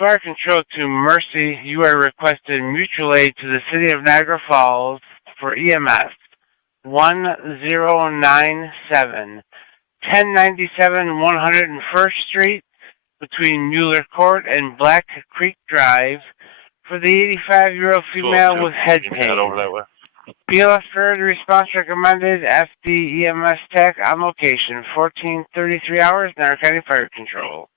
Fire control to Mercy, you are requesting mutual aid to the city of Niagara Falls for EMS 1097, 1097 101st Street between Mueller Court and Black Creek Drive for the 85-year-old female with head pain. BLS priority response recommended. FD EMS TAC on location. 1433 hours. Niagara County Fire Control.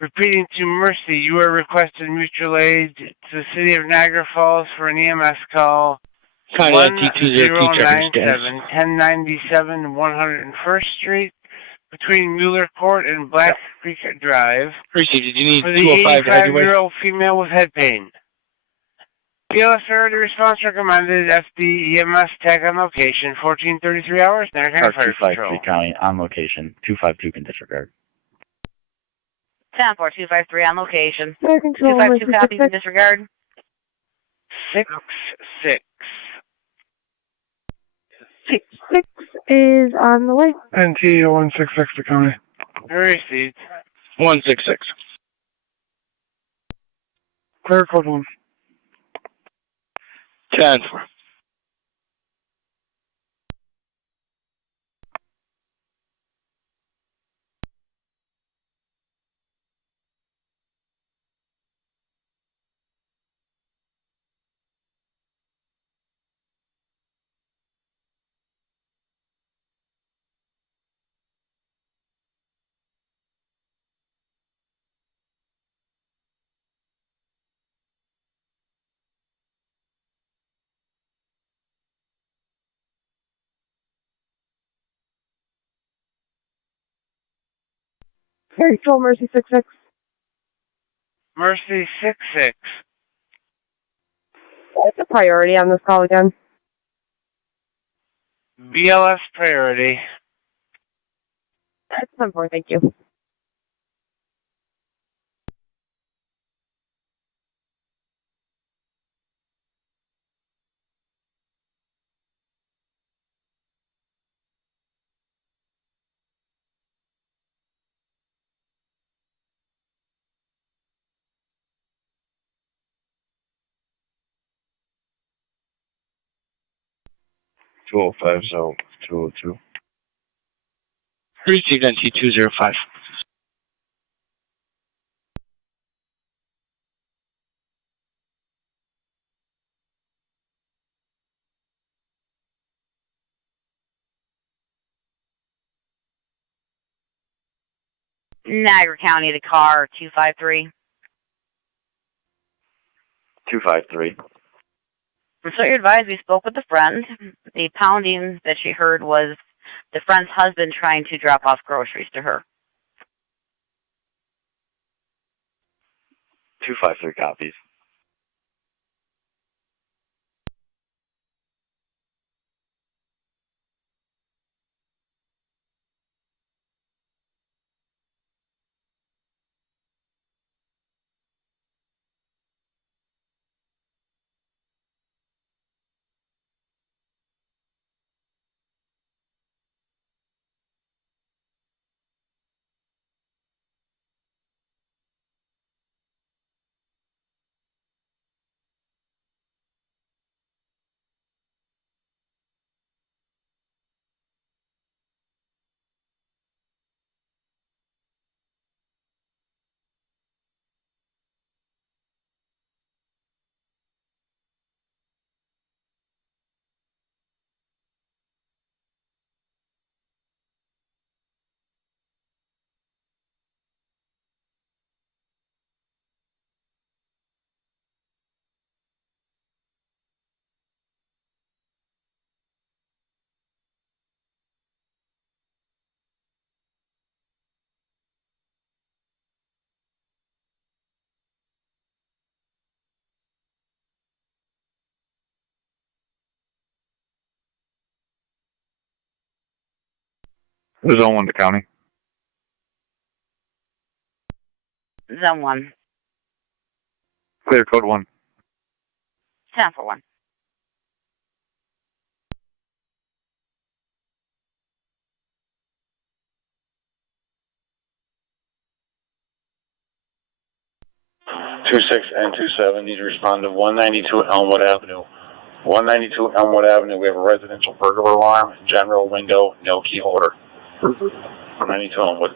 Repeating to Mercy, you are requesting mutual aid to the city of Niagara Falls for an EMS call. 1097, 1097 101st Street between Mueller Court and Black Creek Drive. Appreciate it. You need for the 85-year-old female with head pain. BLS priority response recommended. FD EMS TAC on location. 1433 hours. Niagara County Fire Control. 253 County on location. 252 can disregard. 10-4-253 on location. Fire Control. 252 copies in disregard. 6-6. 6 is on the way. NT 166 to County. Received. 166. Clear code 1. 10-4. Fire Control, Mercy 66. Mercy 66. What's the priority on this call again? BLS priority. That's 10-4, thank you. Two 202. Received NT 205. Niagara County to car 253. 253. So you're advised we spoke with the friend. The pounding that she heard was the friend's husband trying to drop off groceries to her. 253 copies. Zone 1 to County. Zone 1. Clear code 1. 10-4-1. 26 and 27 need to respond to 192 Elmwood Avenue. 192 Elmwood Avenue, we have a residential burglar alarm, general window, no key holder. 192 Elmwood.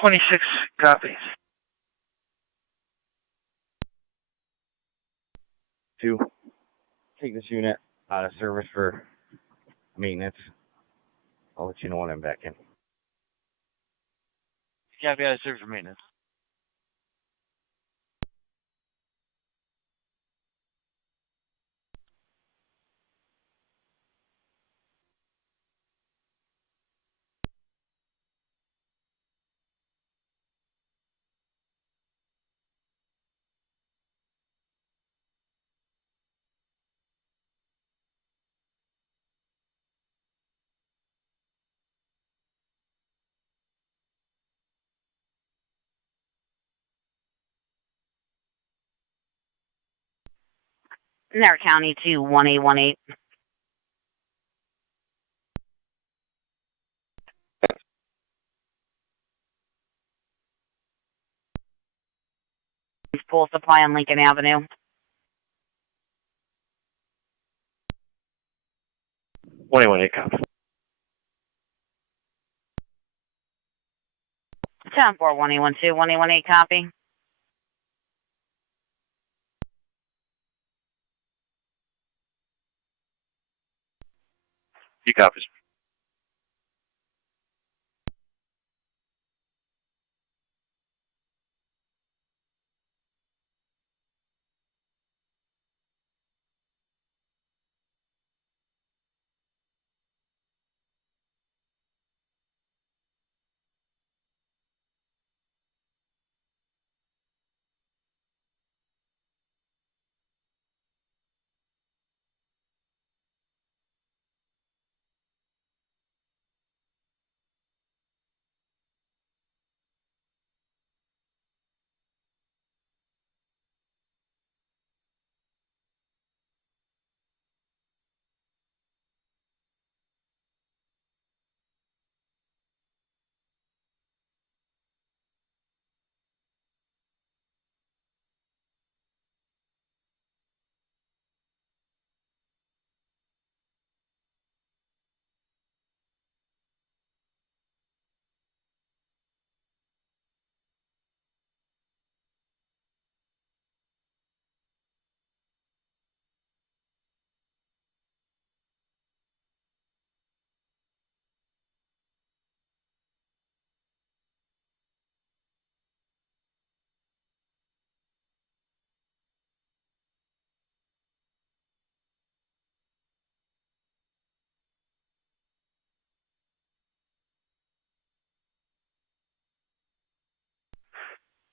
26 copies. 2. Take this unit out of service for maintenance. I'll let you know when I'm back in. Copy out of service for maintenance. Niagara County to 1818. Full supply on Lincoln Avenue. 21-8 copy. 10-4, 1812, 1818 copy. Few copies.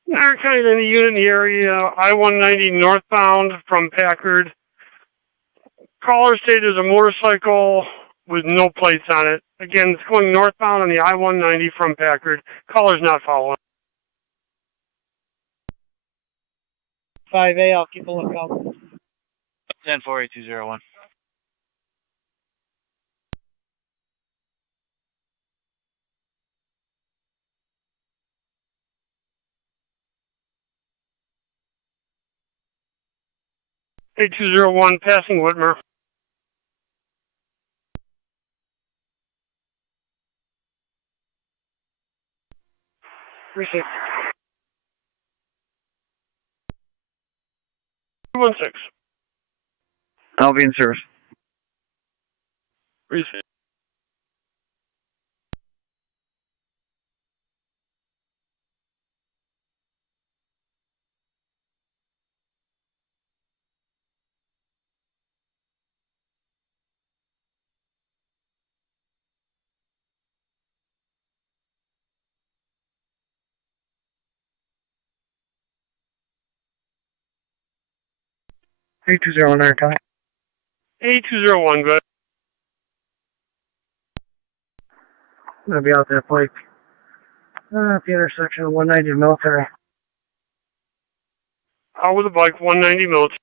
Niagara County, any unit in the area, I-190 northbound from Packard. Caller stated there's a motorcycle with no plates on it. Again, it's going northbound on the I-190 from Packard. Caller's not following. 5A, I'll keep a lookout. 10-4, 8201. A201 passing Whitmer. Receipt. 216. I'll be in service. Receipt. A201 Niagara County. A201, good. I'm going to be out there, Blake. At the intersection of 190 and Military. Out with a bike, 190 military.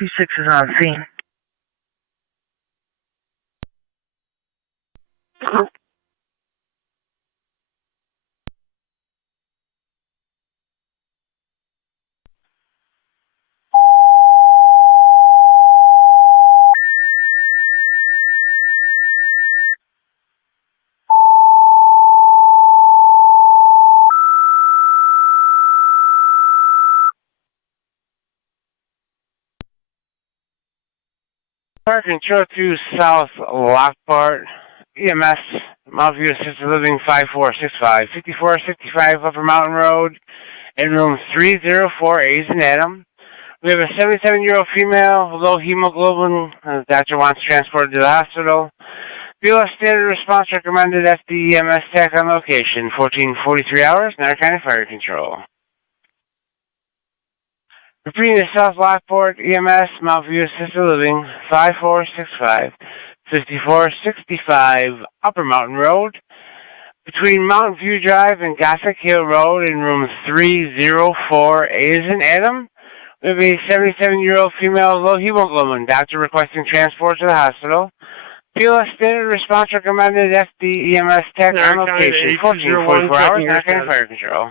2-6 is on scene. Park Control 2 South Lockport, EMS, Mount View Assisted Living 5465, 5465 Upper Mountain Road, in room 304, A's and Adam. We have a 77-year-old female, low hemoglobin. The doctor wants transported to the hospital. BLS standard response recommended FD EMS TAC on location, 1443 hours, Niagara County Fire Control. Repeating the South Lockport EMS, Mount View Assisted Living, 5465, 5465 Upper Mountain Road, between Mountain View Drive and Gothic Hill Road in room 304, A as in Adam. We have a 77-year-old female, low hemoglobin. Doctor requesting transport to the hospital. BLS standard response recommended FD EMS TAC on location, 1444 hours, Niagara County Fire Control.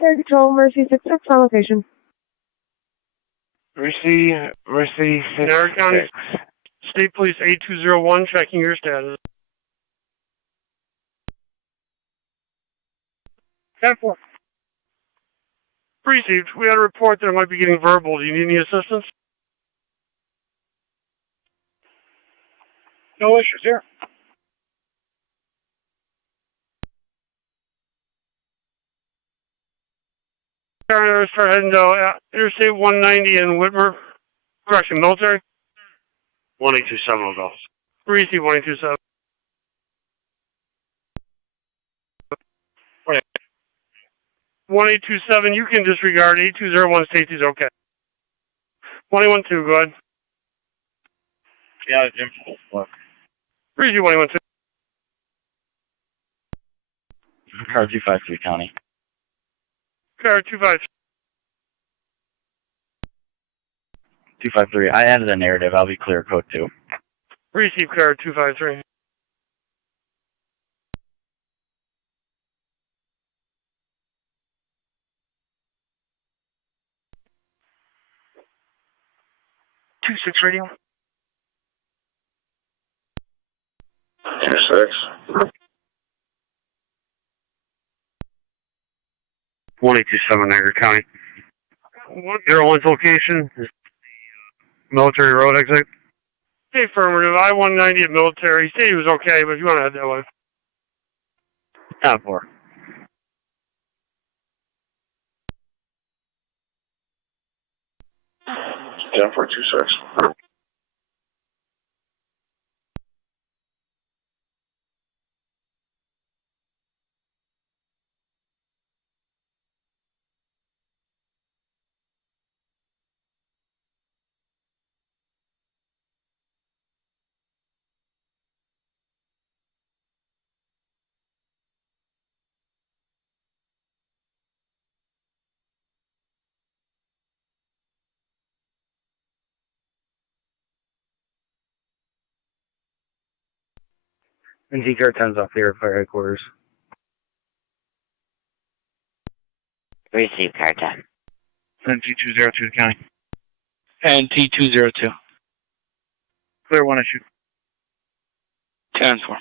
Fire Control, Mercy 66 on location. Mercy 66. State Police 8201, checking your status. 10-4. Received. We had a report that it might be getting verbal. Do you need any assistance? No issues here. Start heading to Interstate 190 in Whitmer. Correction, military. 1827 will go. Receive 1827. Right. 1827, you can disregard. 8201 safety is okay. 112, go ahead. Yeah, Jim. Look. Receive 112. Car 253 County. Car 25. 253. I added a narrative. I'll be clear code 2. Receive car 253. Radio. 26. 1827 Niagara County. 01's location is Military Road exit. Affirmative. I-190 at military. He said he was okay, but if you want to head that way. 10-4. Ten 426. And Car 10's off here at Fire Headquarters. Receive car 10. And T202 County. And T202. Clear one issue. 10-4.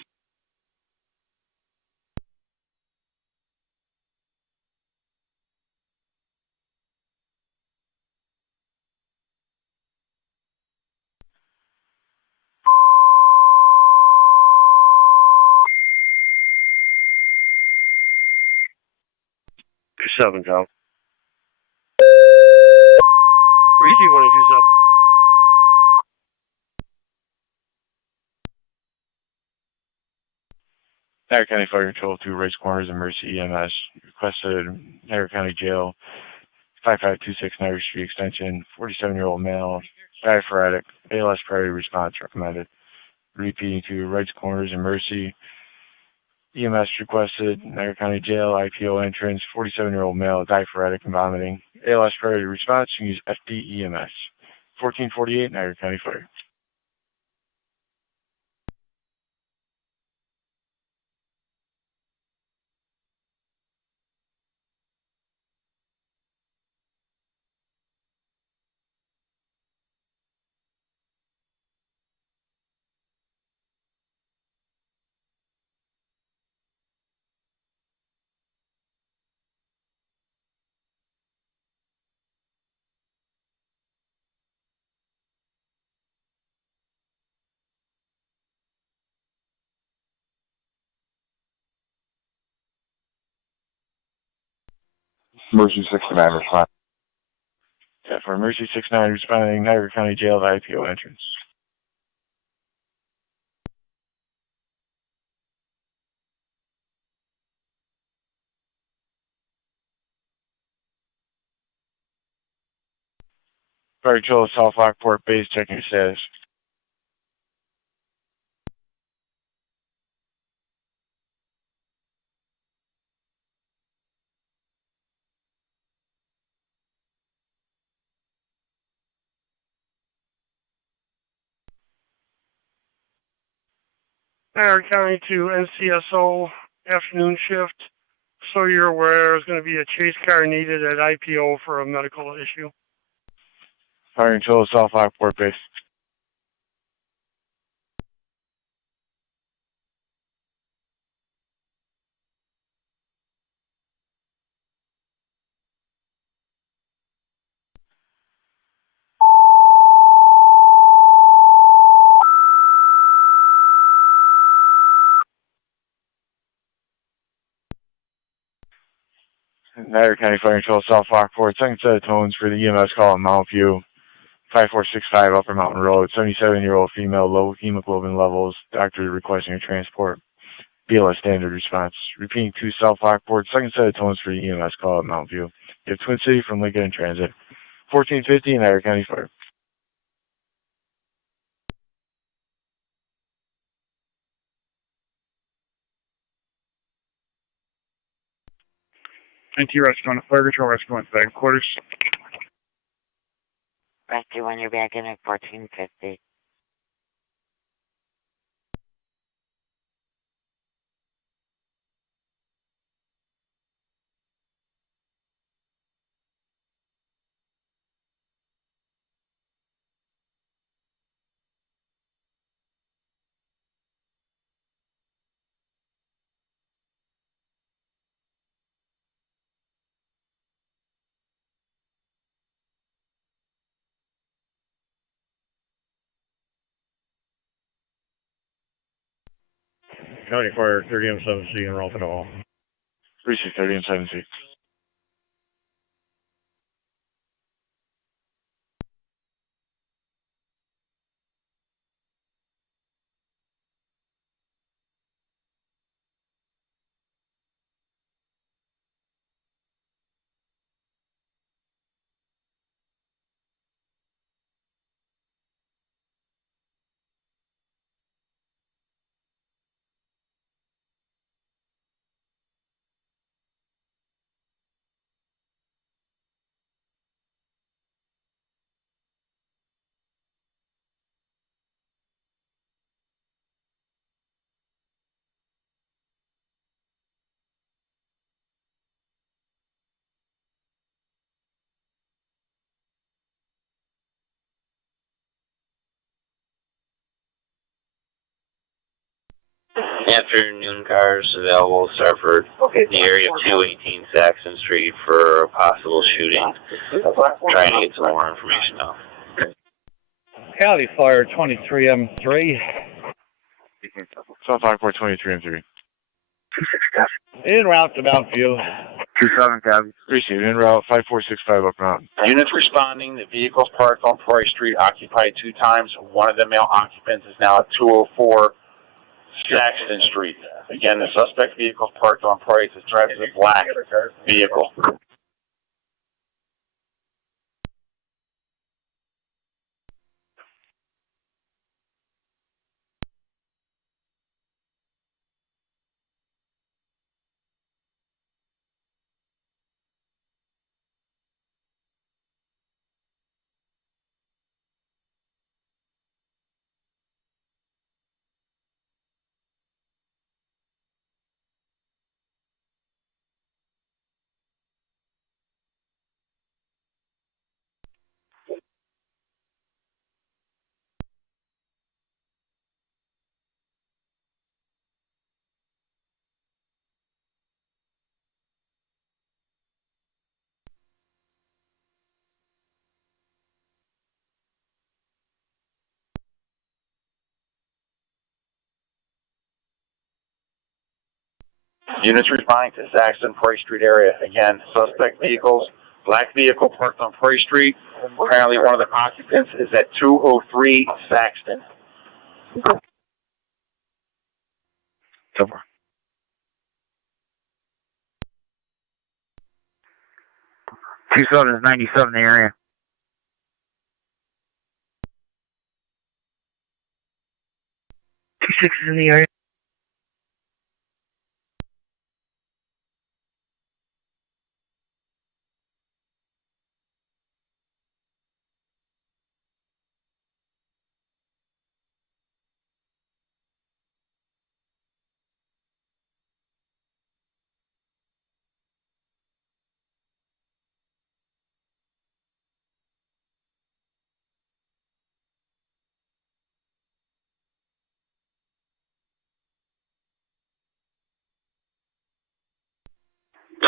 Seven's out. Receive 127. Niagara County Fire Control 2 Race Corners and Mercy EMS requested Niagara County Jail 5526 Niagara Street Extension, 47-year-old male, diaphoretic, ALS priority response recommended. Repeating to Race Corners and Mercy EMS requested, Niagara County Jail, IPO entrance, 47-year-old male, diaphoretic and vomiting. ALS priority response, you can use FD EMS. 1448, Niagara County Fire. Mercy 69 response. Yeah, for Mercy 69 responding, Niagara County Jail, IPO entrance. Fire Control, South Lockport base, checking your status. Niagara County to NCSO afternoon shift. So you're aware there's going to be a chase car needed at IPO for a medical issue. Fire Control, South Lockport base. Niagara County Fire Control, South Lockport, second set of tones for the EMS call at Mount View, 5465 Upper Mountain Road, 77-year-old female, low hemoglobin levels, doctor requesting a transport, BLS standard response. Repeating to South Lockport, second set of tones for the EMS call at Mount View. You have Twin City from Lincoln in transit, 1450 Niagara County Fire. NT rescue on the Fire Control rescue on back quarters. Rescue when you're back in at 1450. County Fire 30M7C and Rolton Hall. 3630 and 76. Afternoon cars available, Starford, the area of 218 Saxon Street for a possible shooting. Trying to get some more information now. Cali Fire 23M3. South Lockport 23 and 3. En route to Mount View. 27 Cali. Appreciate it. En route 5465 Upper Mountain. Units responding, the vehicles parked on Price Street occupied 2 times. One of the male occupants is now at 204 Saxton Street. Again, the suspect vehicle parked on Price is driving a black vehicle. Units responding to Saxon Price Street area. Again, suspect vehicles, black vehicle parked on Price Street. Apparently one of the occupants is at 203 Saxton. So far. Two seven is 97 in the area. 26 is in the area.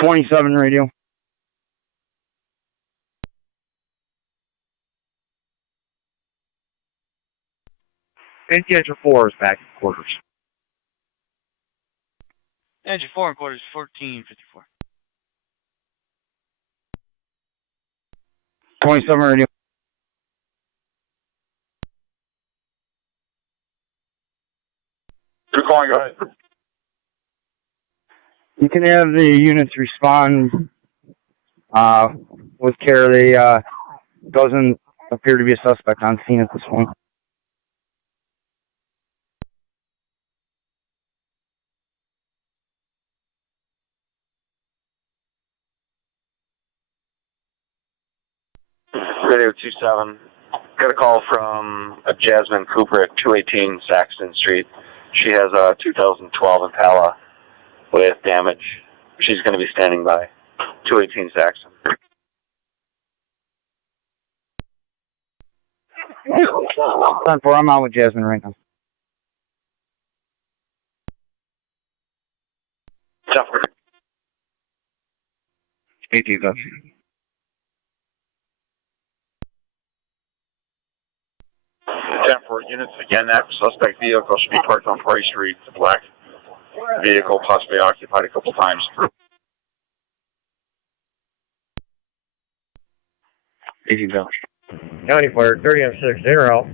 .27 radio. Engine 4 is back in quarters. Engine 4 and quarters 1454. 27 radio. Good calling, go ahead. You can have the units respond with care. They doesn't appear to be a suspect on scene at this point. Radio 27. Got a call from a Jasmine Cooper at 218 Saxton Street. She has a 2012 Impala with damage. She's going to be standing by. 218 Saxton. 10-4, I'm out with Jasmine right now. 18 up. 10-4 units, again, that suspect vehicle should be parked on Price Street. The black vehicle possibly occupied a couple times. 18 dollars. County Fire, 30M6, they're out.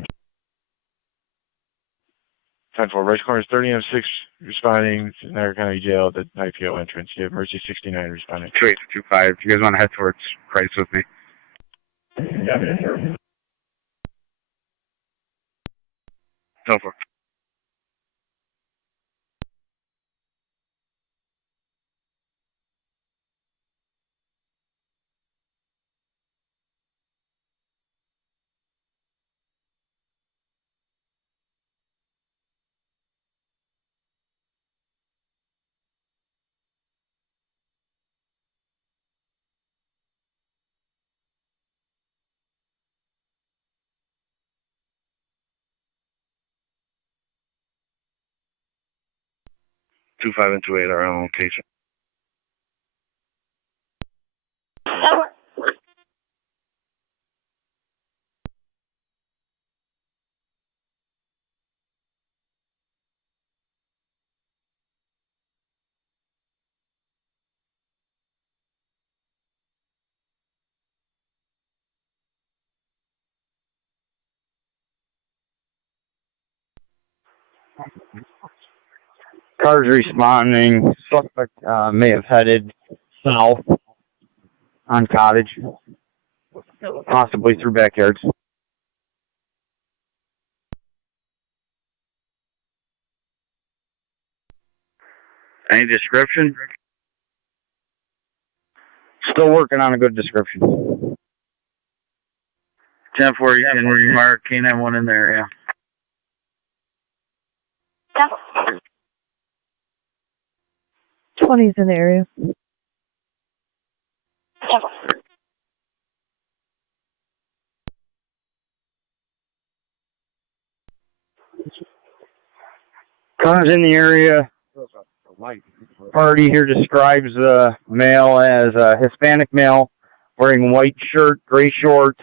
10-4, race corners 30M6 responding to Niagara County Jail at the IPO entrance. You have Mercy 69 responding. 2825. You guys want to head towards Price with me? Yeah, Go for it. Two 5 and 28 are on location. Cars responding. Suspect may have headed south on Cottage, possibly through backyards. Any description? Still working on a good description. 10-4, you can remark K91 in there, yeah. Yeah. 20's in the area. Cars in the area. Party here describes the male as a Hispanic male wearing white shirt, gray shorts.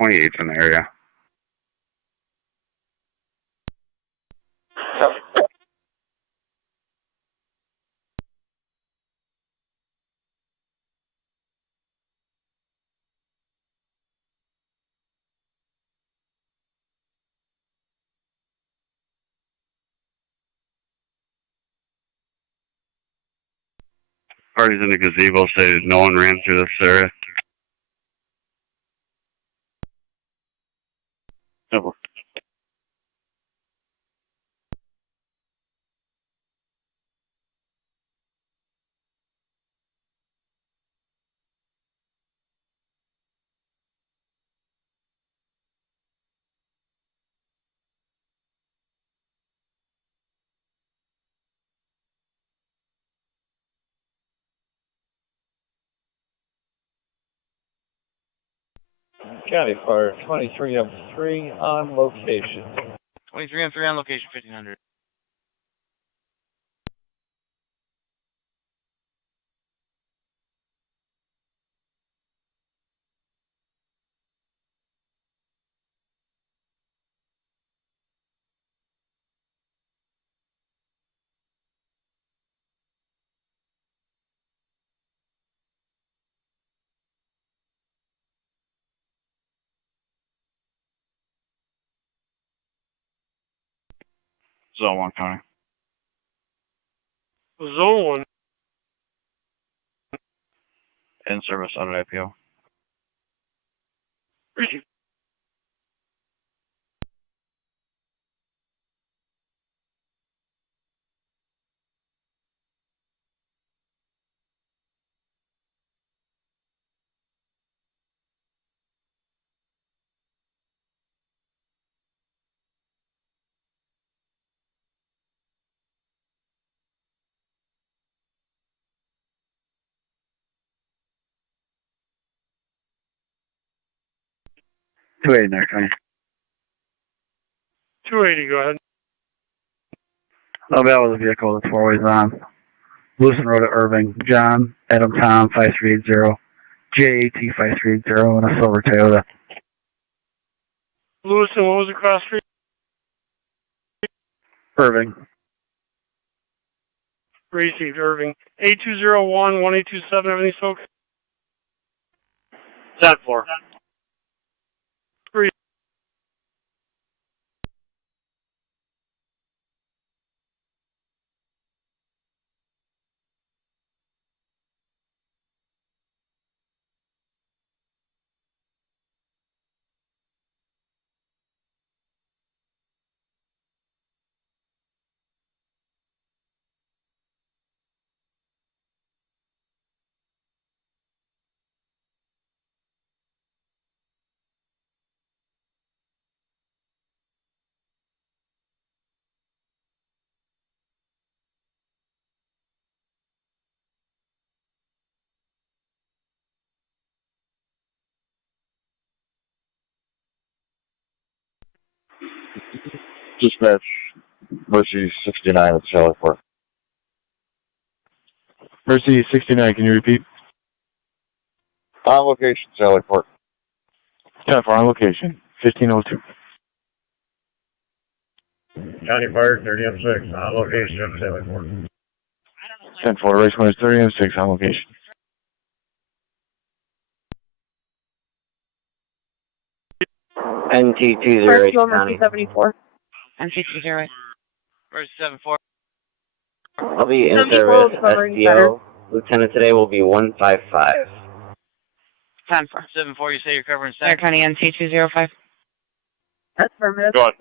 28's in the area. Parties in the gazebo say no one ran through this area. Simple. County Fire 2303 on location. 23 on location, 1500. Zone 1 County. Zone 1. In service out of IPO. Receive. $280 there, County. 280, go ahead. Oh, that was a vehicle that's 4 ways on. Lewiston Road at Irving. John, Adam Tom, 5380. JAT 5380 and a silver Toyota. Lewiston, what was the cross street? Irving. Received, Irving. 8201, 1827, everything's folks? 10-4. Dispatch, Mercy 69 at Lockport. Mercy 69, can you repeat? On location, Lockport. 10-4 on location, 1502. County Fire 30M6 on location of Lockport. 10-4, race winner 30M6 on location. NT20 County 74. NT20. Where's 74? I'll be in service. SDO. Lieutenant today will be 155. 10-4. 74, you say you're covering Center center? County NT205. That's affirmative. Go on.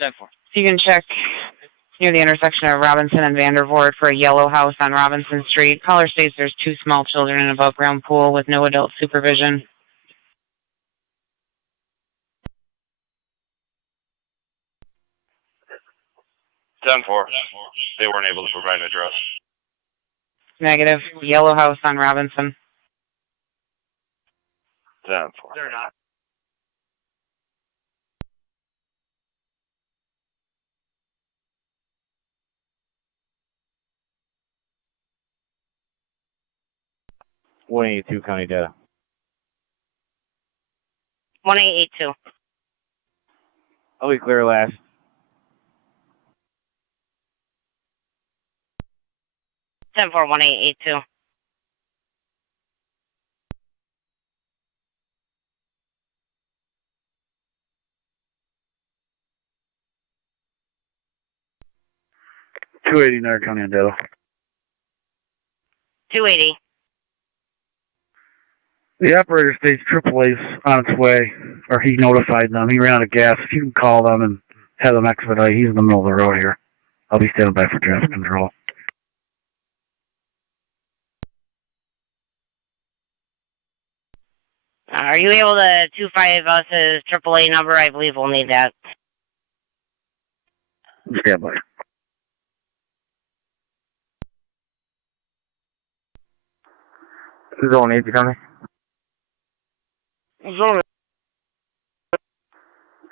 10-4. You can check near the intersection of Robinson and Vandervoort for a yellow house on Robinson Street. Caller states there's 2 small children in an above-ground pool with no adult supervision. They weren't able to provide an address. Negative. Yellow house on Robinson. 10-4. They're not. $182 county data. 1882. I'll be clear last. 1882. Niagara County, Ontario. 280. The operator states AAA's on its way, or he notified them. He ran out of gas. If you can call them and have them expedite, he's in the middle of the road here. I'll be standing by for traffic control. Are you able to 25 us his AAA number? I believe we'll need that. Stand by. Zone 8, County. Zone.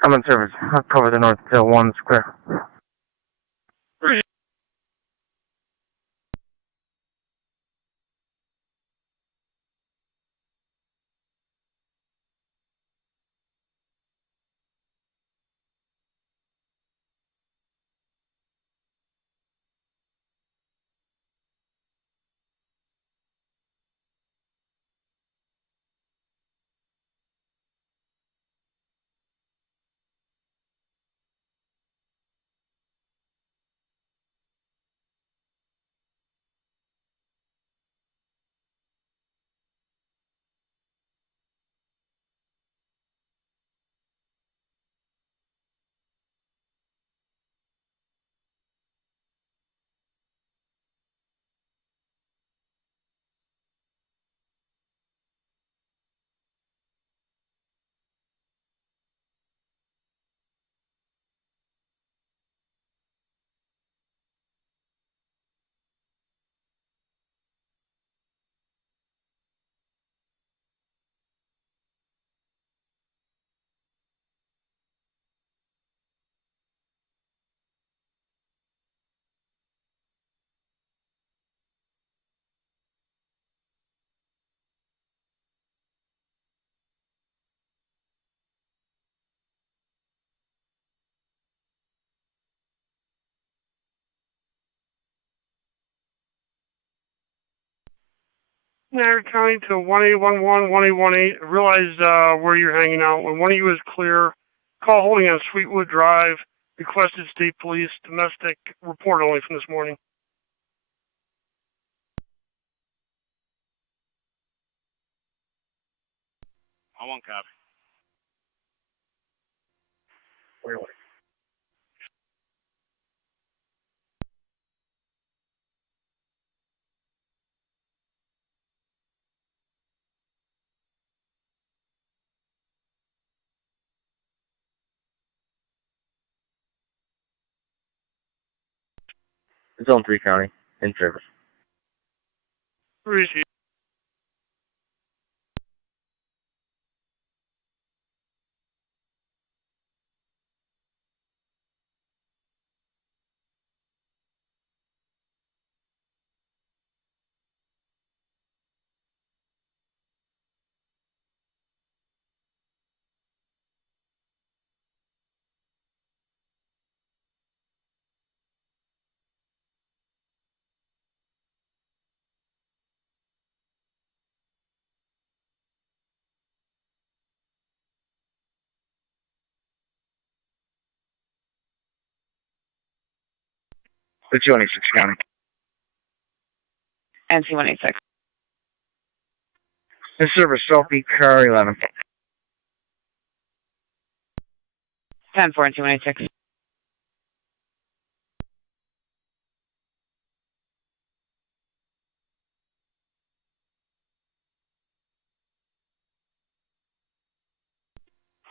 I'm in service. I'll cover the north tail 1 square. Niagara County to 1811, 1818. Realize where you're hanging out. When one of you is clear, call holding on Sweetwood Drive. Requested state police. Domestic report only from this morning. I want copy. Really? Zone 3, County. In service. Receive. The 226 County. NC-186. In service, Southeast Car 11. 10-4, NC-186.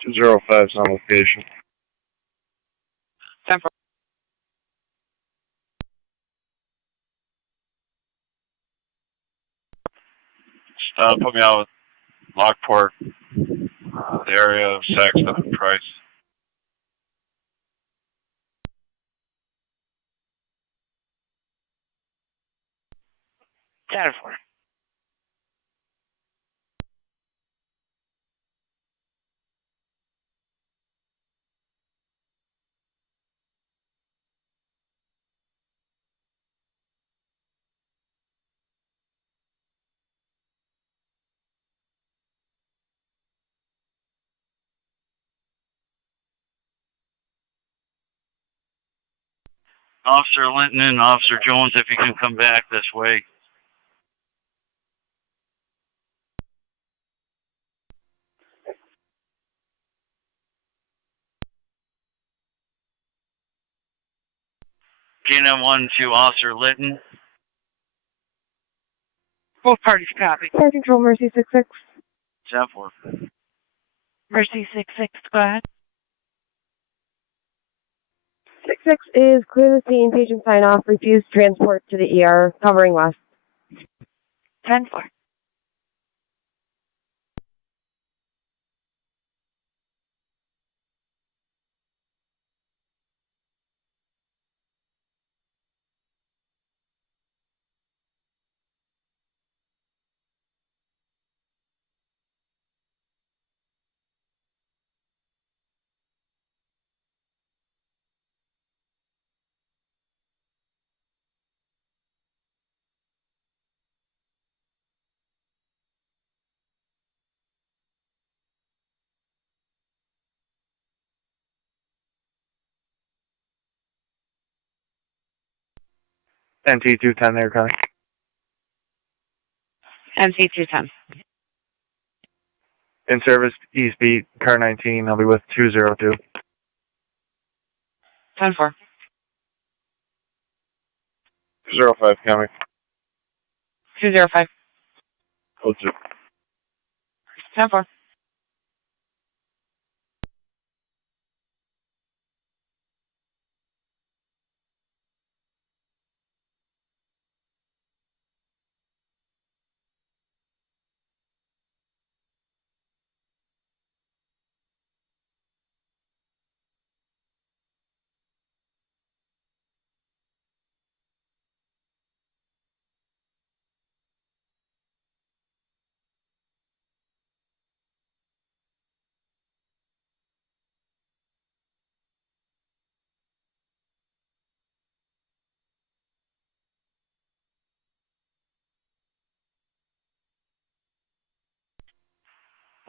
Two 205's on location. 10-4. Put me out with Lockport, the area of Saxton and Price. Jennifer. Officer Linton and Officer Jones, if you can come back this way. Canine 1 to Officer Linton. Both parties copy. Air Control, Mercy 66. 10-4. Mercy 66, go ahead. 66 is clear the scene, patient sign off, refuse transport to the ER, covering west. 10-4. NT 210 there, Connie. NC 210. In service, East Beat, car 19. I'll be with 202. 10-4. 05 County. 205. Code 2. 10-4.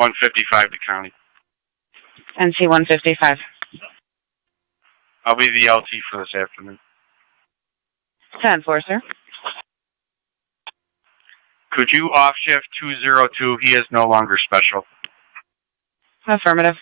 $155 to county. NC 155. I'll be the LT for this afternoon. 10-4, sir. Could you off shift 202? He is no longer special. Affirmative.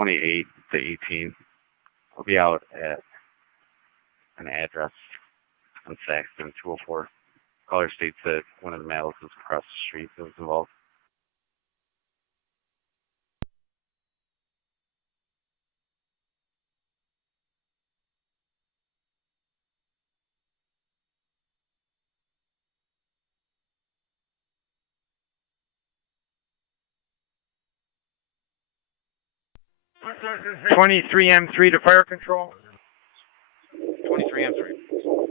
$28 to $18. I'll be out at an address on Saxton 204. Caller states that one of the males is across the street that was involved. M3 to fire control. 23M3.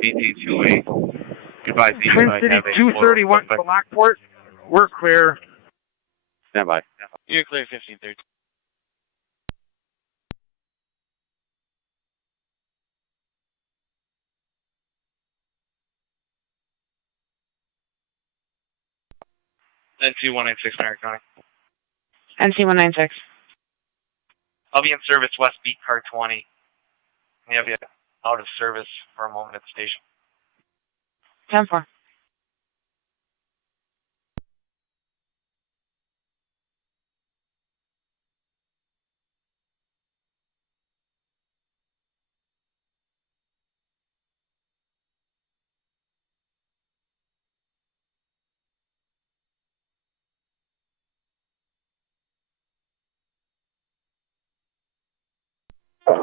BT28. Goodbye, Twin City 230 went to Lockport. We're clear. Stand by. You're clear, 1530. NC 196 Niagara County. NC 196. I'll be in service West Beat Car 20. We have you out of service for a moment at the station. 10-4.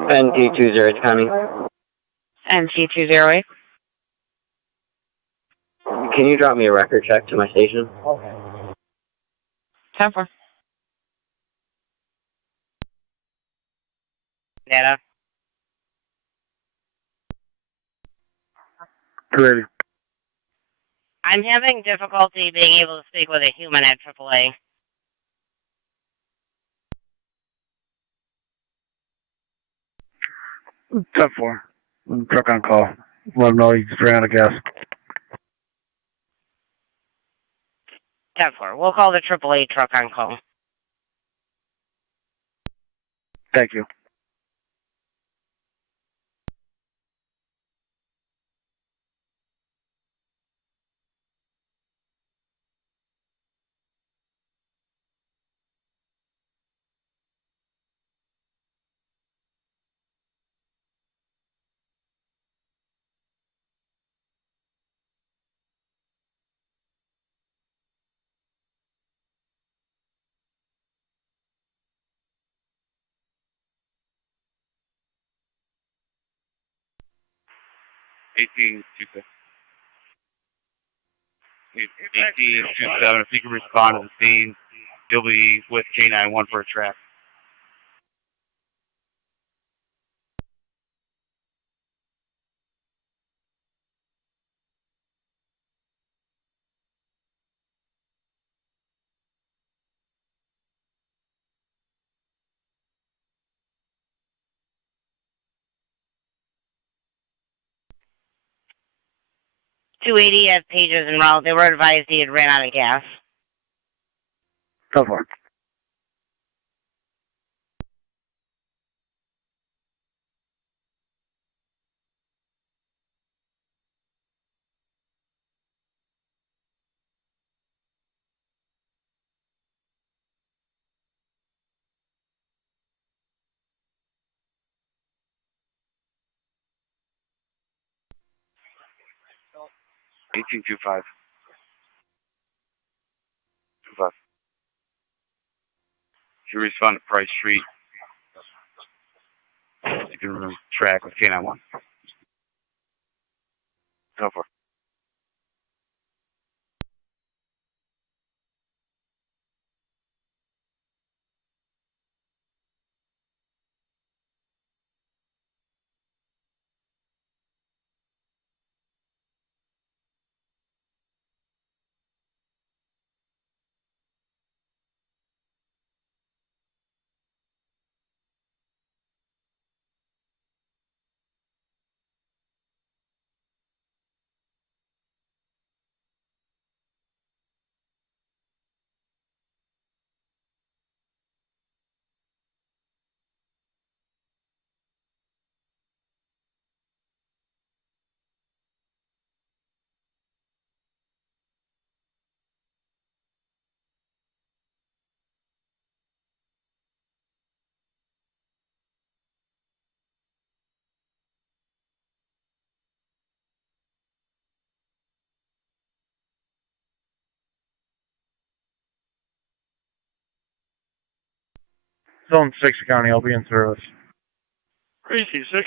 NT 208 County. NC 208. Can you drop me a record check to my station? 10-4. Data. 280. I'm having difficulty being able to speak with a human at AAA. 10-4. Truck on call. Let him know he's ran out of gas. 10-4. We'll call the AAA truck on call. Thank you. Eighteen two 1827. If he can respond to the scene, he'll be with K91 for a track. .280 has pages en route. They were advised he had ran out of gas. 10-4. Eighteen two five. 25. Should respond to Price Street. You can remove track with K91. 10-4. Zone 6 County, I'll be in service. 3C6.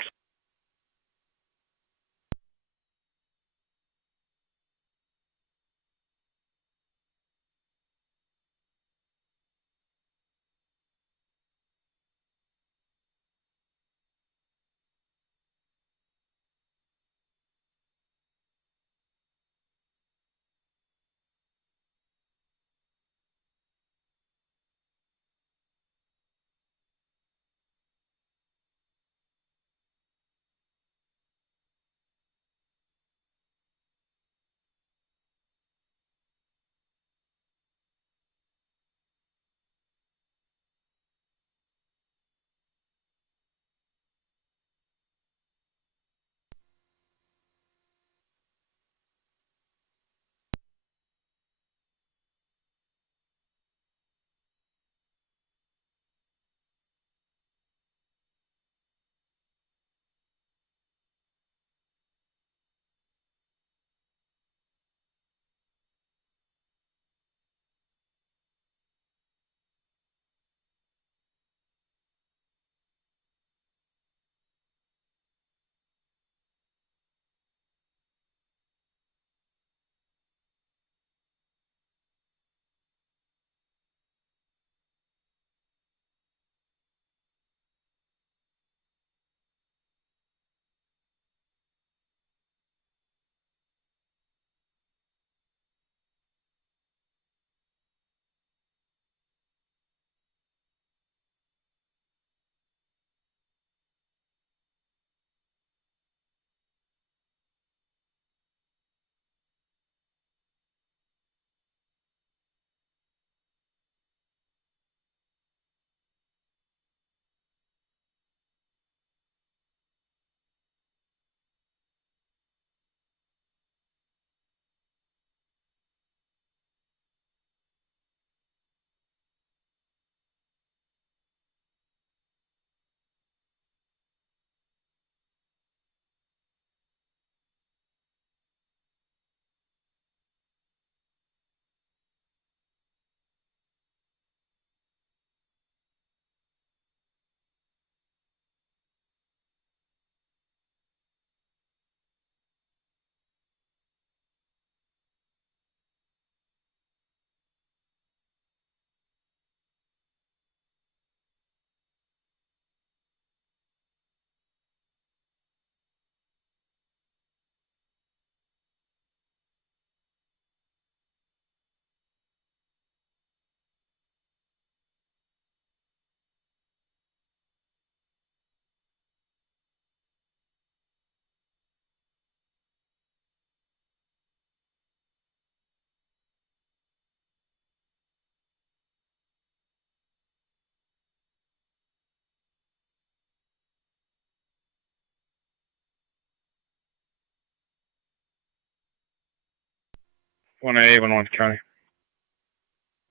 1A11 County.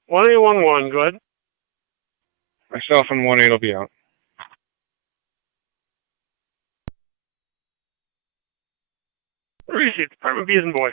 1811, go ahead. Myself and 1A will be out. Receive, Department B as in boy.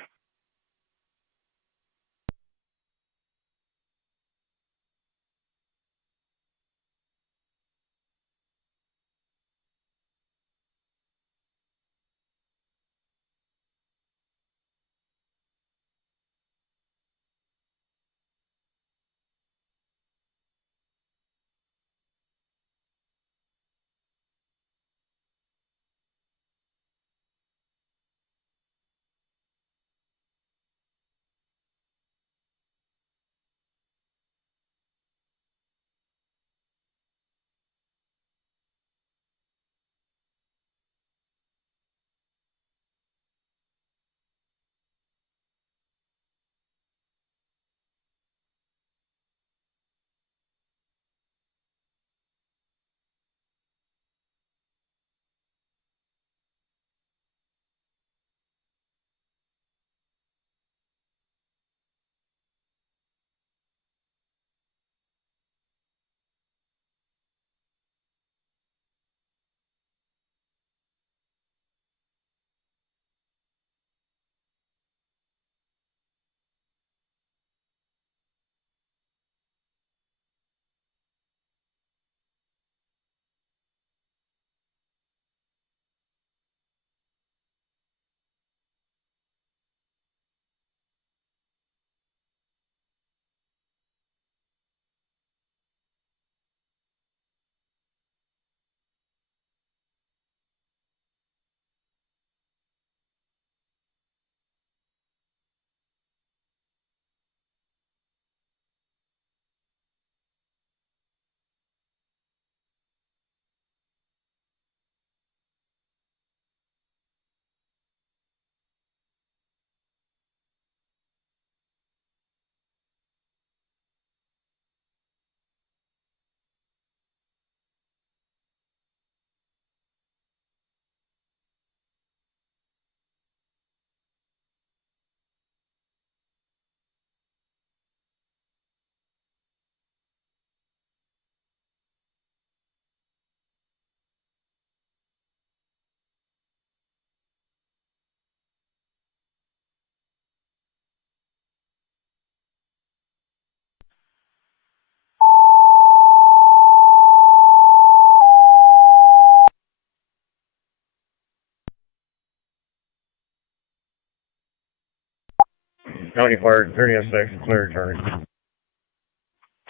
County Fire, 30 and 6, clear return.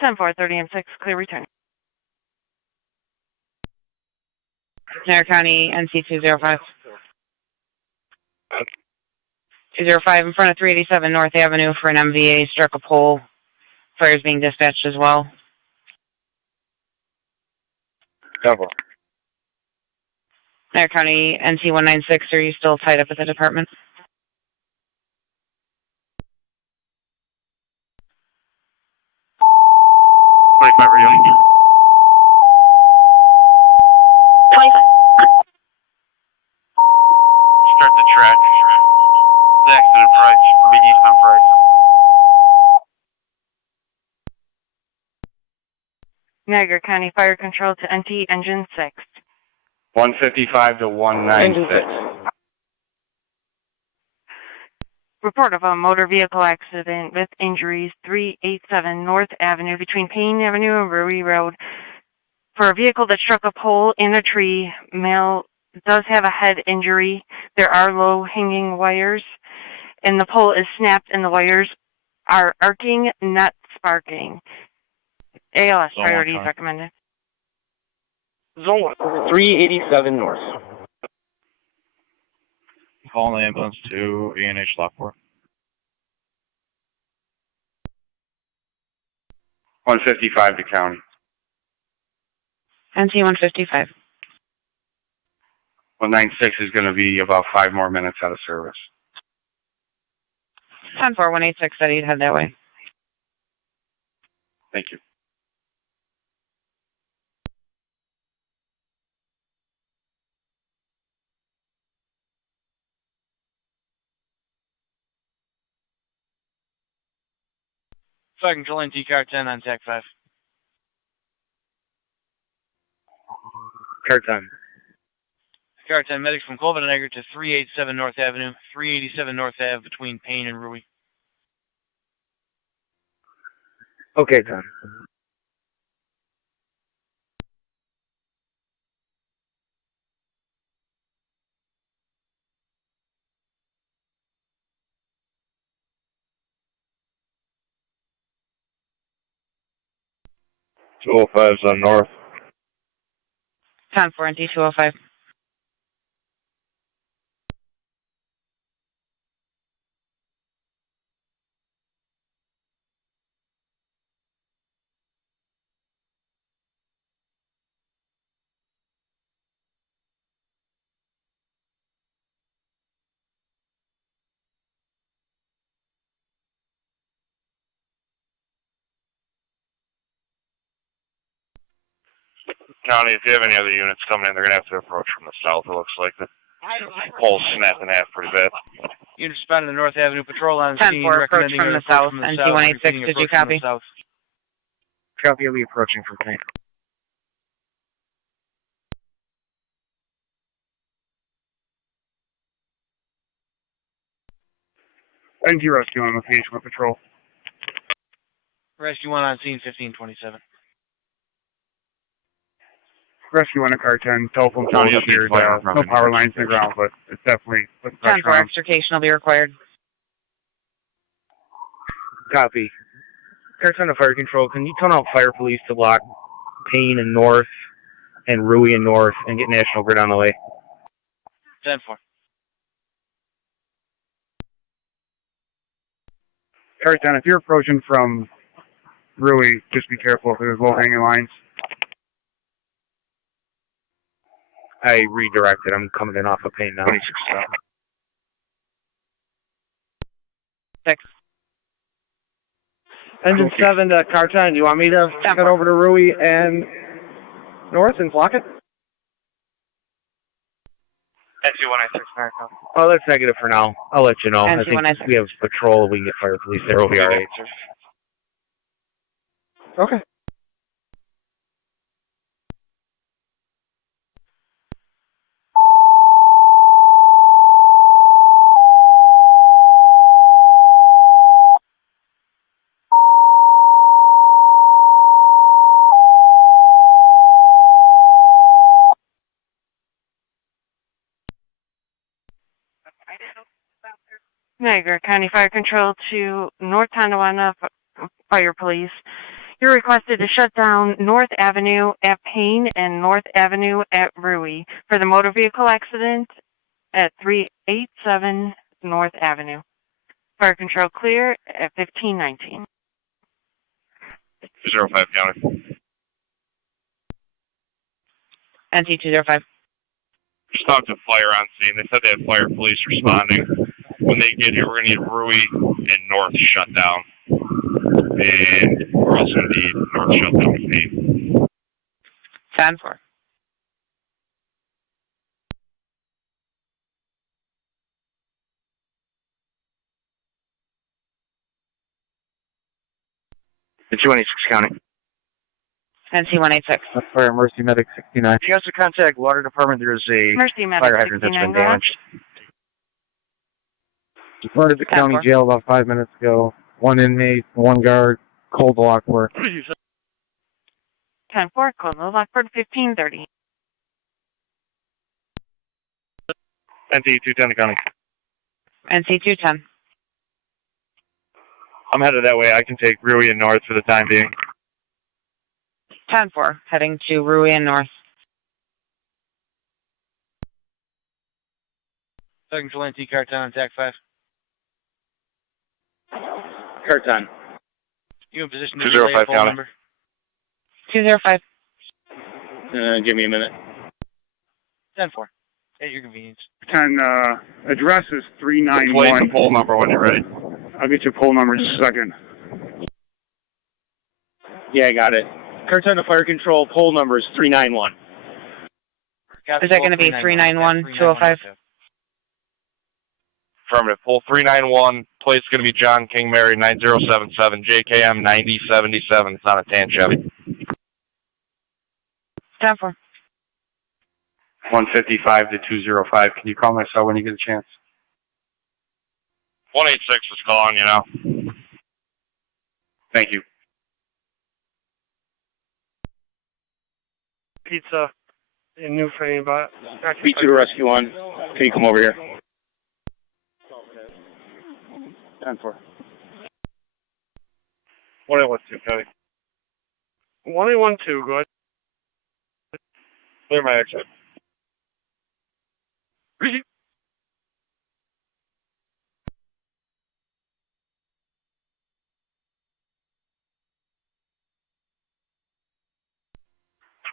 10-4, 30 and 6, clear return. Niagara County, NC 205. 205 in front of 387 North Avenue for an MVA, struck a pole. Fire is being dispatched as well. Cover. Niagara County, NC 196, are you still tied up at the department? Radio. 25. Start the track. Saxon and Price, being eastbound Price. Niagara County Fire Control to NT Engine 6. 155 to 196. Report of a motor vehicle accident with injuries 387 North Avenue between Payne Avenue and Brewery Road. For a vehicle that struck a pole in a tree, male does have a head injury. There are low-hanging wires, and the pole is snapped and the wires are arcing, not sparking. ALS priority is recommended. Zone 1. 387 North. Call an ambulance to A&H Lockport. 155 to county. NC 155. 196 is going to be about 5 more minutes out of service. 10-4, 186 said he'd head that way. Thank you. Fire Control NT Car 10 on TAC 5. Car 10. Car 10, medics from Colvin and Niagara to 387 North Avenue, 387 North Ave between Payne and Rui. Okay, 10. $205's on north. 10 for NT 205. County, if you have any other units coming in, they're going to have to approach from the south, it looks like. The pole's snapped in half pretty bad. Unit responding to North Avenue Patrol on 10 scene, for approach recommending from an the approach south. from the NT south, 186, repeating did you approach from the copy? south. Copy, will be approaching from Payne. NT Rescue on location with patrol. Rescue 1 on scene, 1527. Rescue on a car 10, telephone sounds up here. No power lines in the ground, but it's definitely put 10 pressure for on. extrication will be required. Copy. Car 10 to Fire Control, can you tone out Fire Police to block Payne and North and Rui and North and get National Grid on the way? 10 for. Car 10, if you're approaching from Rui, just be careful if there's low-hanging lines. I redirected. I'm coming in off of Payne now. 6. Engine 7 to Car 10. Do you want me to get over to Rui and North and block it? NT 196 America. Oh, that's negative for now. I'll let you know. I NT think 196. we have patrol. We can get Fire Police there. We'll be all right. Okay. Niagara County Fire Control to North Tonawanda Fire Police. You're requested to shut down North Avenue at Payne and North Avenue at Rui for the motor vehicle accident at 387 North Avenue. Fire Control clear at 1519. 205 County. NT 205. Just talked to fire on scene. They said they had fire police responding. When they get here, we're going to need Rui and North shut down. And we're also going to need North shut down with Payne. 10 for. It's 296 County. NT 186. Fire Mercy Medic 69. If you have to contact Water Department, there's a Mercy Medic fire hydrant that's 69, been damaged. Departed the county jail about 5 minutes ago. 1 inmate, 1 guard, cold to Lockport. 10-4, close the Lockport 1530. NT 210 County. NT 210. I'm headed that way. I can take Rui and North for the time being. 10-4, heading to Rui and North. Second Control NT Car 10 on TAC 5. Car 10. You in position to 205 relay a phone County. number? 205. Give me a minute. 10-4. At your convenience. 10, address is Wait 391. the poll number when you're ready. I'll get you poll number in a second. Yeah, I got it. Car 10 to Fire Control, poll number is 391. Is that going to be 391, 205? Affirmative. Poll 391, plate's going to be John King Mary 9077, JKM 9077. It's on a tan Chevy. 10-4. 155 to 205. Can you call my cell when you get a chance? 186 is calling you now. Thank you. Pizza in New Frame, but Beat you to rescue 1. Can you come over here? 10-4. 1812, Cody. 1812, go ahead. Clear my exit.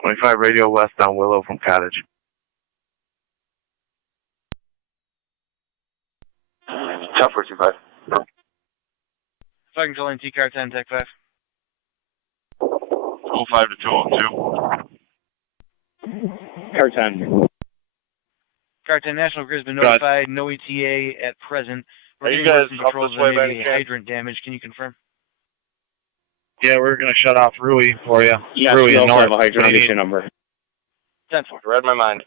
25 radio west on Willow from Cottage. Top 45. Flag control in T-Car 10, Tech 5. 205 to 202. Car 10. Car 10, National Grid's been Got it. notified. No ETA at present. Are you getting guys working up controls this way on by maybe any chance? hydrant damage. Can you confirm? Yeah, we're going to shut off Rui for you. Yes, Rui we and also North. have a hydrant. What do you Get your need? number. 10-4. Read my mind.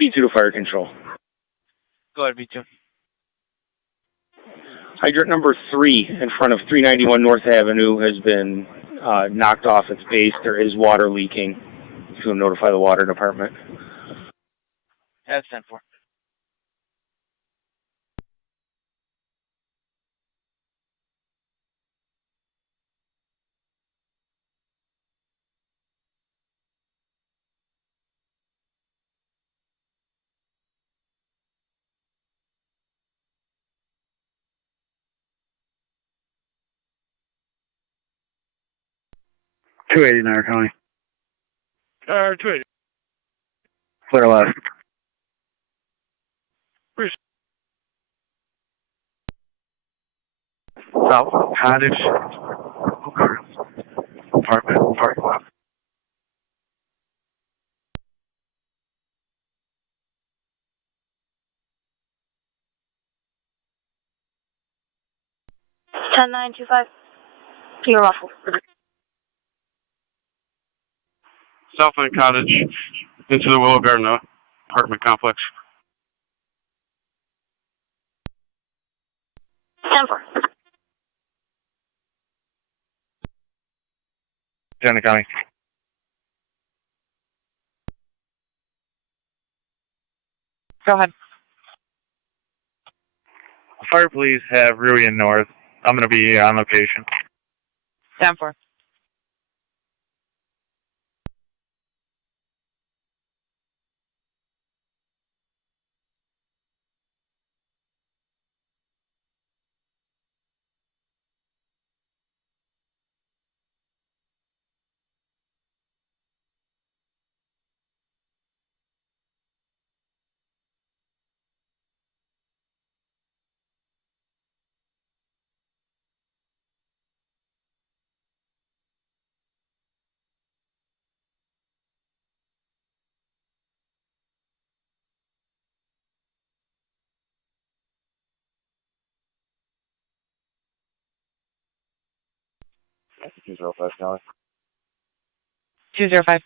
B2 to fire control. Go ahead, B2. Hydrant number 3 in front of 391 North Avenue has been knocked off its base. There is water leaking. If you'll notify the water department. That's 10-4. .280 Niagara County. 280. Clear left. South Cottage. Apartment parking lot. Ten 925. Clear Russell. Southland Cottage into the Willow Garden apartment complex. 10-4. Santa County. Go ahead. Fire police have Rui and North. I'm going to be on location. 10-4. That's 205 County. 205.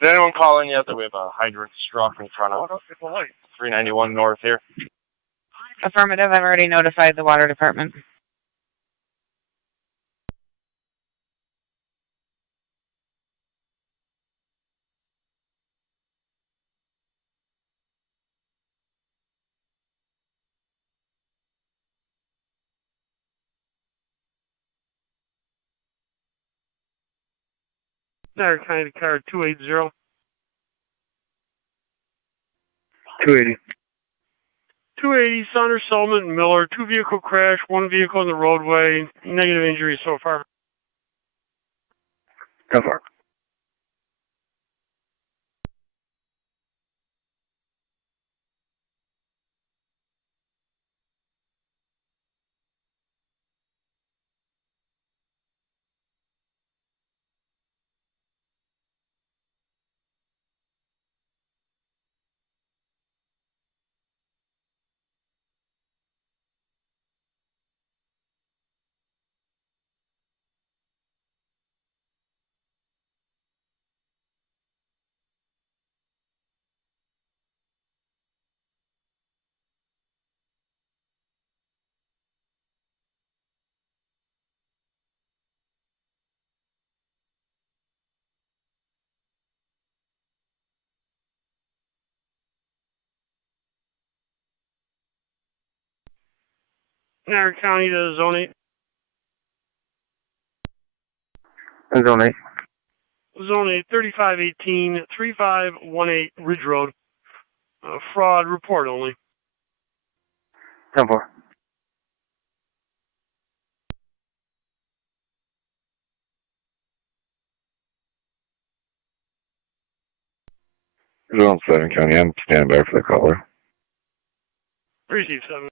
Is anyone calling yet that we have a hydrant struck in front of 391 North here? Affirmative. I've already notified the water department. Niagara County car 280. 280. 280 Saunders, Sullivan, and Miller. 2-vehicle crash, 1 vehicle in the roadway. Negative injuries so far. Go for it. Niagara County to Zone 8. Zone 8. Zone 8, 3518, 3518 Ridge Road. Fraud report only. 10-4. Zone 7 County, I'm standing by for the caller. Receive 7.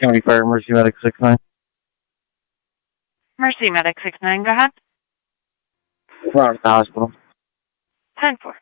County Fire Mercy Medic 69. Mercy Medic 69, go ahead. Front of the hospital. 10-4.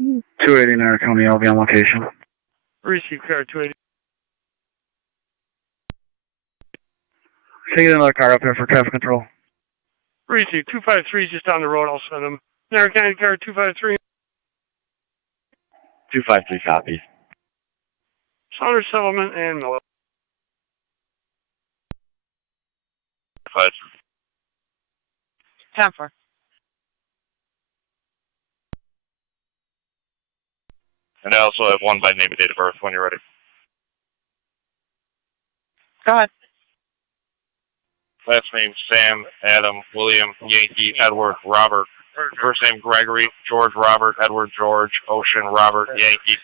Mm. 280 Niagara County, I'll be on location. Receive car 280. Can I get another car up here for traffic control? Receive 253 is just down the road. I'll send them. Niagara County car 253. 253 copies. Saunders, Sullivan, and Miller. 5. 10-4. And I also have one by name and date of birth when you're ready. Go ahead. Last name Sam, Adam, William, Yankee, Edward, Robert. First name Gregory, George, Robert, Edward, George, Ocean, Robert, Yankee.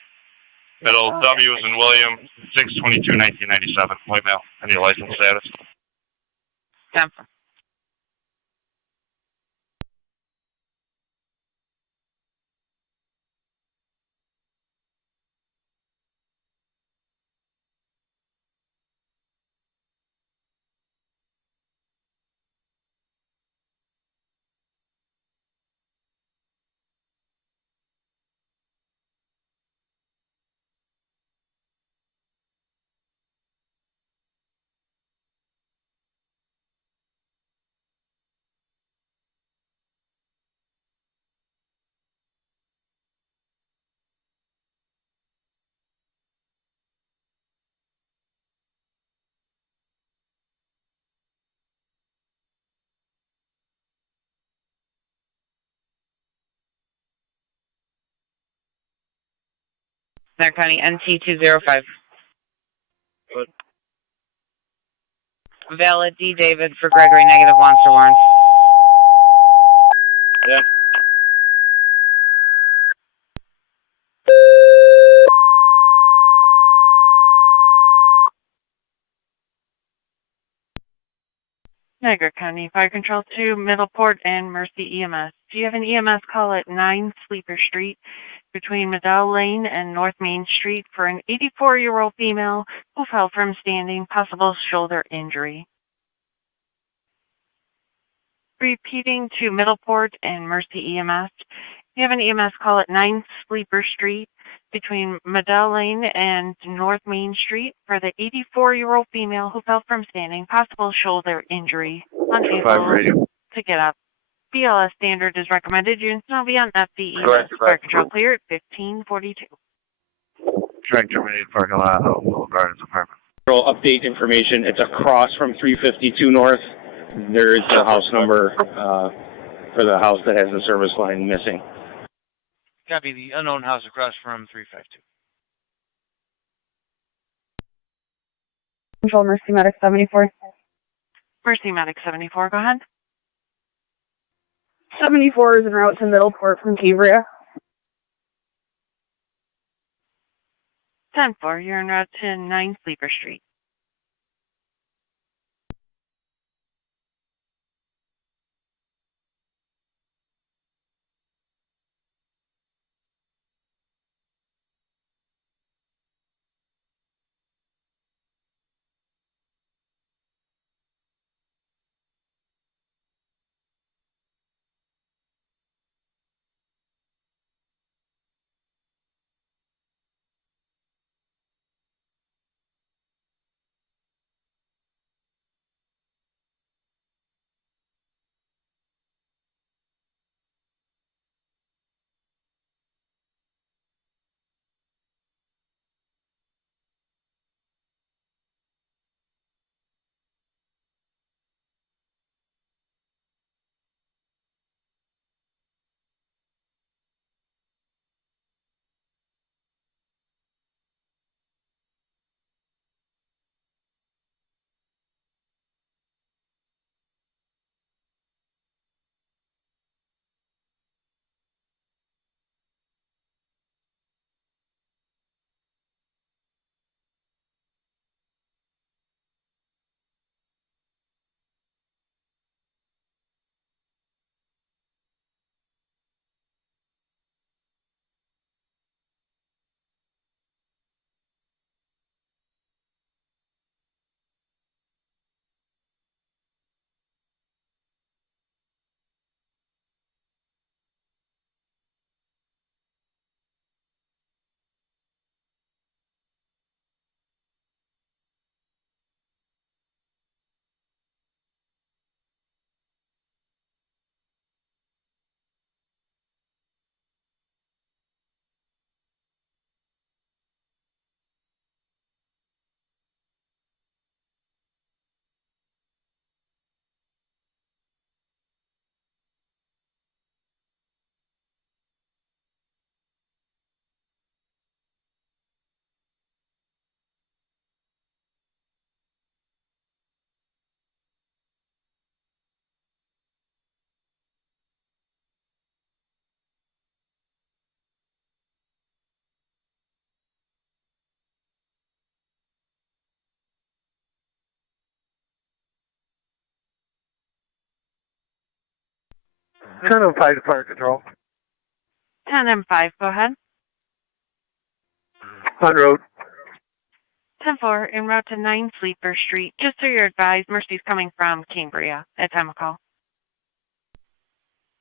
Middle W is in William, 6/22/1997. White male. Any license status? 10-4. Niagara County NT205. Good. Valid D. David for Gregory, negative Monster Warrants. Yeah. Niagara County Fire Control 2, Middleport, and Mercy EMS. Do you have an EMS call at 9 Sleeper Street between Medill Lane and North Main Street for an 84-year-old female who fell from standing, possible shoulder injury? Repeating to Middleport and Mercy EMS. You have an EMS call at 9 Sleeper Street between Medill Lane and North Main Street for the 84-year-old female who fell from standing, possible shoulder injury. Unable to get up. BLS standard is recommended. Units will be on FDE. Fire control clear at 1542. Track terminated parking lot of Willow Gardens apartment. Update information. It's across from 352 North. There is the house number for the house that has the service line missing. Copy the unknown house across from 352. Control Mercy Medic 74. Mercy Medic 74, go ahead. 74 is en route to Middleport from Cambria. 10-4, you're en route to 9 Sleeper Street. Ten of 5 to Fire Control. 10-5, go ahead. On road. 10-4, en route to 9 Sleeper Street. Just so you're advised, Mercy's coming from Cambria at time of call.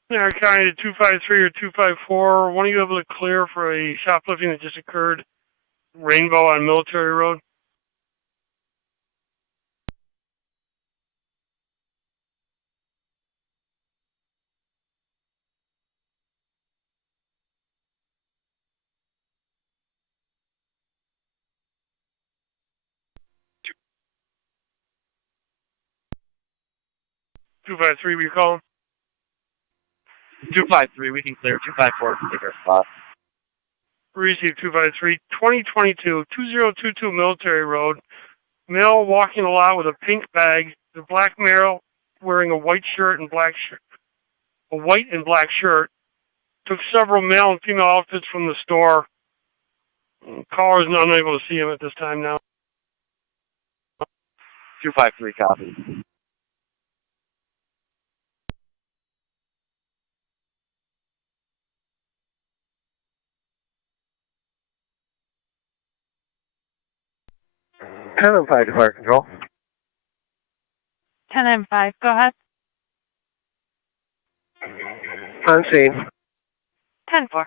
Niagara County 253 or 254. When are you able to clear for a shoplifting that just occurred? Rainbow on Military Road. Two 253, we call him. 253, we can clear. 254, take our spot. Receive 253, 2022 Military Road. Male walking a lot with a pink bag. The black male wearing a white shirt and black shirt, a white and black shirt. Took several male and female outfits from the store. Caller is unable to see him at this time now. 253 copy. Ten and 5 to fire control. 10 and 5, go ahead. On scene. 10-4.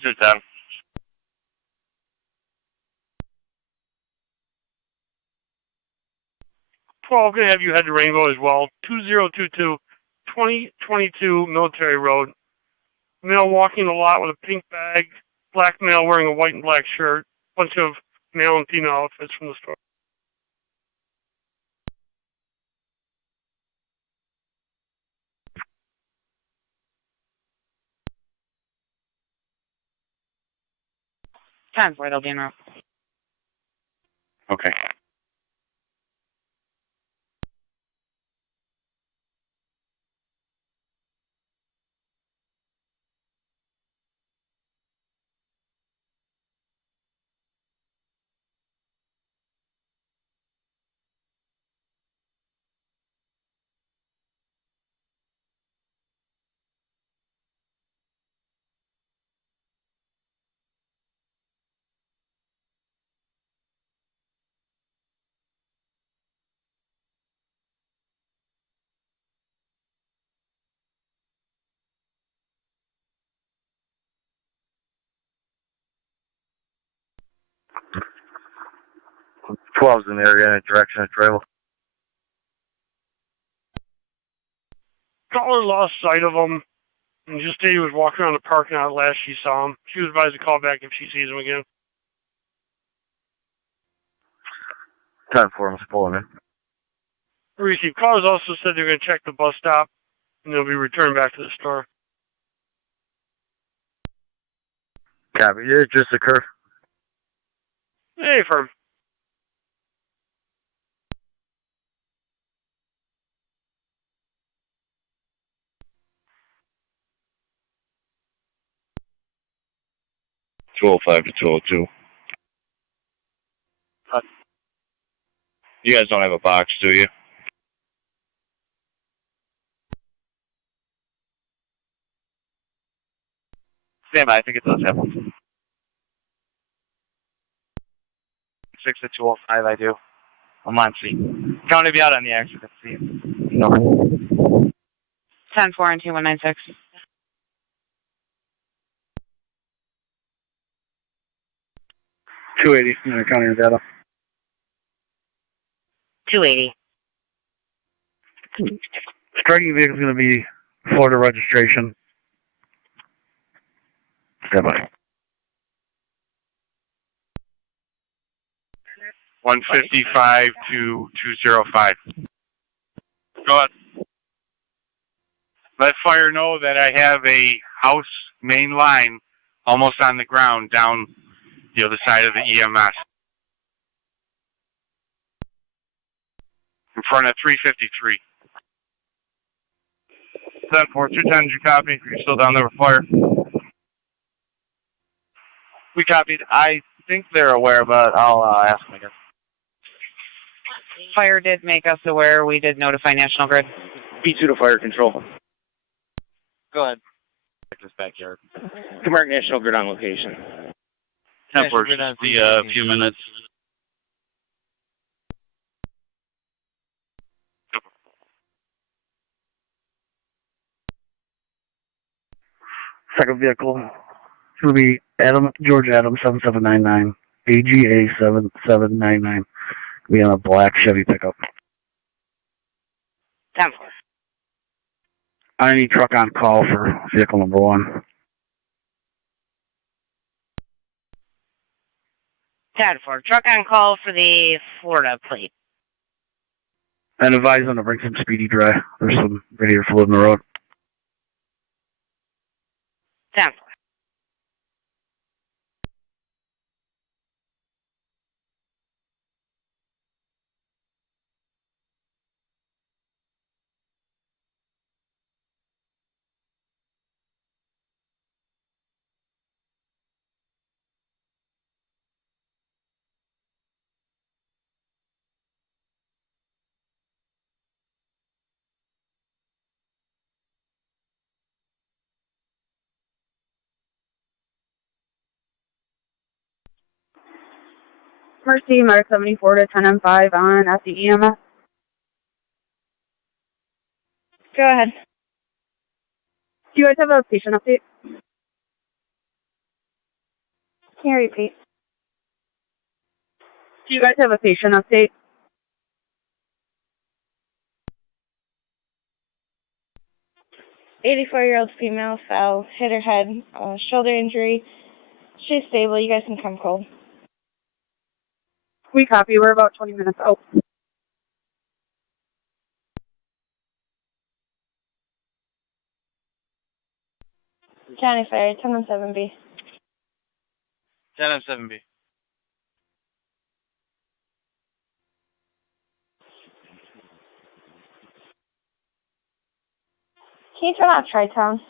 Just done. 12, going to have you head to Rainbow as well. 2022, 2022 Military Road. Male walking a lot with a pink bag. Black male wearing a white and black shirt. Bunch of male and female outfits from the store. Time for it, they'll be en route. Okay. Twelve's in the area in a direction of travel. Caller lost sight of him and just said he was walking around the parking lot last she saw him. She was advised to call back if she sees him again. 10-4 was pulling in. Receive. Callers also said they're going to check the bus stop and they'll be returned back to the store. Copy. It just occurred. Hey, firm. $205 to 202. You guys don't have a box, do you? Stand by, I think it does have one. 6 to 205, I do. I'm on scene. County be out on the exit. Let's see. No. 10-4 and 2196. $280 in the county data. 280. Striking vehicle is going to be Florida registration. Stand by. 155 to 205. Go ahead. Let fire know that I have a house main line almost on the ground down the other side of the EMS. In front of 353. 10-4, 210, you copy? You're still down there with fire? We copied. I think they're aware, but I'll ask them again. Fire did make us aware. We did notify National Grid. B2 to fire control. Go ahead. This backyard. Mark National Grid on location. 10-4, see a few minutes. Second vehicle is going to be George Adams 7799, AGA 7799. Be on a black Chevy pickup. 10-4. I need truck on call for vehicle number 1. 10-4. Truck on call for the Florida plate. And advise them to bring some speedy dry. There's some radiator fluid in the road. 10-4. Mercy, Mark 74 to 10M5 on at the EMS. Go ahead. Do you guys have a patient update? Can you repeat? Do you guys have a patient update? '84-year-old female fell, hit her head, shoulder injury. She's stable. You guys can come cold. We copy. We're about 20 minutes out. County Fire, 10-7B. 10-7B. Can you turn off Tri-Town?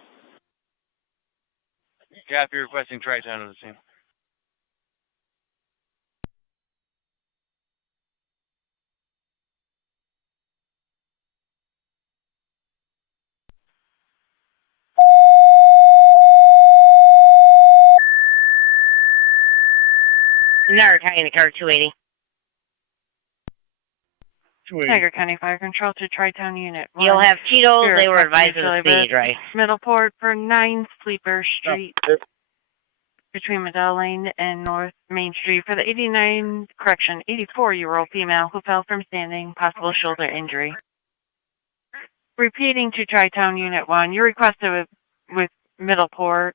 Copy, requesting Tri-Town on the scene. Niagara County, car 280. Niagara County Fire Control to Tri-Town Unit. You'll have Cheetos. They were advised of the speed, right? Middleport for 9 Sleeper Street. Between Medell Lane and North Main Street for the 84-year-old female who fell from standing, possible shoulder injury. Repeating to Tri-Town Unit 1, you requested with Middleport.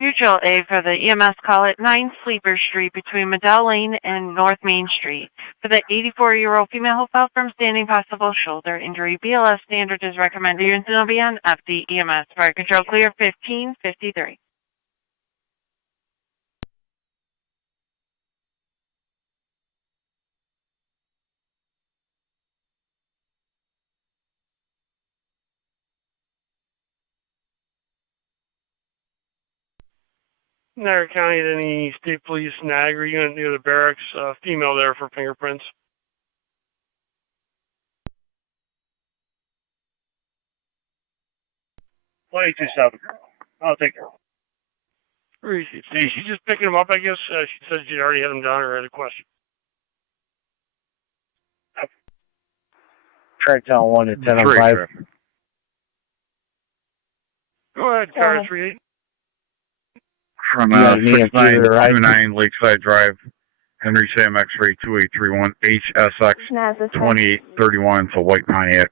Mutual aid for the EMS call at 9 Sleeper Street between Medell Lane and North Main Street for the 84-year-old female who fell from standing, possible shoulder injury. BLS standard is recommended. Units will be on FD EMS. Fire Control clear 1553. Niagara County, any state police Niagara unit near the barracks, female there for fingerprints. What 827? I'll take her. Where is she? She's just picking them up, I guess. She said she already had them down or had a question. Tri-Town 1 at 10:05. Go ahead, car 38. From 6929 Lakeside Drive, Henry Sam X-ray 2831 HSX 2831 to White Pontiac.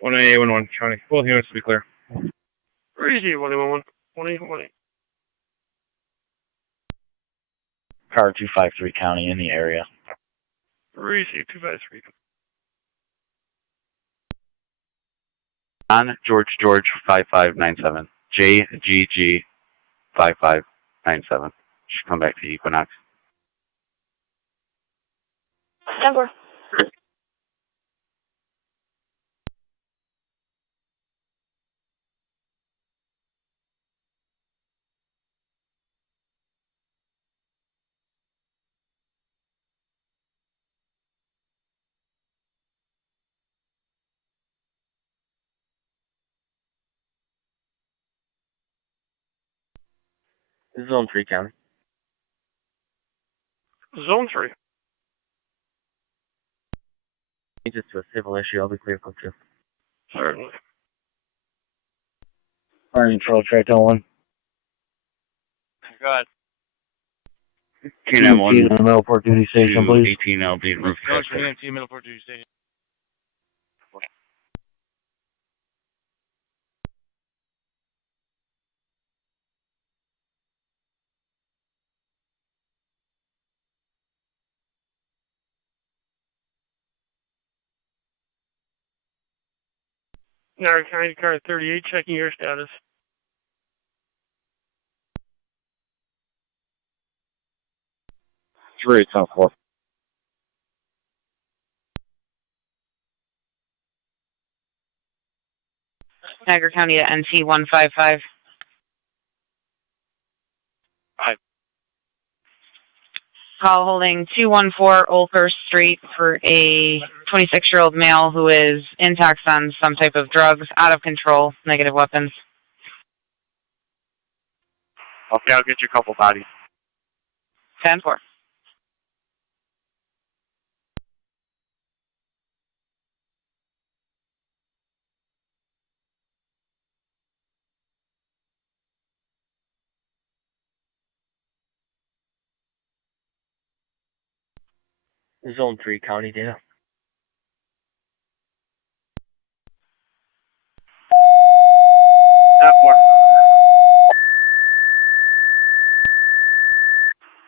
One A, 1 County. Both units to be clear. Where is he? 111. 118. Car 253 County in the area. Where is he? 253. On George 5597. JGG 5597. Should come back to Equinox. Denver. Zone 3 County. Zone 3. Just to a civil issue, I'll be clear for 2. Certainly. Fire Control, Tri-Town 1. Go ahead. TN1. Middleport duty station, please. 18 LB roof. George, EMT, Middleport Duty Station. Niagara County car 38, checking your status. Three, 10-4. Niagara County at NT 155. Call holding 214 Oldhurst Street for a 26-year-old male who is intox on some type of drugs, out of control, negative weapons. Okay, I'll get you a couple bodies. 10-4. Zone 3, county data.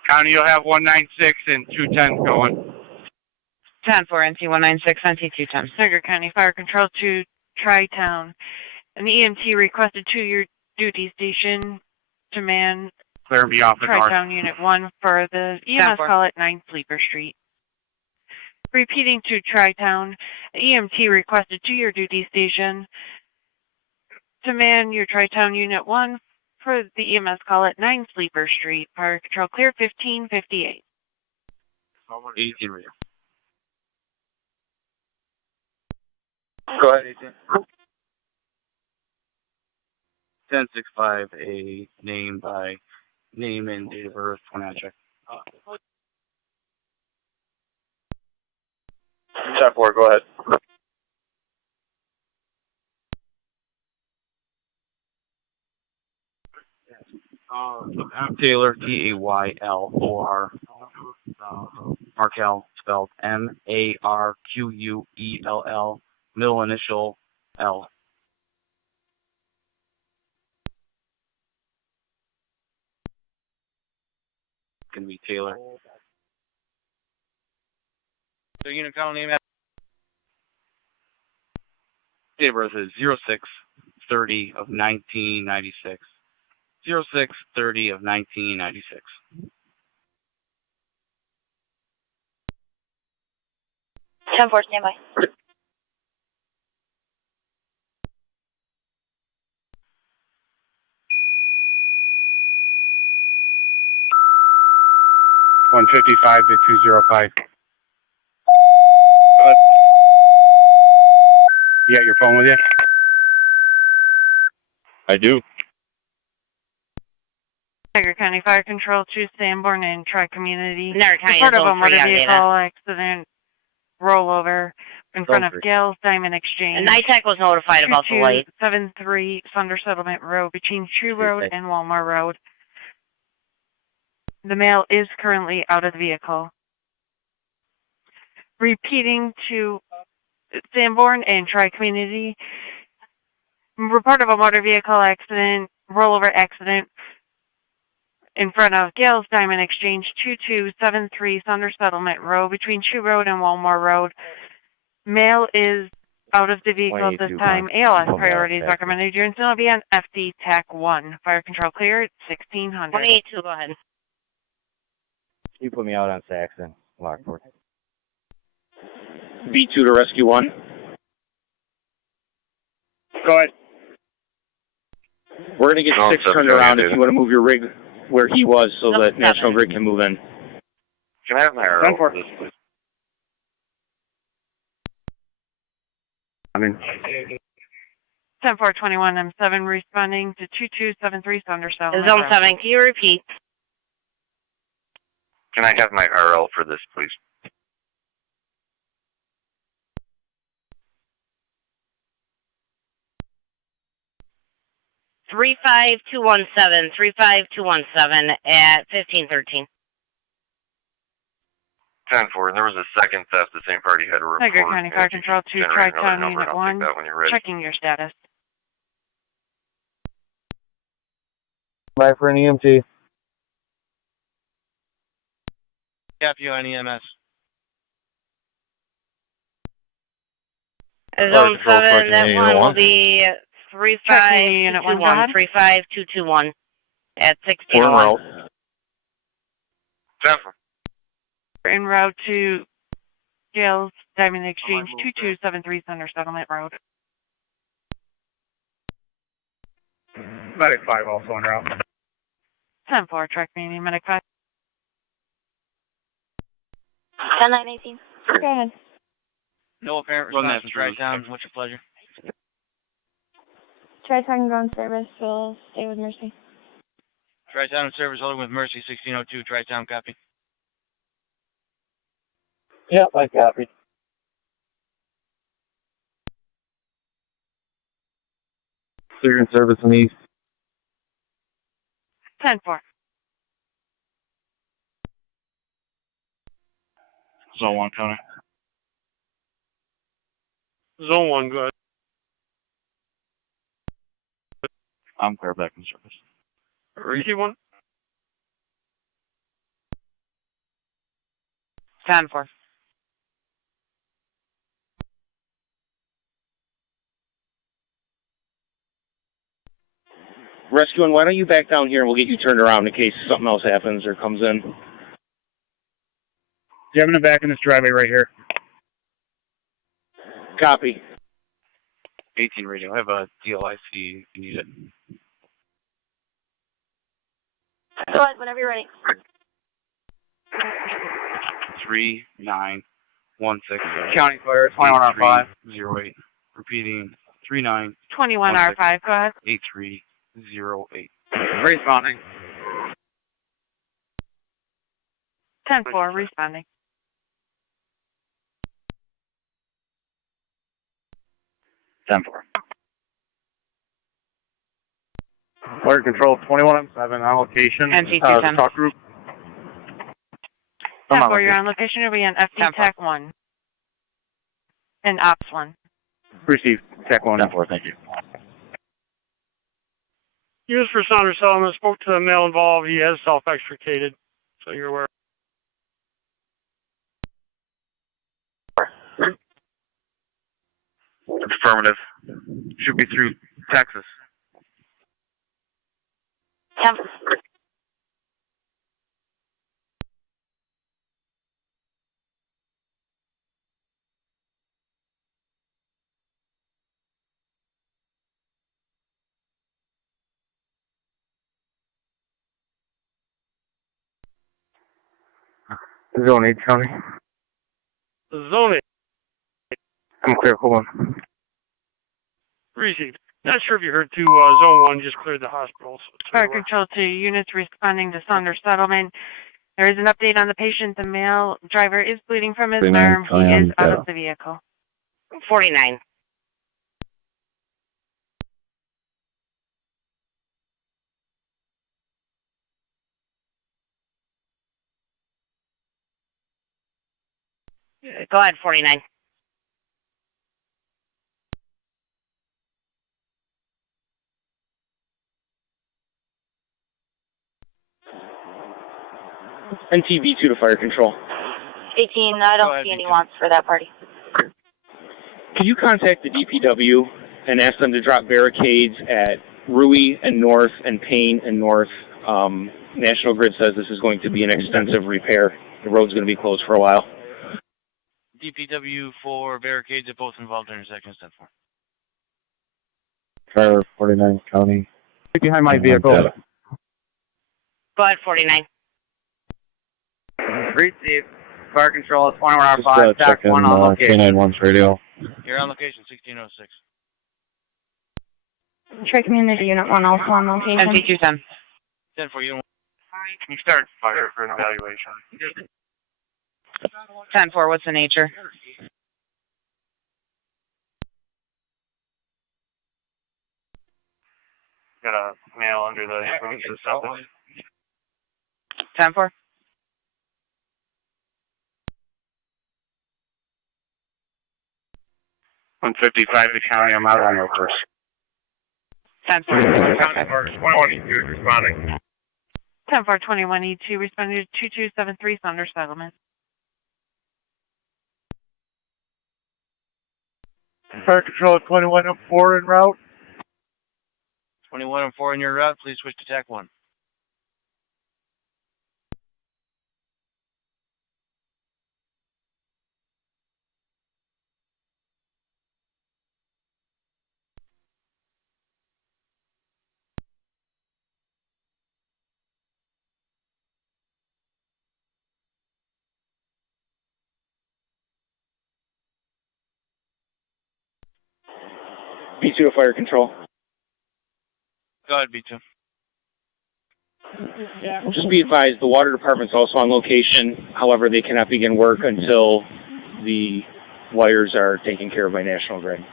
County, you'll have 196 and 210 going. 10-4, NT 196, NT 210. Niagara County Fire Control to Tri-Town. An EMT requested to your duty station to man Clear me off the north. Tri-Town Unit 1 for the EMS call at 9 Sleeper Street. Repeating to Tri-Town, an EMT requested to your duty station to man your Tri-Town Unit 1 for the EMS call at 9 Sleeper Street. Fire Control clear 1558. Easy read. Go ahead, 18. 1065, a name by name and date of birth when I check. 10-4, go ahead. I'm Taylor, Taylor, Markel, spelled Marquell, middle initial L. Can be Taylor. So unit call name. Date of birth is 06/30 of 1996. 06/30 of 1996. 10-4, standby. $155 to 205. You got your phone with you? I do. Niagara County Fire Control to Sanborn and Tri-Community. Niagara County Part of a Zone 3 motor on vehicle data. accident rollover in front of 3. Gales Diamond Exchange. And NITAC was notified about the light. 2273 Thunder Settlement Road between True Road and Walmart Road. The male is currently out of the vehicle. Repeating to Sanborn and Tri-Community. Report of a motor vehicle accident, rollover accident in front of Gales Diamond Exchange, 2273 Thunder Settlement Road between True Road and Walmart Road. Male is out of the vehicle at this time. ALS priorities recommended. You're still be on FD TAC 1. Fire control clear at 1600. 182, go ahead. You put me out on Saxon, Lockport. B2 to rescue 1. Go ahead. We're going to get 6 turned around if you want to move your rig where he was so that National Grid can move in. Can I have my arrow for this, please? I'm in. 10421 M7 responding to 2273 Thunder Settlement Zone Road. 7, can you repeat? Can I have my RL for this, please? Three 35217 at 1513. 10-4. There was a second theft. The same party had a report. Niagara County Fire Control to Generate another Tri-Town number, Unit and I'll 1. take that when you're ready. Checking your status. Bye for an EMT. Cap you on EMS. Zone 7, that one will be Unit 1, go ahead. 35221 at We're en 1601. route. Jennifer. En route to Jails Diamond Exchange 2273 Thunder Settlement Road. Medic 5 also en route. 10-4, track me, Medic 5. 10-9-18. Go ahead. No apparent response from Tri-Town. What's your pleasure? Tri-Town ground service will stay with Mercy. Tri-Town service holding with Mercy 1602. Tri-Town copy. Yep, I copied. Clear service in east. 10-4. Zone 1, Tony. Zone 1, go ahead. I'm clear back in service. Receive 1. 10-4. Rescue 1, why don't you back down here and we'll get you turned around in case something else happens or comes in. Jamming it back in this driveway right here. Copy. 18 radio. I have a DLIC. You need it. Go ahead, whenever you're ready. 3916. County Fire, 21R5. 08. Repeating 39. 21R5, go ahead. 8308. Responding. 10-4, responding. 10-4. Fire control 21M7 on location. NT210. Talk group. 10-4, you're on location. You'll be on FD TAC 1. And Ops 1. Received. TAC 1. 10-4, thank you. Units for Saunders Settlement spoke to the male involved. He has self-extricated, so you're aware. Affirmative. Should be through Texas. 10. Zone 8, County. Zone 8. I'm clear, hold on. Received. Not sure if you heard too, Zone 1 just cleared the hospital. So Fire control to units responding to Saunders Settlement. There is an update on the patient. The male driver is bleeding from his arm. He is out of the vehicle. 49. Go ahead, 49. NTV2 to fire control. 18, I don't see any wants for that party. Can you contact the DPW and ask them to drop barricades at Rui and North and Payne and North? National Grid says this is going to be an extensive repair. The road's going to be closed for a while. DPW for barricades at both involved intersections. 10-4. Car 49 County. Behind my vehicle. Go ahead, 49. Receive. Fire control at 21R5. Check in K91's radio. You're on location 1606. Tri Community Unit 1 also on location. NT210. 10-4, you don't. Can you start fire for an evaluation? 10-4, what's the nature? Got a male under the influence of something. 10-4. $155 to county. I'm out on your first. 10-4. County Park 21E2 responding. 10-4, 21E2 responding to 2273 Saunders Settlement. Fire Control 21-4 en route. 21-4 in your route. Please switch to TAC 1. B2 to fire control. Go ahead, B2. Just be advised, the water department's also on location. However, they cannot begin work until the wires are taken care of by National Grid.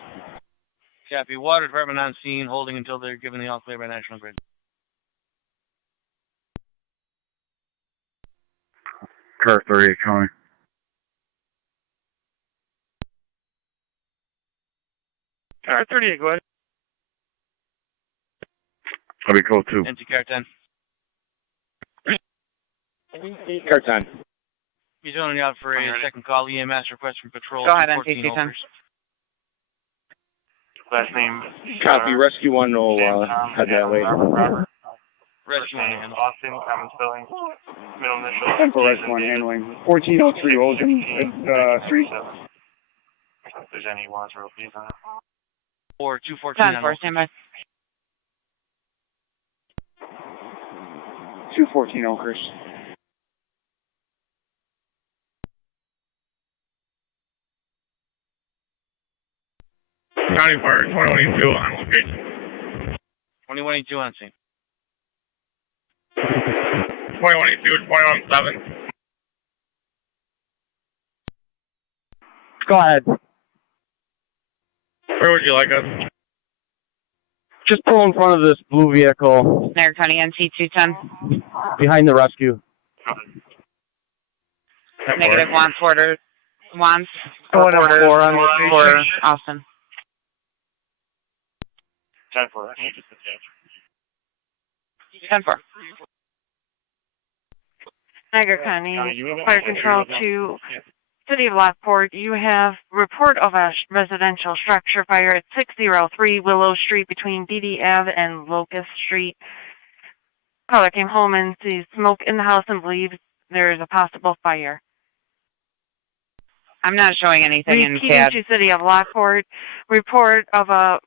Copy. Water department on scene, holding until they're given the all clear by National Grid. Car 38 coming. Car 38, go ahead. I'll be code 2. Empty car 10. Car 10. He's only out for a second call. EMS request from patrol. Go ahead, NTC 10. Last name. Copy. Rescue 1 will head that way. Rescue 1 handling. Austin, common spelling. Middle initial. For Rescue 1 handling. 1403 Oldham, 3. If there's any ones or OPs on it. 214 10-4, stand by. 214 Oakhurst. County Fire 2182 on location. 2182 on scene. 2182, 217. Go ahead. Where would you like us? Just pull in front of this blue vehicle Niagara County NT 210. behind the rescue. Negative wants order. Wants Going up orders 4 on the for station. Austin. 10-4. 10-4. Niagara County Fire Control to City of Lockport. You have report of a residential structure fire at 603 Willow Street between BD Ave and Locust Street. Caller came home and sees smoke in the house and believes there is a possible fire. I'm not showing anything in Repeating CAD. to City of Lockport, report of a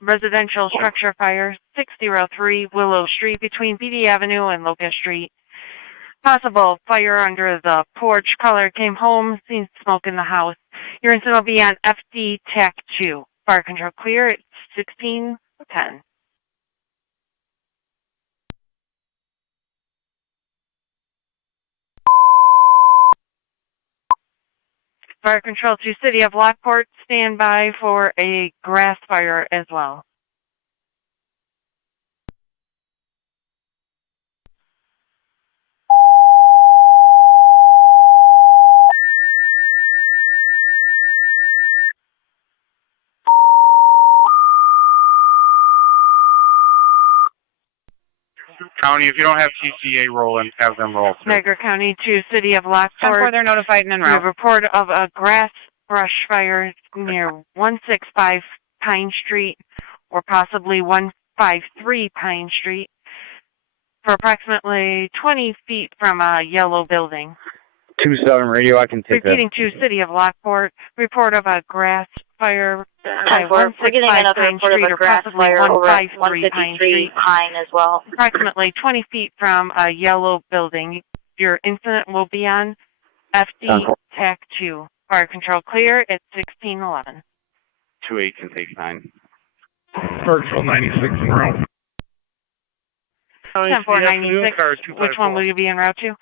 residential structure fire, 603 Willow Street between BD Avenue and Locust Street. Possible fire under the porch. Caller came home, seen smoke in the house. Your incident will be on FD TAC 2. Fire control clear at 1610. Fire control to City of Lockport, stand by for a grass fire as well. County, if you don't have TCA rolling, have them roll through. Niagara County to City of Lockport. They're notified and en We have route. a report of a grass brush fire near 165 Pine Street or possibly 153 Pine Street for approximately 20 feet from a yellow building. 27 radio, I can take that. Repeating to City of Lockport, report of a grass fire by We're getting 165 another Pine report of Street a or grass possibly fire over at 153 Pine Street. 153 Pine as well. Approximately 20 feet from a yellow building. Your incident will be on FD TAC 2. Fire control clear at 1611. 2-8 can take 9. Virtual 96 in row. 10496. Which one will you be en route to?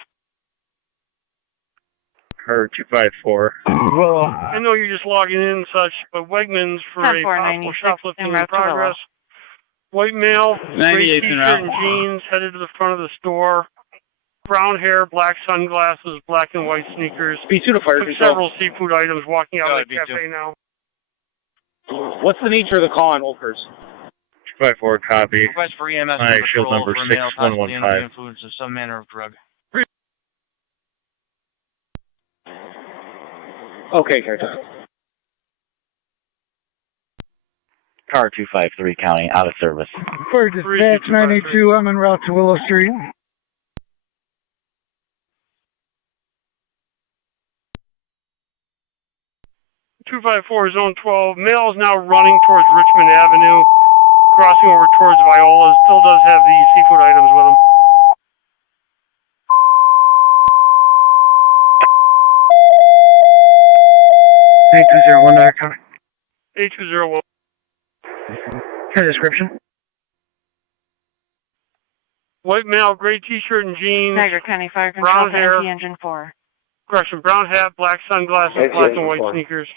Car 254. Well, I know you're just logging in and such, but Wegmans for a possible shoplifting in progress. White male, gray t-shirt and jeans, headed to the front of the store. Brown hair, black sunglasses, black and white sneakers. B2 to fire Took control. several seafood items walking out of the cafe now. What's the nature of the call on Oakers? 254, copy. Request for EMS All right, shield patrol number for a male possibly under the 6115. influence of some manner of drug. Okay, Captain. Car 253 County, out of service. For dispatch 92, I'm en route to Willow Street. Two 254 Zone 12. Mail is now running towards Richmond Avenue, crossing over towards Viola. Still does have the seafood items with him. 8201 Niagara. 8201. Description. White male, gray t-shirt and jeans. Niagara County Fire Control, brown hair. Engine 4. Correction, brown hat, black sunglasses, black and white sneakers.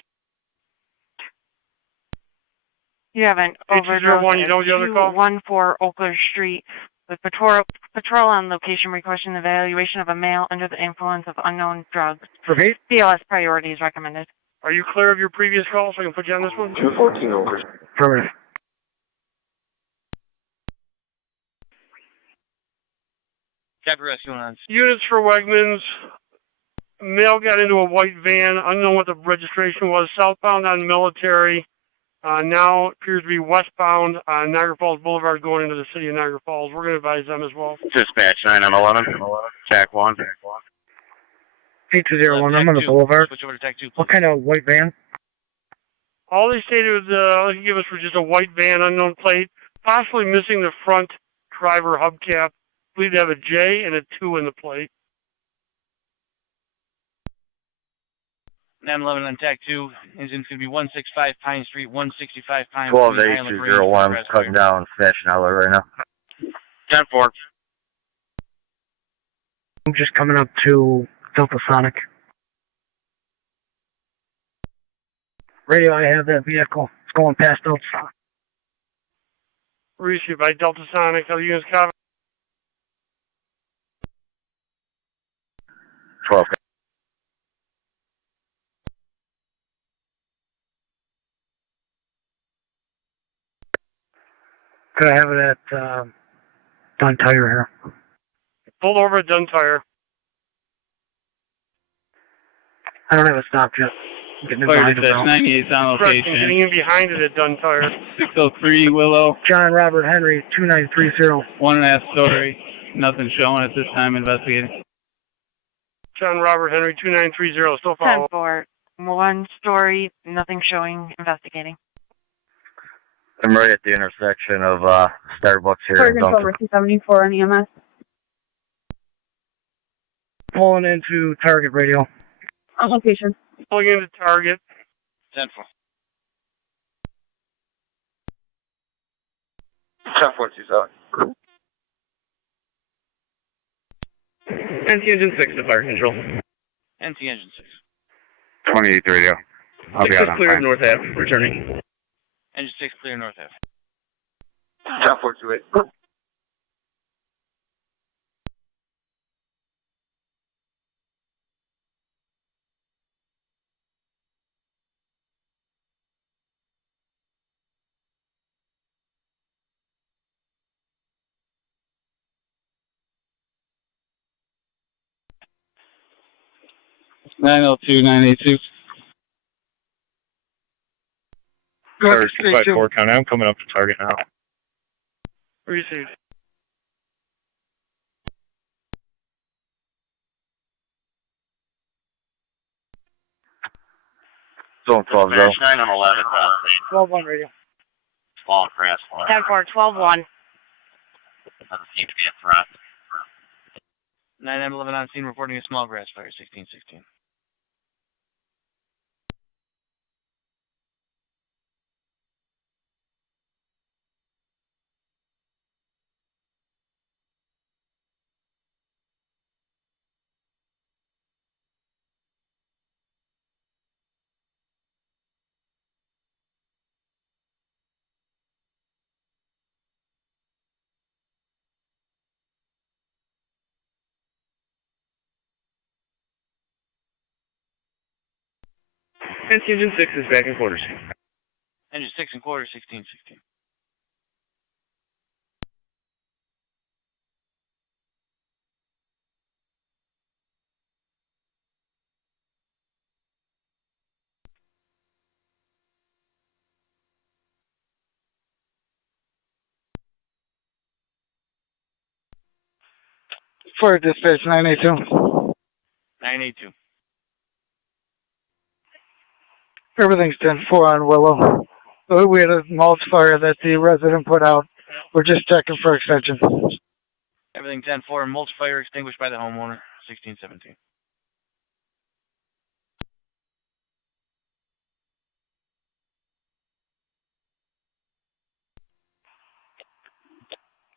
You have an 8201, you know the other call? 214 Oakland Street with patrol on location requesting the evaluation of a male under the influence of unknown drugs. Repeat. BLS priority is recommended. Are you clear of your previous call so I can put you on this one? 214 over. Affirmative. Captain Rescue on. Units for Wegmans. Male got into a white van, unknown what the registration was, southbound on Military. Now appears to be westbound on Niagara Falls Boulevard going into the city of Niagara Falls. We're going to advise them as well. Dispatch 9 on 11. TAC 1. 8201, I'm on the boulevard. Switch over to TAC 2. What kind of white van? All they stated was all they could give us was just a white van, unknown plate, possibly missing the front driver hubcap. I believe they have a J and a 2 in the plate. 911 on TAC 2. Engine's going to be 165 Pine Street, 165 Pine 12 Street. 8201, cutting down, smashing outlet right now. 10-4. I'm just coming up to Delta Sonic. Radio, I have that vehicle. It's going past Delta Sonic. Received by Delta Sonic. Other units copy. 12. Could I have it at Dunn Tire here? Pulled over at Dunn Tire. I don't have a stop yet. Getting in behind it, bro. 98 on location. Getting in behind it at Dunn Tire. 603 Willow. John Robert Henry, 2930. 1.5 story. Nothing showing at this time. Investigating. John Robert Henry, 2930. Still follow. 10-4. 1 story. Nothing showing. Investigating. I'm right at the intersection of Starbucks here. Fire Control, Ricky 74 on EMS. Pulling into Target Radio. On location. Pulling into Target. 10-4. 10-427. NT Engine 6 to Fire Control. NT Engine 6. 28 radio. I'll be 6 out on clear time. North Ave, returning. Engine 6 clear North Ave. 10-428. Nine 982. Go 254 County. I'm coming up to Target now. Received. Zone 12 Dispatch 9 on 11. 12-1 radio. Small crash. 10-4, 12-1. Doesn't seem to be a threat. 911 on scene reporting a small grass fire. 1616. NT Engine 6 is back in quarters. Engine 6 and quarter. 1616. For dispatch 982. 982. Everything's 10-4 on Willow. We had a mulch fire that the resident put out. We're just checking for extension. Everything 10-4, mulch fire extinguished by the homeowner, 1617.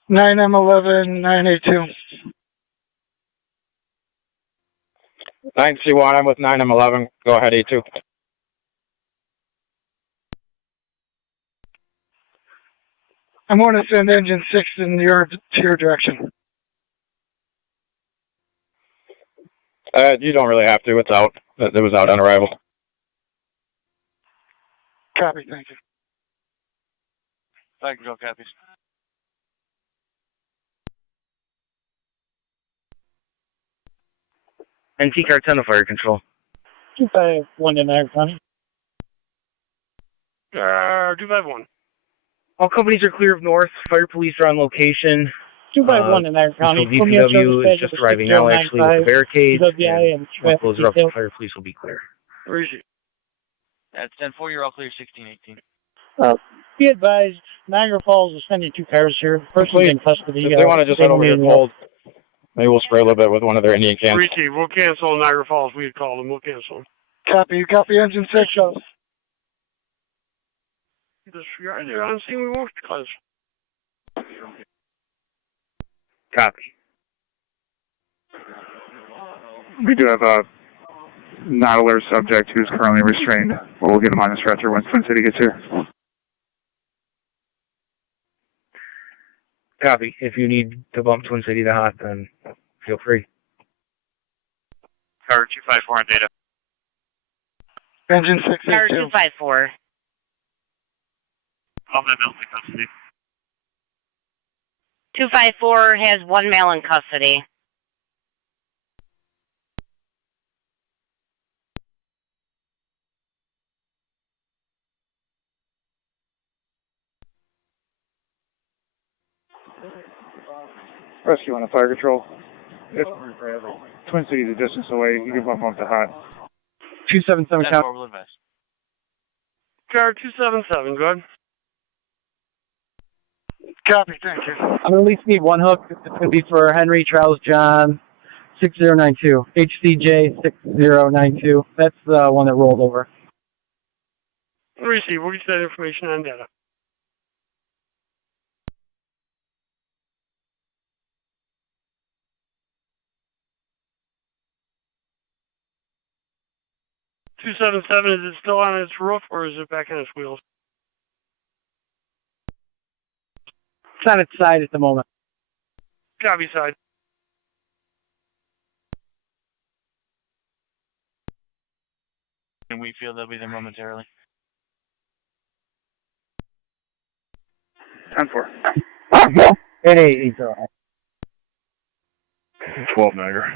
Nine M11 982. 9C1, I'm with 9M11. Go ahead, A2. I'm going to send engine 6 in to your direction. You don't really have to. It's out. It was out on arrival. Copy, thank you. Fire control copies. NT car 10 to fire control. 251 in Niagara County. 251. All companies are clear of north. Fire police are on location. 251 in Niagara County. DPW is just arriving now, actually, with the barricades. and Once those are up, the fire police will be clear. Where is he? That's 10-4, you're all clear, 1618. Be advised, Niagara Falls is sending 2 cars here. Person's in custody. If they want to just head over here cold, maybe we'll spray a little bit with one of their Indian cans. Receive. We'll cancel Niagara Falls. We had called them. We'll cancel them. Copy engine 6. Disregard it. I'm seeing we won't close. Copy. We do have a not alert subject who's currently restrained, but we'll get him on the stretcher once Twin City gets here. Copy. If you need to bump Twin City to hot, then feel free. Car 254 on data. Engine 682. Car 254. All my males in custody. 254 has 1 male in custody. Rescue on the fire control. If Twin City's a distance away, you can bump to hot. 277 That's what we'll advise. Car 277, go ahead. Copy, thank you. I'm going to at least need 1 hook. It's going to be for Henry Charles John 6092. HCJ 6092. That's the one that rolled over. Receive. We'll get that information on data. Is it still on its roof or is it back on its wheels? It's on its side at the moment. Copy side. And we feel they'll be there momentarily. 10-4. 8880. 12 Niagara.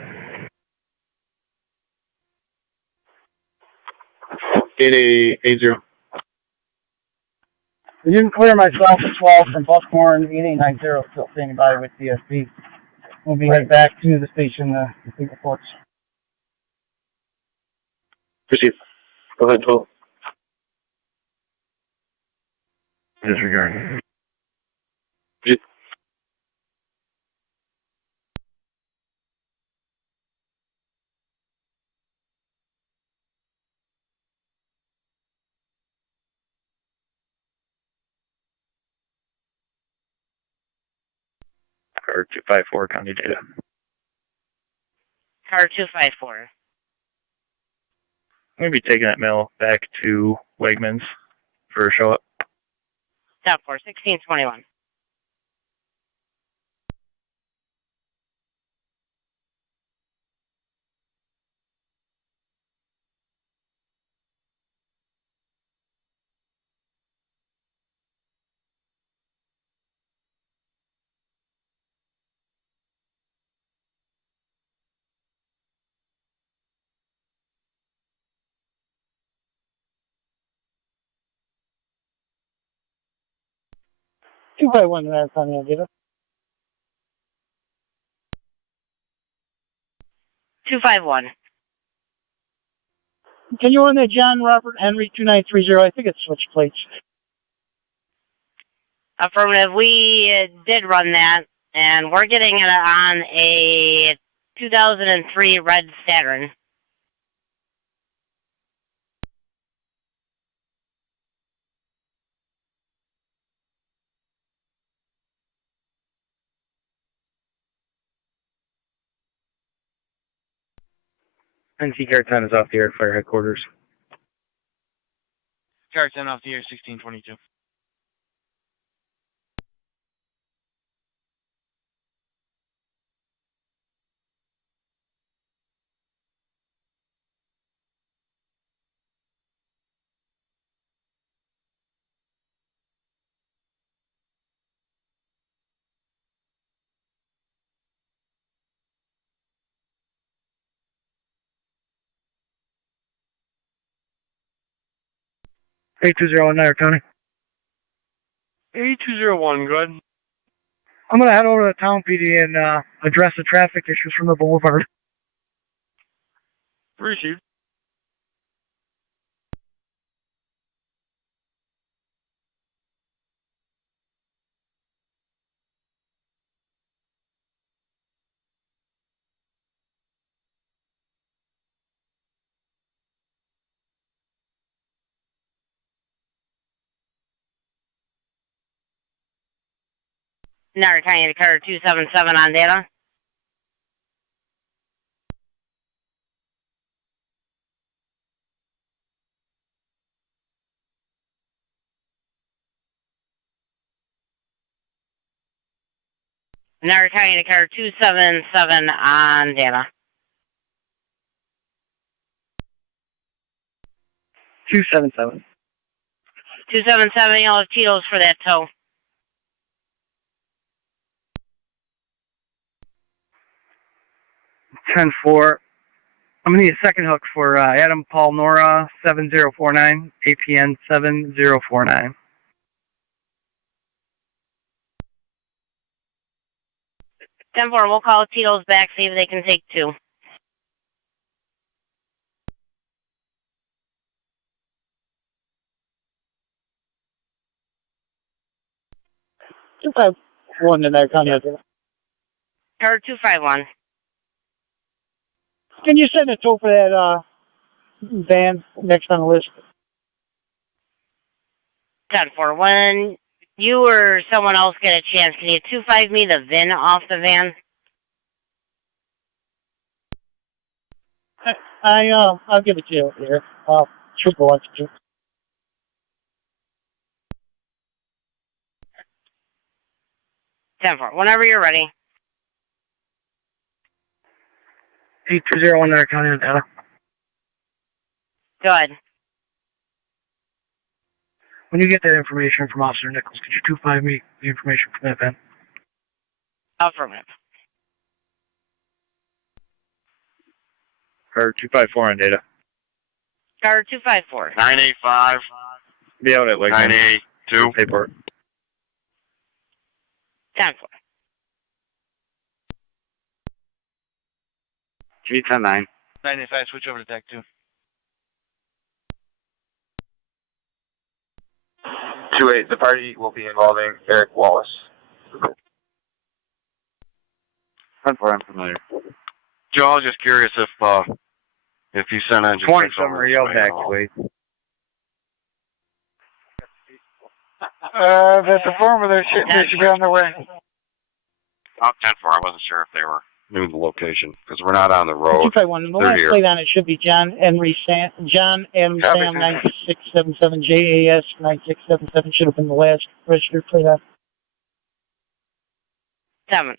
8880. You can clear myself as well from Buckhorn 8890, still standing by with DSP. We'll be headed back to the station, the Middleport. Proceed. Go ahead, 12. Disregard. Car 254, county data. Car 254. I'm going to be taking that mail back to Wegmans for a show up. Stop for 1621. Two by one in our county, I'll get it. 251. Can you run that John Robert Henry 2930? I think it's switch plates. Affirmative. We did run that, and we're getting it on a 2003 red Saturn. NC Car 10 is off the air at fire headquarters. Car 10 off the air, 1622. Hey, 2019 Tony. 8201, good. I'm going to head over to the town PD and address the traffic issues from the boulevard. Received. Niagara County Car 277 on data. Niagara County Car 277 on data. 277. 277, you'll have Tito's for that tow. Ten four. I'm going to need a second hook for Adam Paul Nora 7049, APN 7049. 10-4, we'll call Tito's back, see if they can take two. One in there, Car 251. Can you send a tow for that van next on the list? 10-4, when you or someone else get a chance, can you 25 me the VIN off the van? I'll give it to you here. Triple wants to. 10-4, whenever you're ready. 8201 there, County of Data. Good. When you get that information from Officer Nichols, could you 25 me the information from that van? Affirmative. Car 254 on data. Car 254. 985. Be out at like 982. Middleport. 10-4. G109. 985, switch over to TAC 2. 2-8, the party will be involving Eric Wallace. 10-4, I'm familiar. Joe, I was just curious if you sent engine 20 six over. somewhere, yell back to wait. That's the form of their shit. They should be on their way. Oh, 10-4, I wasn't sure if they were new to the location, because we're not on the road. 251. The last plate on it should be John Henry Sam, John M. Sam 9677, JAS 9677 should have been the last registered plate on. 10-4.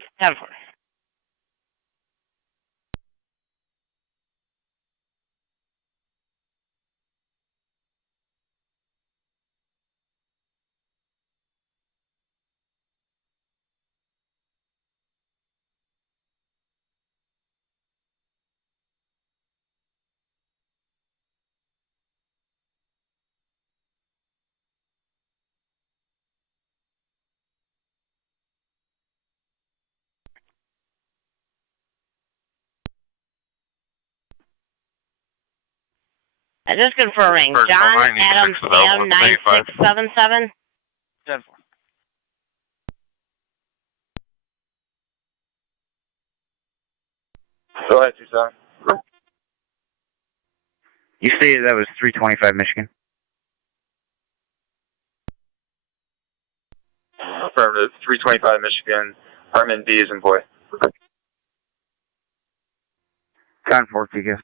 Just confirming. John Adam Sam 9677. 10-4. Go ahead, Tucson. You stated that was 325 Michigan. Affirmative. 325 Michigan. Harmon B is in boy. 10-4, TGS.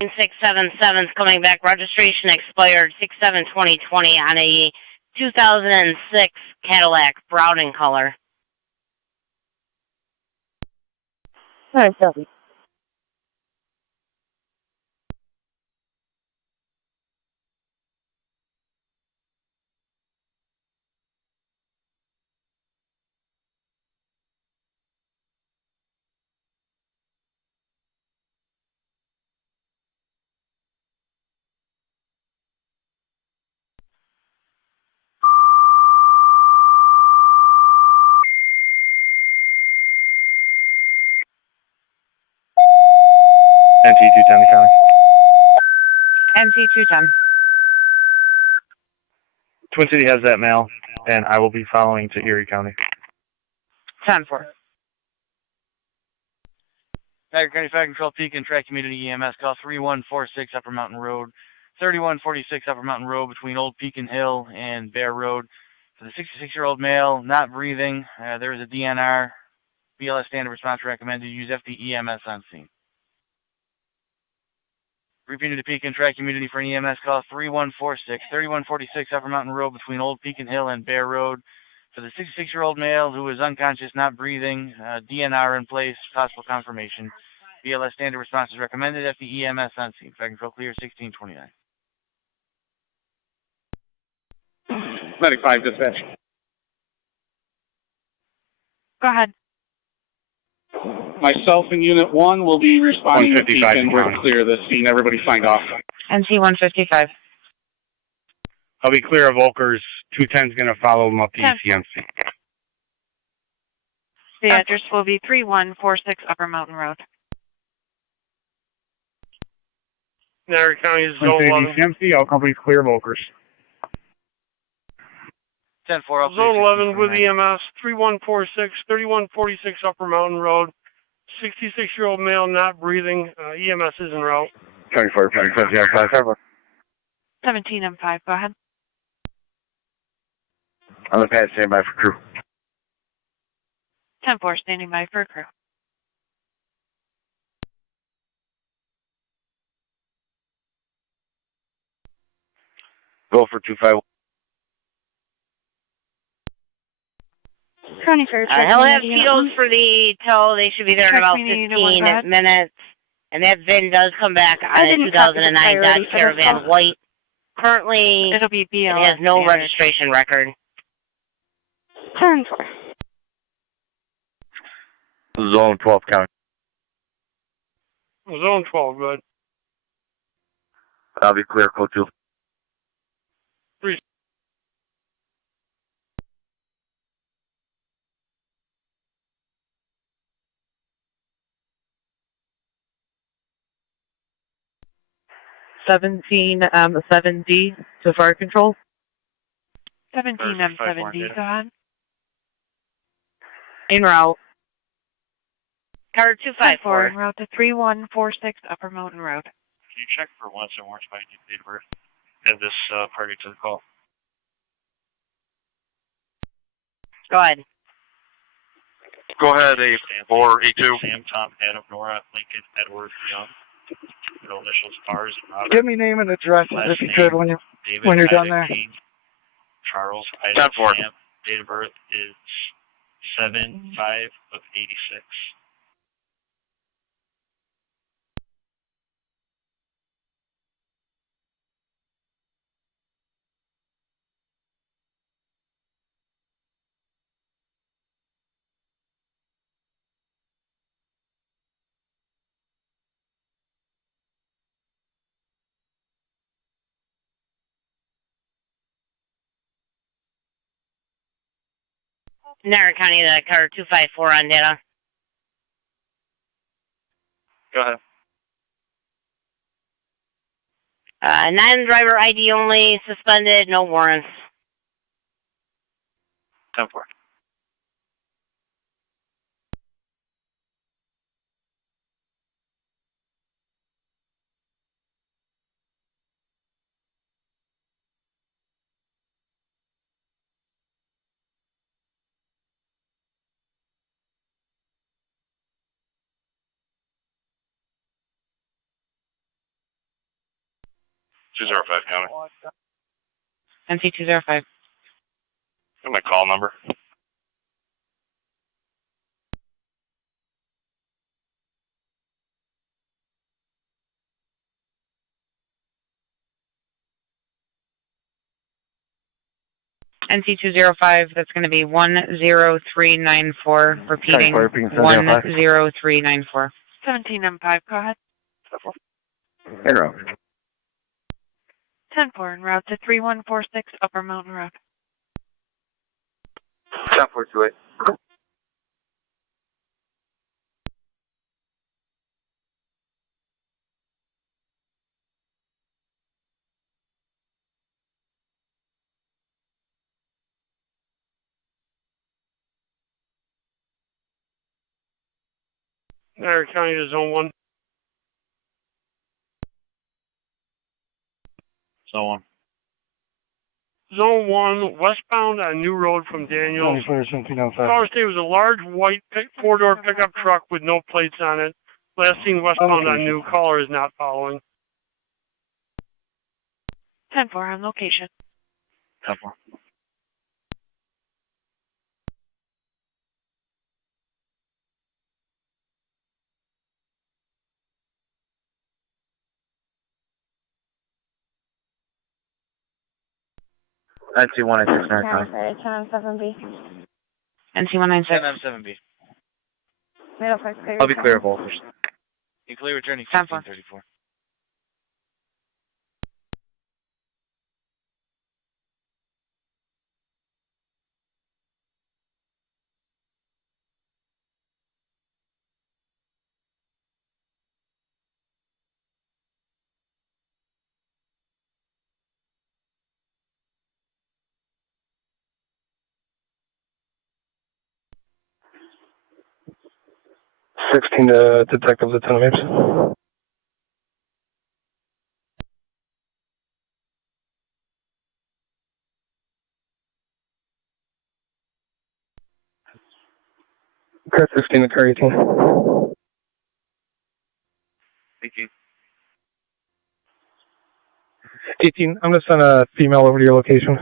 9677 is coming back. Registration expired 6/7/2020 on a 2006 Cadillac, brown in color. All right, copy. NT210 County. NT210. Twin City has that mail, and I will be following to Erie County. 10-4. Niagara County Fire Control Peak and Track Community EMS call 3146 Upper Mountain Road, 3146 Upper Mountain Road between Old Pekin Hill and Bear Road. For the 66-year-old male, not breathing, there is a DNR. BLS standard response recommended. Use FDEMS on scene. Repeating to Pekin Track Community for an EMS call 3146, 3146 Upper Mountain Road between Old Pekin Hill and Bear Road. For the 66-year-old male who is unconscious, not breathing, DNR in place, possible confirmation. BLS standard response is recommended. FDEMS on scene. Fire control clear 1629. Medic 5 dispatch. Go ahead. Myself and Unit 1 will be responding to Pekin. We're to clear the scene. Everybody signed off. NC155. I'll be clear of Volkers. 210's going to follow them up to ECMC. The address will be 3146 Upper Mountain Road. Niagara County is Zone 11. ECMC, all companies clear Volkers. 10-4. Zone 11 with EMS, 3146, 3146 Upper Mountain Road. 66-year-old male not breathing. EMS is en route. 24, 17 M5, go ahead. On the pad, stand by for crew. 10-4, standing by for crew. Go for 251. He'll have Tito's for the tow. They should be there in about 15 minutes. And that VIN does come back on a 2009 Dodge Caravan white. Currently, it'll be BL. It has no registration record. 10-4. Zone 12 County. Zone 12, good. I'll be clear, code 2. 3. M7D to fire control. 17 M7D, go ahead. En route. Car 254. En route to 3146 Upper Mountain Road. Can you check for once and more spike date of birth? Add this party to the call. Go ahead. Go ahead, A482. Sam, Tom, Adam, Nora, Lincoln, Edward, Young. Middle initials, R's, Robert. Give me name and address if you could when you're done there. King, Charles, Isaac, Sam. Date of birth is 7/5/86. Niagara County, the car 254 on data. Go ahead. Non-driver ID only, suspended, no warrants. 10-4. $205 County. NC 205. Got my call number. NC 205, that's going to be 10394, repeating 10394. 17 M5, go ahead. En route. 10-4, en route to 3146 Upper Mountain Road. 10-428. Niagara County to Zone 1. Zone 1. Zone 1, westbound on New Road from Daniels. Caller state was a large white four-door pickup truck with no plates on it. Last seen westbound on New. Caller is not following. 10-4 on location. 10-4. NC 186 10-7B. NC 196. 10-7B. Middleport clear. I'll be clear of voltage. You clear returning 10-4. 1534. Detectives at 10 Maps. Car 16 to car 18. 18. 18, I'm going to send a female over to your location.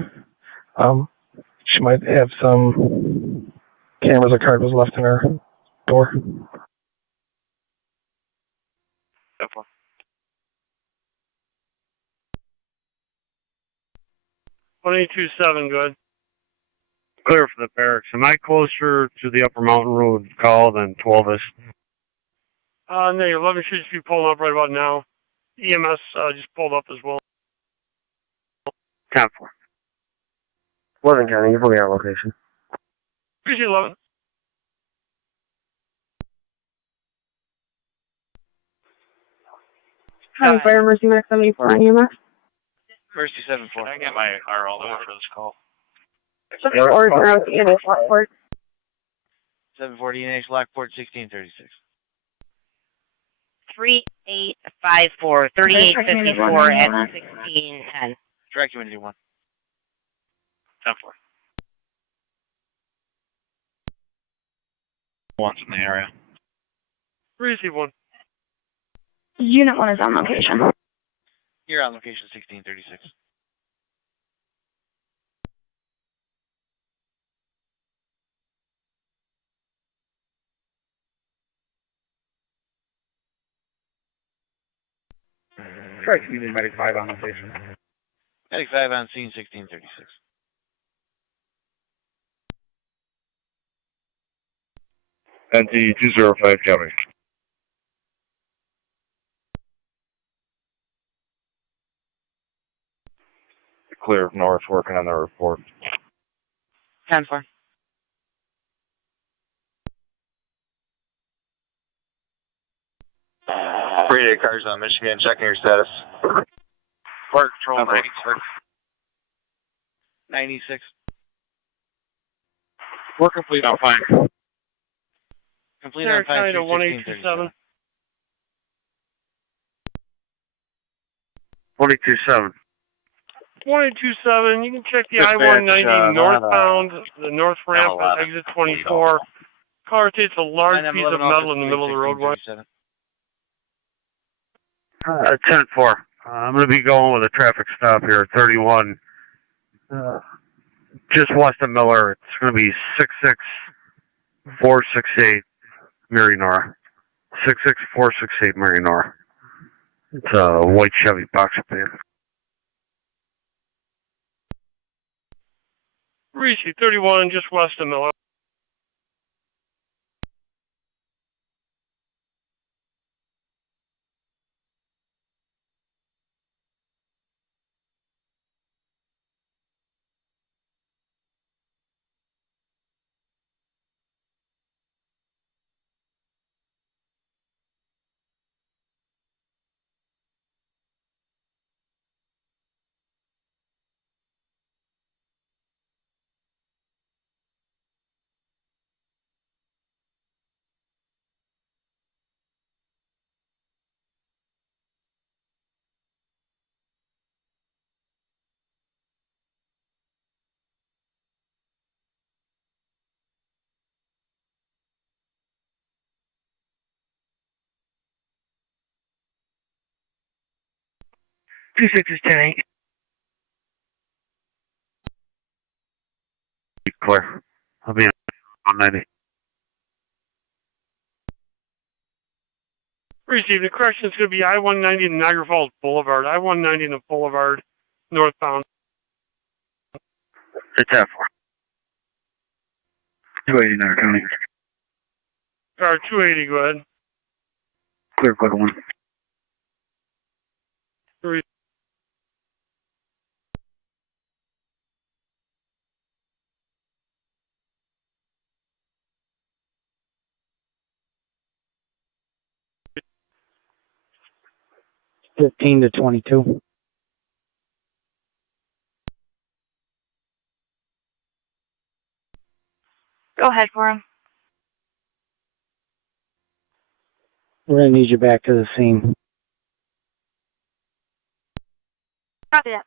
She might have some cameras or card was left in her door. 10-4. 1827, good. Clear for the barracks. Am I closer to the Upper Mountain Road call than 12-ish? No, 11 should just be pulling up right about now. EMS just pulled up as well. 10-4. 11 County, you're fully on location. Appreciate 11. Hi, Fire Mercy Max 74 on EMS. Mercy 7-4. Can I get my RL number for this call? Or around ENH Lockport. 740 NH Lockport 1636. 3854, 3854 at 1610. Direct Community 1. 10-4. One's in the area. Receive 1. Unit 1 is on location. You're on location 1636. Try Community Medic 5 on location. Medic 5 on scene 1636. NC 205 County. Clear of north, working on the report. 10-4. Free cars on Michigan, checking your status. Fire Control 96. 96. We're complete on fine. Complete Niagara on fine. County to 31637. 22.7. 22.7, you can check the Dispatch, I-190 not, northbound, the north ramp a lot at of exit 24. Car takes a large And then piece of 11 metal in the middle of the roadway. 10-4. I'm going to be going with a traffic stop here at 31. Just west of Miller. It's going to be 66468 Marianora. 66468 Marianora. It's a white Chevy box van. Reese 31, just west of Miller. Two six is 10-8. Clear. I'll be on 90. Received. The correction is going to be I-190 and Niagara Falls Boulevard. I-190 and the Boulevard northbound. It's F4. 280 Niagara County. Car 280, go ahead. Clear, quick one. Re- Fifteen to 22. Go ahead for him. We're gonna need you back to the scene. Copy that.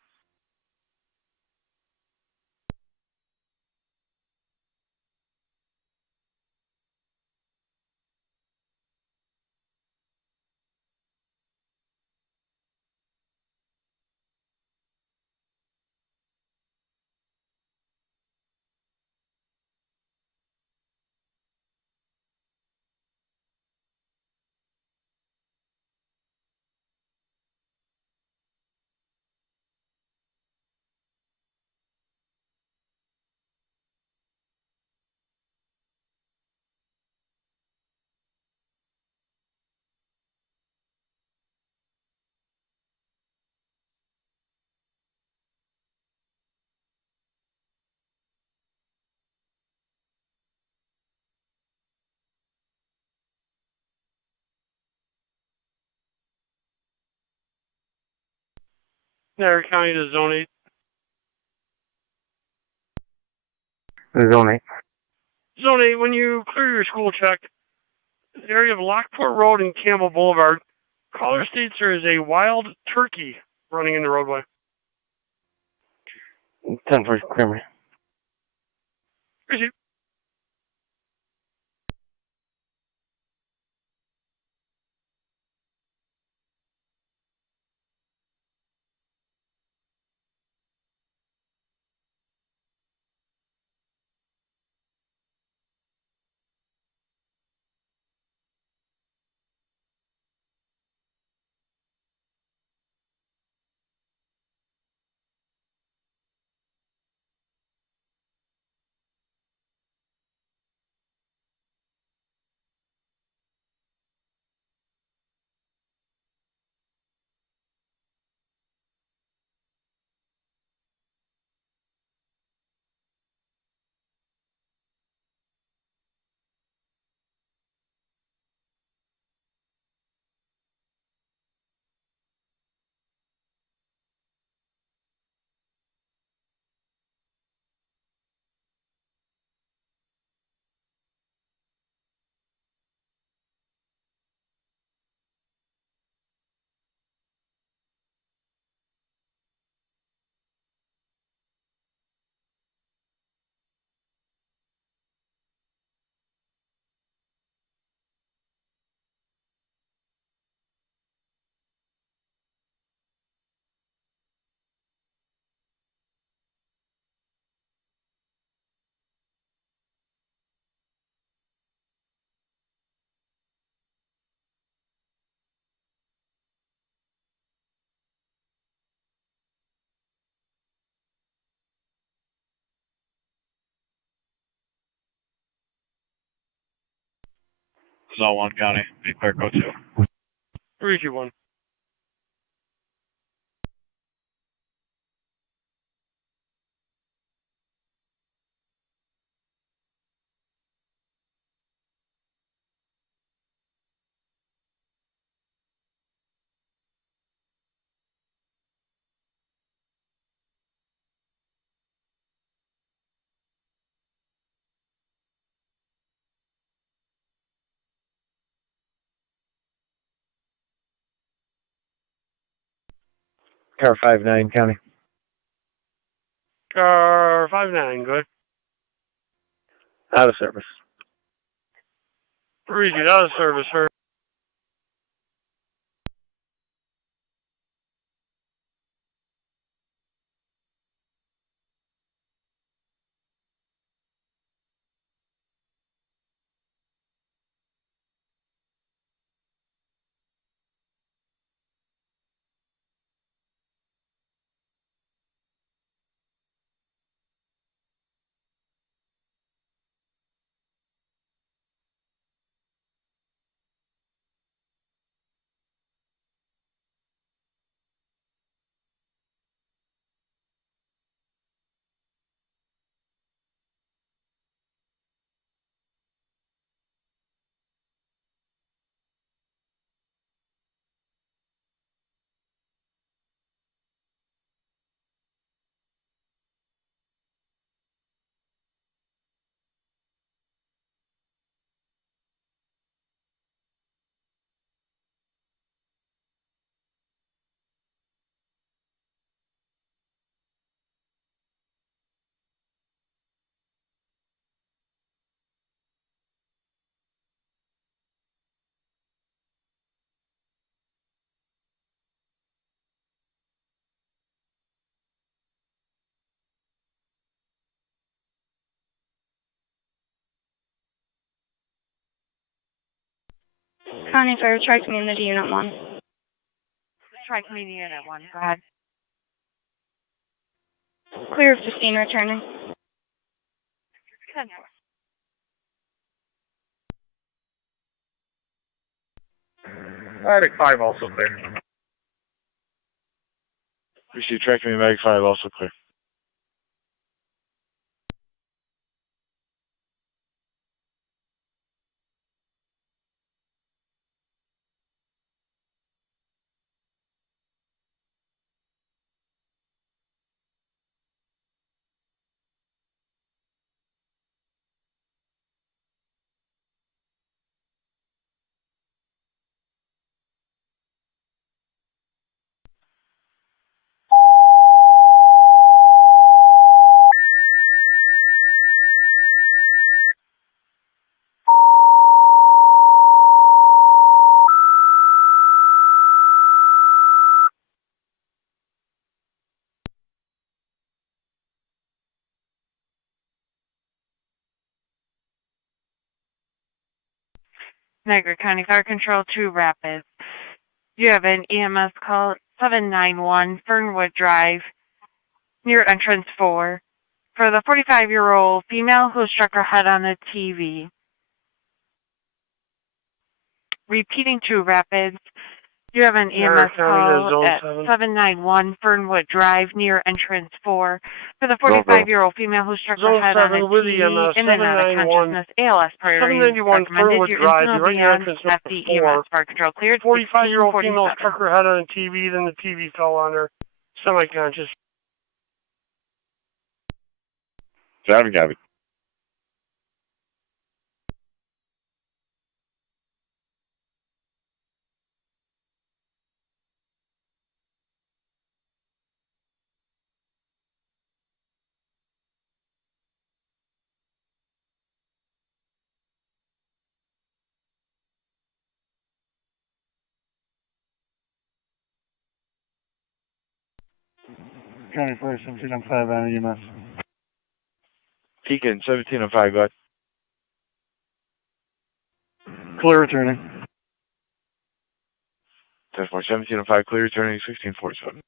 Niagara County to Zone 8. Zone 8. Zone 8, when you clear your school check, the area of Lockport Road and Campbell Boulevard, caller states there is a wild turkey running in the roadway. 10 for clear. Received. Zone 1 County. Be clear, go 2. 321. Car 59 County. Car 59, good. Out of service. 3 out of service, sir. County Fire Tri-Community Unit 1. Tri-Community Unit 1, go ahead. Clear of 15 returning. Good. Attic 5 also clear. Receive track me Mag 5, also clear. Niagara County Fire Control 2 Rapids. You have an EMS call 791 Fernwood Drive near entrance 4 for the 45-year-old female who struck her head on a TV. Repeating 2 Rapids. You have an EMS call at 791 Fernwood Drive near entrance 4 for the 45-year-old female who struck her head on a TV in and out of consciousness. ALS priority is recommended. Your incident will be on at the EMS Fire Control cleared. 45-year-old female struck her head on a TV, then the TV fell on her. Semi-conscious. Driving copy. County Fire 1705 on EMS. Pekin 1705, go ahead. Clear returning. Test mark 1705, clear returning 1647.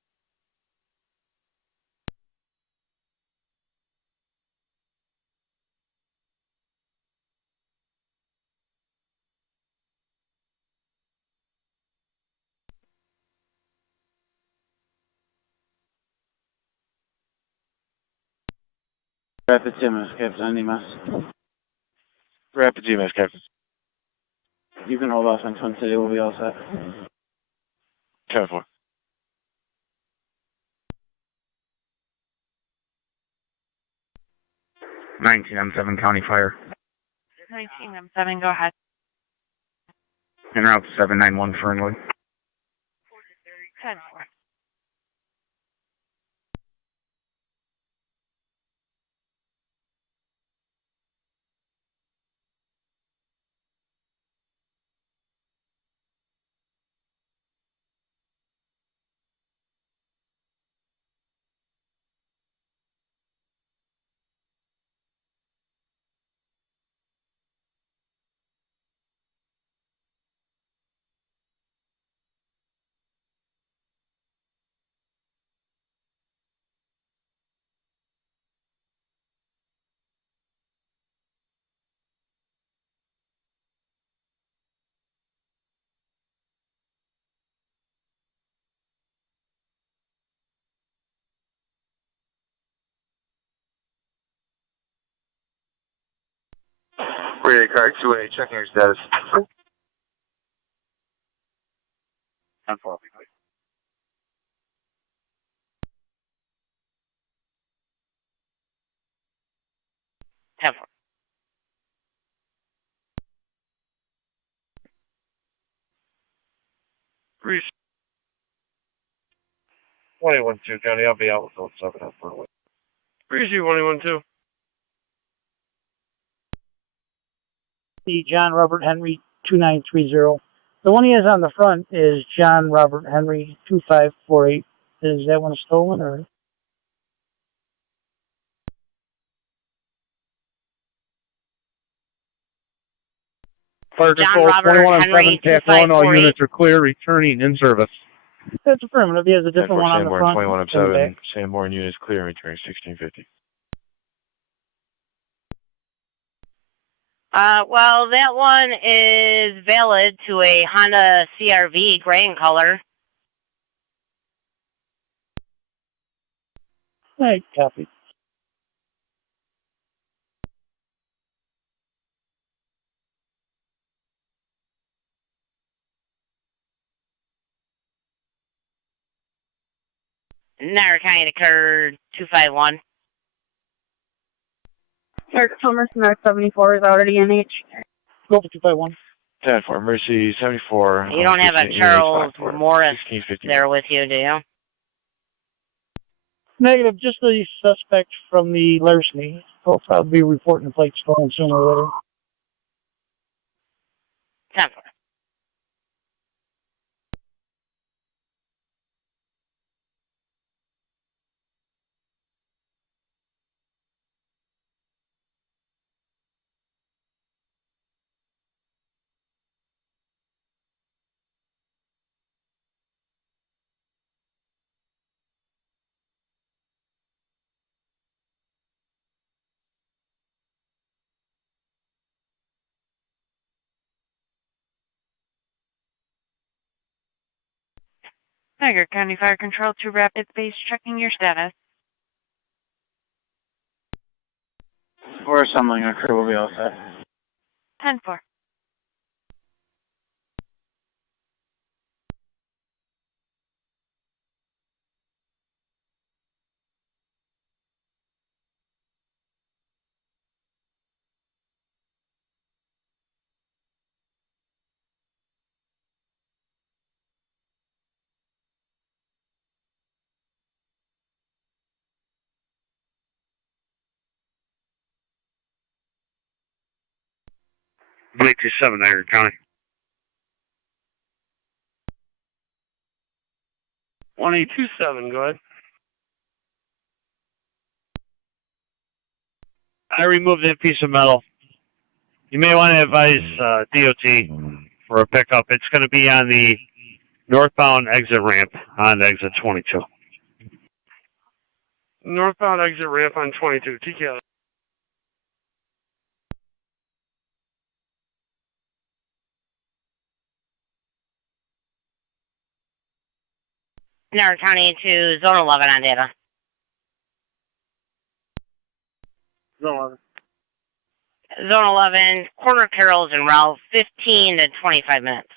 Rapid EMS, Captain, EMS. Rapid EMS, Captain. You can hold off on Twin City, we'll be all set. 10-4. M7 County Fire. 19M7, go ahead. En route 791 Fernwood. 10-4. Radar car 2A, checking your status. 10-4. 10-4. Reese. 21-2, County. I'll be out with 07 at Fernwood. Reese, 21-2. The John Robert Henry 2930. The one he has on the front is John Robert Henry 2548. Is that one stolen or? Fire Control 21 on 7, TAC 1, all units are clear, returning in service. That's affirmative. He has a different one on the front. 21 on 7, Sanborn units clear, returning 1650. Well, that one is valid to a Honda CRV, gray in color. Right, copy. Niagara County occurred 251. Somerset 74 is already in H. Go for 251. 10-4, Mercy 74. You don't have a Charles Morris there with you, do you? Negative, just the suspect from the larceny. He'll probably be reporting the plate stolen sooner or later. 10-4. Niagara County Fire Control to Rapid Base, checking your status. For assembling, our crew will be all set. 10-4. Blake 27, Niagara County. 1827, go ahead. I removed that piece of metal. You may want to advise DOT for a pickup. It's going to be on the northbound exit ramp on exit 22. Northbound exit ramp on 22. TK. Niagara County to Zone 11 on data. Zone 11. Zone 11, corner Carroll's en route, 15 to 25 minutes.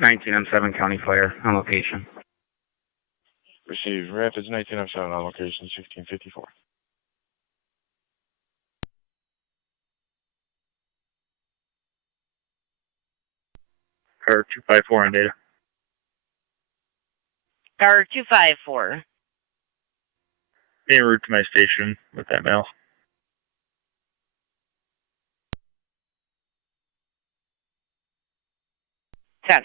19M7 County Fire on location. Received. Rapids 19M7 on location 1654. Car 254 on data. Car 254. En route to my station with that mail. Ten.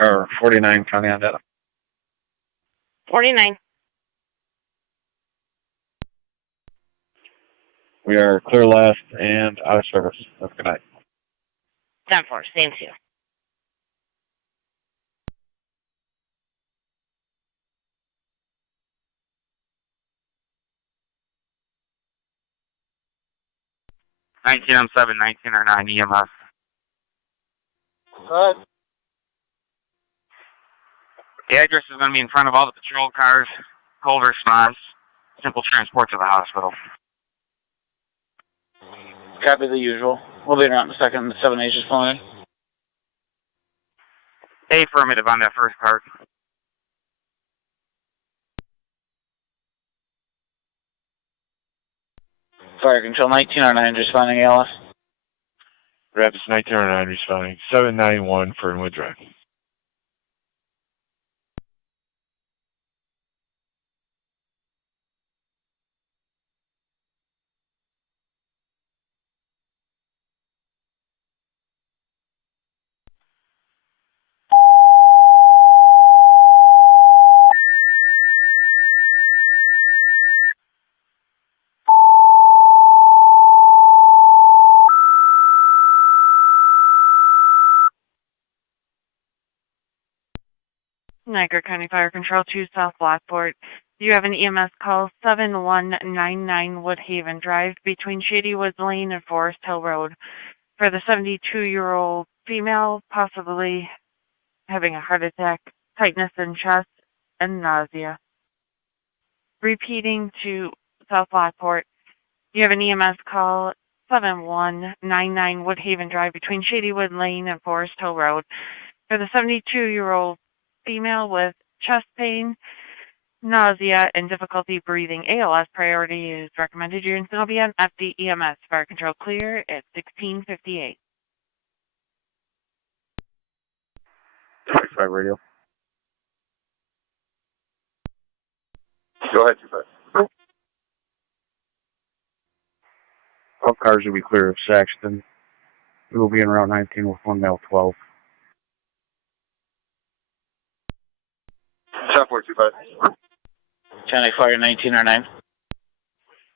Car 49 County on data. 49. We are clear left and out of service. Have a good night. 10-4, same to you. M7, 1909 EMS. Good. The address is going to be in front of all the patrol cars. Cold response. Simple transport to the hospital. Copy the usual. We'll be around in a second. The 7H is flying. Affirmative on that first part. Fire control 1909 responding ALS. Rapids 1909 responding 791 Fernwood Drive. Niagara County Fire Control 2 South Lockport. You have an EMS call 7199 Woodhaven Drive between Shady Woods Lane and Forest Hill Road for the 72-year-old female, possibly having a heart attack, tightness in chest, and nausea. Repeating to South Lockport. You have an EMS call 7199 Woodhaven Drive between Shadywood Lane and Forest Hill Road. For the 72-year-old female with chest pain, nausea, and difficulty breathing, ALS priority is recommended. Units will be on FDEMS. Fire control clear at 1658. 25 radio. Go ahead, 25. All cars will be clear of Saxton. We will be in Route 19 with 1 male 12. South 425. Channel Fire 1909.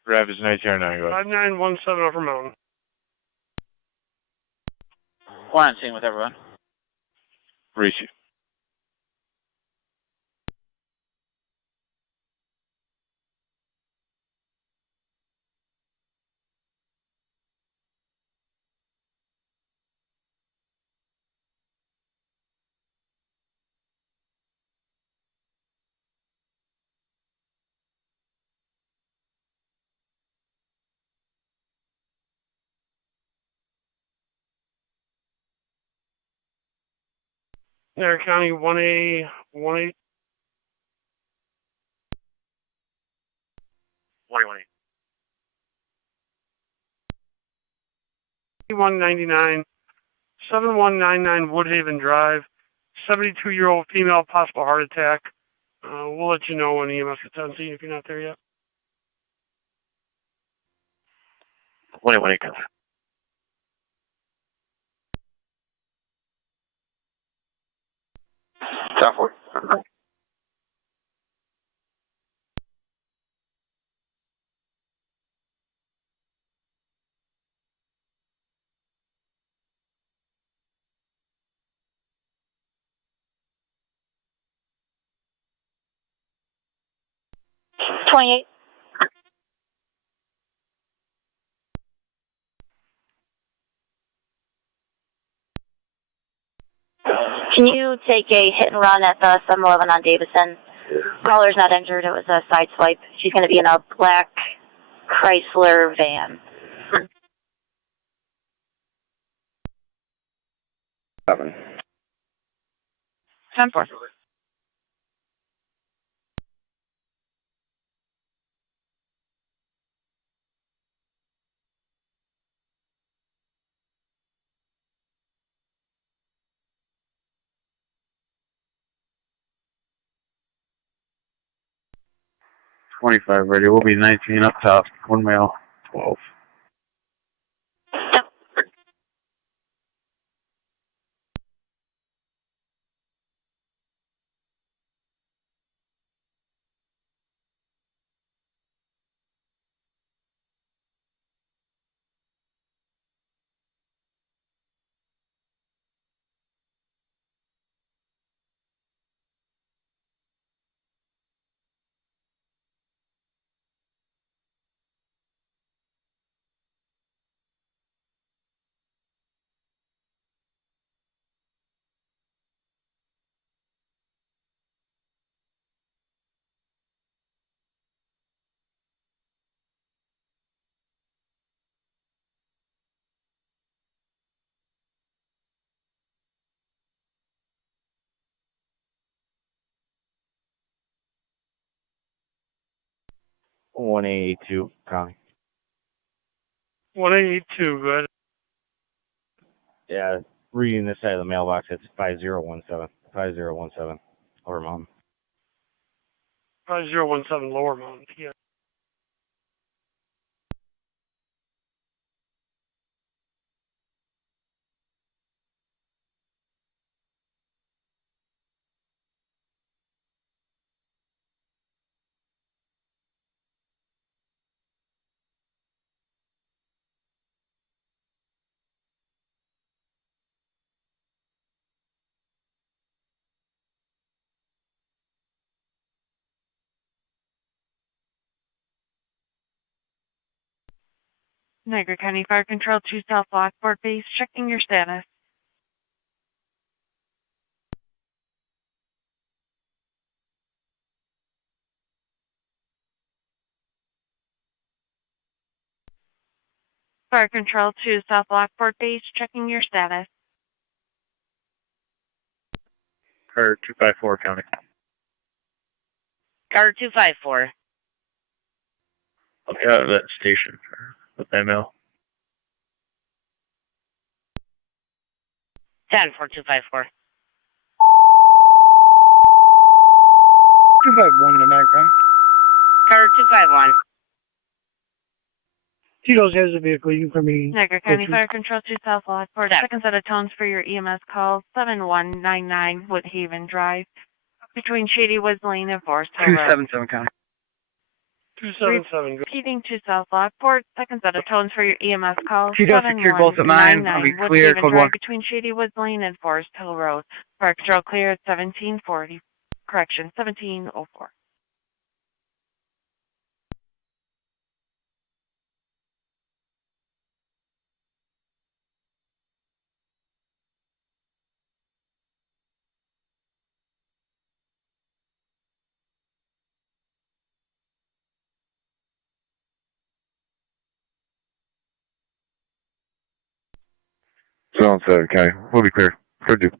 Rapids 1909, go ahead. 5917 Upper Mountain. One on scene with everyone. Receive. Niagara County 1A, 1A. 199, 7199 Woodhaven Drive, 72-year-old female, possible heart attack. We'll let you know when EMS gets on scene if you're not there yet. 2020. South 4. Can you take a hit and run at the 7-Eleven on Davison? Caller's not injured. It was a side swipe. She's going to be in a black Chrysler van. 7. 10-4. $25 radio. We'll be 19 up top. 1 male 12. One A2 County. 182, good. Yeah, reading this side of the mailbox, it's 5017. 5017 Over Mountain. 5017 Lower Mountain, yeah. Niagara County Fire Control 2 South Lockport Base, checking your status. Fire Control to South Lockport Base, checking your status. Carter 254 County. Carter 254. I'll be out of that station with that mail. 10-4254. 251 to Niagara. Carter 251. Tito's has a vehicle. You can me. Niagara County Fire Control to South Lockport. Second set of tones for your EMS call, 7199 Woodhaven Drive, between Shady Woods Lane and Forest Hill Road. 277 County. 277. Repeating to South Lockport. Second set of tones for your EMS call, Tito secured both at mine. I'll be clear. Woodhaven Code Drive, 1. between Shady Woods Lane and Forest Hill Road. Fire Control clear at 1740. Correction, 1704. Zone 7 County. We'll be clear. Clear due.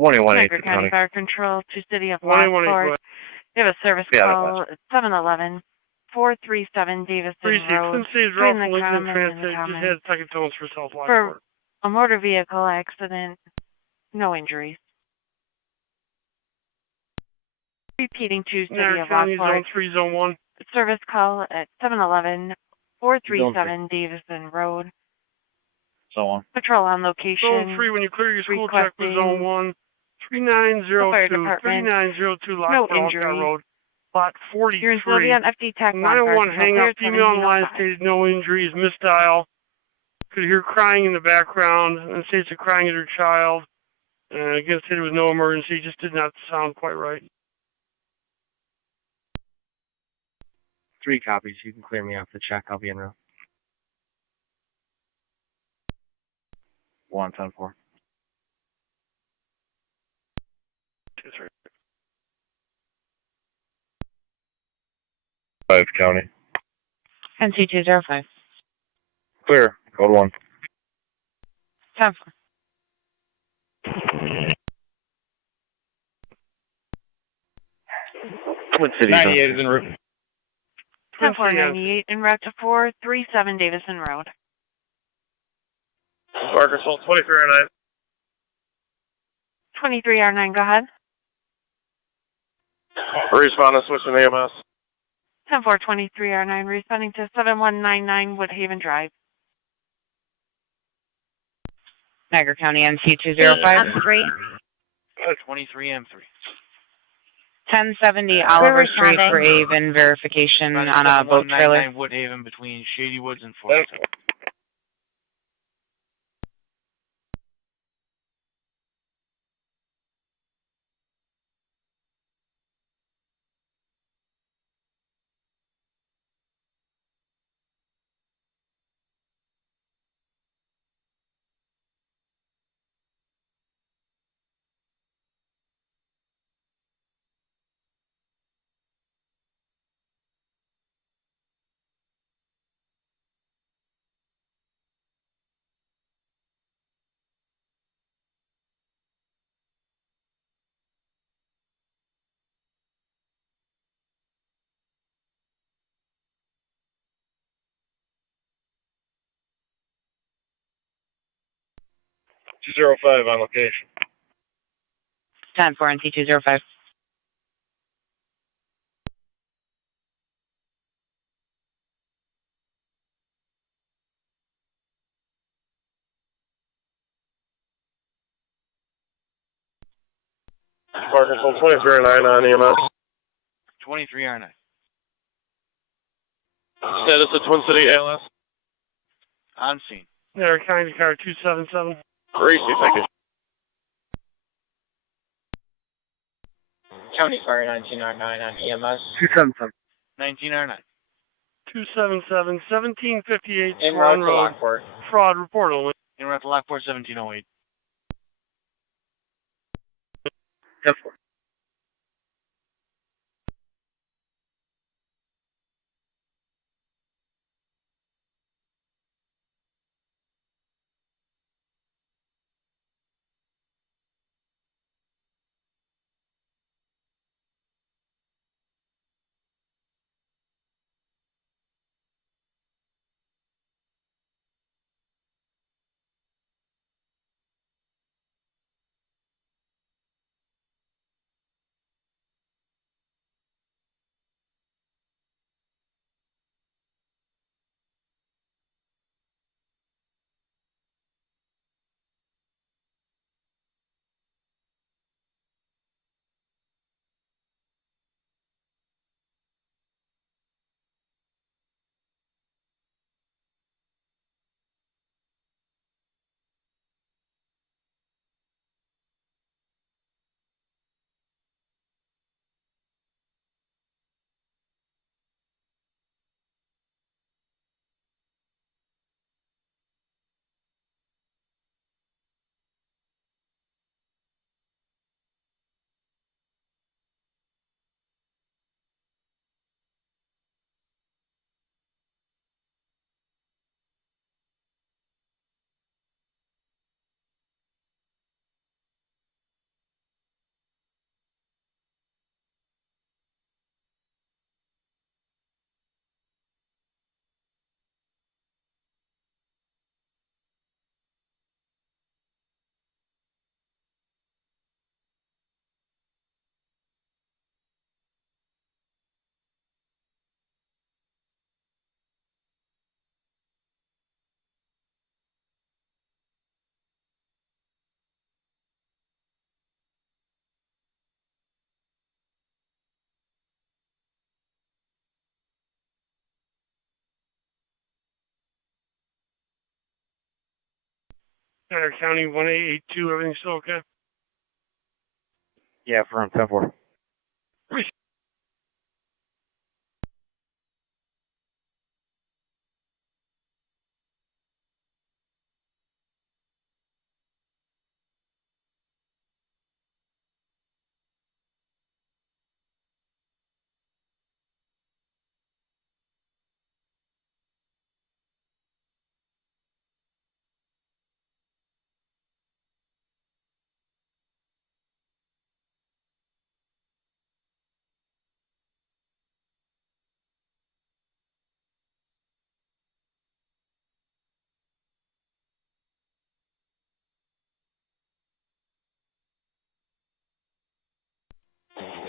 Niagara County Fire Control to City of Lockport. You have a service call at 711-437 Davison Road. Twin Cities Road from Lincoln Transit. Just had second tones for South Lockport. For a motor vehicle accident, no injuries. Repeating to City of County, Lockport. Zone 3, Zone 1. Service call at 711-437 Davison Road. So on. Patrol on location. Zone 3, when you clear your school check for Zone 1. 3902 Lockport, Lockport Road. Lot 43. You're in Sylvia on FD TAC 901, hang up, female on line stated no injuries, misdial. Could hear crying in the background, and states that crying at her child. Again, said there was no emergency, just did not sound quite right. 3 copies. You can clear me off the check. I'll be en route. 110-4. 5 County. NC205. Clear. Code 1. 10-4. Twin Cities. 98 is en route. 10-498 en route to 437 Davison Road. Parker Soul 2309. 23R9, go ahead. Responding, switching AMS. 10-423R9, responding to 7199 Woodhaven Drive. Niagara County NC205. 23M3. 1070 Oliver Street for Avon verification on a boat trailer. Woodhaven between Shady Woods and Forest Hill. .205 on location. 10-4 NC205. Fire Control 2309 on EMS. 23R9. Status of Twin City ALS. On scene. Niagara County car 277. Great, thank you. County Fire 1909 on EMS. 277. 19R9. 277, 1758 En route Swan to Road. Lockport. Fraud report only. En route to Lockport 1708. 10-4. Niagara County 1882, everything's still okay? Yeah, firm 10-4.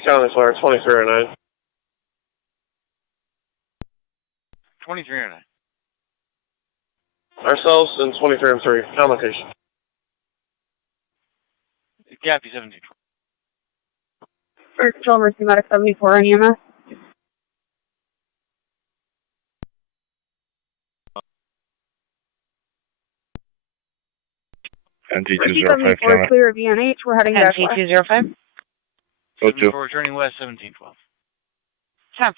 County Fire 2309. 23R9. Ourselves and 23M3. On location. Copy 17. Fire Control Mercy Medic 74 on EMS. NG205 clear of ENH. We're heading back west. NG205. Go to. For returning west 1712. 10-4.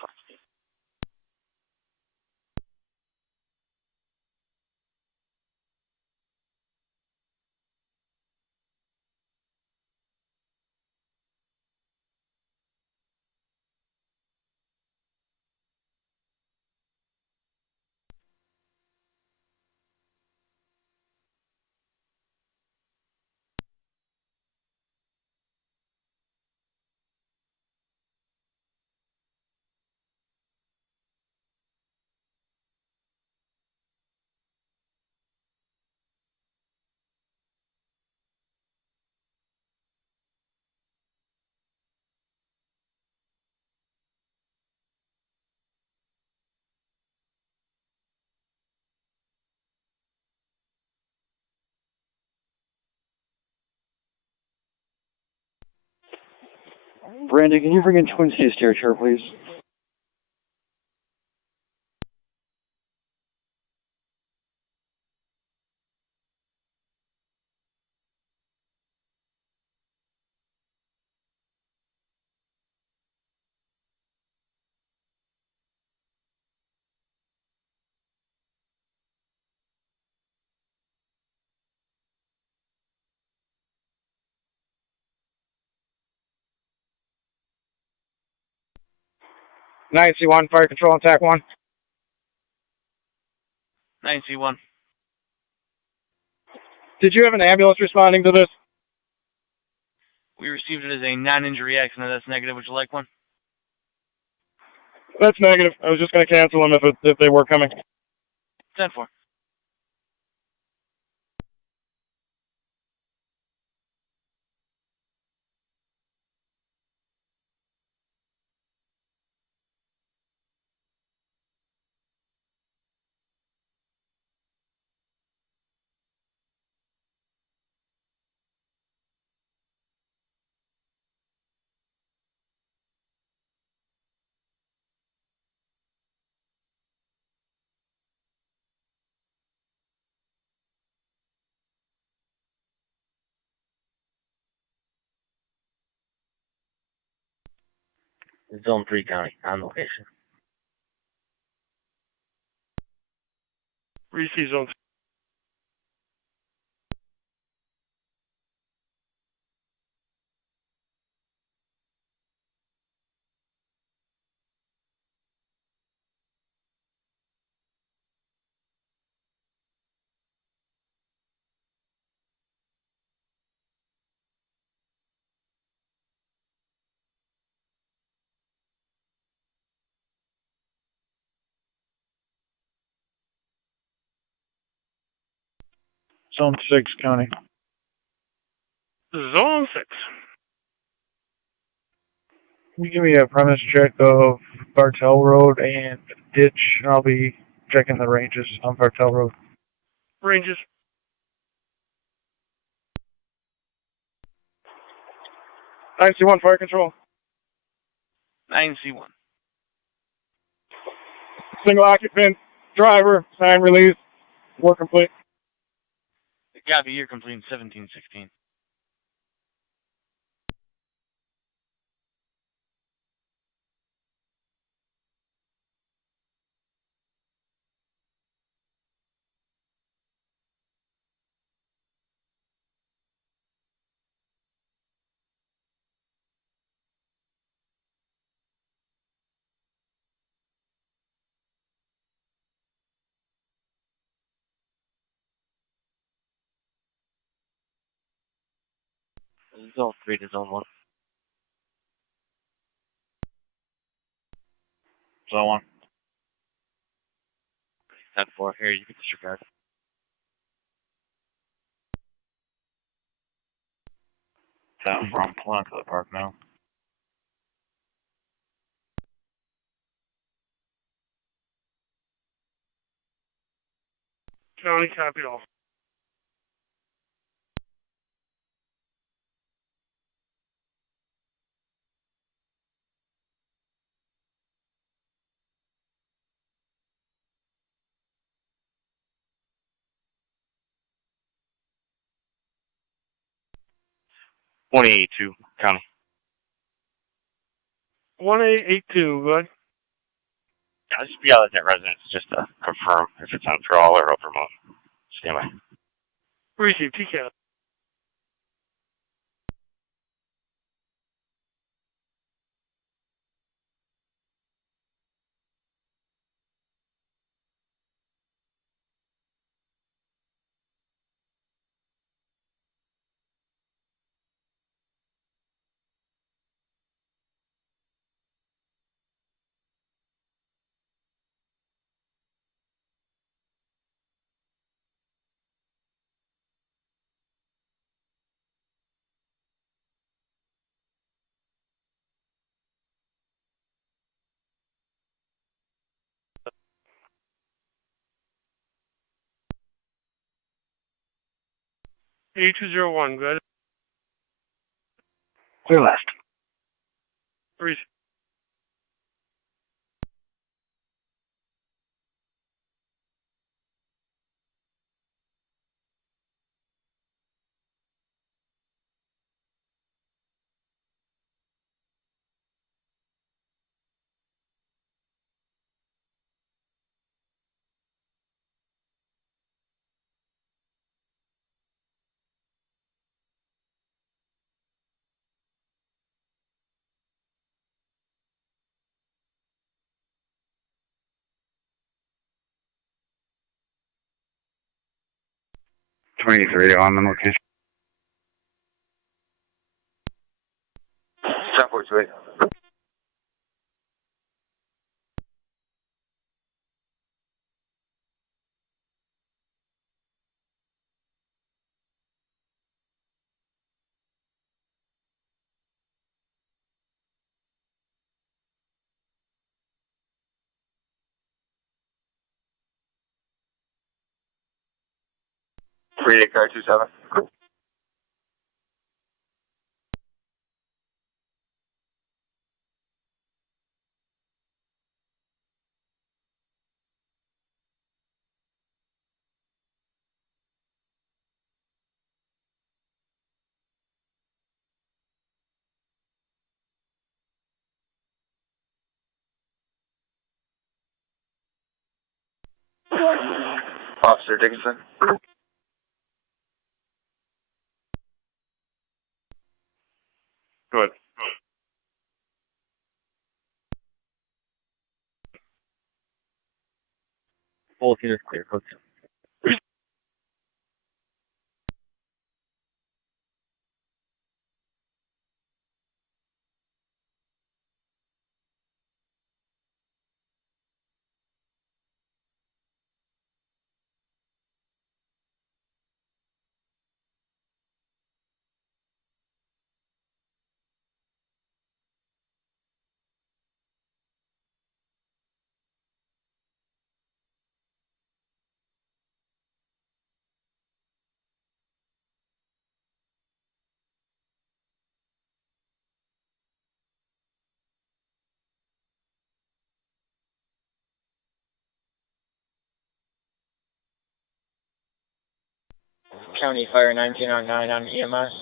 Brandon, can you bring in Twin Cities territory, please? C1, fire control on TAC 1. 9C1. Did you have an ambulance responding to this? We received it as a non-injury accident. That's negative. Would you like one? That's negative. I was just going to cancel them if they were coming. 10-4. Zone 3 County, on location. Receive zone. Zone 6 County. Zone 6. Can you give me a premise check of Bartell Road and ditch? I'll be checking the ranges on Bartell Road. Ranges. C1, fire control. 9C1. Single occupant, driver, sign release, work complete. Copy, you're complete in 1716. Zone 3 to Zone 1. Zone 1. 10-4, here, you can disregard. Down from pulling to the park now. County, copy all. $28.82 County. 1882, good. I'll just be out at that residence just to confirm if it's on draw or over remote. Stand by. Receive TCAP. A201, good. Clear last. 3. On the location. 1042. Free car 27. Officer Dickinson. Good. Both units clear, coach. County Fire 1909 on EMS.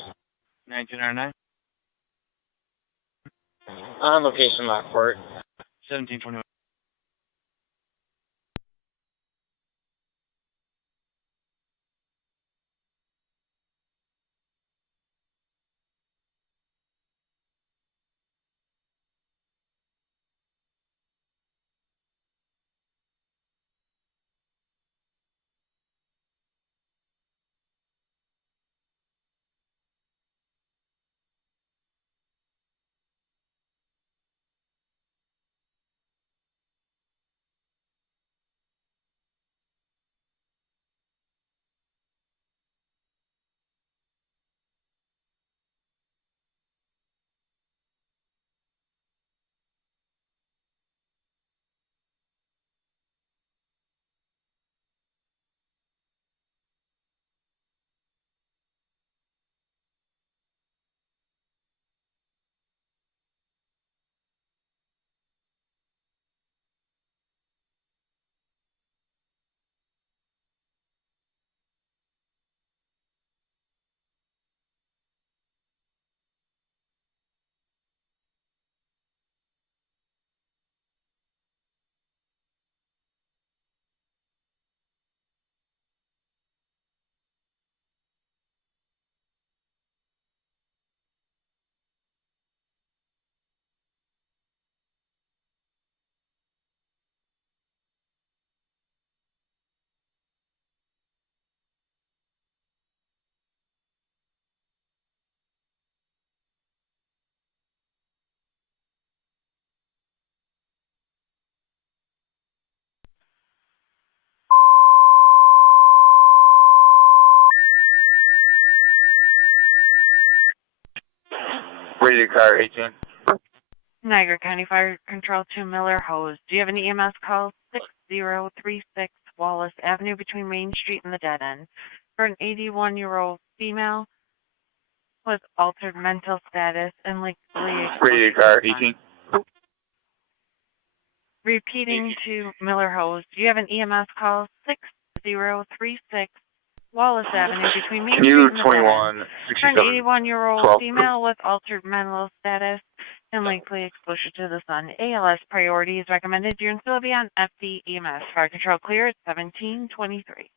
1909. On location, Lockport. 1721. Rated car 18. Niagara County Fire Control 2 Miller Hose. Do you have an EMS call? 6036 Wallace Avenue between Main Street and the dead end. For an 81-year-old female with altered mental status and likely Rated car 18. Repeating to Miller Hose. Do you have an EMS call? 6036 Wallace Avenue between Main Street and the 21, An 81-year-old 12. female with altered mental status and likely exposure to the sun. ALS priority is recommended. Your still be on FD EMS. Fire control clear at 1723.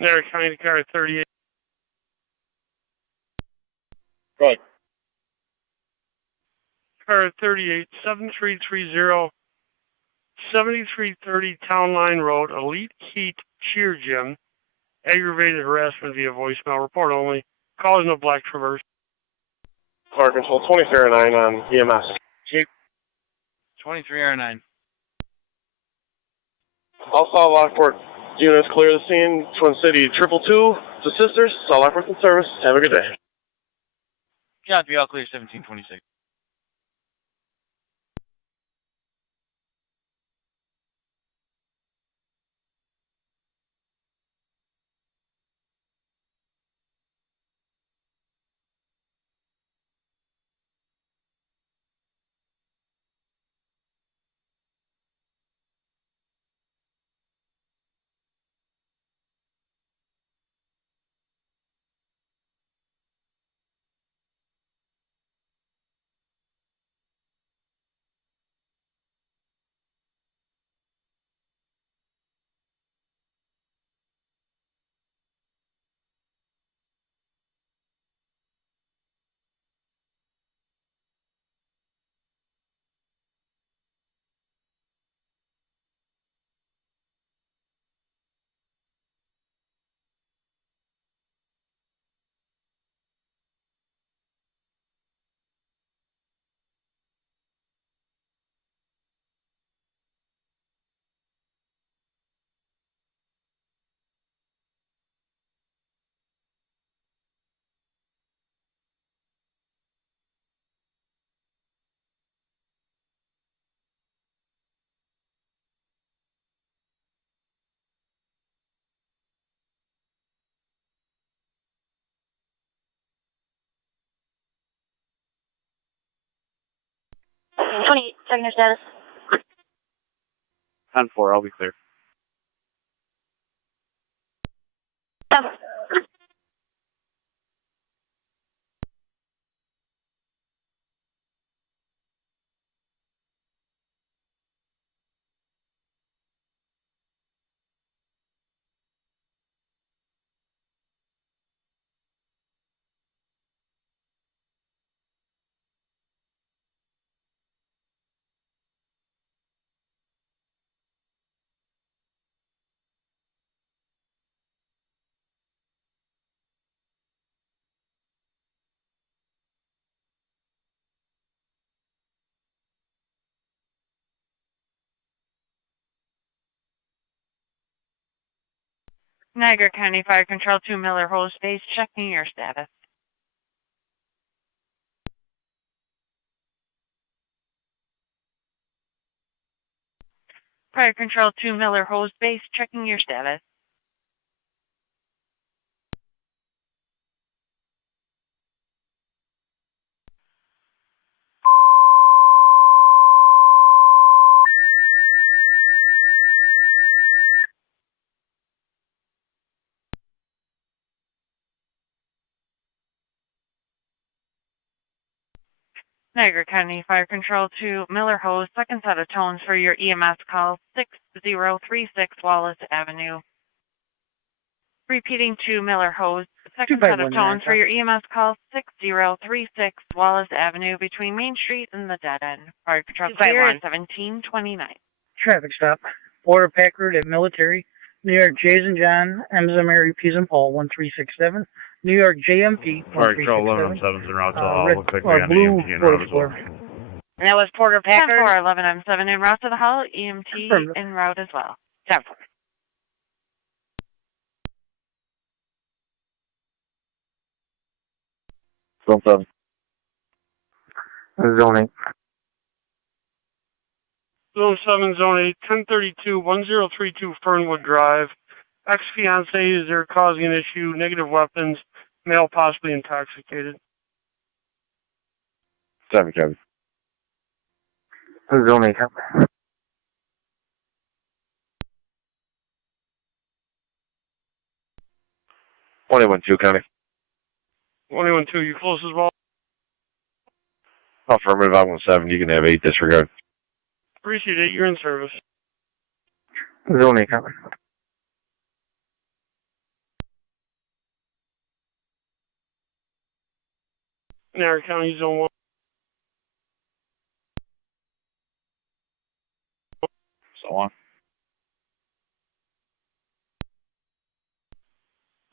Niagara County car 38. Right. Car 38, 7330, 7330 Town Line Road, Elite Heat Cheer Gym. Aggravated harassment via voicemail. Report only. Call is no black traverse. Fire control 2309 on EMS. 2309. All South Lockport units clear the scene. Twin City 222 to Sisters. South Lockport in service. Have a good day. Yeah, be all clear 1726. Checking your status. 10-4, I'll be clear. Niagara County Fire Control 2 Miller Hose Base, checking your status. Fire Control 2 Miller Hose Base, checking your status. Niagara County Fire Control 2 Miller Hose, second set of tones for your EMS call, 6036 Wallace Avenue. Repeating to Miller Hose, second set of tones for your EMS call, 6036 Wallace Avenue between Main Street and the dead end. Fire Control clear at 1729. Traffic stop. Order Packard at Military. New York J's and John, M's and Mary, P's and Paul, 1367. New York JMP, Fire Control 11M7's en route to the hall. Looks like we got an EMT en route as well. And that was Porter Packard? 10-4, 11M7 en route to the hall, EMT en route as well. 10-4. Zone 7. Zone 8. Zone 7, Zone 8, 1032, 1032 Fernwood Drive. Ex-fiance is there causing an issue, negative weapons, male possibly intoxicated. 7, Kevin. Zone 8. 21-2, County. 21-2, you close as well? Affirmative, I'm on 7. You can have 8, disregard. Appreciate it, you're in service. Zone 8. Niagara County, Zone 1. So on.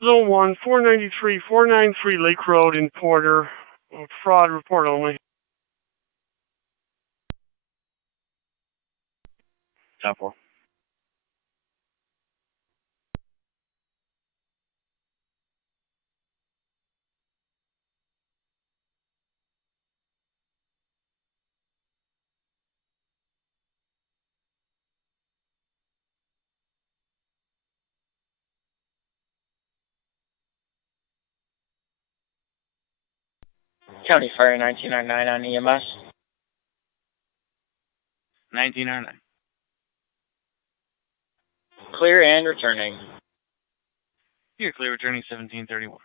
Zone 1, 493 Lake Road in Porter. Fraud report only. 10-4. County Fire 1909 on EMS. 1909. Clear and returning. You're clear, returning 1731.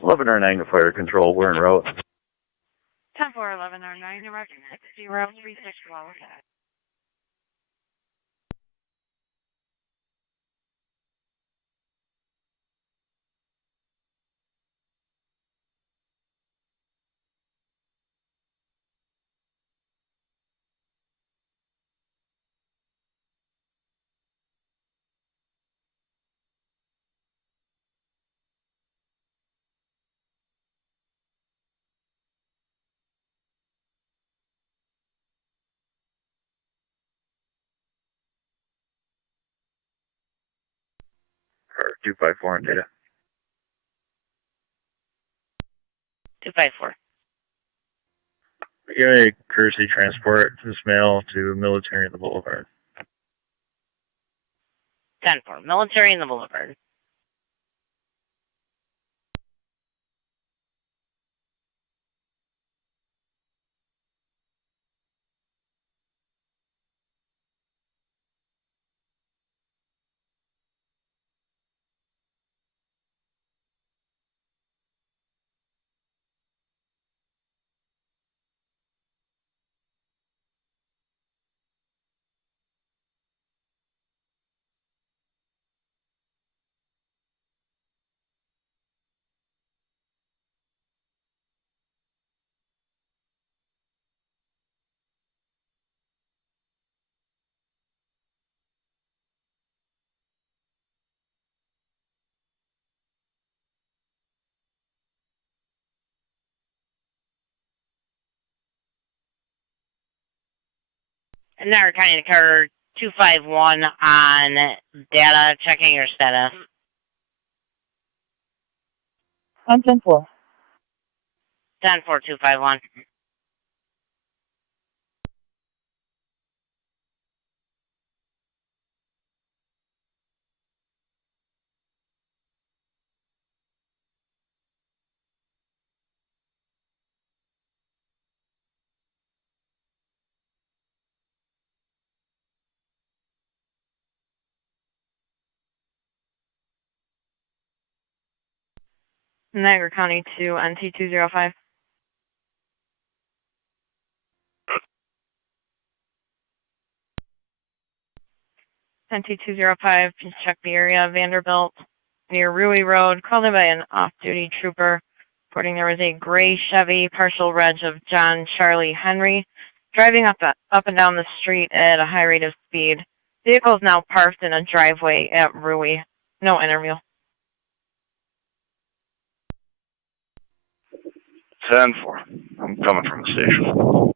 Eleven or 9 to fire control. We're en route. 10-4, 11R9, direct 6036 Wallace. 254 on data. 254. Give me a courtesy transport this mail to military in the Boulevard. 10-4. Military in the Boulevard. And now we're kind of cover 251 on data, checking your status. I'm 10-4. 10-4, 251. Niagara County to NT205. NT205, just check the area, Vanderbilt, near Rui Road, called in by an off-duty trooper, reporting there was a gray Chevy, partial reg of John Charlie Henry, driving up and down the street at a high rate of speed. Vehicle is now parked in a driveway at Rui. No interview. 10-4. I'm coming from the station.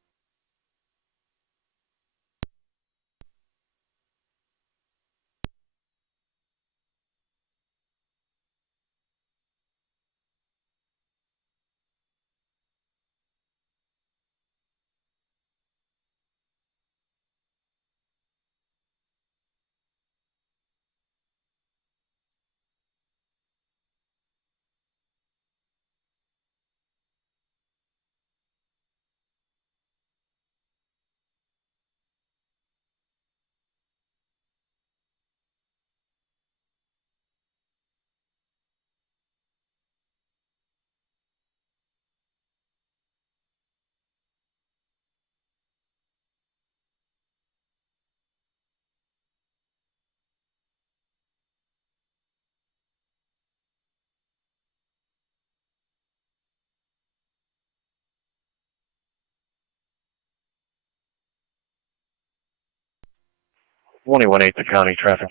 One 8 the county traffic.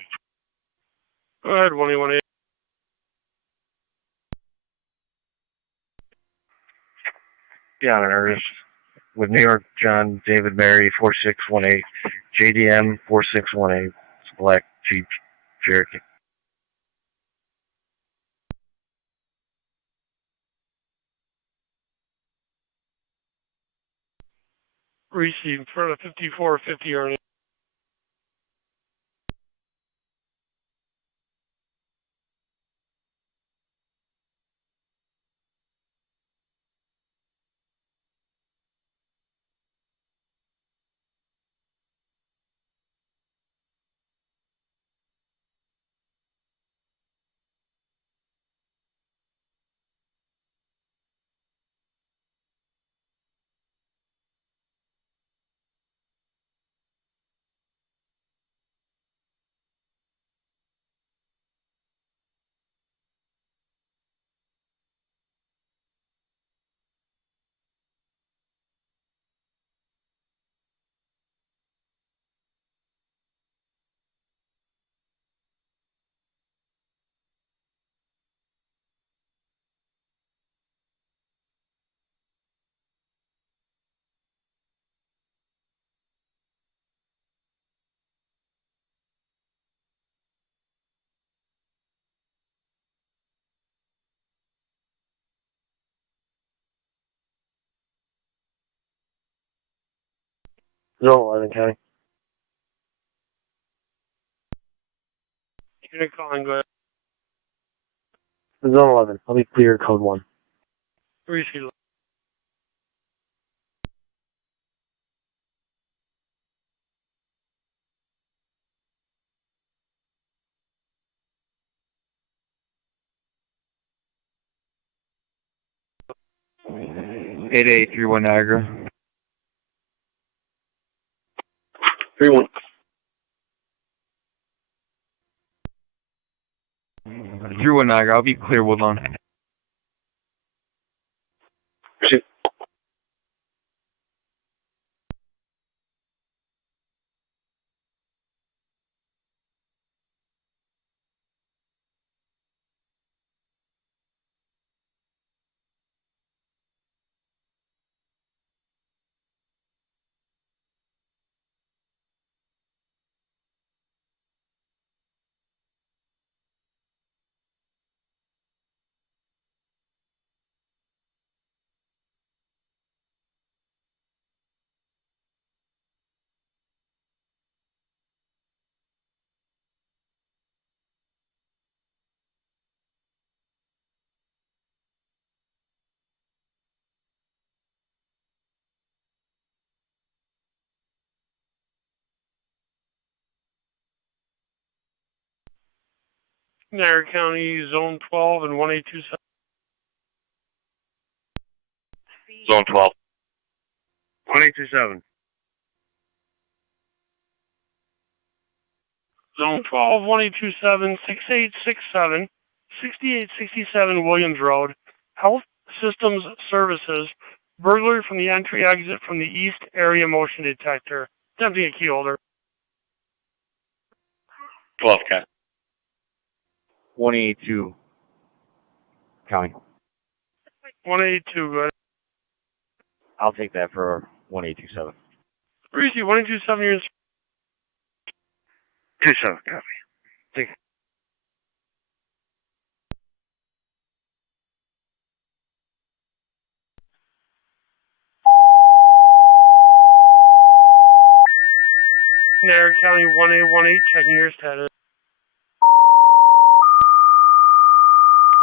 Go ahead, 118. John and Ernest with New York John David Mary 4618 JDM 4618. It's a black Jeep Cherokee. Receive for the 5450 earning. Zone 11, County. Unit calling, go ahead. Zone 11. I'll be clear, code 1. Receive. Eight 831 Niagara. 3-1. 31 Niagara. I'll be clear, Woodlawn. Receive. Niagara County, Zone 12 and 1827. Zone 12. 1827. Zone 12, 1827, 6867, 6867 Williams Road, Health Systems Services, burglary from the entry/exit from the east area motion detector, attempting a key holder. 12, Cat. 182. County. 182, go ahead. I'll take that for 1827. Receive 1827, you're in. 27, copy. Take it. Niagara County 1818, checking your status.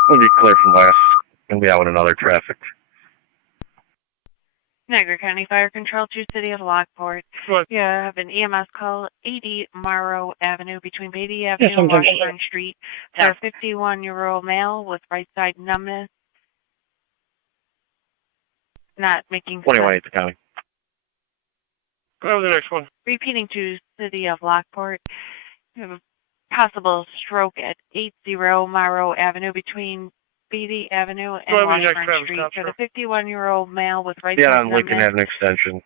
We'll be clear from last. Gonna be out with another traffic. Niagara County Fire Control to City of Lockport. What? You have an EMS call, 80 Morrow Avenue between Beatty Avenue and sometimes. Washburn Street. For a 51-year-old male with right side numbness. Not making 21 sense. 8 County. Go to the next one. Repeating to City of Lockport. You have a possible stroke at 80 Morrow Avenue between Beatty Avenue and Go ahead with the next Washburn traffic Street. stop, For sir. the 51-year-old male with right Yeah, side on Lincoln numbness. Avenue Extension.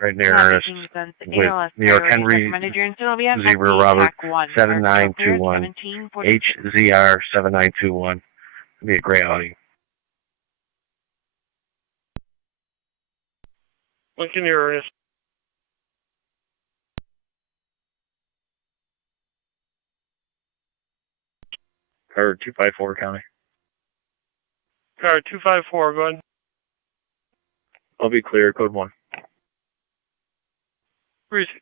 Right near Not Ernest. making sense. With ALS New York priority Henry recommended your incident will be on Zebra FD Robert TAC 1. 7921. 1740. HZR 7921. It'll be a gray Audi. Lincoln near Ernest. Or 254 County. Car 254, go ahead. I'll be clear, code 1. Receive.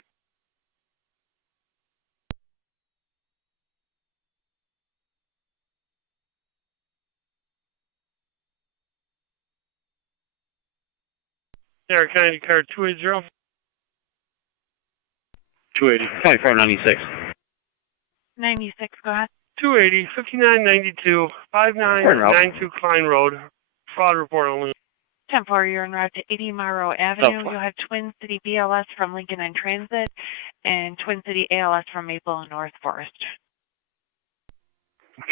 Niagara County car 280. 280. County 496. 96, go ahead. 280, 5992, 5992 Klein Road. Fraud report only. 10-4, you're en route to 80 Morrow Avenue. Oh. You'll have Twin City BLS from Lincoln and Transit and Twin City ALS from Maple and North Forest.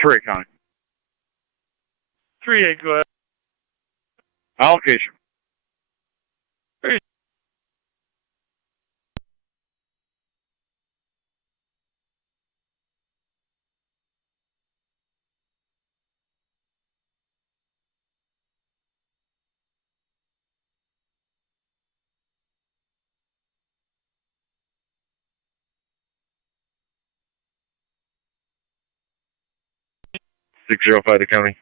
3 County. 38, go ahead. Allocation. Receive. Six zero five the county.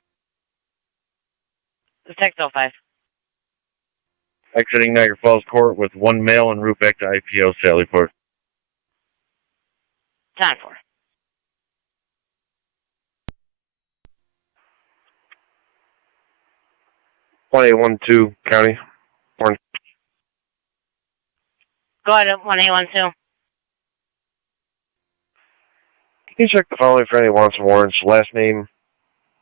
605. Exiting Niagara Falls Court with 1 male en route back to IPO Sallyport. 10-4. One 812 County. Orange. Go ahead, 1812. Can you check the following for any wants and warrants? Last name,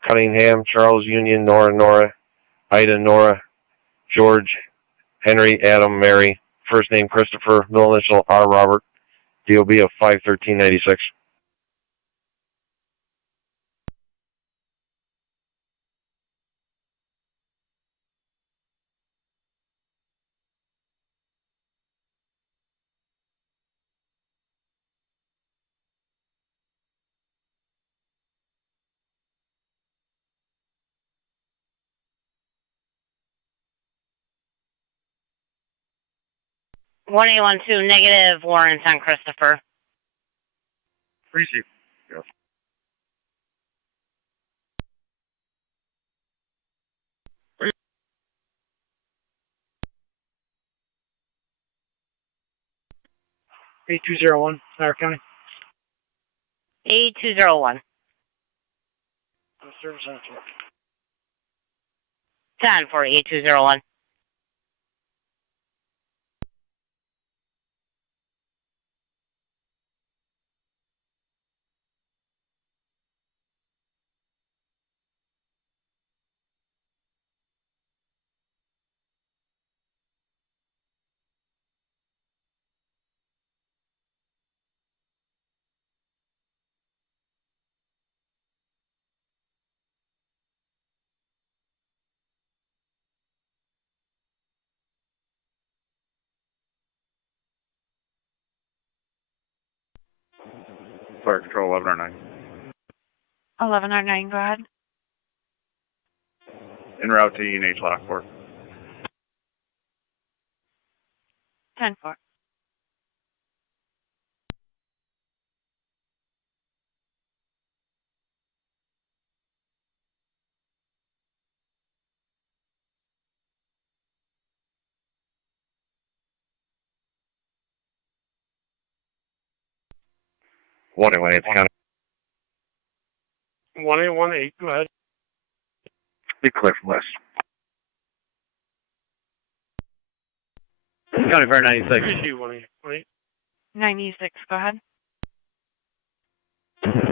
Cunningham, Charles Union, Nora, Ida, Nora, George, Henry, Adam, Mary. First name, Christopher. Middle initial, R. Robert. DOB of 51396. One 1812 negative warrants on Christopher. Appreciate it. Yes. A201, Niagara County. A201. Service center. 10 for A201. Fire Control 1109. 1109, go ahead. En route to E&H Lockport. 10-4. One 818 County. 1818, go ahead. Be clear from west. County Fire 96. 1818. 96, go ahead.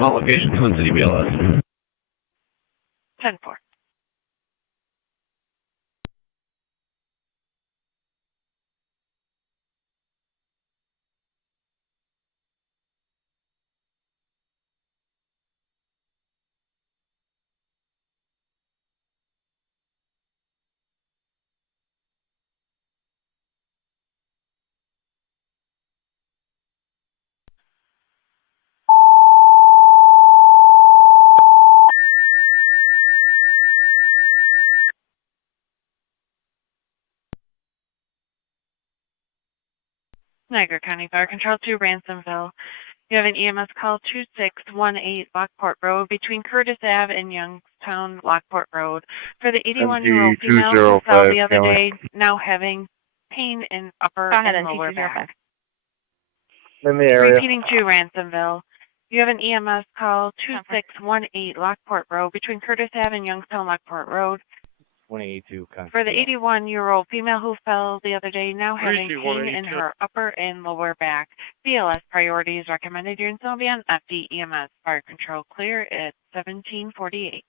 Mount location, Twin City BLS. 10-4. Niagara County Fire Control 2, Ransomville. You have an EMS call 2618 Lockport Road between Curtis Ave and Youngstown, Lockport Road. For the 81-year-old female who fell the other day, now having pain in upper and lower back. In the area. Repeating to Ransomville. You have an EMS call 2618 Lockport Road between Curtis Ave and Youngstown, Lockport Road. 182. For the 81-year-old female who fell the other day, now having pain in her upper and lower back. BLS priorities recommended units will be on FD EMS. Fire control clear at 1748.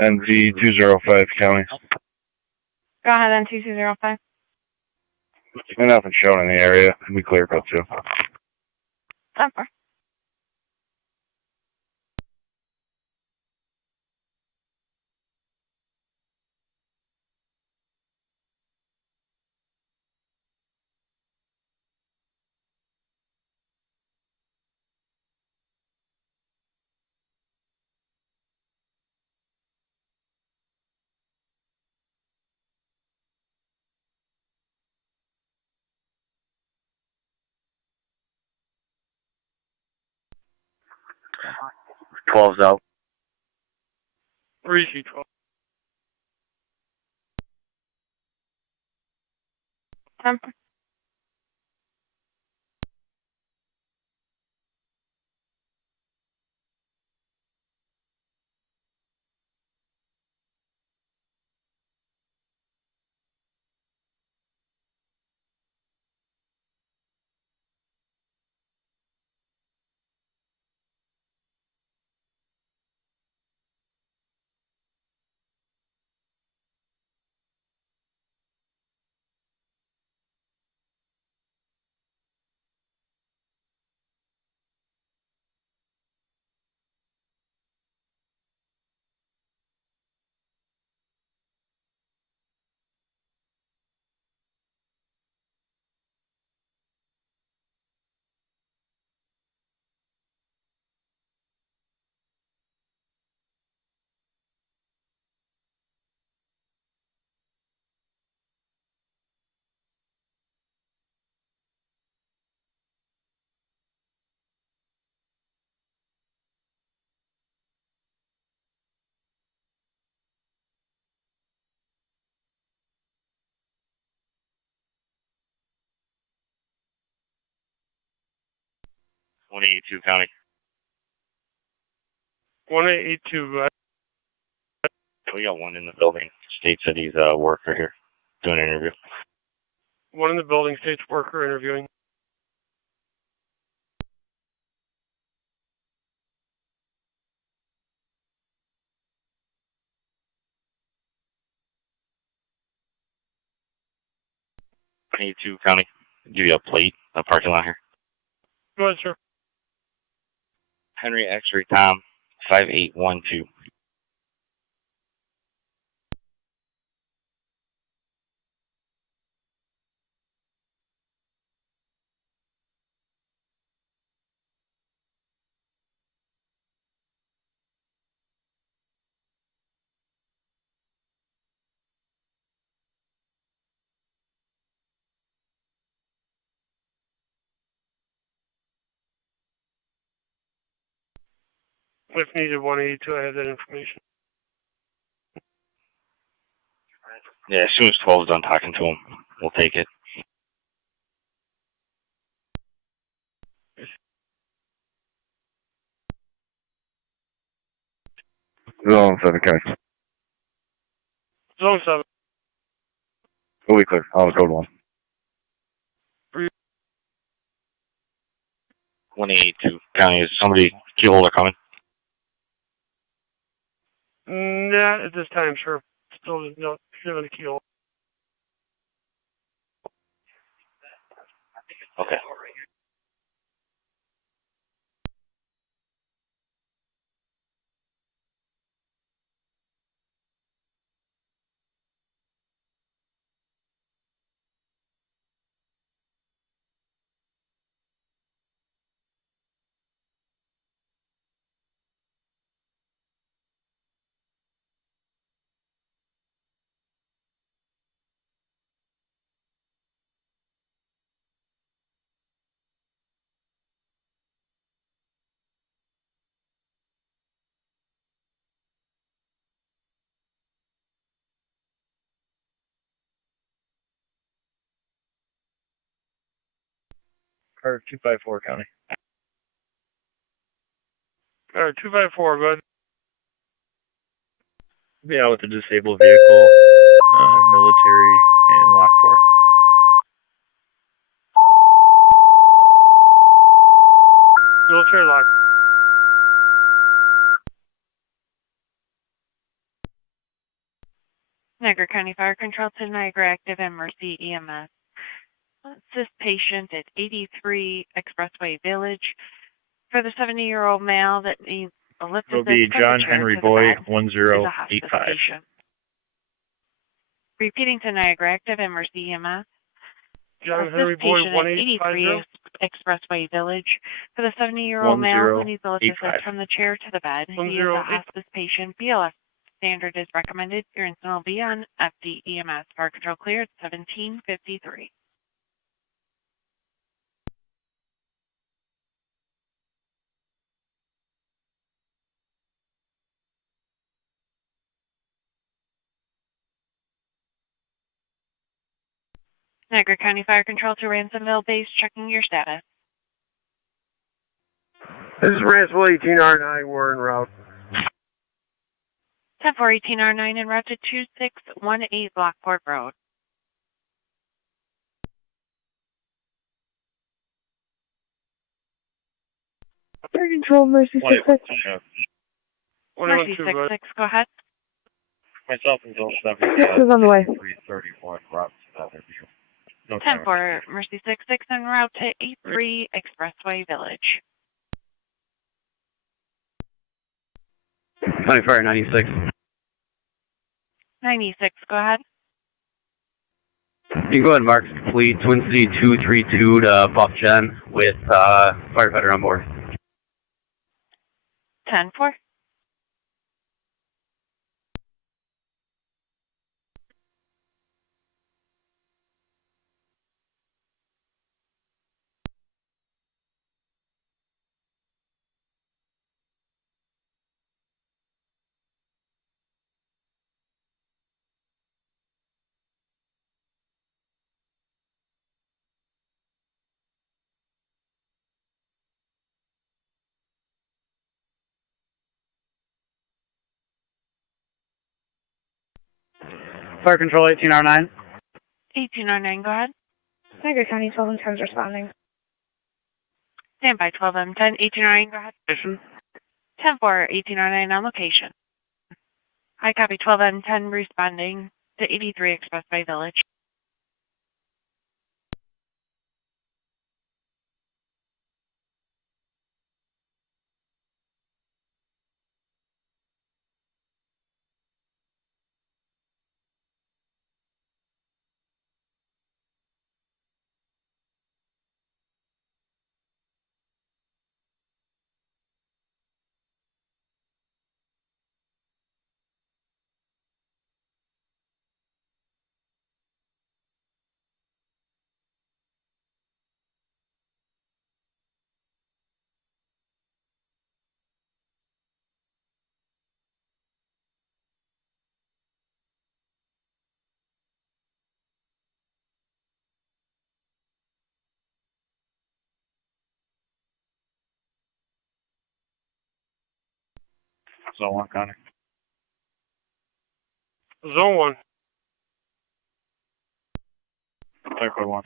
NV 205 County. Go ahead, N2205. And nothing shown in the area. We clear code too. 10-4. C12's out. Where is C12? County. 1882. We got one in the building. States that he's a worker here, doing an interview. One in the building states worker interviewing. County. Give you a plate, a parking lot here. Go ahead, sir. Henry X-ray Tom, 5812. If needed, 182. I have that information. Yeah, as soon as 12's done talking to him, we'll take it. Zone 7, County. Zone 7. We'll be clear. I'll code 1. 182 County. Is somebody key holder coming? Not at this time, sir. Still no the keyhole. Okay. Or 254 County. 254, go ahead. Be out with a disabled vehicle, military, and Lockport. Military lock. Niagara County Fire Control to Niagara Active and Mercy EMS. Assist patient at 83 Expressway Village for the 70-year-old male that needs a lift It'll assist be from the John chair Henry to the Boy, bed. Is a 1085. hospice patient. Repeating to Niagara Active and Mercy EMS. John Henry Boy, 1850. Expressway Village for the 70-year-old male who needs a lift assist from the chair to the bed. He is a hospice patient. BLS standard is recommended. Your incident will be on FD EMS. Fire control cleared 1753. Niagara County Fire Control to Ransomville Base, checking your status. This is Ransomville 18R9, we're en route. 10-4-18R9 en route to 2618 Lockport Road. Fire Control, Mercy 66. Mercy 66, go ahead. Myself and Bill 7. This is on the way. 331 route to that review. No 10-4, Mercy 66 en route to 83 Expressway Village. County Fire 96. 96, go ahead. You can go ahead and mark complete Twin City 232 to Buff Gen with firefighter on board. 10-4. Fire Control 18R9. 18R9, go ahead. Niagara County 12M10 is responding. Stand by 12M10, 18R9, go ahead. 10-4, 18R9 on location. I copy 12M10 responding to 83 Expressway Village. Zone 1, Connor. Zone 1. Clear 1.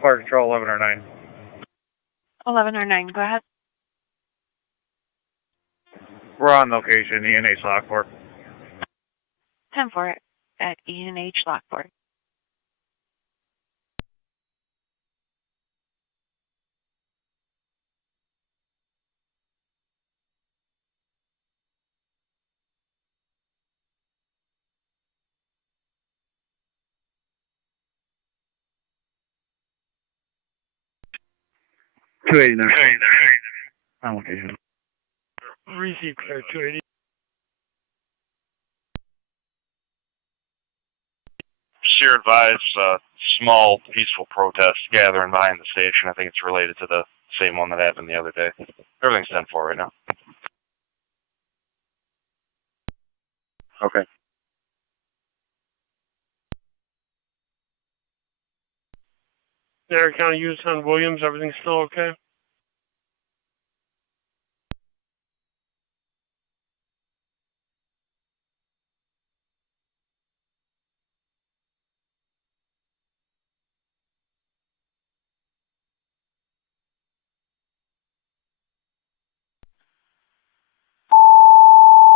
Fire Control 11R9. 11R9, go ahead. We're on location, ENH Lockport. 10-4 at ENH Lockport. On location. Receive clear 280. Sheer advise, small peaceful protest gathering behind the station. I think it's related to the same one that happened the other day. Everything's 10-4 right now. Okay. Niagara County, Youngstown, Williams, everything's still okay?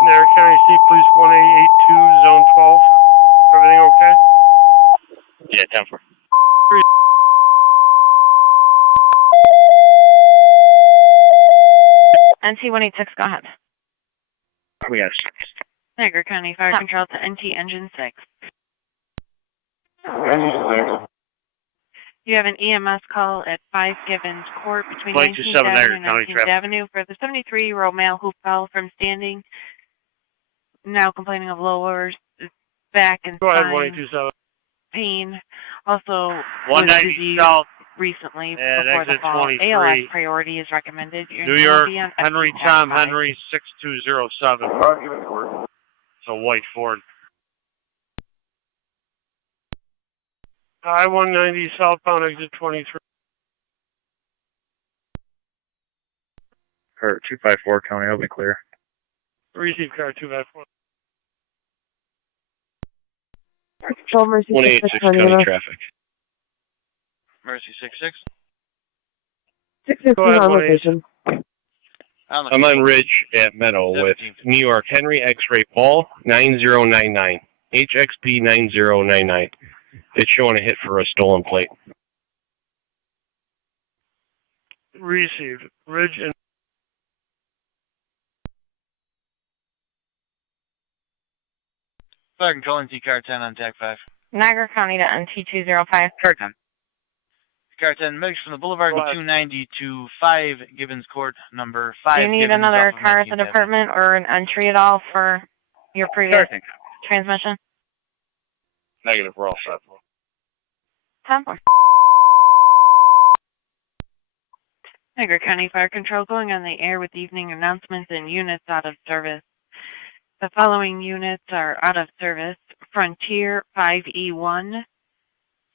Niagara County State Police 1882, Zone 12. Everything okay? Yeah, 10-4. NT-186, go ahead. Yes. Niagara County Fire Control to NT Engine 6. You have an EMS call at 5 Gibbons Court between Flight 19th 27 Avenue Niagara and County 19th traffic. Avenue for the 73-year-old male who fell from standing, now complaining of lower back and Go ahead, spine 1827. pain. Also, 190 disease south recently at before the exit fall. 23. ALS priority is recommended. Your New will York, be on Henry FD Tom Cat 5. Henry 6207. It's a white Ford. I-190 southbound exit 23. Or 254 County, I'll be clear. Receive car 254. Control Mercy 186 County traffic. Mercy 66. 615 on location. I'm on Ridge at Meadow with New York Henry X-Ray Paul 9099. HXP 9099. It's showing a hit for a stolen plate. Received. Ridge and Fire control NT car 10 on TAC 5. Niagara County to NT205. Car 10. Car 10 moves from the Boulevard 290 to 5 Gibbons Court, number 5. Do you need Gibbons another off of car at 19th the Avenue. department or an entry at all for your previous transmission? Negative, we're all set. 10-4. Niagara County Fire Control going on the air with evening announcements and units out of service. The following units are out of service: Frontier 5E1,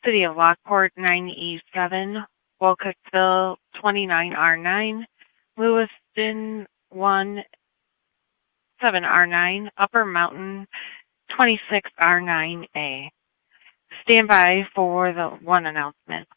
City of Lockport 9E7, Wilkesville 29R9, Lewiston 7R9, Upper Mountain 26R9A. Stand by for the one announcement.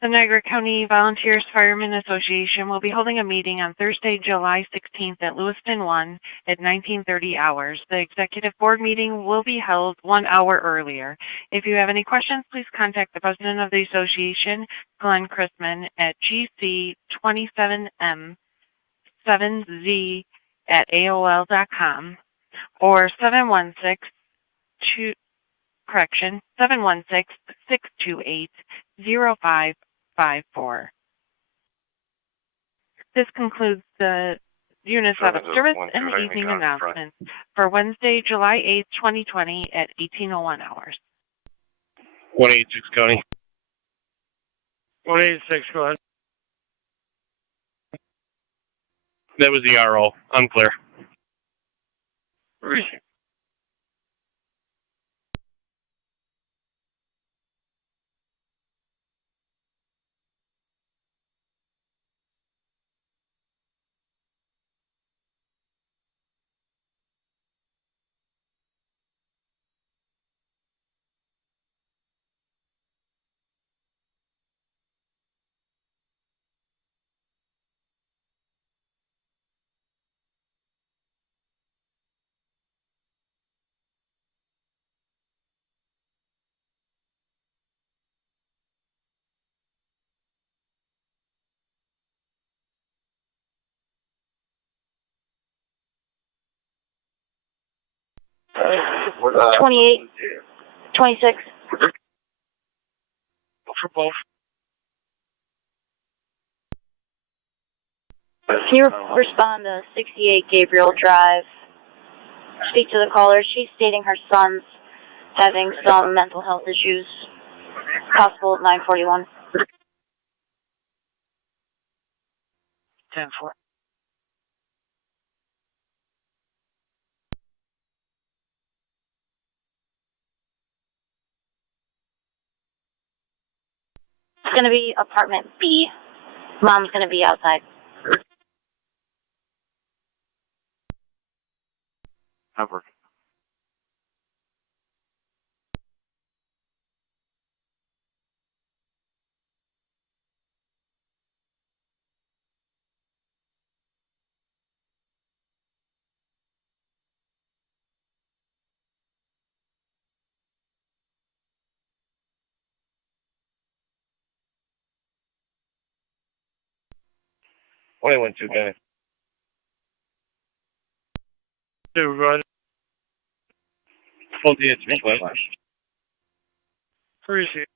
The Niagara County Volunteers Firemen Association will be holding a meeting on Thursday, July 16th at Lewiston 1 at 1930 hours. The Executive Board meeting will be held 1 hour earlier. If you have any questions, please contact the President of the Association, Glenn Chrisman, at gc27m7z@aol.com or 716-628-0554. This concludes the units out of service and the evening announcements for Wednesday, July 8th, 2020 at 18:01 hours. 186 County. 186, go ahead. That was the RO. I'm clear. Receive. What, 28, 26. For both. Can you respond to 68 Gabriel Drive? Speak to the caller. She's stating her son's having some mental health issues. Possible at 941. 10-4. It's going to be apartment B. Mom's going to be outside. Cover. Only went 2 County. 2, go ahead. 28 Flash. Appreciate it.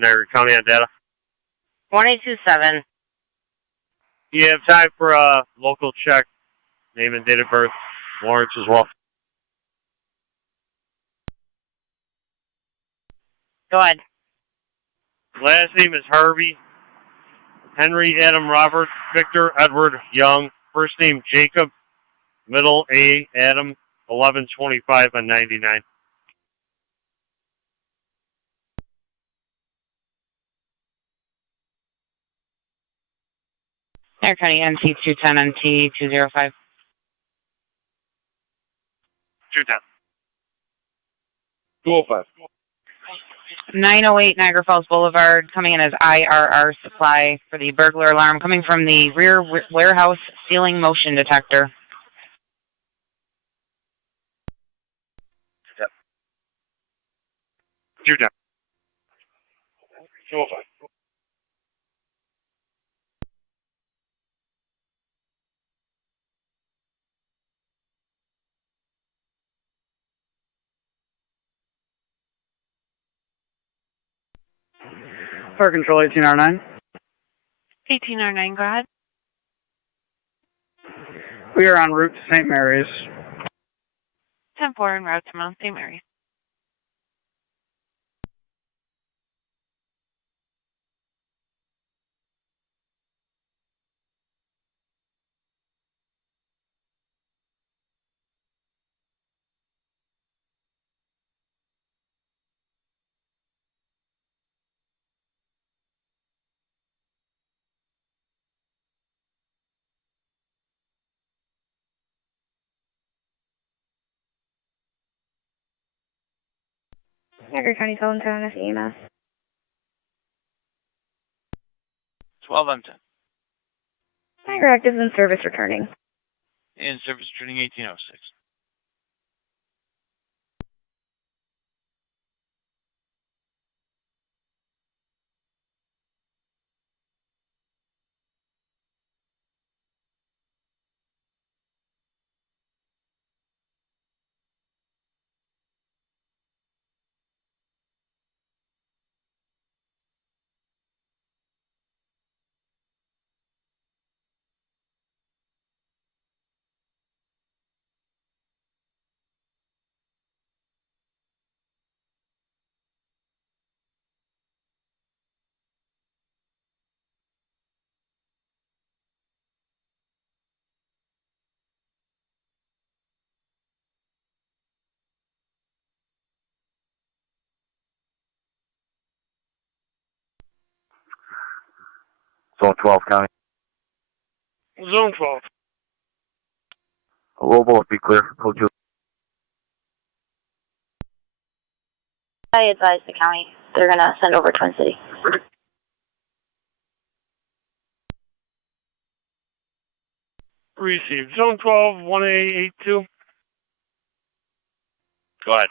Niagara County on data. 2827. You have time for a local check, name and date of birth, Lawrence as well. Go ahead. Last name is Harvey. Henry, Adam, Robert, Victor, Edward, Young. First name Jacob. Middle A, Adam. 1125 on 99. Niagara County NT 210 NT 205. 210. 205. 908 Niagara Falls Boulevard, coming in as IRR supply for the burglar alarm, coming from the rear warehouse ceiling motion detector. Yep. 210. 205. Fire Control 18R9. 1809, go ahead. We are en route to St. Mary's. 10-4 en route to Mount St. Mary's. Niagara County Town EMS. 12 M10. Niagara Active in service returning. In service returning 1806. Zone 12 County. Zone 12. We'll both be clear. Code 2. I advise the county. They're going to send over Twin City. Received. Zone 12, 1A82. Go ahead.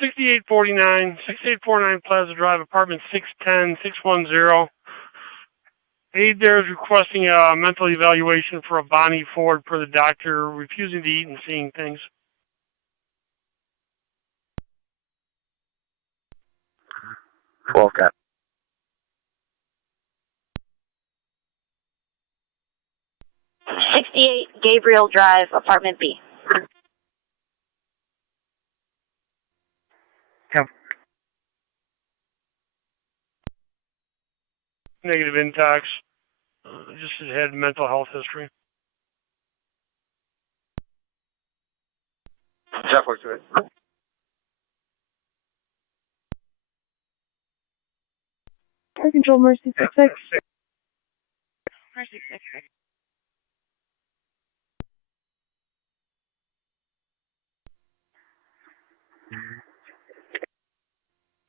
6849 Plaza Drive, apartment 610, 610. Aide there is requesting a mental evaluation for a Bonnie Ford per the doctor, refusing to eat and seeing things. Cap. 68 Gabriel Drive, apartment B. Negative intox. Just had mental health history. Jeff works with it. Fire Control Mercy 66. Mercy 66.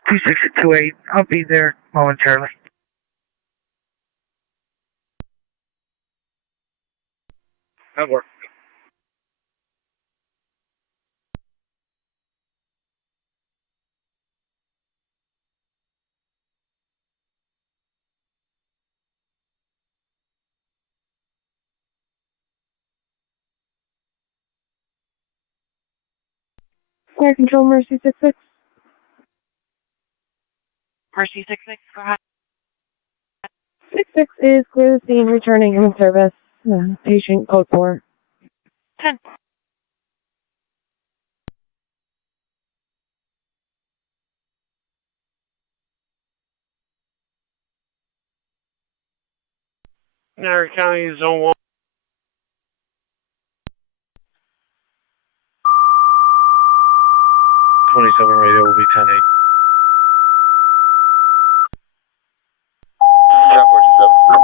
Two 628. I'll be there momentarily. That works. Fire Control, Mercy 66. Mercy 66, go ahead. 66 is clear the scene, returning in service. Patient code 4. 10. Niagara County, Zone 1. Radio will be 10-8. Ground 47.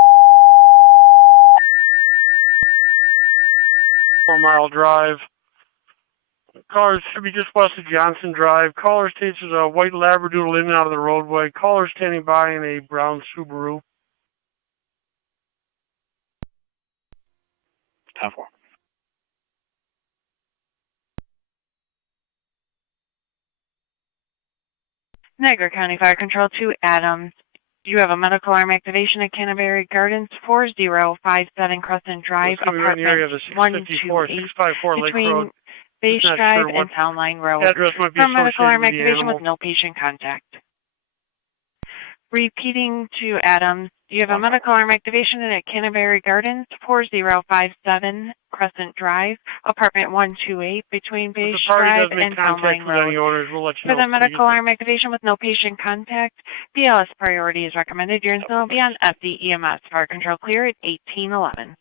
4-mile drive. Caller should be just west of Johnson Drive. Caller states there's a white Labradoodle in and out of the roadway. Caller standing by in a brown Subaru. 10-4. Niagara County Fire Control 2, Adams. You have a medical arm activation at Canterbury Gardens, 4057 Crescent Drive, apartment 128, between Base Drive and Town Line Road. Address might be For medical arm associated with the activation animal. with no patient contact. Repeating to Adams, you have a medical arm activation at Canterbury Gardens, 4057 Crescent Drive, apartment 128, between Base Drive and Town Line Road. We'll let you For know the medical arm activation with no patient contact, BLS priority is recommended. Your incident will be on FDEMS. Fire control clear at 1811.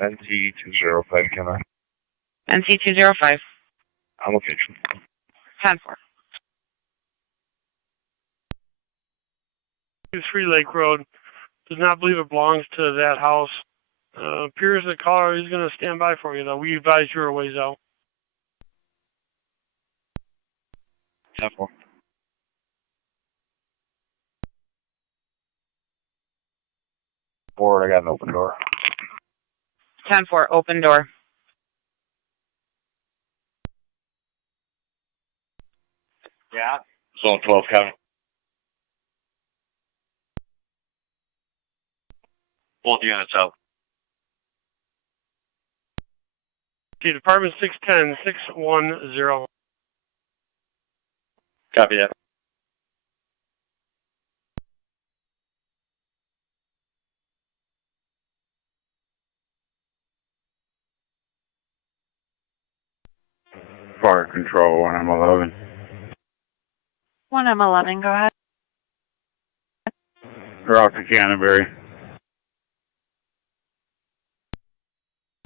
NC205, can I? NC205. On location. 10-4. 23 Lake Road. Does not believe it belongs to that house. Appears the caller is going to stand by for you, though. We advise you're a ways out. 10-4. Forward, I got an open door. 10-4, open door. Yeah. Zone 12, Kevin. Both units out. Okay, Department 610, 610. Copy that. Fire control, 1M11. 1M11, go ahead. We're out to Canterbury.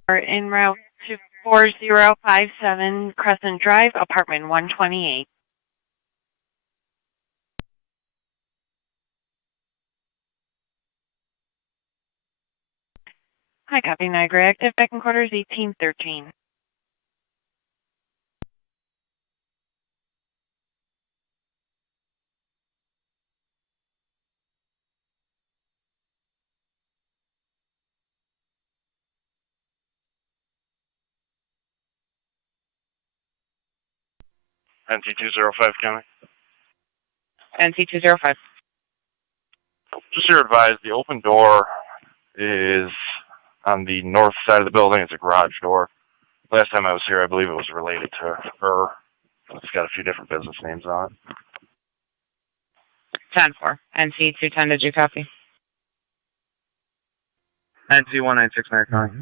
En route to 4057 Crescent Drive, apartment 128. Hi, copy Niagara. Active back in quarters 1813. NT205 County. NT205. Just so you're advised, the open door is on the north side of the building. It's a garage door. Last time I was here, I believe it was related to her. It's got a few different business names on it. 10-4. NT210, did you copy? NT196 Niagara County.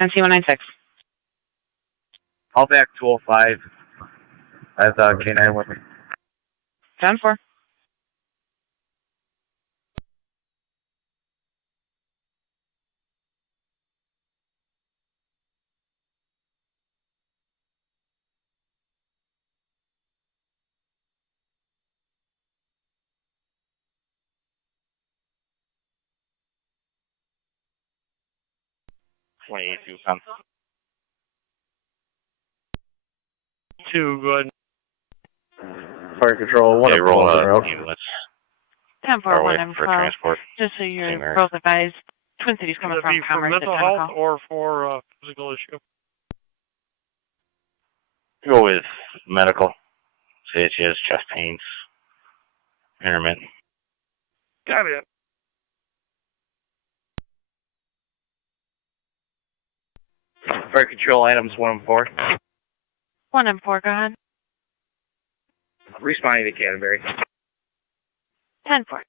NT196. I'll back 205. I have K9 with me. 10-4. Two, good. Fire control, one Okay, roll out. 10-4, Our way 1 for M12. transport. Just so you're St. Mary's. both advised, Twin Cities coming Would it from be for Commerce at mental 10 health o'clock. or for physical issue? Go with medical. Say she has chest pains. Intermittent. Got it. Fire control items 1 and 4. 1 M4, go ahead. Responding to Canterbury. 10-4.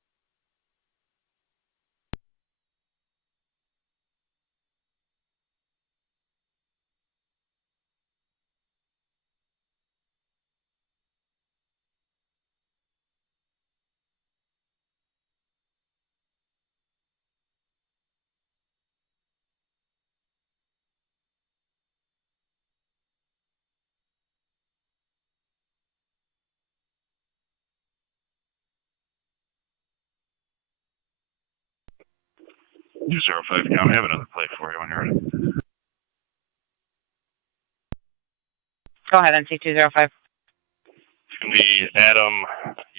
Two-zero-five County. I have another plate for you when you're ready. Go ahead, NT205. It's going to be Adam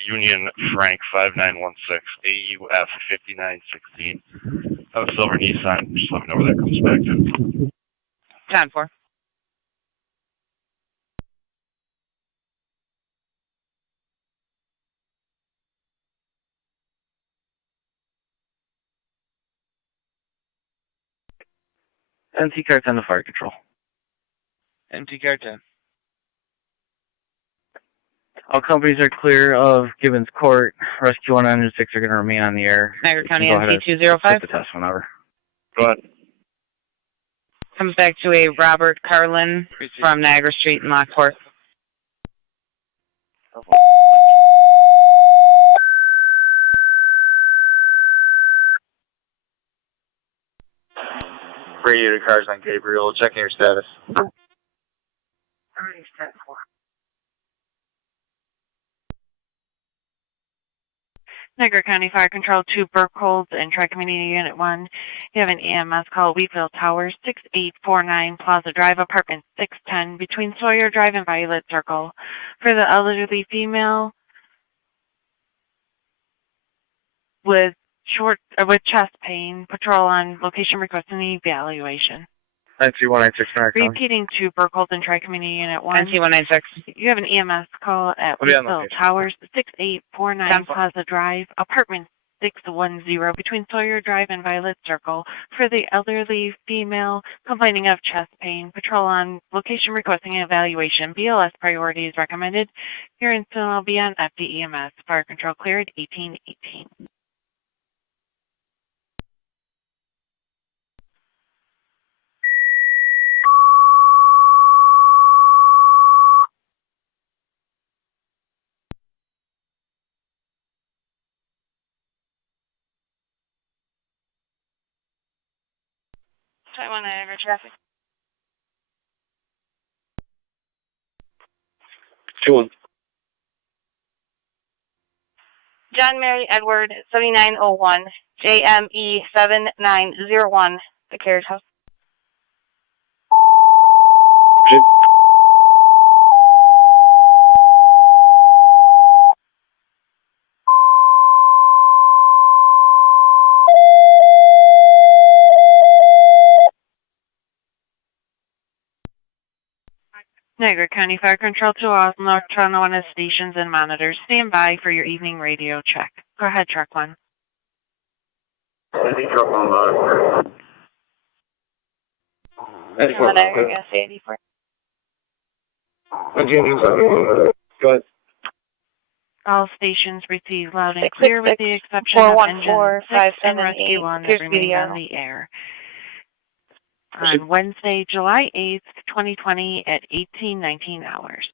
Union Frank 5916 AUF 5916. I have a silver Nissan. Just let me know where that comes back to. 10-4. NT car 10 to fire control. NT car 10. All companies are clear of Gibbons Court. Rescue 106 are going to remain on the air. Niagara County Go ahead and NT205. set the test whenever. Go ahead. Comes back to a Robert Carlin from Niagara Street in Lockport. Radio to cars on Gabriel. Checking your status. Already set for. Niagara County Fire Control 2 Burkholz and Tri-Community Unit 1. You have an EMS call, Wheatville Towers, 6849 Plaza Drive, Apartment 610, between Sawyer Drive and Violet Circle. For the elderly female with chest pain, patrol on location requesting evaluation. NT196 Niagara County. Repeating to Burkholz and Tri-Community Unit 1. NT196. You have an EMS call at I'll be on Wheatville location. Towers, 6849 Plaza Drive, Apartment 610, between Sawyer Drive and Violet Circle. For the elderly female complaining of chest pain, patrol on location requesting an evaluation. BLS priority is recommended. Your incident will be on FDEMS. Fire control cleared, 1818. Taiwan Niagara traffic. John Mary Edward 7901 JME 7901, the carriage house. Niagara County Fire Control to all North Tonawanda stations and monitors. Stand by for your evening radio check. Go ahead, Truck 1. I think truck 1 live. Niagara, 84. Go ahead. All stations receive loud and clear with the exception of engine 6 and rescue 1 that remain on the air. On Wednesday, July 8th, 2020 at 18:19 hours.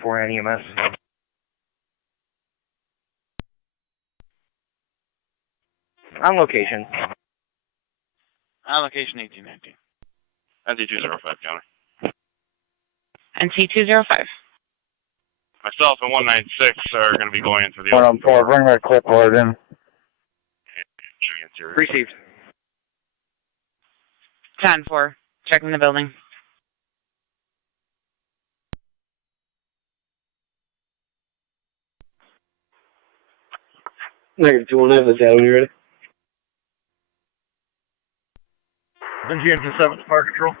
For EMS. On location. On location 1819. NC205 County. NC205. Myself and 196 are going to be going into the 114, bring that clipboard in. Received. 10-4. Checking the building. Negative 219, let's add when you're ready. NG Engine 7, Fire Control.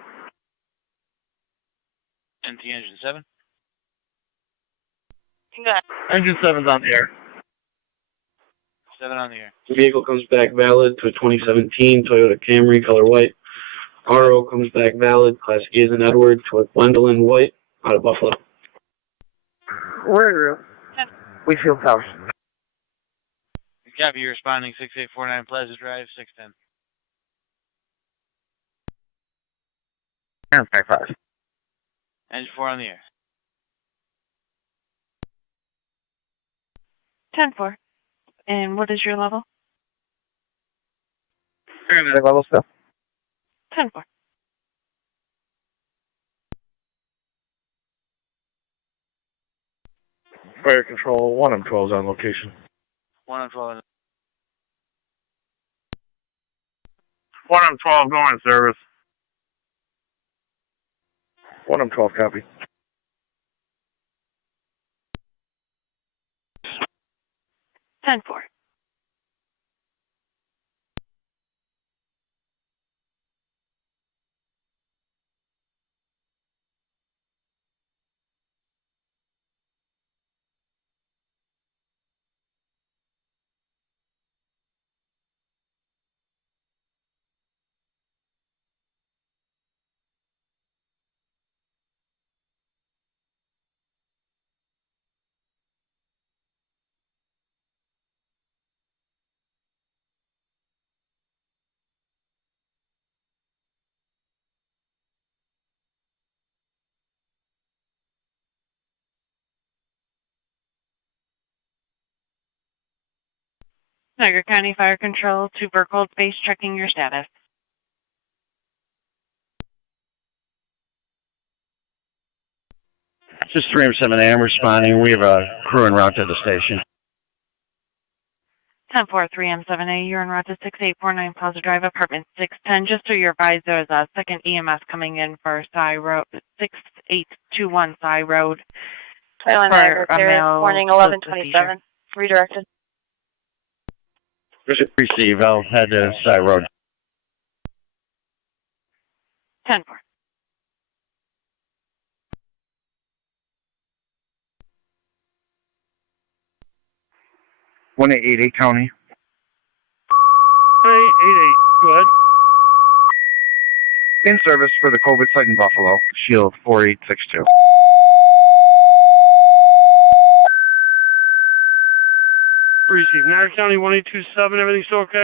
NT Engine 7. Go ahead. Engine 7's on the air. 7 on the air. The vehicle comes back valid to a 2017 Toyota Camry, color white. RO comes back valid, class A as in Edward, to a Gwendolyn white, out of Buffalo. Where? Wheatfield Towers. Copy, you're responding 6849 Plaza Drive, 610. And 5. Engine 4 on the air. 10-4. And what is your level? Paramedic level stuff. 10-4. Fire Control, 1M12 is on location. 1 on 12. 1M12 going in service. 1M12 copy. 10-4. Niagara County Fire Control to Burkhold Base, checking your status. This is 307 AM responding. We have a crew en route to the station. 10-4, 3M7A, you're en route to 6849 Plaza Drive, apartment 610. Just so you're advised, there's a second EMS coming in for Cy Road, 6821 Cy Road. Niagara, warning 1127. Redirected. Receive. I'll head to Cy Road. 10-4. One 888 County. 88. Go ahead. In service for the COVID site in Buffalo. Shield 4862. Receive. Niagara County 1827, everything's okay?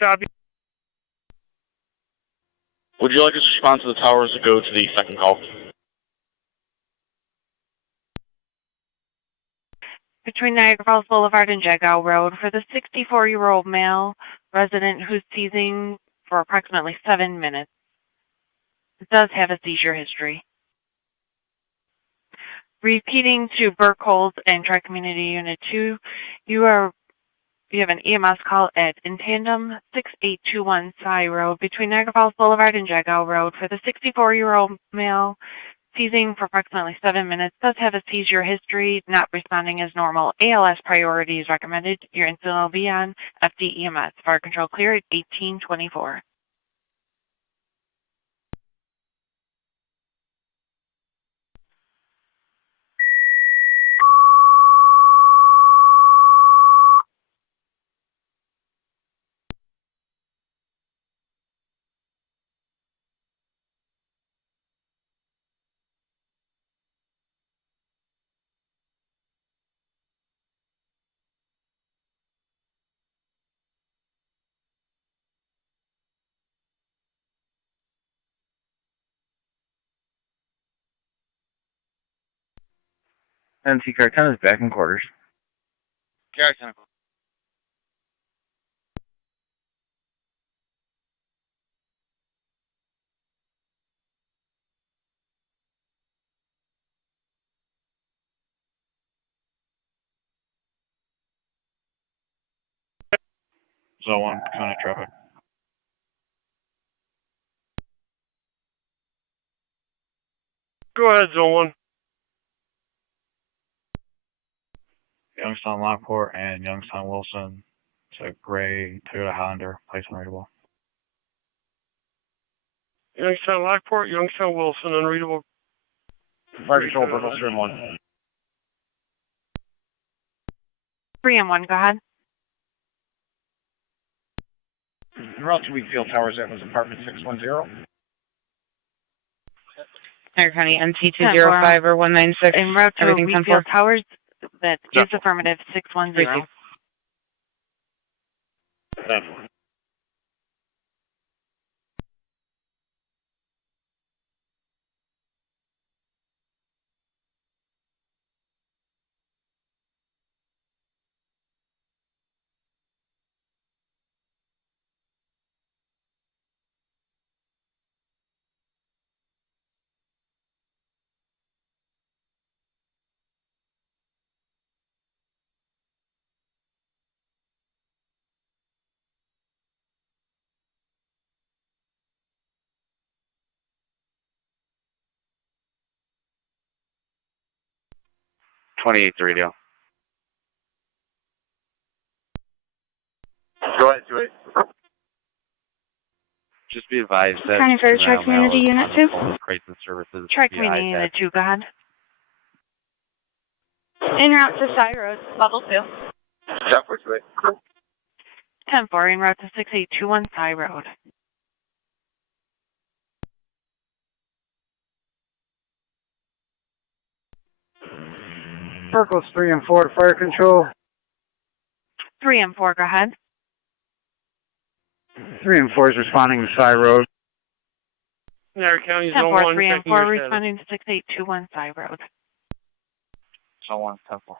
Copy. Would you like us to respond to the towers to go to the second call? Between Niagara Falls Boulevard and Jagow Road for the 64-year-old male resident who's seizing for approximately 7 minutes. It does have a seizure history. Repeating to Burkhold and Tri-Community Unit 2, you have an EMS call at in tandem 6821 Cy Road between Niagara Falls Boulevard and Jagow Road for the 64-year-old male seizing for approximately 7 minutes. Does have a seizure history, not responding as normal. ALS priority is recommended. Your incident will be on FDEMS. Fire control clear at 1824. NC Car 10 is back in quarters. Car 10. Zone 1, county traffic. Go ahead, Zone 1. Youngstown Lockport and Youngstown Wilson. It's a gray Toyota Highlander, place unreadable. Youngstown Lockport, Youngstown Wilson, unreadable. Fire control, purple stream 1. 3 and 1, go ahead. Route to Wheatfield Towers, that was apartment 610. Niagara County NT205 or 196. En route to Everything Wheatfield 10-4. Towers, that is affirmative, 610. Radio. Go ahead, do it. Just be advised that County Fair Tri-Community Unit 2. Crisis Services. Tri-Community Unit 2, go ahead. En route to Side Road, level 2. Stop for it. 10-4, en route to 6821 Side Road. Circles 3 and 4 to fire control. 3 and 4, go ahead. 3 and 4 is responding to Side Road. Niagara County, 10-4, Zone 1, 3 and checking 4, your status. responding to 6821 Side Road. Zone 1, 10-4.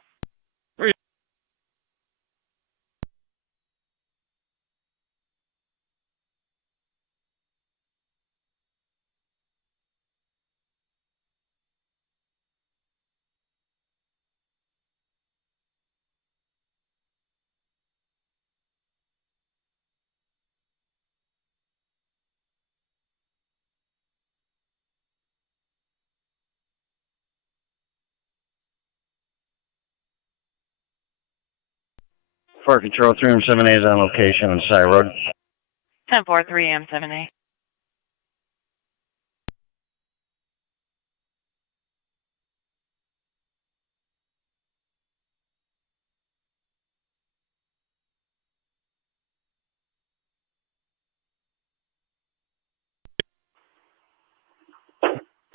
Fire control 3M7A is on location on Side Road. 10-4, 3M7A.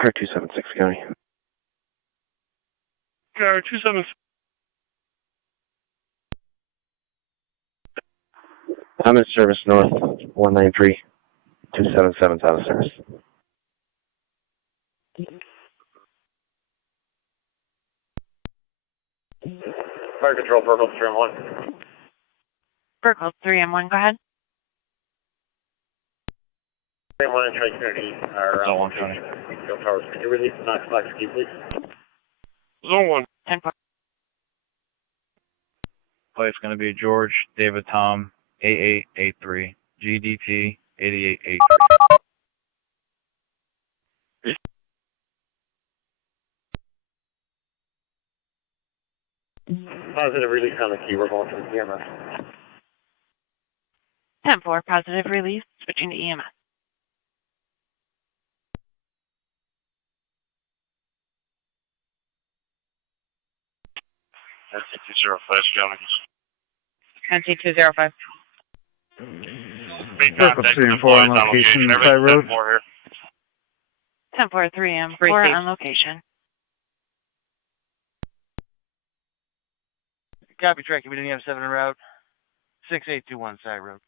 Car 276 County. Car 276. I'm in service north, 193. 277's out of service. Fire control, purple stream 1. Circles 3 and 1, go ahead. Stream 1 and Tri-Community are Zone 1 county. Wheatfield Towers. Can you release the Knox Box key, please? Zone 1. 10-4. Place going to be George David Tom 8883 GDT 8883. Positive release on the key. We're going to the EMS. 10-4, positive release, switching to EMS. That's 205, County. NT 205. Make Circle contact 3 and with 4 on employees location, Everything Side Road. 10-4 here. 10-4, 3M, 4 Received. on location. Copy, track community M7 en route. 6821 side road.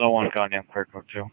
So 1 goddamn clear code 2.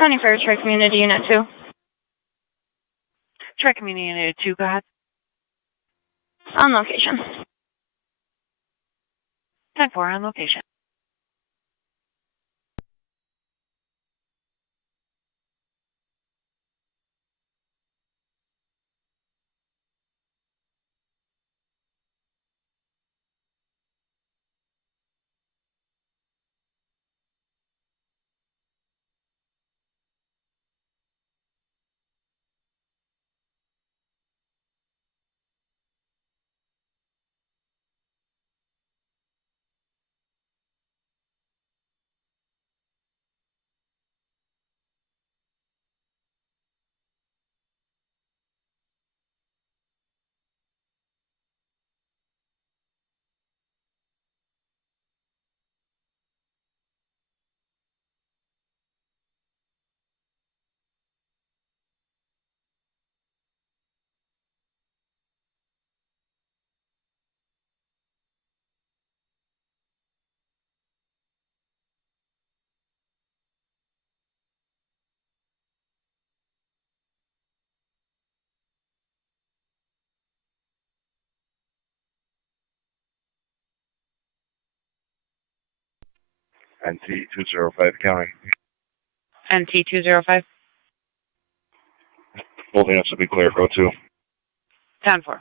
County Fire Tri Community Unit 2. Tri Community Unit 2, go ahead. On location. 10-4 on location. NT 205 County. NT 205. Both hands to be clear, code 2. 10-4.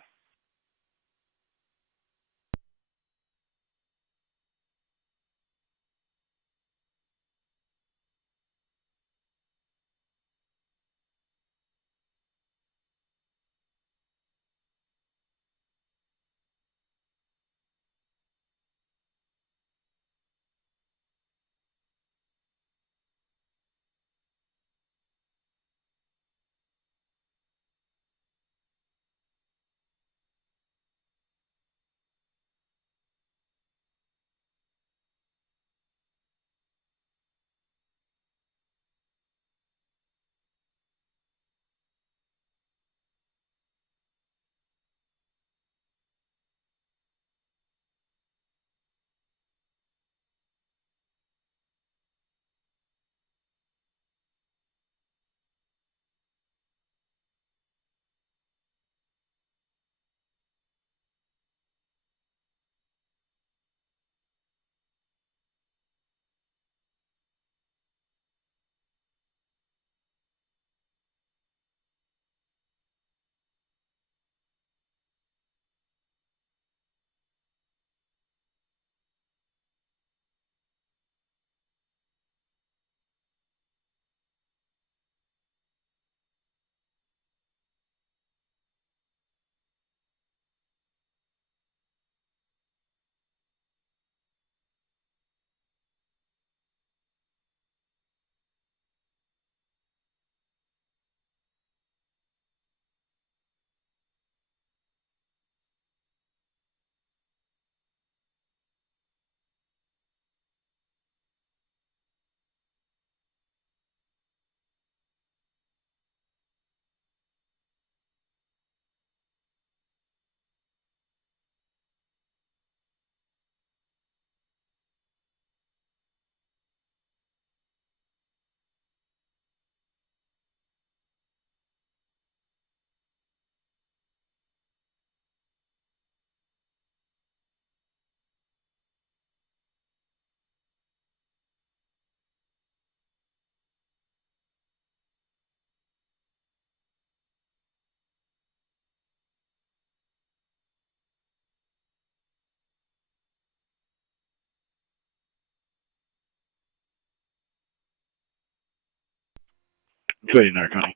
280 Niagara County.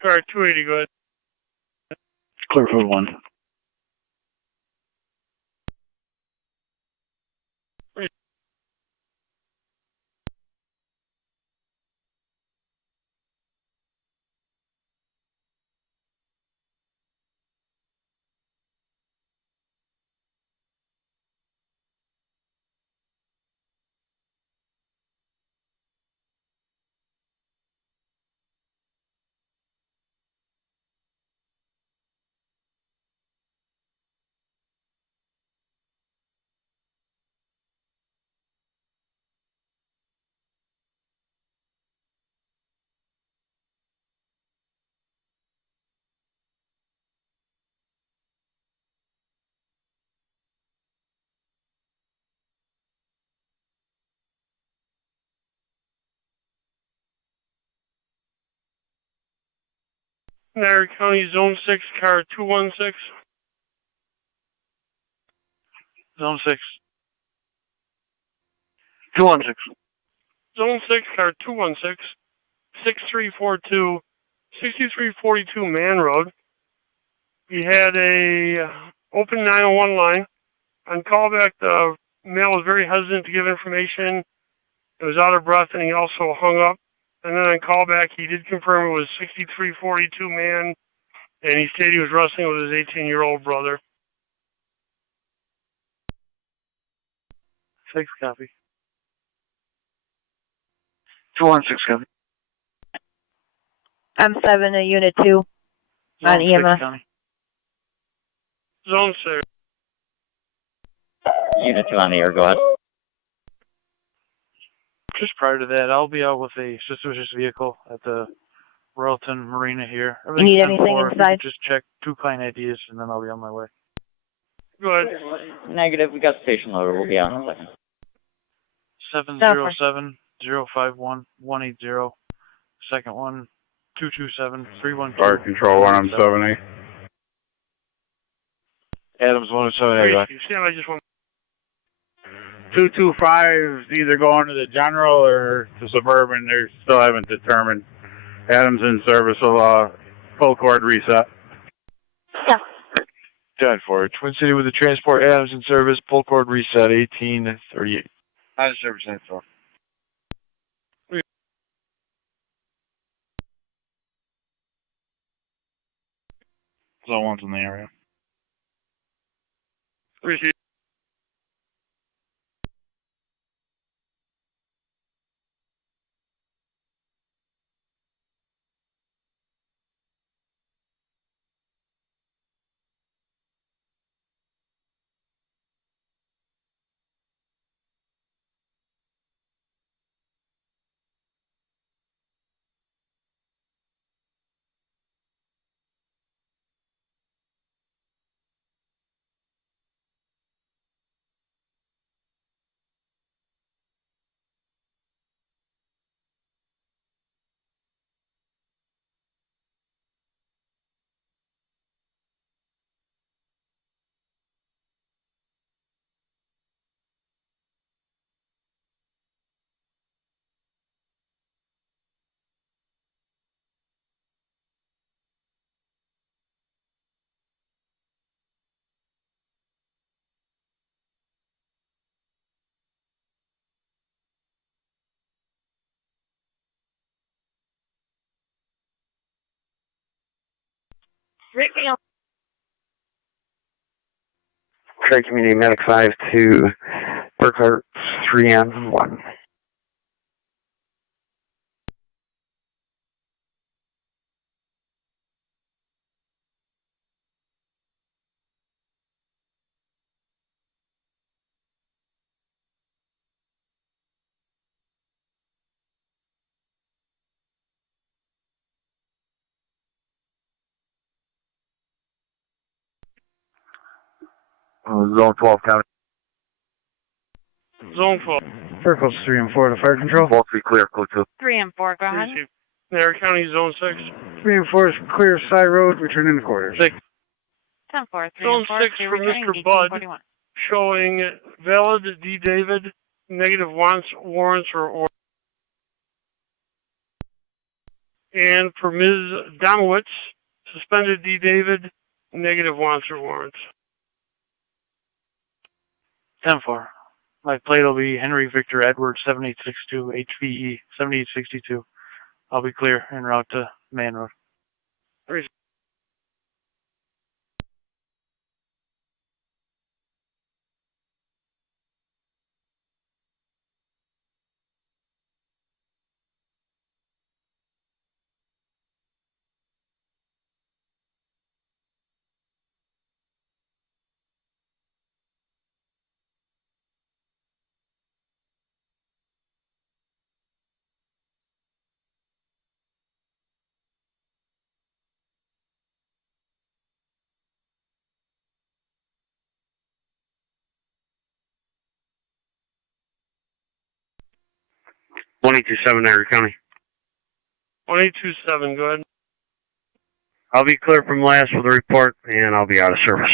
Car 280, go ahead. Clear code 1. Niagara County Zone 6, car 216. Zone 6. 216. Zone 6, car 216, 6342, 6342 Man Road. He had a open 901 line. On callback, the male was very hesitant to give information. It was out of breath, and he also hung up. And then on callback, he did confirm it was 6342 man, and he stated he was wrestling with his 18-year-old brother. 6 copy. 216 copy. I'm 7 to Unit 2 on EMS. Zone 6. Unit 2 on the air, go ahead. Just prior to that, I'll be out with a suspicious vehicle at the Royalton Marina here. You need anything inside? Just check 2 client IDs, and then I'll be on my way. Go ahead. Negative, we got station loader. We'll be out in a second. 707-051-180. Second one, 227-312. Fire control 1, I'm 70. Adams 107, go ahead. Sam, I just want 225 is either going to the general or the suburban. They still haven't determined. Adams in service will full cord reset. Yeah. 10-4. Twin City with the transport. Adams in service. Pull cord reset 1838. Out of service, 10-4. Zone 1's in the area. Receive. Trade Community Medic 5 to Burkhart 3M1. Zone 12 county. Zone 12. Fire codes 3 and 4 to fire control. Both be clear, code 2. 3 and 4, go ahead. Receive. Niagara County Zone 6. 3 and 4 is clear side road, return into quarters. 6. 10-4, 3 Zone and 4, 6 clear from returning, Mr. Bud, 1841. showing valid D. David, negative warrants or And for Ms. Domowitz, suspended D. David, negative wants or warrants. 10-4. My plate will be Henry Victor Edward 7862 HVE 7862. I'll be clear en route to Main Road. One 827 Niagara County. 1827, go ahead. I'll be clear from last with a report, and I'll be out of service.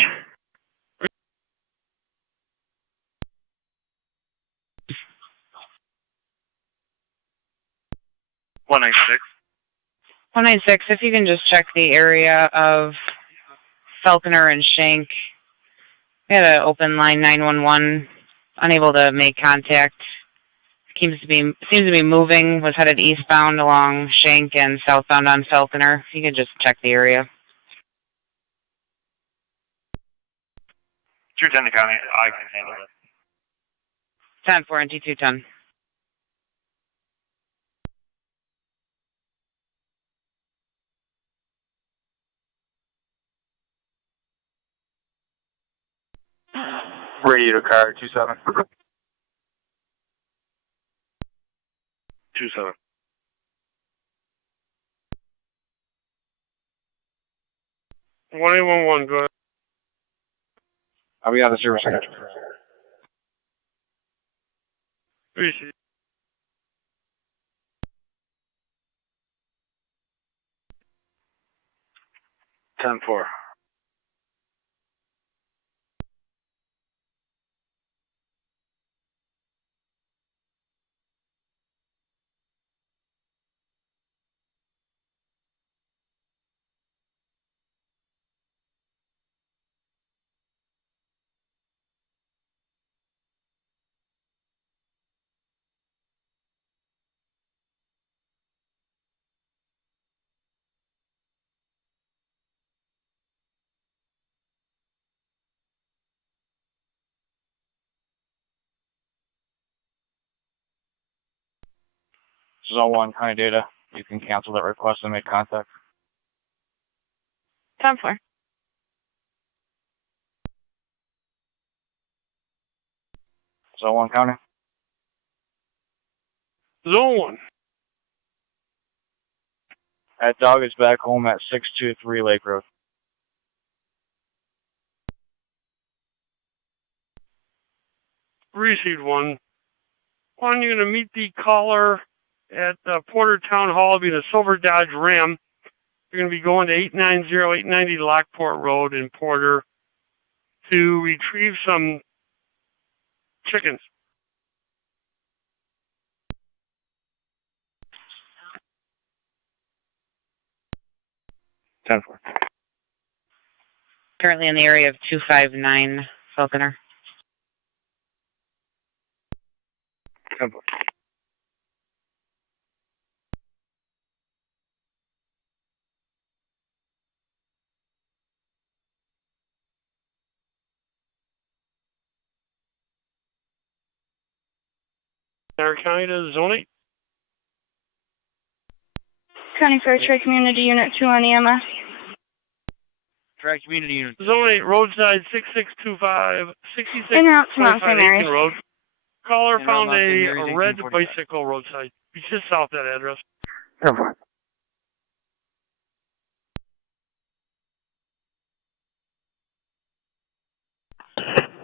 One 196, if you can just check the area of Falconer and Shank. We had an open line 911, unable to make contact. Seems to be moving, was headed eastbound along Shank and southbound on Falconer. If you could just check the area. 210 County, I can handle it. 10-4 NT 210. Radio to car 27. 27. One 811, go ahead. I'll be out of service. Appreciate it. Ten four. Zone 1 County data. You can cancel that request and make contact. 10-4. Zone 1 County. Zone 1. That dog is back home at 623 Lake Road. Received 1. One, you're going to meet the caller at Porter Town Hall, be the Silver Dodge Ram. You're going to be going to 890 Lockport Road in Porter to retrieve some chickens. Currently in the area of 259 Falconer. 10-4. Niagara County to Zone 8. County Fair Trade Community Unit 2 on EMS. Track Community Unit. Zone 8, roadside 6625, 66 En route to Mount St. Mary's. Aiken Road. Caller En route found Mount St. Mary's, a red 1845. bicycle roadside. He's just south that address. 10-4.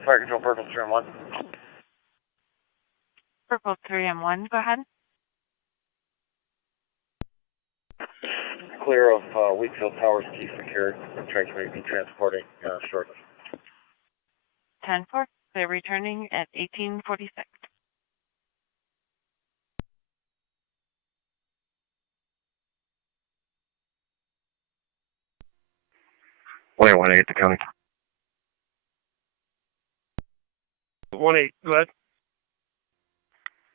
Fire Control Purple, turn 1. Purple 3M1, go ahead. Clear of Wheatfield Towers, key secured. Track may be transporting shortly. 10-4. They're returning at 1846. 1818 to county. 1-8, go ahead.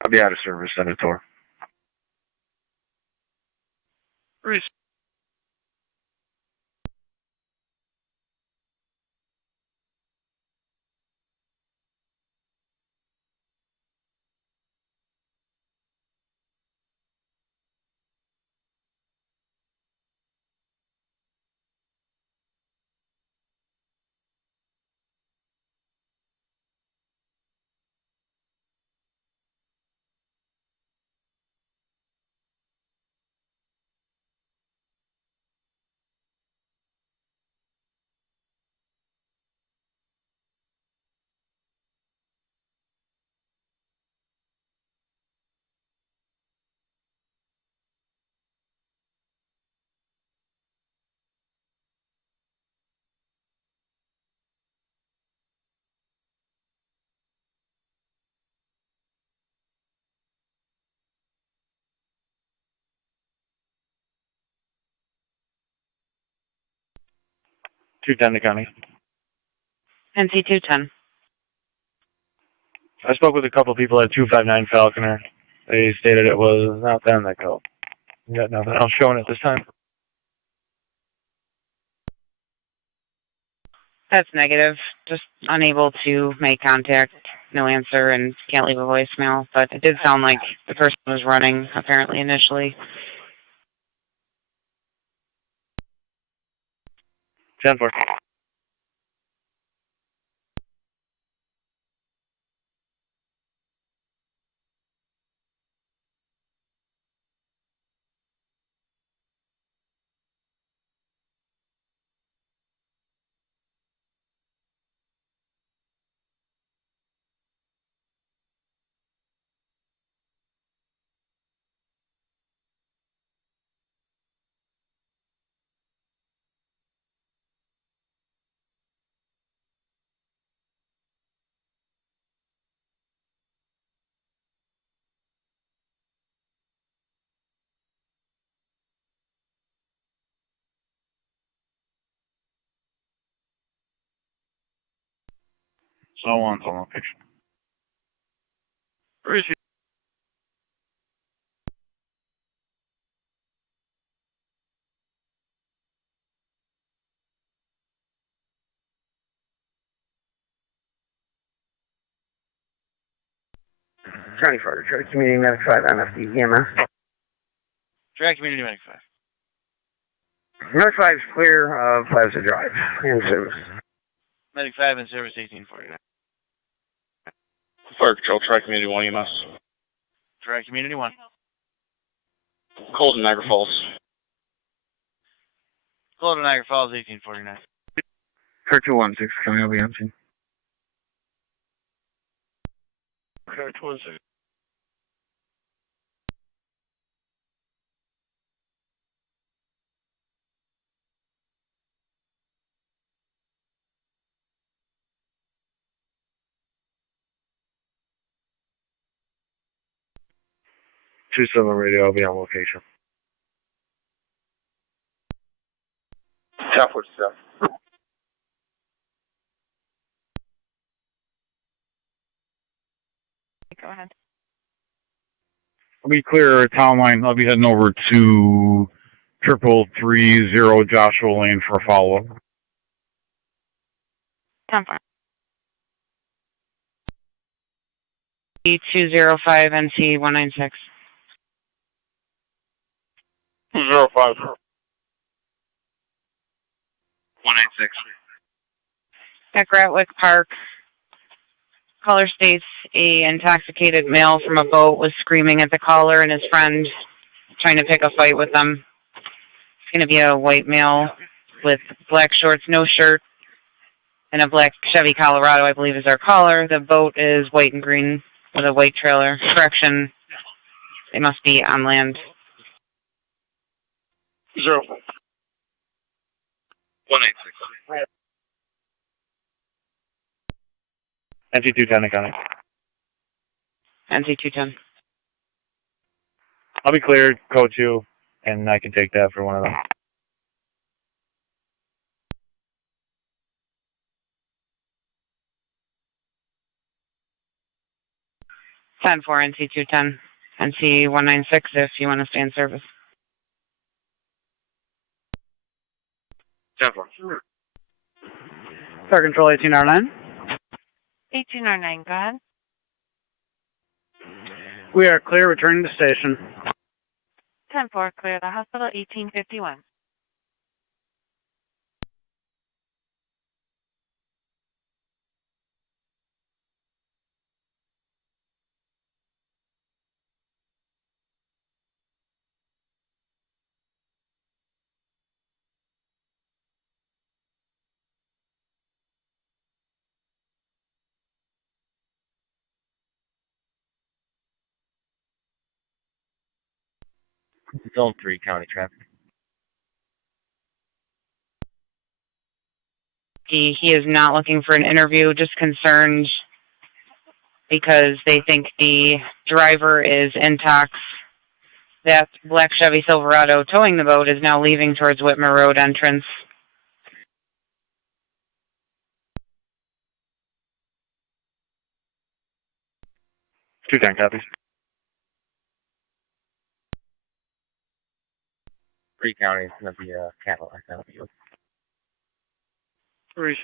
I'll be out of service, Senator. Receive. to county. NC 210. I spoke with a couple of people at 259 Falconer. They stated it was not them that called. We got nothing else showing at this time. That's negative. Just unable to make contact, no answer, and can't leave a voicemail. But it did sound like the person was running, apparently, initially. 10-4. So on location. Receive. County Fire, Charter Community Medic 5, MFD, EMS. Track Community Medic 5. Medic 5 is clear of Plaza Drive, in service. Medic 5 in service 1849. Fire Control, Tri Community 1 EMS. Track Community 1. Call to Niagara Falls. Call to Niagara Falls 1849. Kurt 216, County will be empty. Kurt 216. Two Silver Radio, I'll be on location. Southward stuff. Go ahead. I'll be clear town line. I'll be heading over to 3330 Joshua Lane for a follow-up. 10-4. 205 NC 196. 205. 196. At Gratwick Park, caller states a intoxicated male from a boat was screaming at the caller and his friend trying to pick a fight with them. It's going to be a white male with black shorts, no shirt, and a black Chevy Colorado, I believe, is our caller. The boat is white and green with a white trailer. Correction, they must be on land. 0. 186. NC 210 county. NC 210. I'll be cleared, code 2, and I can take that for one of them. 10-4, NC-210, NC-196 if you want to stay in service. 10-4. Fire Control 1809. 1809, go ahead. We are clear, returning to station. 10-4, clear the hospital, 1851. Zone 3, county traffic. He is not looking for an interview, just concerned because they think the driver is intox. That black Chevy Silverado towing the boat is now leaving towards Whitmer Road entrance. Two 10 copies. 3 counties, it's going to be a Cadillac on the field. 3.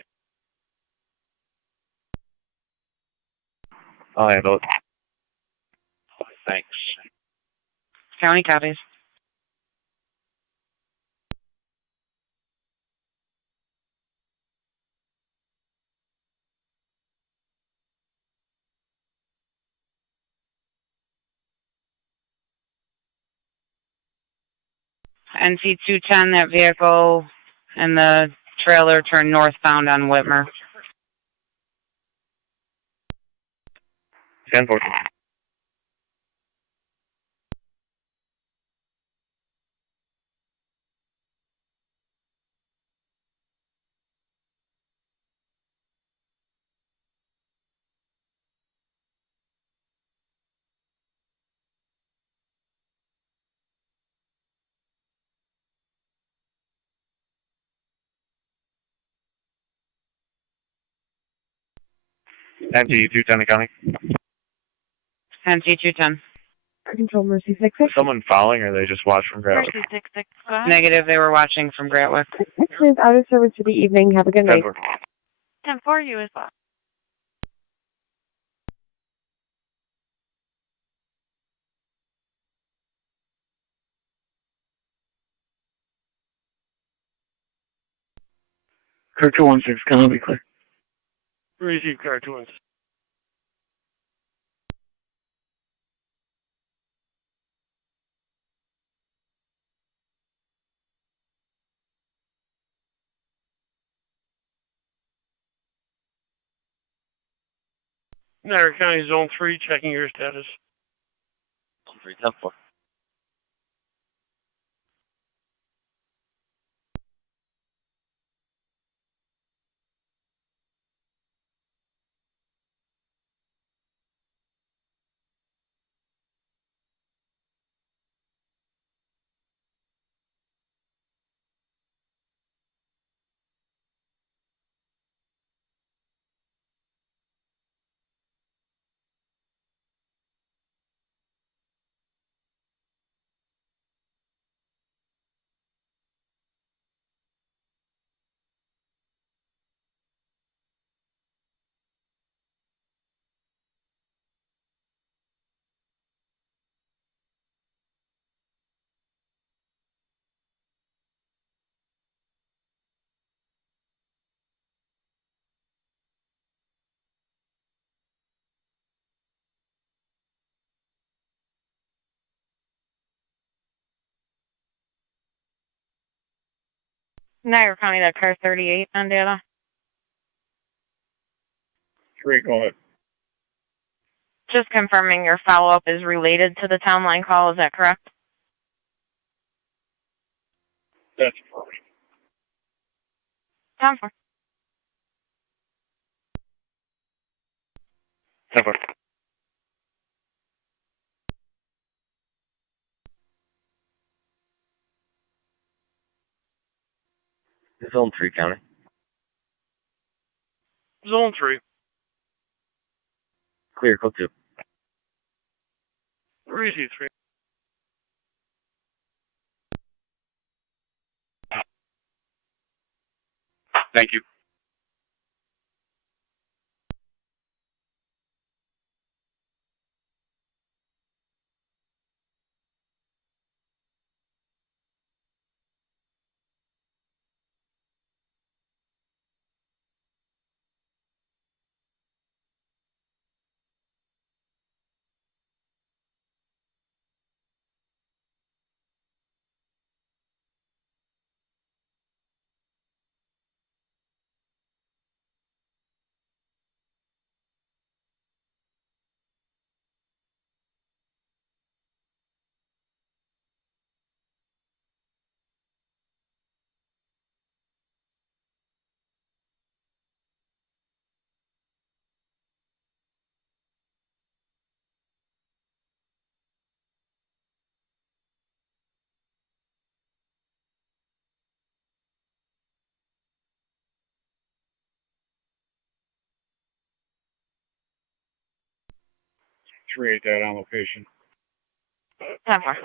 I'll handle it. Thanks. County copies. NC-210, that vehicle and the trailer turned northbound on Whitmer. 10-4. NC-210 county. NC-210. Control Mercy 66. Someone following, or they just watch from Gratwick? Mercy 66, go ahead. Negative, they were watching from Gratwick. Is out of service for the evening. Have a good night. 10-4, you as well. Car 216, can be clear. Receive car 216. Niagara County Zone 3, checking your status. Zone 3, 10-4. Niagara County, that car 38 on data. 3, go ahead. Just confirming your follow-up is related to the town line call, is that correct? That's perfect. 10-4. 10-4. Zone 3 county. Zone 3. Clear, code 2. 3C3. Thank you. Create that on location. 10-4.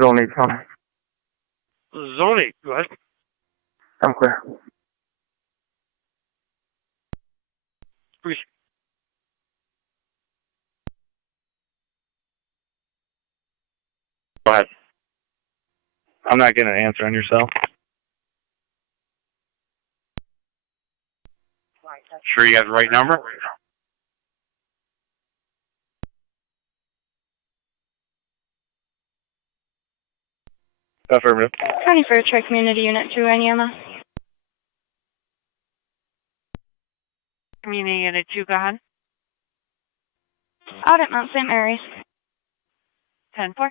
Zone 8, Tommy. Zone 8, go ahead. I'm clear. Go ahead. I'm not getting an answer on your cell. Sure you got the right number? Affirmative. County Fair Tri Community Unit 2, Aniama. Community Unit 2, go ahead. Out at Mount St. Mary's. 10-4.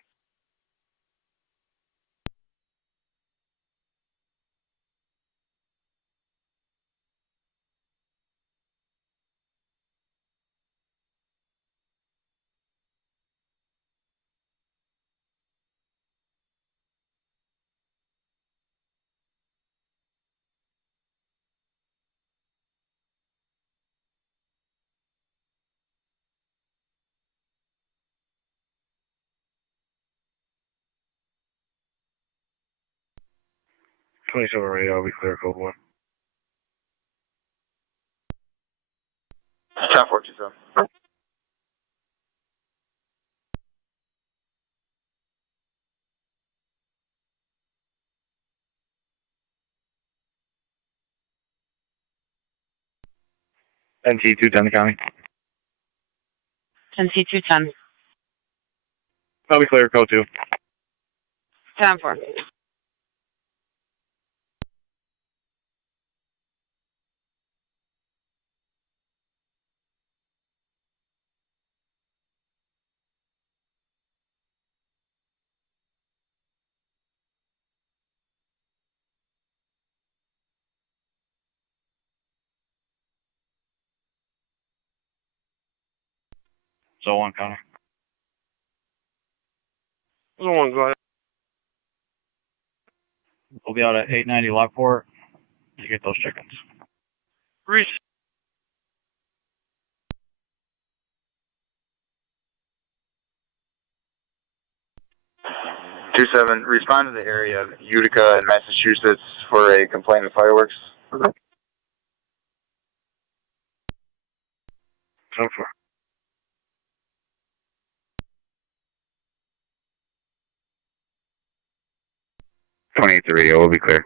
Twenty-seven radio, I'll be clear, code 1. 10-427. NT 210 County. 10C210. I'll be clear, code 2. 10-4. Zone 1 County. Zone 1, go ahead. We'll be out at 890 Lockport to get those chickens. Reese. Two seven. Respond to the area of Utica in Massachusetts for a complaint of fireworks. 10-4. 28 we'll be clear.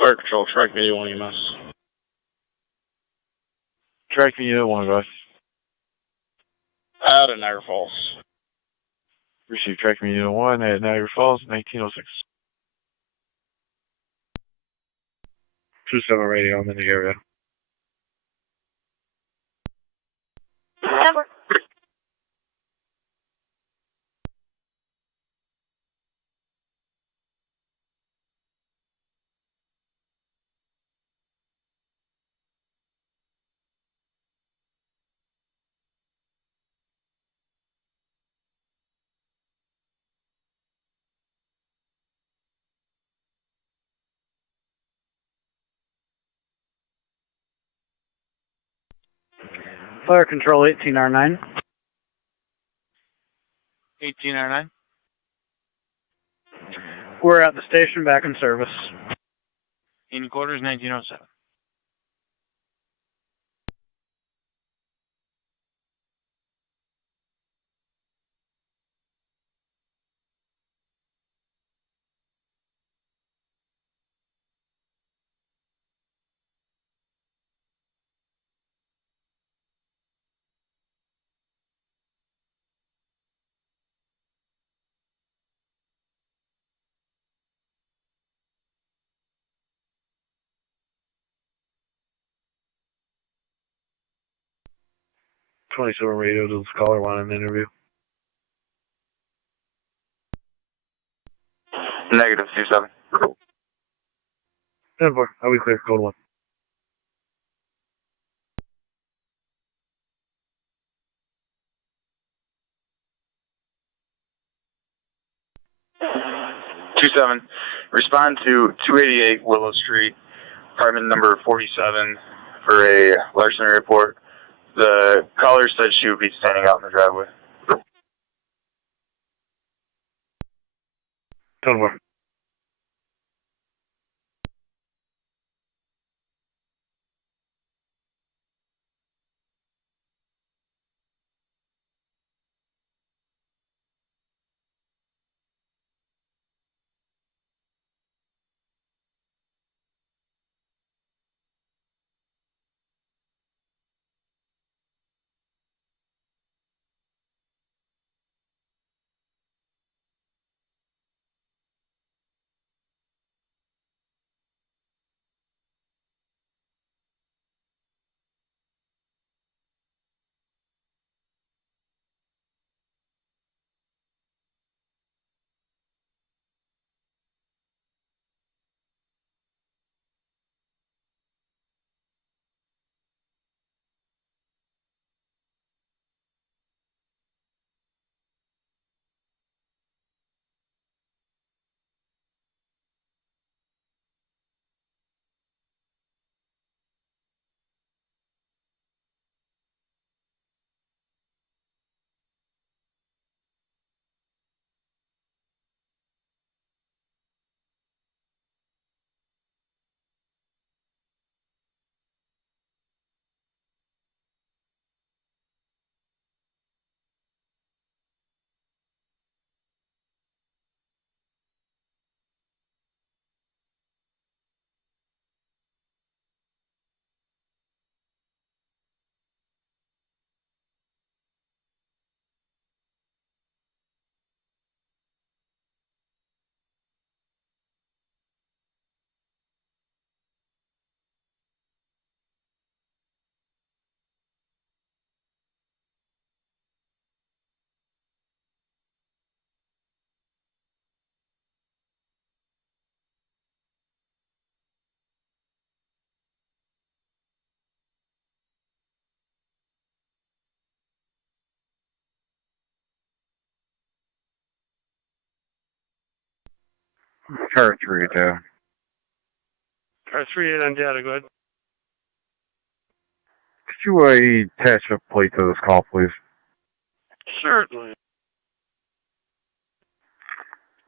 Fire Control, track video 1 EMS. Track unit 1, guys. Out of Niagara Falls. Receive track unit 1 at Niagara Falls, 1906. 27 radio, I'm in the area. Number Fire Control 18R9. 18R9. We're at the station, back in service. In quarters 1907. '27 radio, does the caller want an interview? Negative 27. Denver, are we clear? Code 1. Respond to 288 Willow Street, apartment number 47, for a larceny report. The caller said she would be standing out in the driveway. Denver. Car 3 to. Car 38 on data, go ahead. Could you attach a plate to this call, please? Certainly.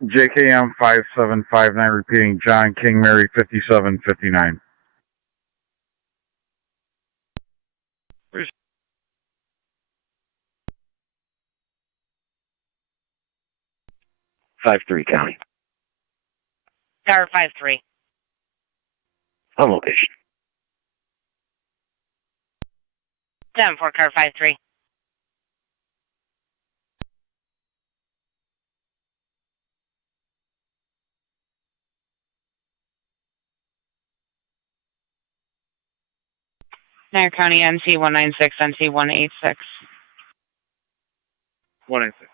JKM 5759, repeating John King Mary 5759. $5-3 County. Car 5-3. On location. 7-4, car 5-3. Niagara County NC 196, NC 186. 186.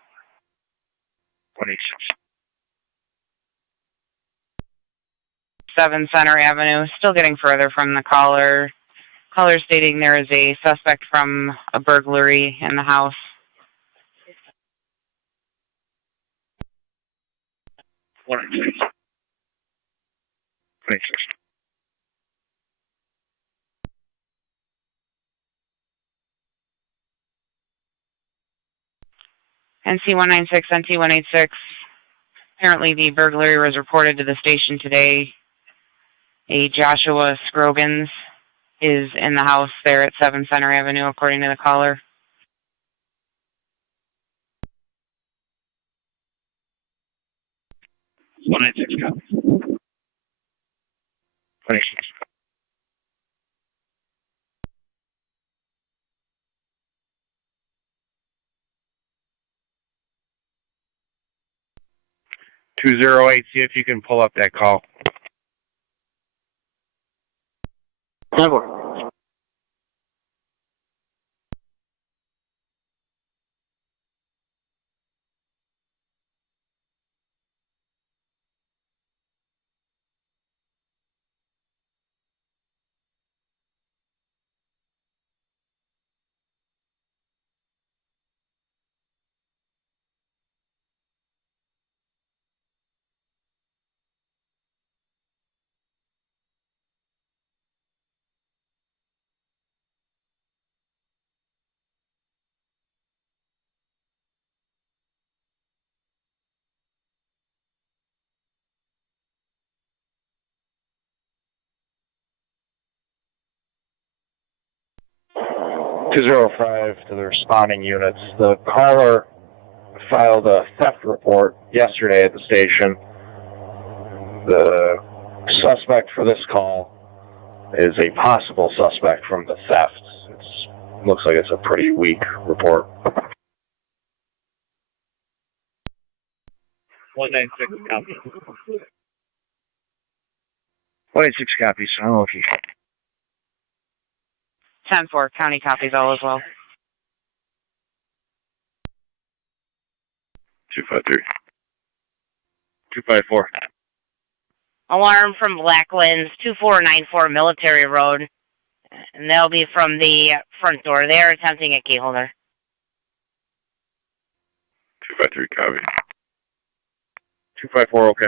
186. 7 Center Avenue, still getting further from the caller. Caller stating there is a suspect from a burglary in the house. One 26. NC-196, NC-186. Apparently the burglary was reported to the station today. A Joshua Scroggins is in the house there at 7 Center Avenue, according to the caller. $196 copy. 26. 208, see if you can pull up that call. 10-4. $205 to the responding units. The caller filed a theft report yesterday at the station. The suspect for this call is a possible suspect from the theft. It looks like it's a pretty weak report. 196 copy. 186 copies, I'm okay. 10-4, county copies all as well. 253. 254. Alarm from Blackwinds, 2494 Military Road. And they'll be from the front door. They are attempting a key holder. 253 copy. 254, okay.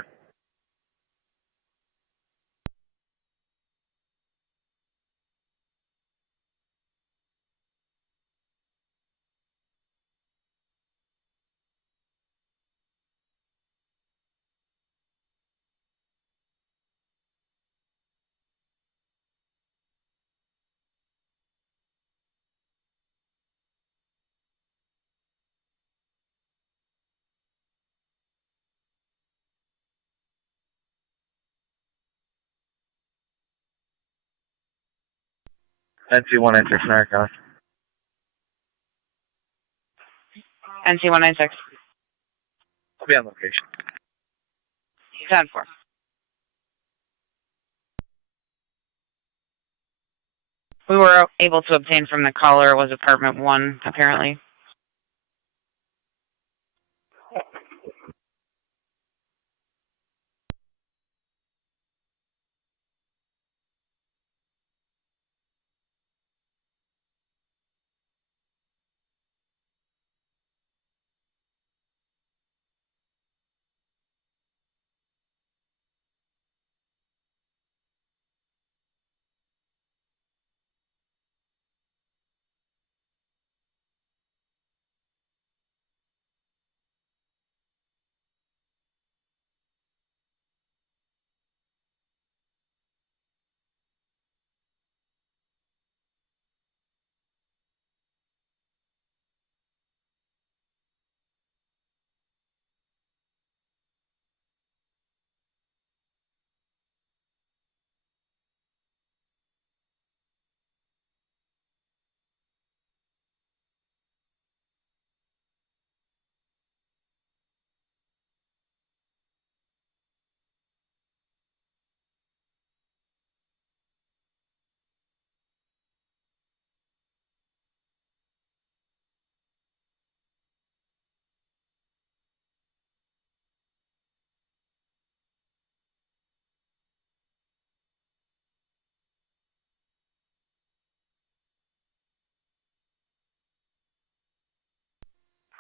NC-196 Niagara. NC-196. I'll be on location. 10-4. We were able to obtain from the caller was apartment 1, apparently.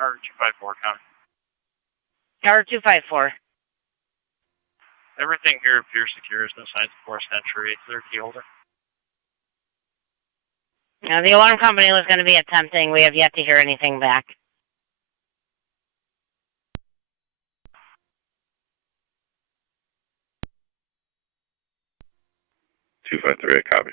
Car 254, copy. Tower 254. Everything here appears secure. There's no signs of forced entry. Clear key holder. Now, the alarm company was going to be attempting. We have yet to hear anything back. 253, copy.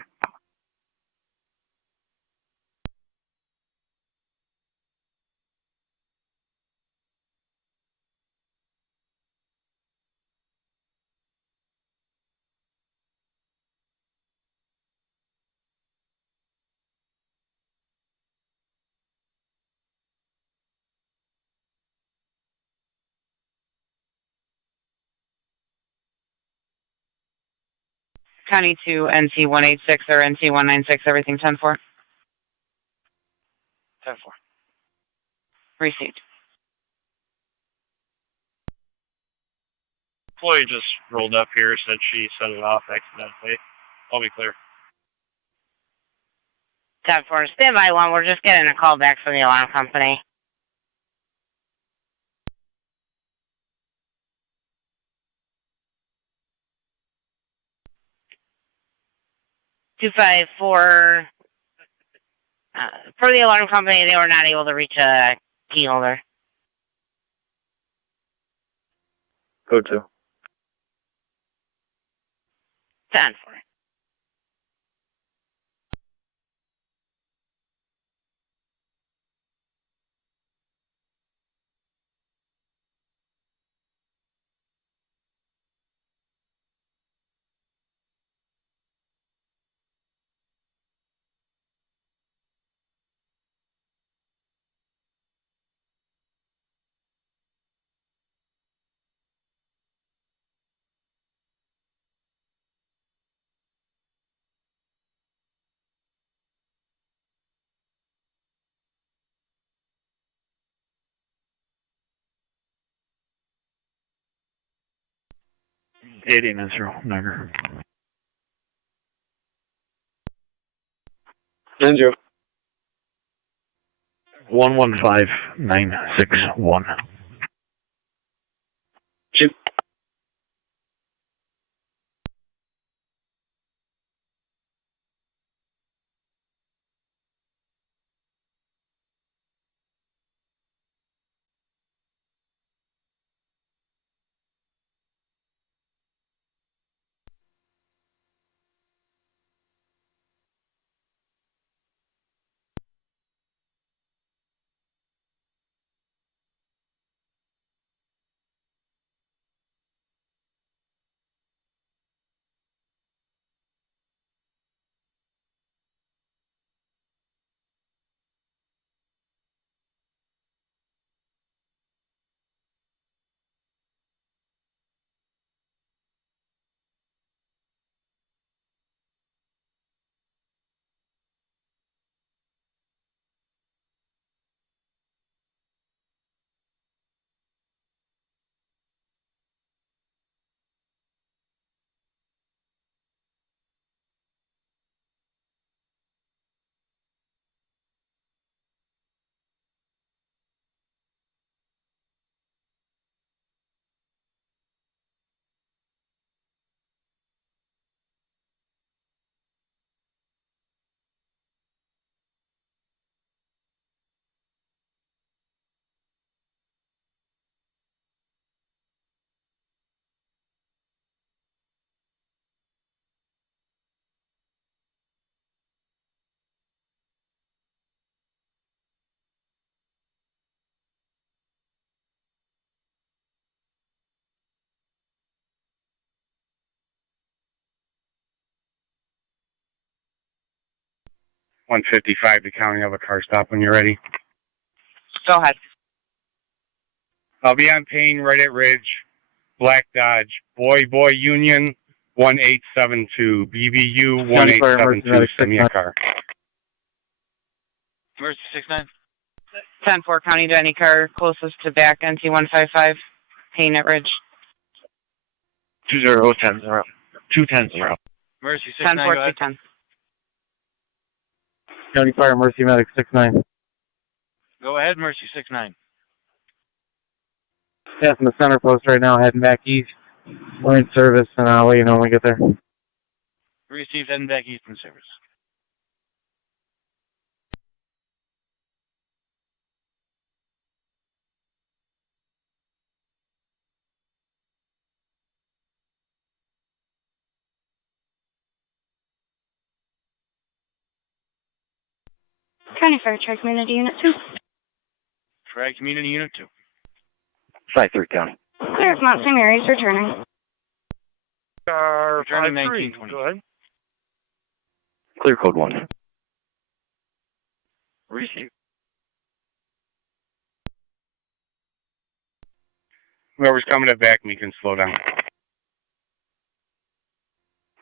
County to NC 186 or NC 196, everything 10-4. 10-4. Received. Employee just rolled up here, said she set it off accidentally. I'll be clear. 10-4. Standby 1. We're just getting a call back from the alarm company. Two 5-4. For the alarm company, they were not able to reach a key holder. Code 2. 10-4. Eighteen is Niagara. 10-0. 115961. Chip. $155 to county of a car stop when you're ready. Go ahead. I'll be on Payne, right at Ridge, Black Dodge, Boy Union 1872, BBU 1872, send me a car. Emergency 69. 10-4, county to any car closest to back NT 155, Payne at Ridge. 210 210. Emergency 10-4, 69. Go ahead. 210. County Fire Mercy Medic 69. Go ahead, Mercy 69. Passing the center post right now, heading back east. We're in service, and I'll let you know when we get there. Received, heading back east in service. County Fire Tri Community Unit 2. Tri Community Unit 2. Side 3 County. Clear of Mount St. Mary's, returning. Returning 53. 1920. Go ahead. Clear code 1. Receive. Whoever's coming to back me can slow down.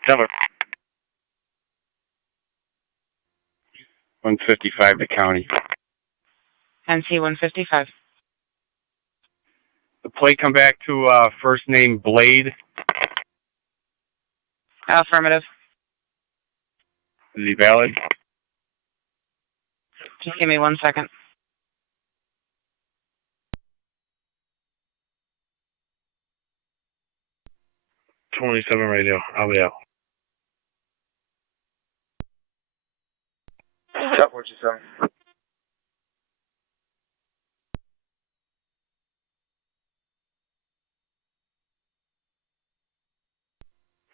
Cover. 155 to county. NC 155. The plate come back to first name Blade. Affirmative. Is he valid? Just give me 1 second. .27 radio. I'll be out. Shot 47.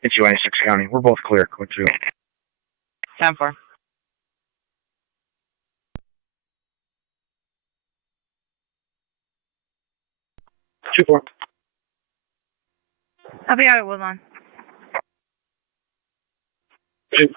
It's U.S. 6 County. We're both clear. Code 2. 10-4. Two 4. I'll be out at Woodlawn. 2.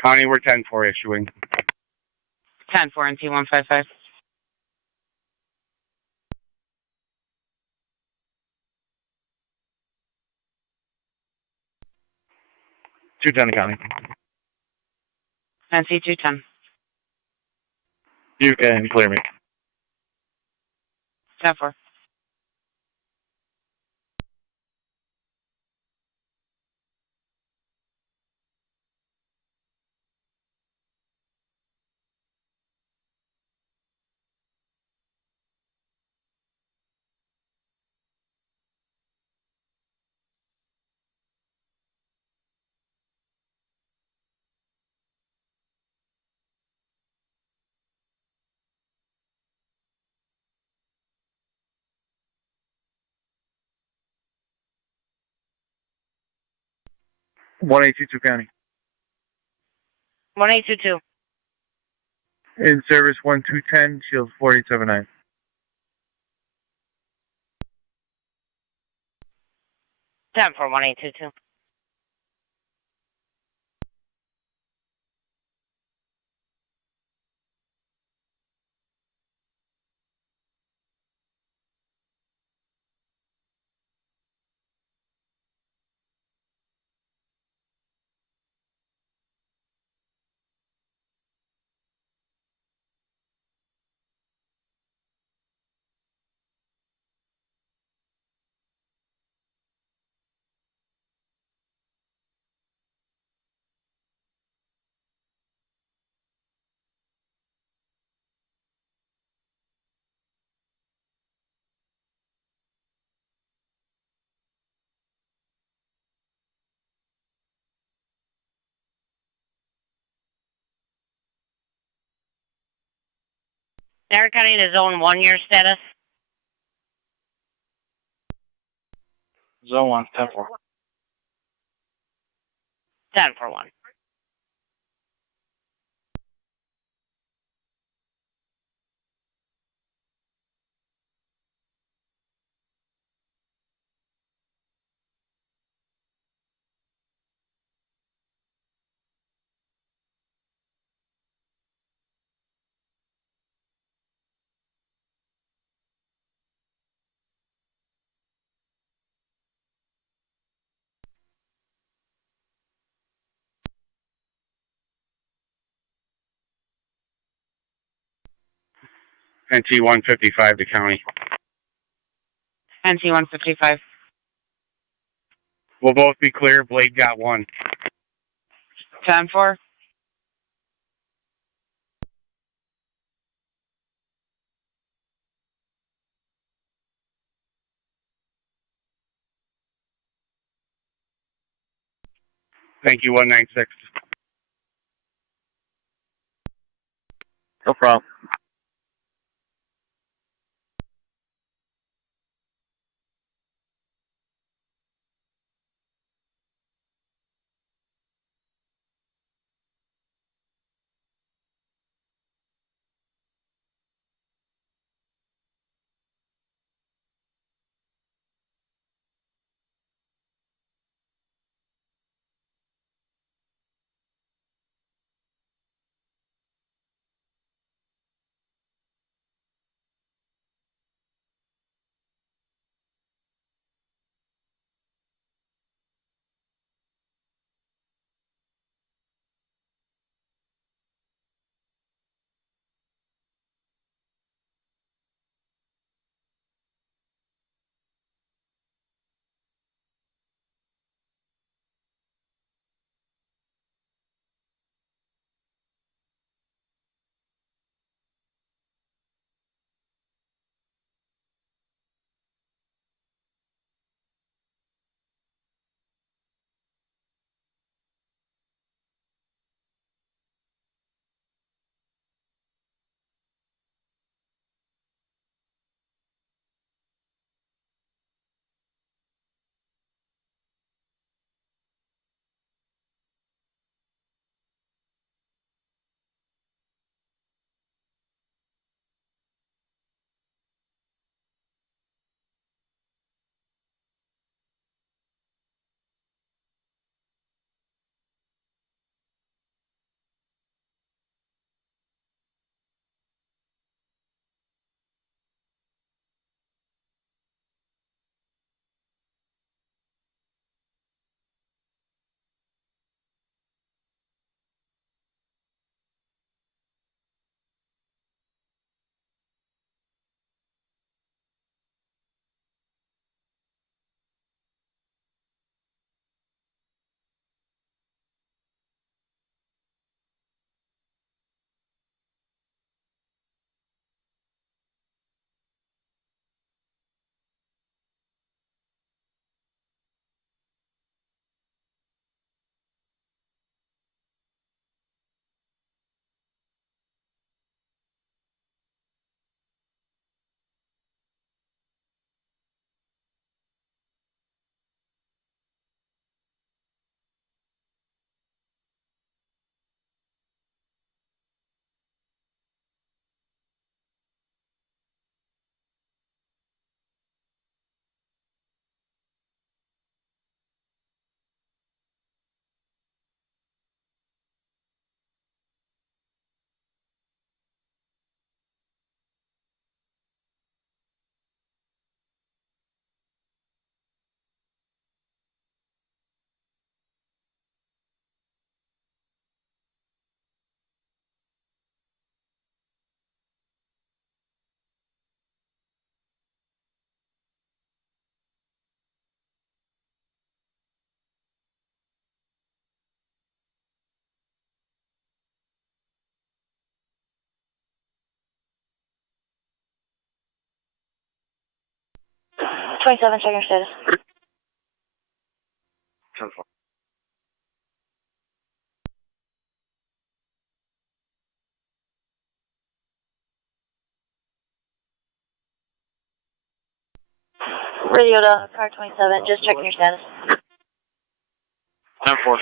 County, we're 10-4 issuing. 10-4 NC 155. Two 10 County. NC 210. You can clear me. 10-4. One 822 County. 1822. In service 1210, Shields 4879. 10-4 1822. Niagara County in a zone 1 year status. Zone 1, 10-4. 10-4-1. NT 155 to county. NC 155. We'll both be clear. Blade got 1. 10-4. Thank you, 196. No problem. Twenty-seven, check your status. 10-4. Radio to car 27, just checking your status. 10-4.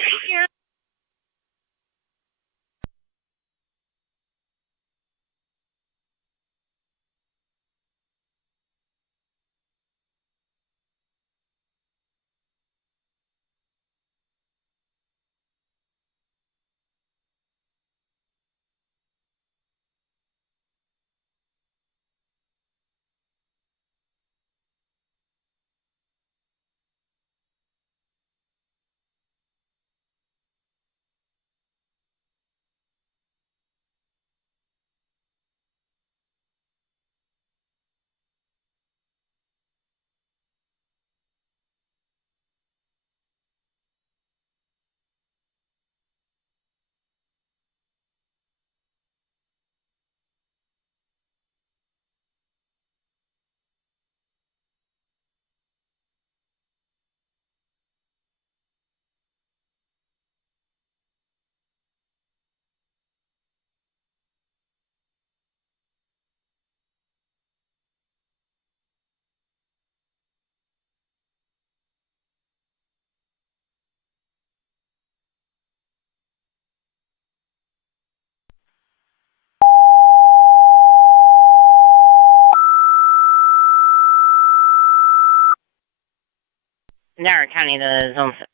Niagara County to Zone 6.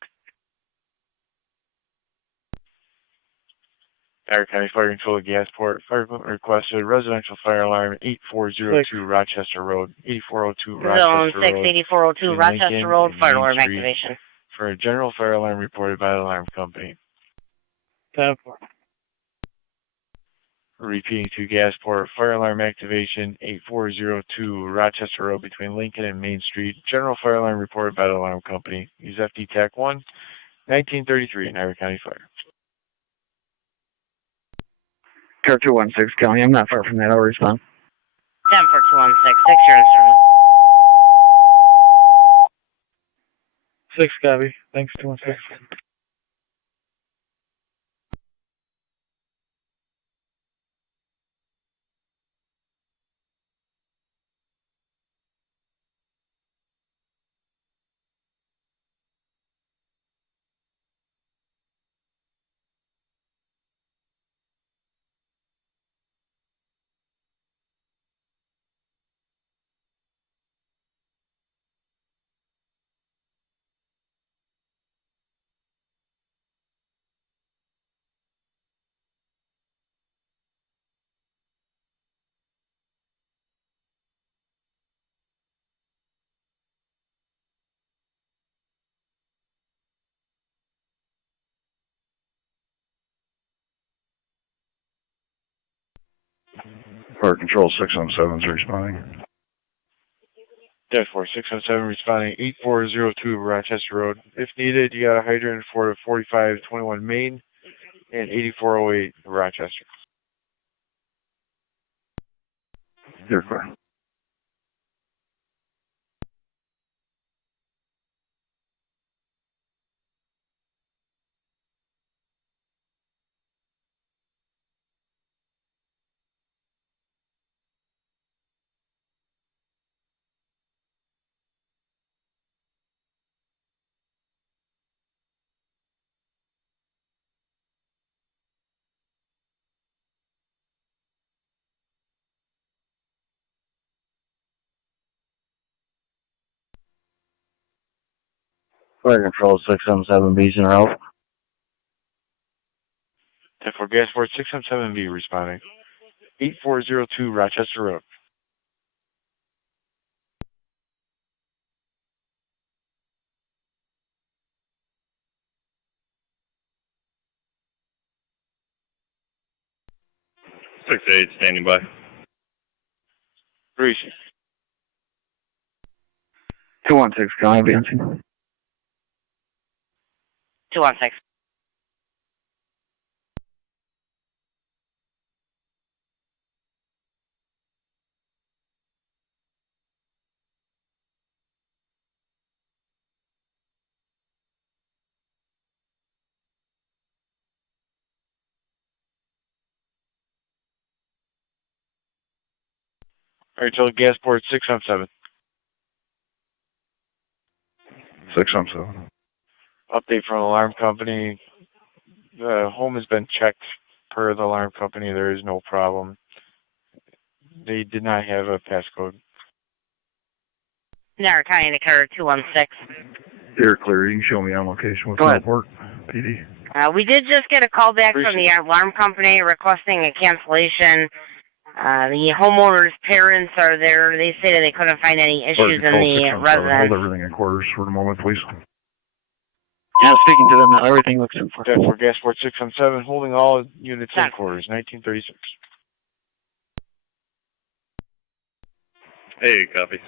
Niagara County Fire Control at Gasport. Fire department requested residential fire alarm 8402 Rochester Road, 8402 Zone Rochester 6, Road. 8402 between Rochester Lincoln Road, and fire Main alarm Street activation. For a general fire alarm reported by the alarm company. 10-4. Repeating to Gasport, fire alarm activation 8402 Rochester Road between Lincoln and Main Street. General fire alarm reported by the alarm company. Use FD TAC 1, 1933, Niagara County Fire. Car 216 County, I'm not far from that. I'll respond. 10-4-2-1-6, 6, you're in service. 6 copy. Thanks, 216. Fire Control 617 is responding. Therefore, 617 responding 8402 Rochester Road. If needed, you got a hydrant for the 4521 Main and 8408 Rochester. You're clear. Fire Control 617 B's in route. Therefore, Gasport 617B responding 8402 Rochester Road. Six eight standing by. 216 County, Bianchi. 216. All right, so Gasport 617. 617. Update from the alarm company. The home has been checked per the alarm company. There is no problem. They did not have a passcode. Niagara County to Carter 216. You're clear. You can show me on location with Go ahead. Middleport PD. We did just get a call back from the alarm company requesting a cancellation. The homeowner's parents are there. They say that they couldn't find any issues in the residence. Hold everything in quarters for a moment, please. Yeah, speaking to them now, everything looks in for. Therefore, Gasport 617, holding all units in quarters, 1936. Hey, copy.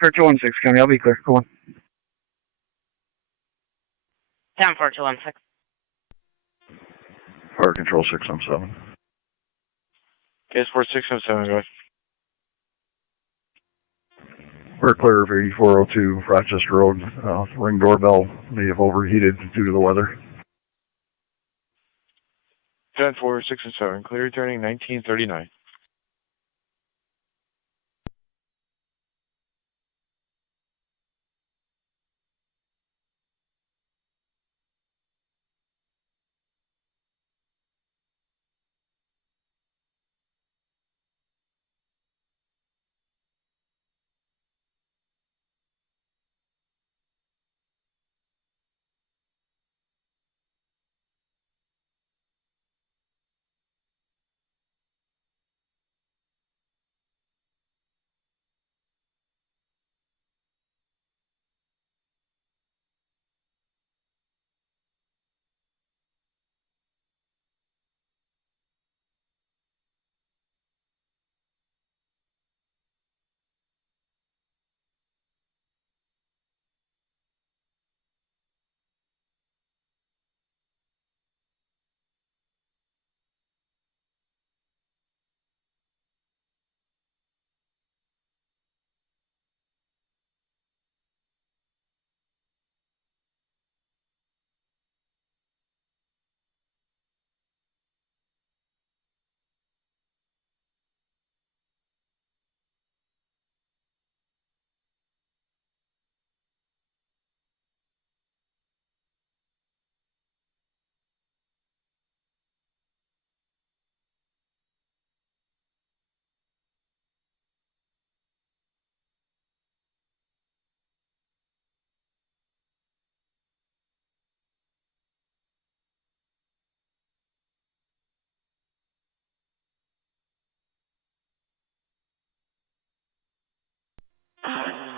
Clear 216, County. I'll be clear. Go on. 10-4-2-1-6. Fire Control 617. Gas Port 617, go ahead. We're clear of 8402 Rochester Road. Ring doorbell may have overheated due to the weather. 10-4, 6 and 7. Clear returning 1939.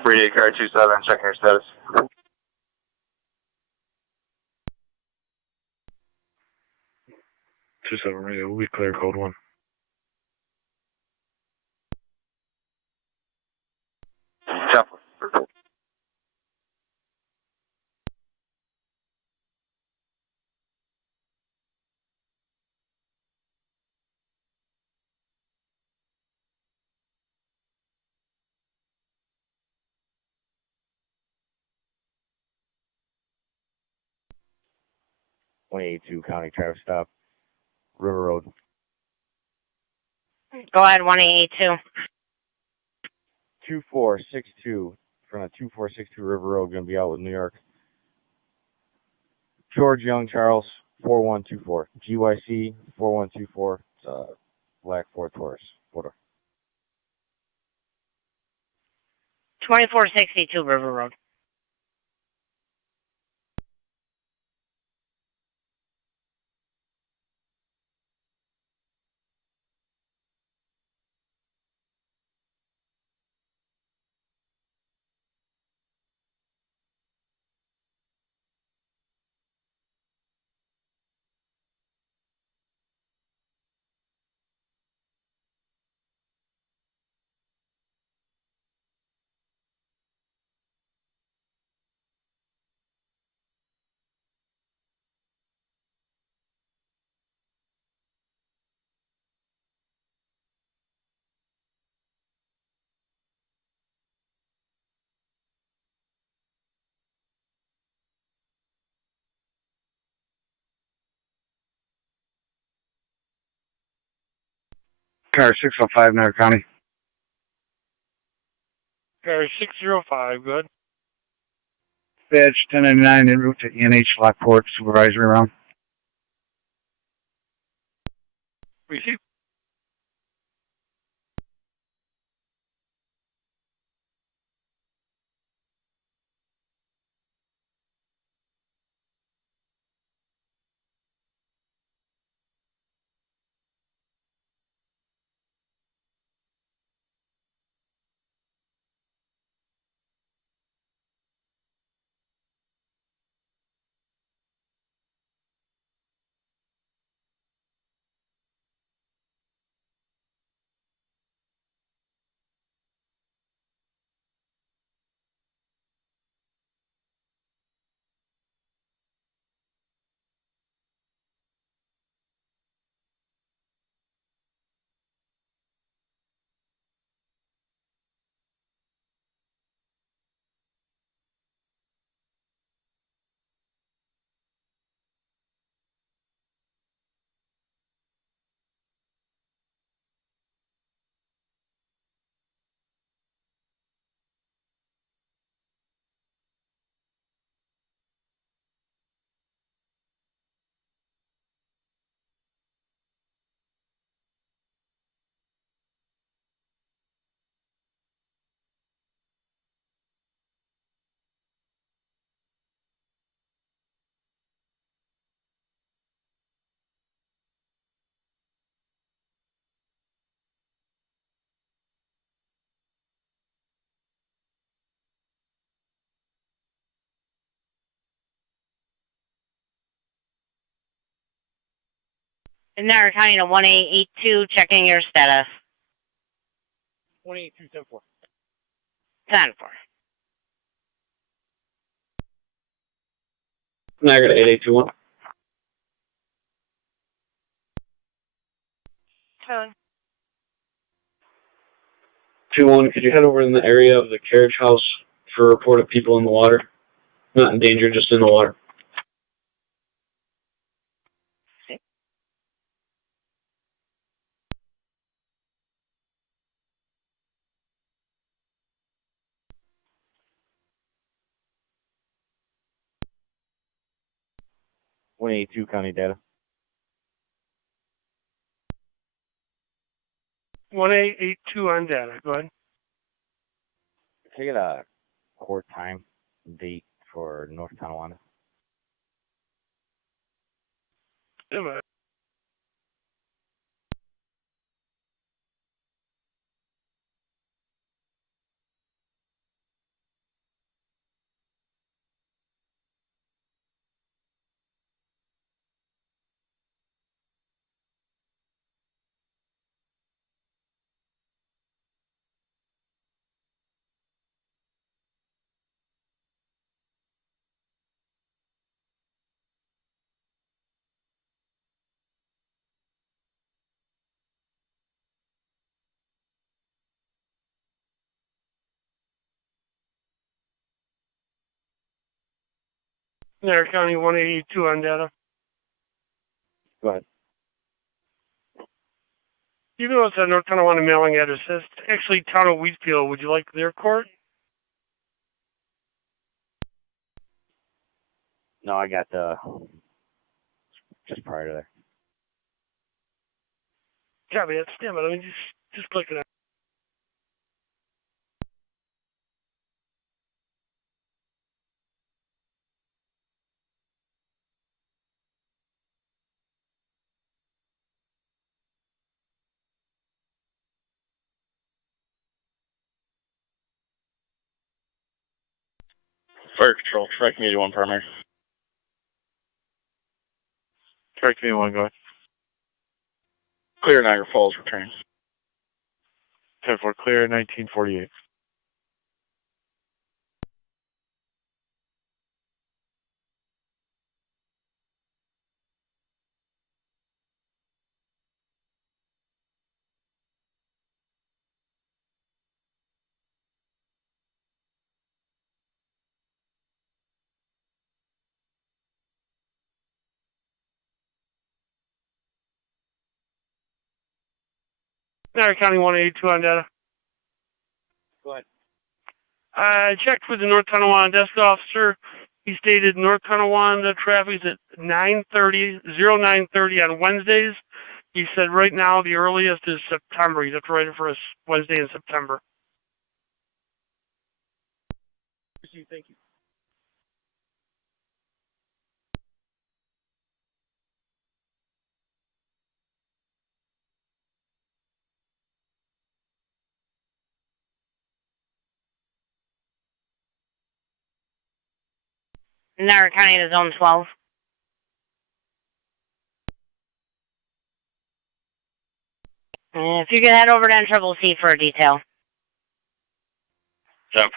Radio car 27, checking your status. 27 radio, we clear code 1. Chopper. 182 County traffic stop, River Road. Go ahead, 1882. 2462, front of 2462 River Road, going to be out with New York. George Young Charles, 4124. GYC 4124. It's Black Ford Taurus. Photo. 2462 River Road. Car 605, Niagara County. Car 605, good. Badge 1099 en route to ENH Lockport, supervisory round. Receive. Niagara County to 1882, checking your status. 18274. 10-4. Niagara to 8821. Phone. 21, could you head over in the area of the carriage house for a report of people in the water? Not in danger, just in the water. County data. 1882 on data. Go ahead. Can I get a court time date for North Tonawanda? Yeah, man. Niagara County 182 on data. Go ahead. Even though it's a North Tonawanda mailing address, it's actually Town of Wheatfield. Would you like their court? No, I got just prior to there. Copy that. Stand by. Let me just click it out. Fire Control, Trek Community 1 primary. Trek Community 1, go ahead. Clear Niagara Falls, returning. 10-4, clear, 1948. Niagara County 182 on data. Go ahead. I checked with the North Tonawanda desk officer. He stated North Tonawanda traffic is at 9:30 on Wednesdays. He said right now the earliest is September. He's have to write it for us Wednesday in September. Thank you. Niagara County to Zone 12. If you can head over to NCCC for a detail. Yep.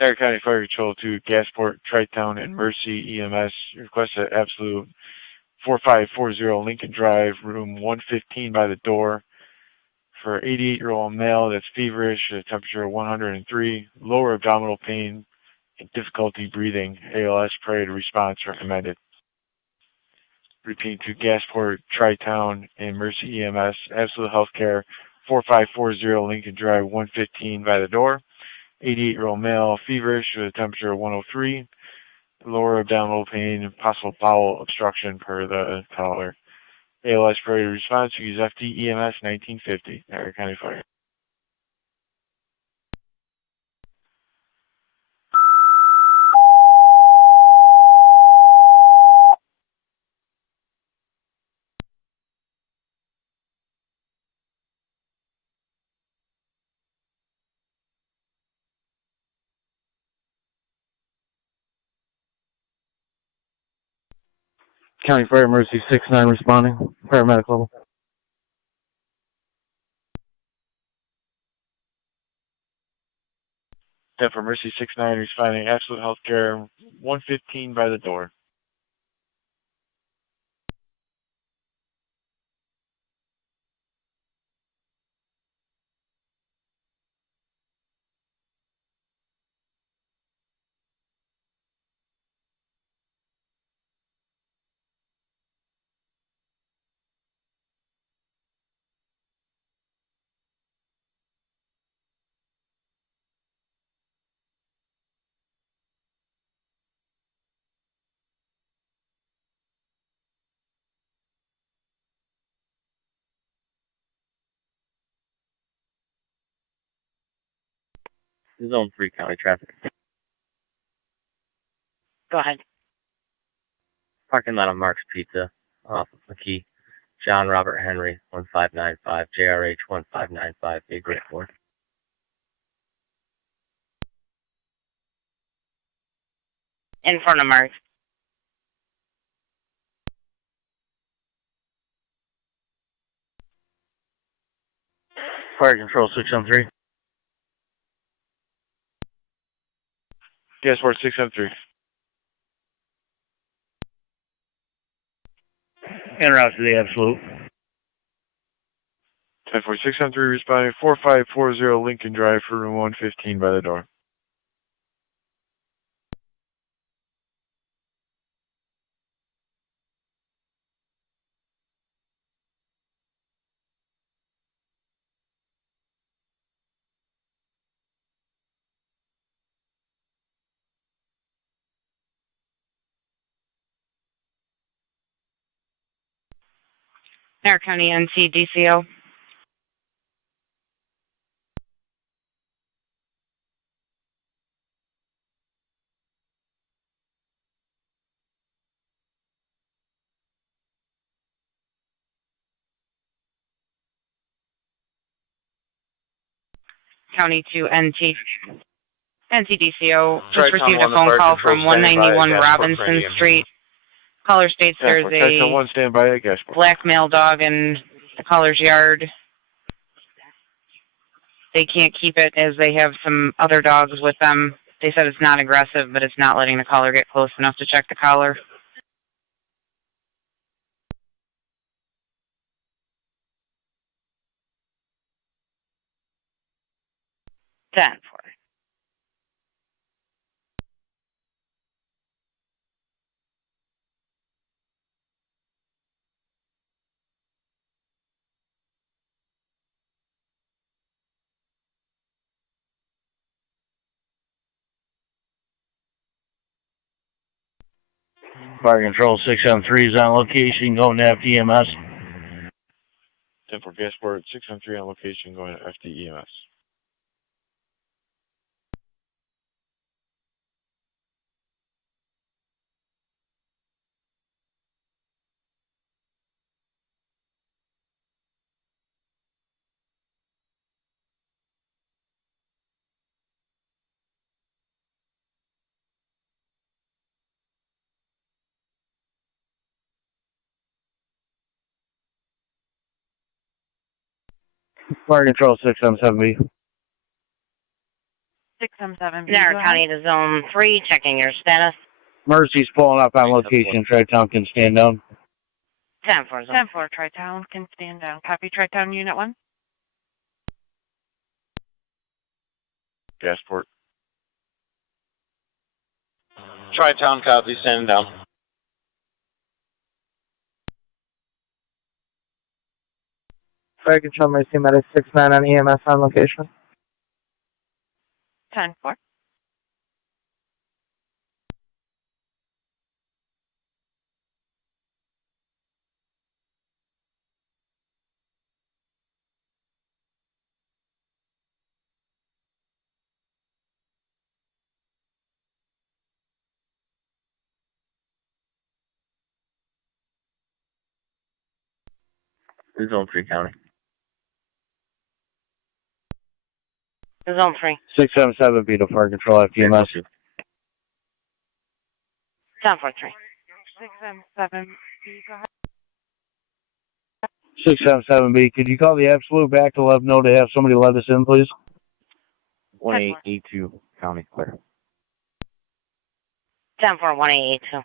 Niagara County Fire Control to Gasport, Tri-Town, and Mercy EMS. Request at absolute 4540 Lincoln Drive, room 115 by the door. For 88-year-old male that's feverish, a temperature of 103, lower abdominal pain, and difficulty breathing. ALS priority response recommended. Repeat to Gasport, Tri-Town, and Mercy EMS. Absolute Healthcare, 4540 Lincoln Drive, 115 by the door. 88-year-old male, feverish with a temperature of 103, lower abdominal pain, and possible bowel obstruction per the caller. ALS priority response, use FD EMS 1950, Niagara County Fire. County Fire Emergency 6-9 responding. Paramedic level. For Mercy 6-9 responding. Absolute Healthcare 115 by the door. Zone 3 county traffic. Go ahead. Parking lot of Mark's Pizza off of McKee. John Robert Henry 1595, JRH 1595, Big Red Ford. In front of Mark. Fire control switch on 3. Gasport 673. En route to the absolute. 10-4 673 responding. 4540 Lincoln Drive for room 115 by the door. Niagara County NCDCO. County to NCDCO. Just received a phone call from 191 Robinson Street. Caller states there's a black male dog in the caller's yard. They can't keep it as they have some other dogs with them. They said it's not aggressive, but it's not letting the caller get close enough to check the collar. Ten for. Fire control 673 is on location, going to FDEMS. 10-4 Gasport 673 on location, going to FDEMS. Fire control 677B. 677B. Niagara County to Zone 3, checking your status. Mercy's pulling up on location. Tri-Town can stand down. 10-4 Zone. 10-4 Tri-Town can stand down. Copy Tri-Town Unit 1. Gasport. Tri-Town copy, standing down. Fire control Mercy Medic 6-9 on EMS on location. 10-4. Zone 3 county. Zone 3. 677B to fire control FDMS. 10-4-3. 677 677B, could you call the absolute back to let them know to have somebody let us in, please? 1882, county clear. 10-4, 1882.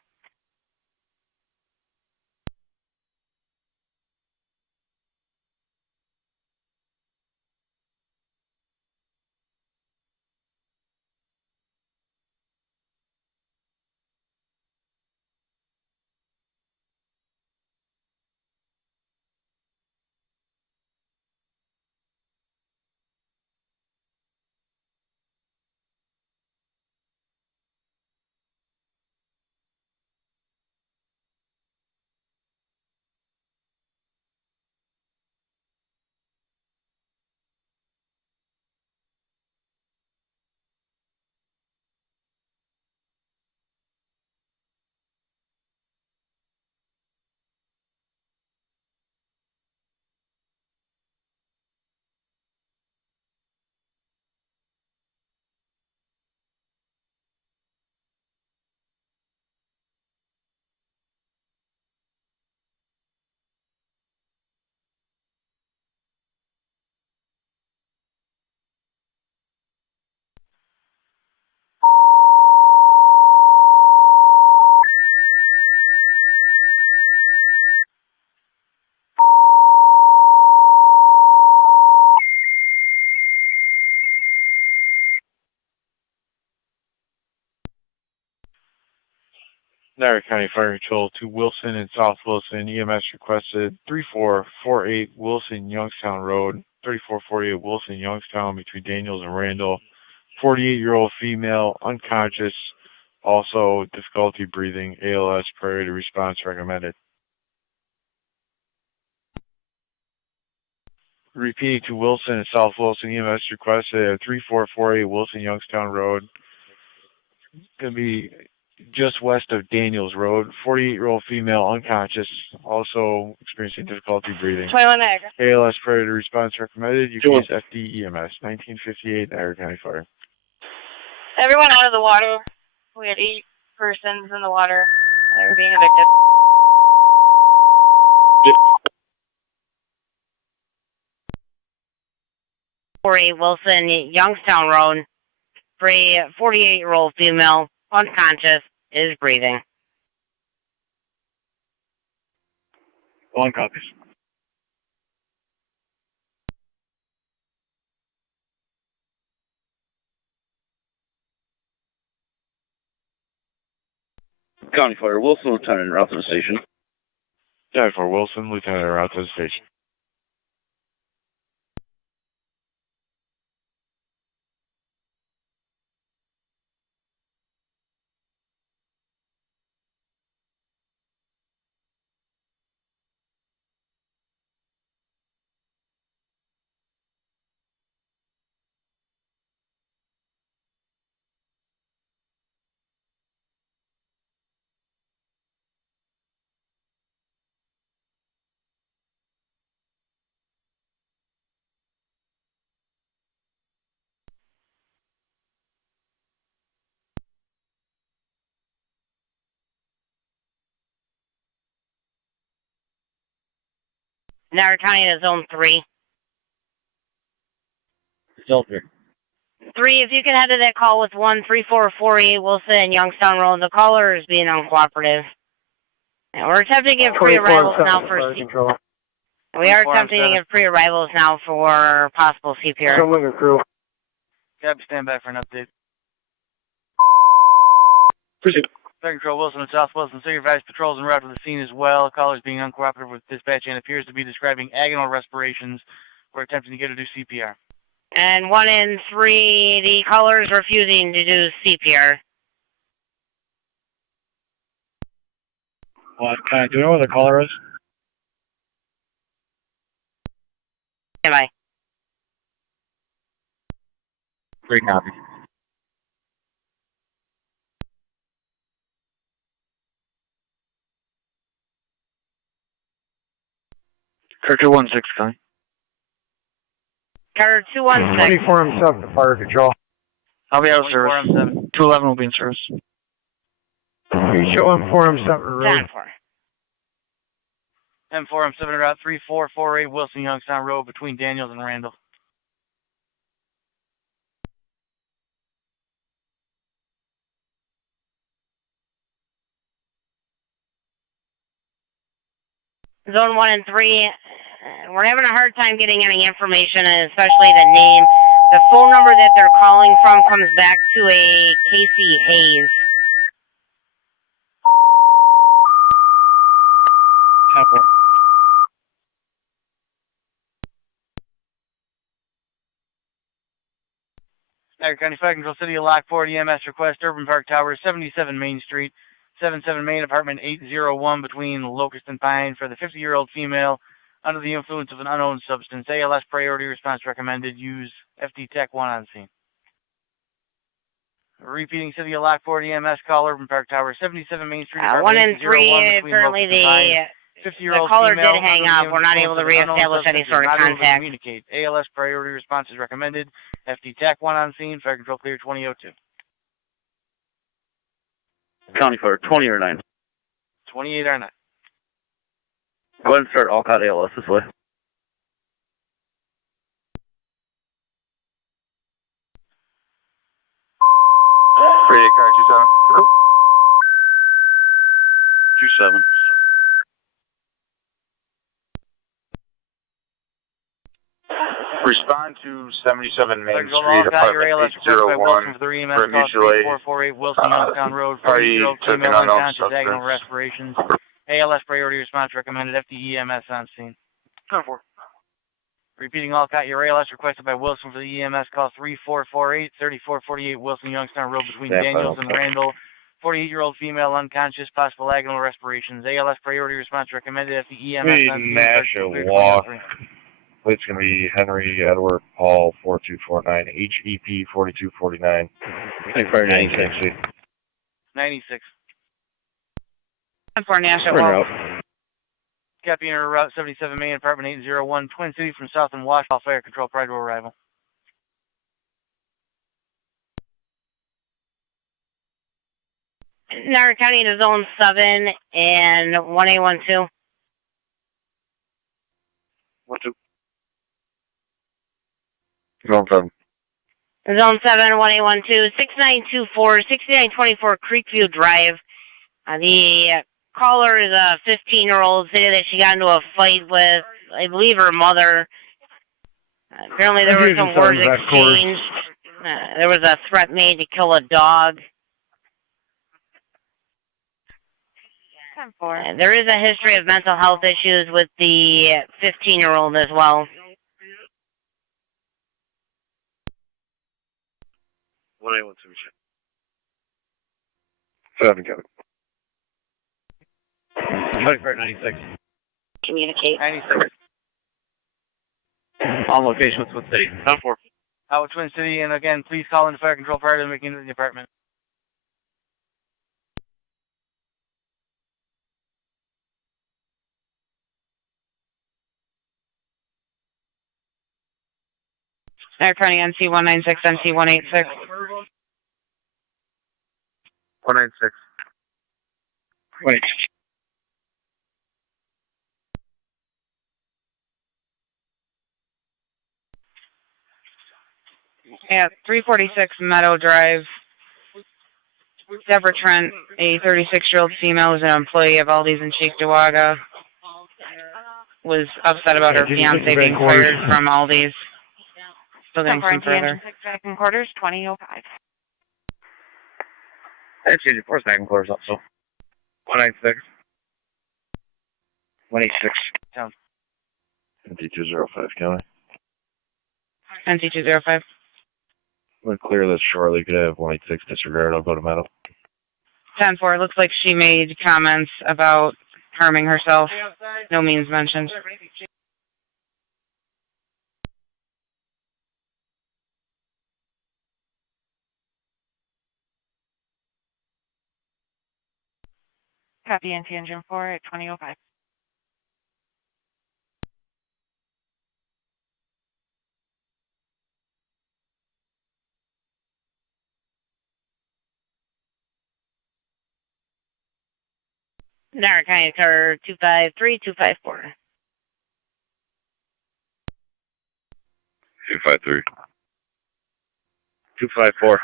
Niagara County Fire Control to Wilson and South Wilson. EMS requested 3448 Wilson Youngstown Road, 3448 Wilson Youngstown between Daniels and Randall. 48-year-old female, unconscious, also difficulty breathing, ALS, priority response recommended. Repeating to Wilson and South Wilson, EMS requested 3448 Wilson Youngstown Road. Going to be just west of Daniels Road. 48-year-old female, unconscious, also experiencing difficulty breathing. 21 Niagara. ALS priority response recommended. You can use FD EMS. 1958 Niagara County Fire. Everyone out of the water. We had 8 persons in the water. They were being evicted. Wilson, Youngstown Road. For a 48-year-old female, unconscious, is breathing. 1 copies. County Fire, Wilson, Lieutenant, route to the station. County Fire, Wilson, Lieutenant, route to the station. Niagara County to Zone 3. Still 3. 3, if you can head to that call with 13448 Wilson, Youngstown Road. The caller is being uncooperative. And we're attempting to give pre-arrivals now for We are attempting to give pre-arrivals now for possible CPR. Someone your crew. Cab, stand by for an update. Appreciate it. Fire Control Wilson and South Wilson. Supervised patrols en route to the scene as well. Callers being uncooperative with dispatch and appears to be describing agonal respirations. We're attempting to get her to do CPR. And 1 in 3, the callers refusing to do CPR. What? Do you know where the caller is? Am I? 3 copies. Carter 16, County. Carter 216. 24M7, Fire Control. I'll be out of service. 211 will be in service. Show on 4M7 road. 10-4. M4, I'm 7 Route 3448 Wilson Youngstown Road between Daniels and Randall. Zone 1 and 3, we're having a hard time getting any information, and especially the name. The phone number that they're calling from comes back to a Casey Hayes. 10-4. Niagara County Fire Control, City of Lockport, EMS request, Urban Park Towers, 77 Main Street, 77 Main, apartment 801 between Locust and Pine for the 50-year-old female under the influence of an unknown substance. ALS priority response recommended. Use FD Tech 1 on scene. Repeating, City of Lockport, EMS call, Urban Park Tower, 77 Main Street, 1 and 3, apparently the caller did hang up. We're not able to reestablish any sort of contact. Communicate. ALS priority response is recommended. FD Tech 1 on scene. Fire Control clear 2002. County Fire, 20 or 9. 28 or 9. Go ahead and start Alcott ALS this way. Radio car 27. 27. Respond to 77 Main Street, apartment 801 for a mutual aid. 448 Wilson Youngstown Road. Party took an unknown diagonal substance. respirations. ALS priority response recommended. FDEMS on scene. 10-4. Repeating, Alcott, your ALS requested by Wilson for the EMS call 3448, 3448 Wilson Youngstown Road between Daniels and Randall. 48-year-old female unconscious, possible agonal respirations. ALS priority response recommended. FDEMS on scene. National Walk. It's going to be Henry Edward Paul 4249, HEP 4249. 96. 96. For National Route. Copy Inter Route 77 Main, apartment 801, Twin City from South and Washington. Fire Control prior to arrival. Niagara County to Zone 7 and 1A12. 1-2. Zone 7. Zone 7, 1A12, 6924, 6924 Creekview Drive. The caller is a 15-year-old, stated that she got into a fight with, I believe, her mother. Apparently there were some words exchanged. There was a threat made to kill a dog. There is a history of mental health issues with the 15-year-old as well. 1A12. 7, Kevin. 96. Communicate. 96. On location with Twin City. 10-4. Out with Twin City, and again, please call into Fire Control prior to making it to the apartment. Niagara County NC 196, NC 186. 196. Wait. At 346 Meadow Drive, Deborah Trent, a 36-year-old female who's an employee of Aldi's in Cheektowaga, was upset about her fiance being fired from Aldi's. Still getting some further. 6 second quarters, 2005. That's your first back and quarters up, so. 196. 186. Sounds. NT205, County. NC 205. We'll clear this shortly. Could have 186 disregard. I'll go to Meadow. 10-4. It looks like she made comments about harming herself. No means mentioned. Copy NT Engine 4 at 2005. Niagara County car 253254. 253. 254.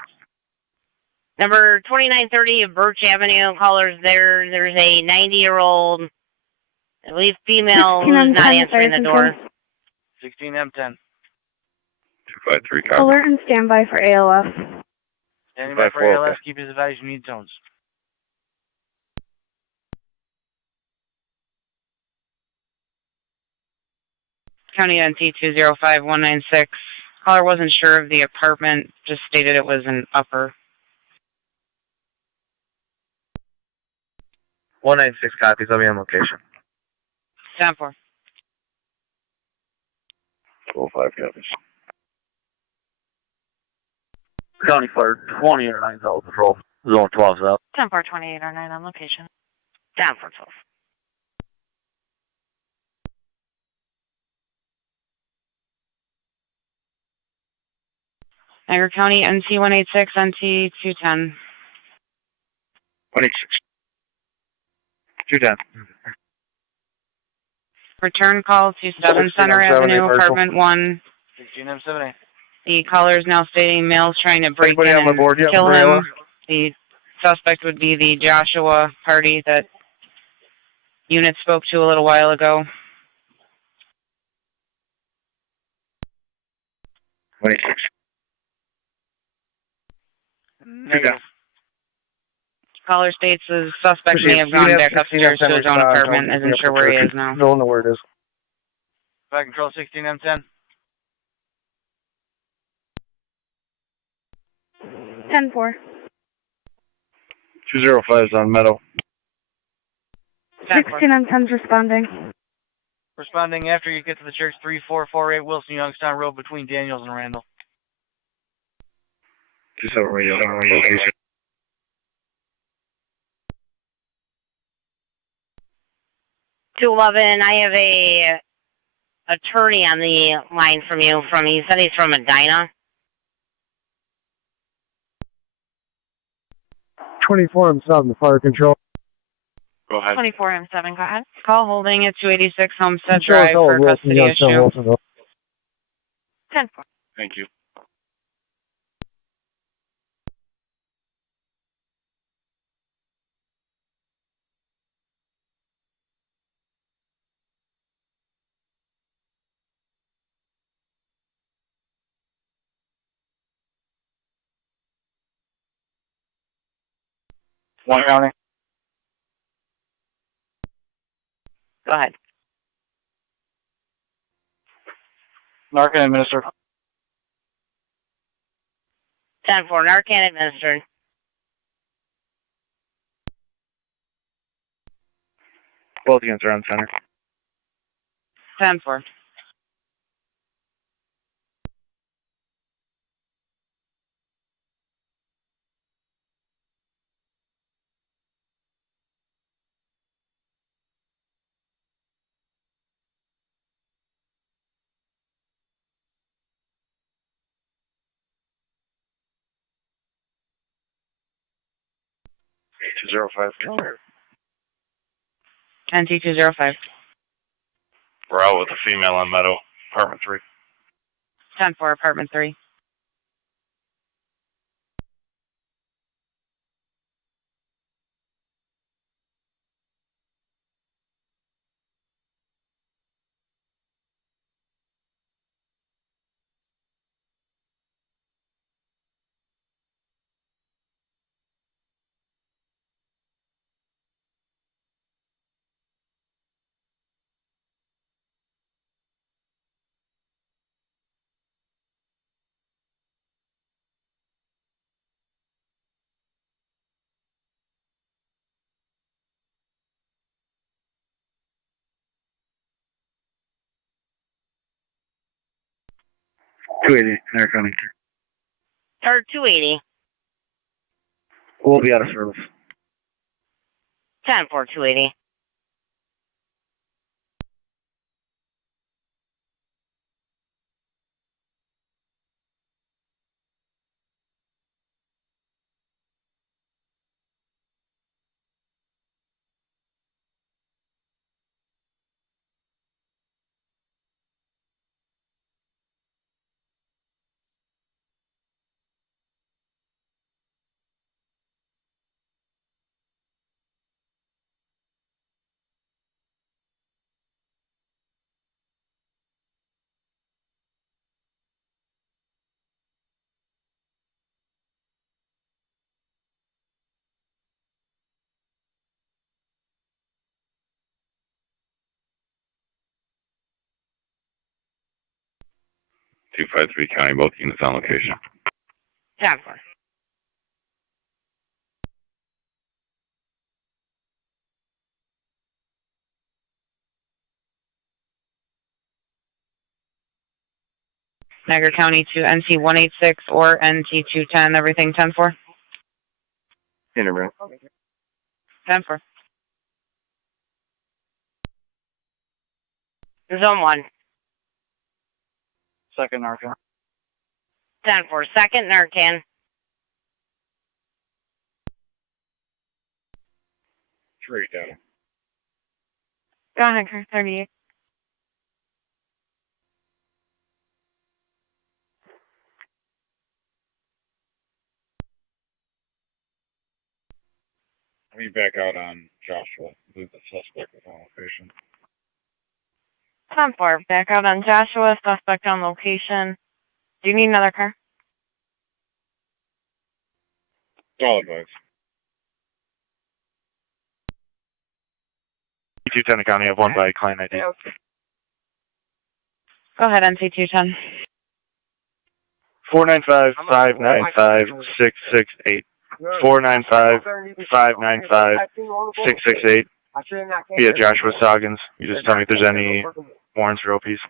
Number 2930 Birch Avenue, callers there. There's a 90-year-old, I believe female, who's not answering the door. 16M10. 253, copy. Alert and standby for ALF. Standing by for ALS, keep us advised you need tones. County NT 205196. Caller wasn't sure of the apartment, just stated it was an upper. 196 copies. I'll be on location. 10-4. 5 copies. County Fire 2009 South Patrol. Zone 12 South. 10-4-2809 on location. 10-4-12. Niagara County NT 186, NT 210. 186. 210. Return call to 7 Center Avenue, apartment 1. 16M78. The caller is now stating males trying to break Anybody in on my board and yet, kill Mariella? him. The suspect would be the Joshua party that unit spoke to a little while ago. 186. Negative. Caller states the suspect may have gone back upstairs to his own apartment. Isn't sure where he is now. Don't know where it is. Fire control 16M10. 10-4. 205 is on Meadow. 16M10's responding. Responding after you get to the church, 3448 Wilson Youngstown Road between Daniels and Randall. 27 radio. 211, I have a attorney on the line from you. He said he's from Medina. 24M7, fire control. Go ahead. 24M7, go ahead. Call holding at 286 Homestead Control Drive Hill, for Wilson, custody Youngstown, issue. Wilsonville. 10-4. Thank you. One County. Go ahead. Narcan administered. 10-4, Narcan administered. Both units are on center. 10-4. Zero five. NT 205. We're out with a female on Meadow, apartment 3. 10-4, apartment 3. .280, Niagara County. Or 280. We'll be out of service. 10-4, 280. 253 County, both units on location. 10-4. Niagara County to NT 186 or NT 210, everything 10-4. Interview. 10-4. Zone 1. Second Narcan. 10-4. Second Narcan. Trade down. Go ahead, car 38. Let me back out on Joshua. Leave the suspect on location. 10-4. Back out on Joshua. Suspect on location. Do you need another car? All advice. 210 County, I have one by client ID. Go ahead, NT 210. 495-595-668. 495-595-668. Via Joshua Soggins. You just tell me if there's any warrants for OPs.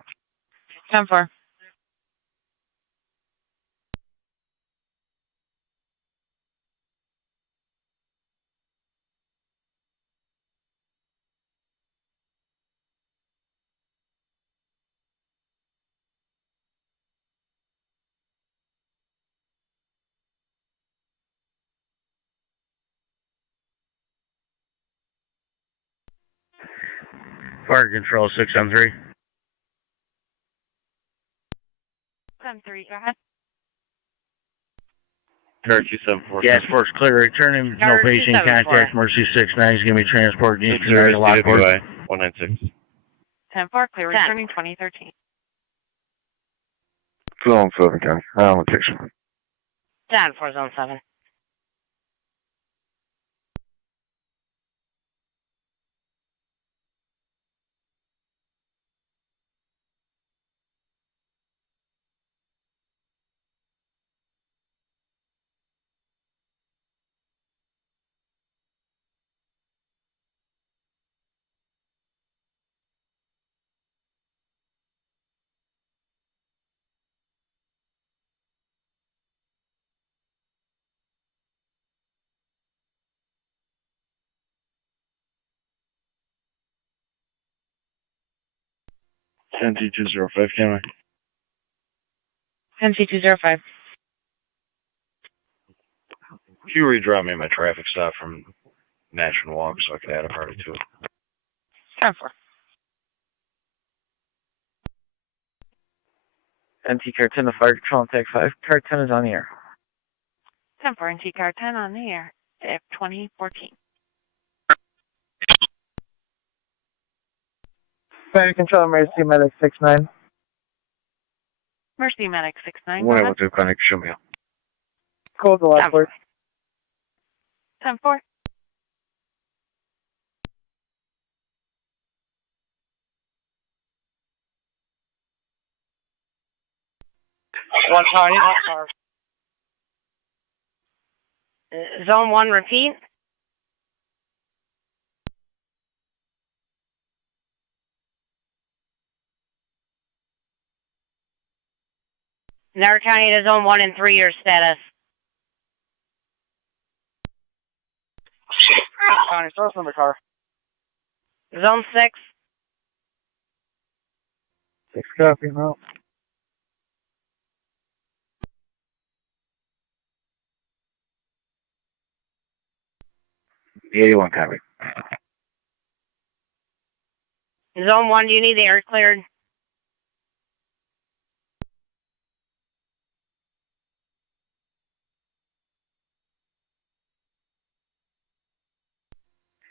10-4. Fire control 613. 10-3. Go ahead. Car 274. Gas force clear. Returning. No patient contact. Mercy 69 is going to be transported to Niagara Lockport. 196. 10-4. Clear. Returning 2013. Zone 7 County. On location. 10-4. Zone 7. NT205 County. NT 205. Can you redraw me my traffic stop from National Walk so I could add a party to it? 10-4. NT car 10 to fire control on tag 5. Car 10 is on the air. 10-4. NT car 10 on the air. F 2014. Fire control emergency medic 69. Mercy medic 69. When I went to clinic, show me up. Code to Lockport. 10-4. One County. Zone 1, repeat. Niagara County to Zone 1 and 3, your status. County, source number car. Zone 6. 6 copy, no. The 81 copy. Zone 1, do you need the air cleared?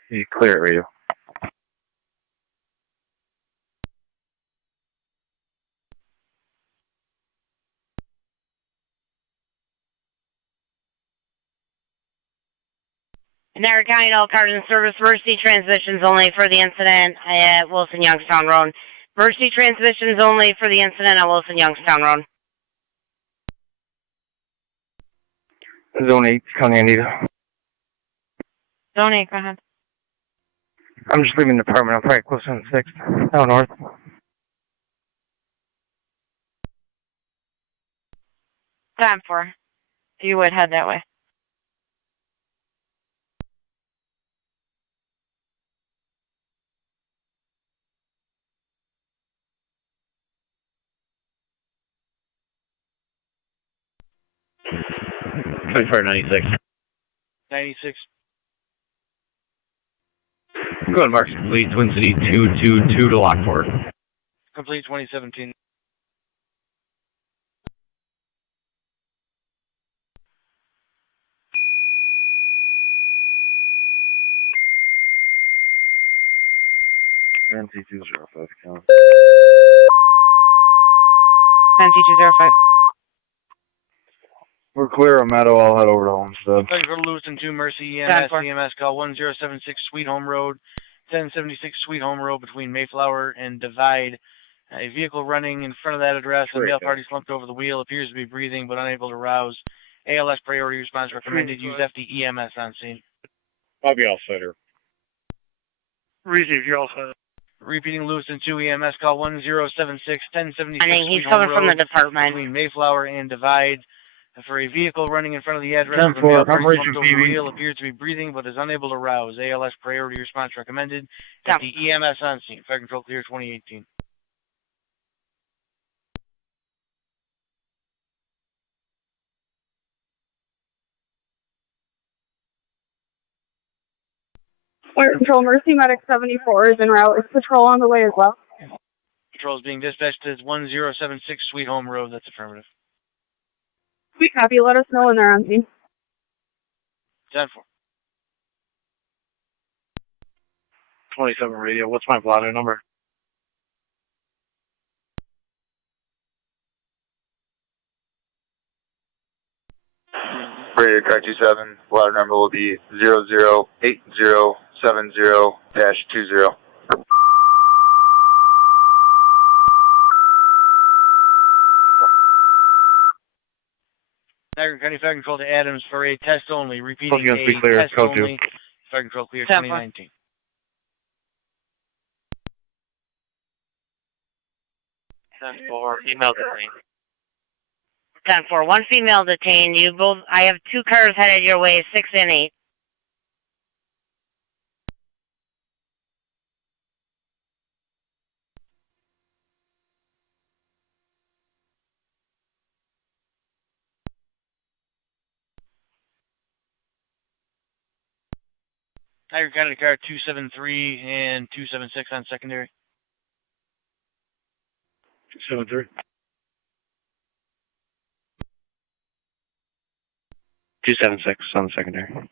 You clear it, radio. Niagara County, all cars in service. Mercy transmissions only for the incident at Wilson Youngstown Road. Mercy transmissions only for the incident at Wilson Youngstown Road. Zone 8, County Anita. Zone 8, go ahead. I'm just leaving the department. I'm probably close on the 6th. Out north. 10-4. If you would head that way. For 96. 96. Go ahead, Marks. Complete Twin City 222 to Lockport. Complete 2017. NC205 count. NC205. We're clear on Meadow. I'll head over to Homestead. Second for Lewiston 2, Mercy, EMS call 1076 Sweet Home Road, 1076 Sweet Home Road between Mayflower and Divide. A vehicle running in front of that address. A male party slumped over the wheel, appears to be breathing but unable to rouse. ALS priority response recommended. Use FD EMS on scene. I'll be all set here. Receive, you're all set. Repeating Lewiston 2 EMS call 1076 1076 I think he's Sweet coming Home from the Road department. between Mayflower and Divide. For a vehicle running in front of the address, 10-4, I'm reaching over the PV. wheel, appears to be breathing but is unable to rouse. ALS priority response recommended. FD EMS on scene. Fire control clear 2018. Fire Control, Mercy Medic 74 is en route. Is patrol on the way as well? Patrol is being dispatched as 1076 Sweet Home Road. That's affirmative. Sweet copy. Let us know when they're on scene. 10-4. 27 radio. What's my blotter number? Radio Track 27, ladder number will be 008070-20. Niagara County Fire Control to Adams for a test only. Repeating Supposed to be a clear, test code only. 2. Fire Control clear 10-4. 2019. 10-4, female detained. 10-4. One female detained. You both. I have two cars headed your way, 6 and 8. Niagara County car 273 and 276 on secondary. 273. 276 on the secondary.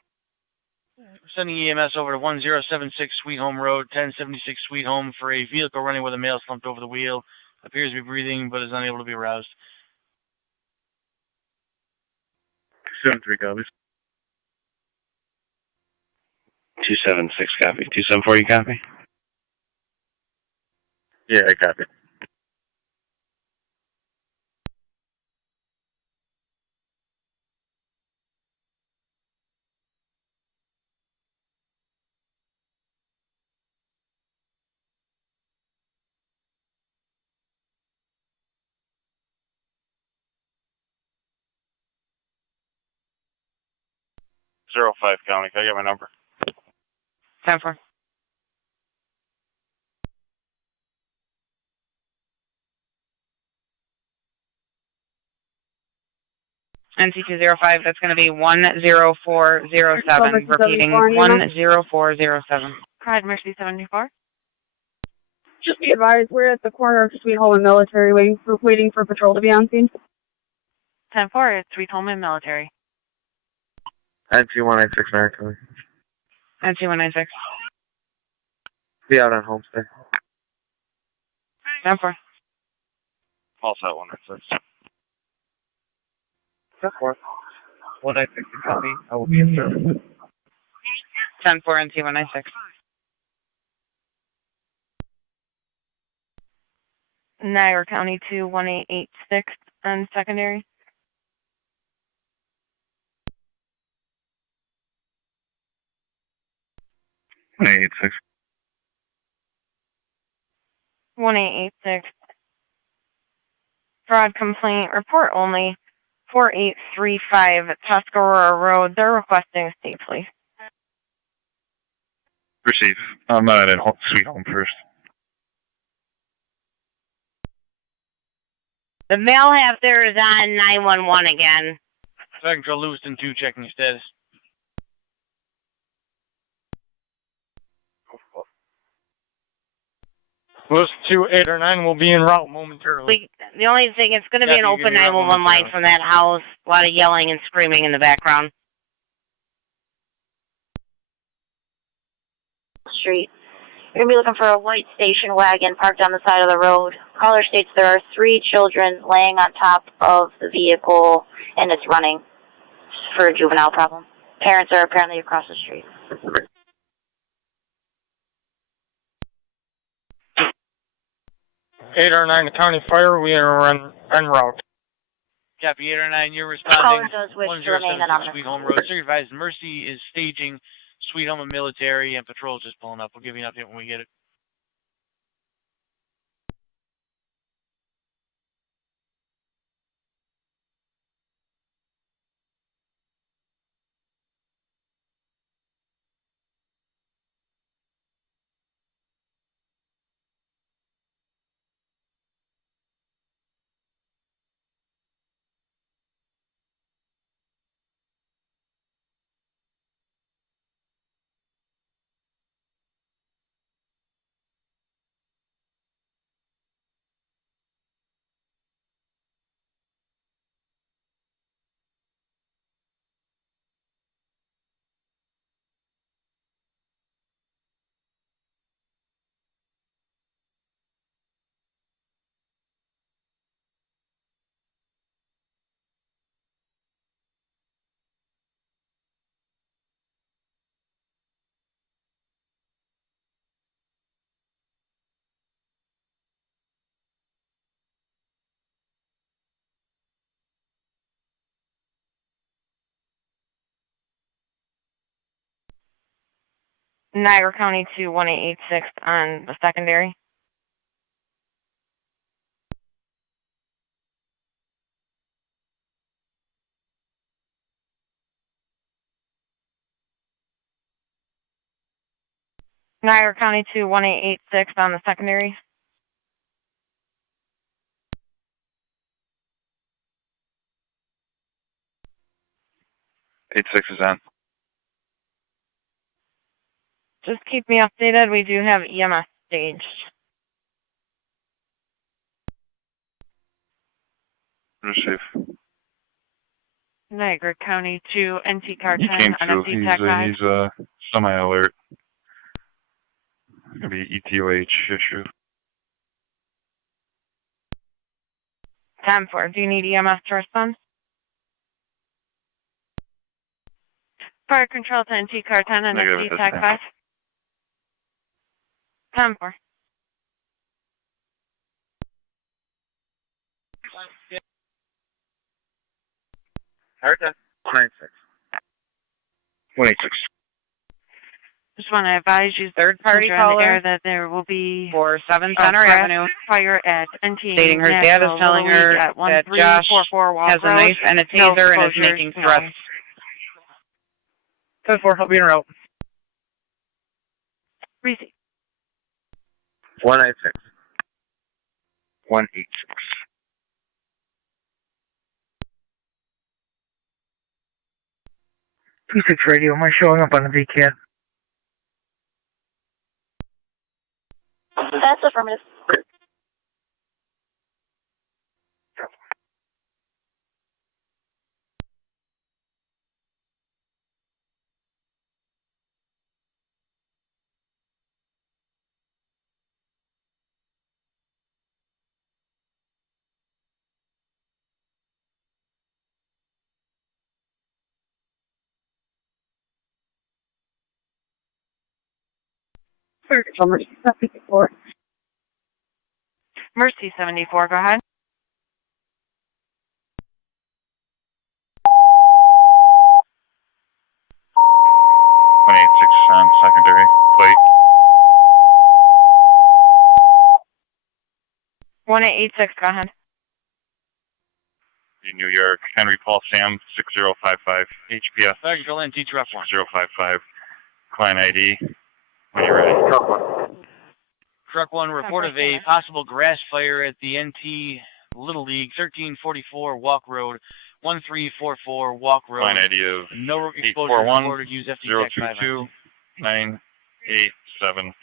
Sending EMS over to 1076 Sweet Home Road, 1076 Sweet Home for a vehicle running with a male slumped over the wheel. Appears to be breathing but is unable to be aroused. 273 copies. 276 copy. 274 you copy? Yeah, I copy. Zero 05 County. Can I get my number? 10-4. NC205, that's going to be 10407. Repeating, 10407. Pride Mercy 74. Just be advised, we're at the corner of Sweet Home and Military waiting for patrol to be on scene. 10-4, it's Sweet Home and Military. NC196 American. NC196. Be out on Homestead. 10-4. All set 196. 10-4. 196 copy. I will be in service. 10-4 NC196. Niagara County 21886 on secondary. 186. 1886. Fraud complaint, report only. 4835 Tuscarora Road. They're requesting a state police. Receive. I'm at Sweet Home first. The mail half there is on 911 again. Second Control Lewiston 2 checking your status. Lewiston 2, 8 or 9 will be en route momentarily. The only thing, it's going to be an open 911 line from that house. A lot of yelling and screaming in the background. Street. You're going to be looking for a white station wagon parked on the side of the road. Caller states there are 3 children laying on top of the vehicle and it's running for a juvenile problem. Parents are apparently across the street. 8 or 9 to County Fire, we are en route. Copy 8 or 9, you're Caller responding. does wish to remain 1076 anonymous. Sweet Home Road. Sir, advised Mercy is staging Sweet Home and military, and patrol is just pulling up. We'll give you an update when we get it. Niagara County to 1886 on the secondary. Niagara County to 1886 on the secondary. Eight six is on. Just keep me updated. We do have EMS staged. Receive. Niagara County to NT Car He 10 came on through. FD TAC 5. He's semi-alert. It's gonna be ETOH issue. 10-4. Do you need EMS to respond? Fire control to NT Car 10 on Negative FD at TAC 5. 10-4. Heard that. 186. 186. Just want to advise you, Third-party caller that there will be for 7 Center Avenue, fire at NT. stating her dad is telling her that Josh has a knife and a taser and is making threats. 10-4, I'll be en route. Receive. 186. 186. 26 radio, am I showing up on the VCAT? That's affirmative. Mercy 74. Mercy 74, go ahead. On secondary plate. 1886, go ahead. New York, Henry Paul Sam, 6055, HPS. Fire Control NT, Truck 1. 055, client ID. When you're ready. Truck 1, report of a possible grass fire at the NT Little League, 1344 Walk Road, 1344 Walk Road. Client ID of no exposure reported. Use FD TAC 022 987.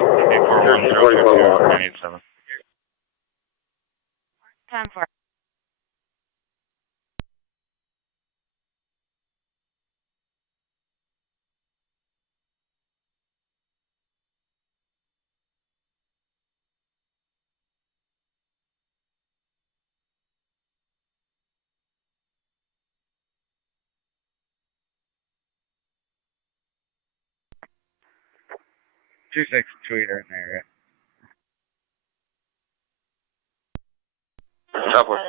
841 022 987. 10-4. Two six tweeter in there. Southwest.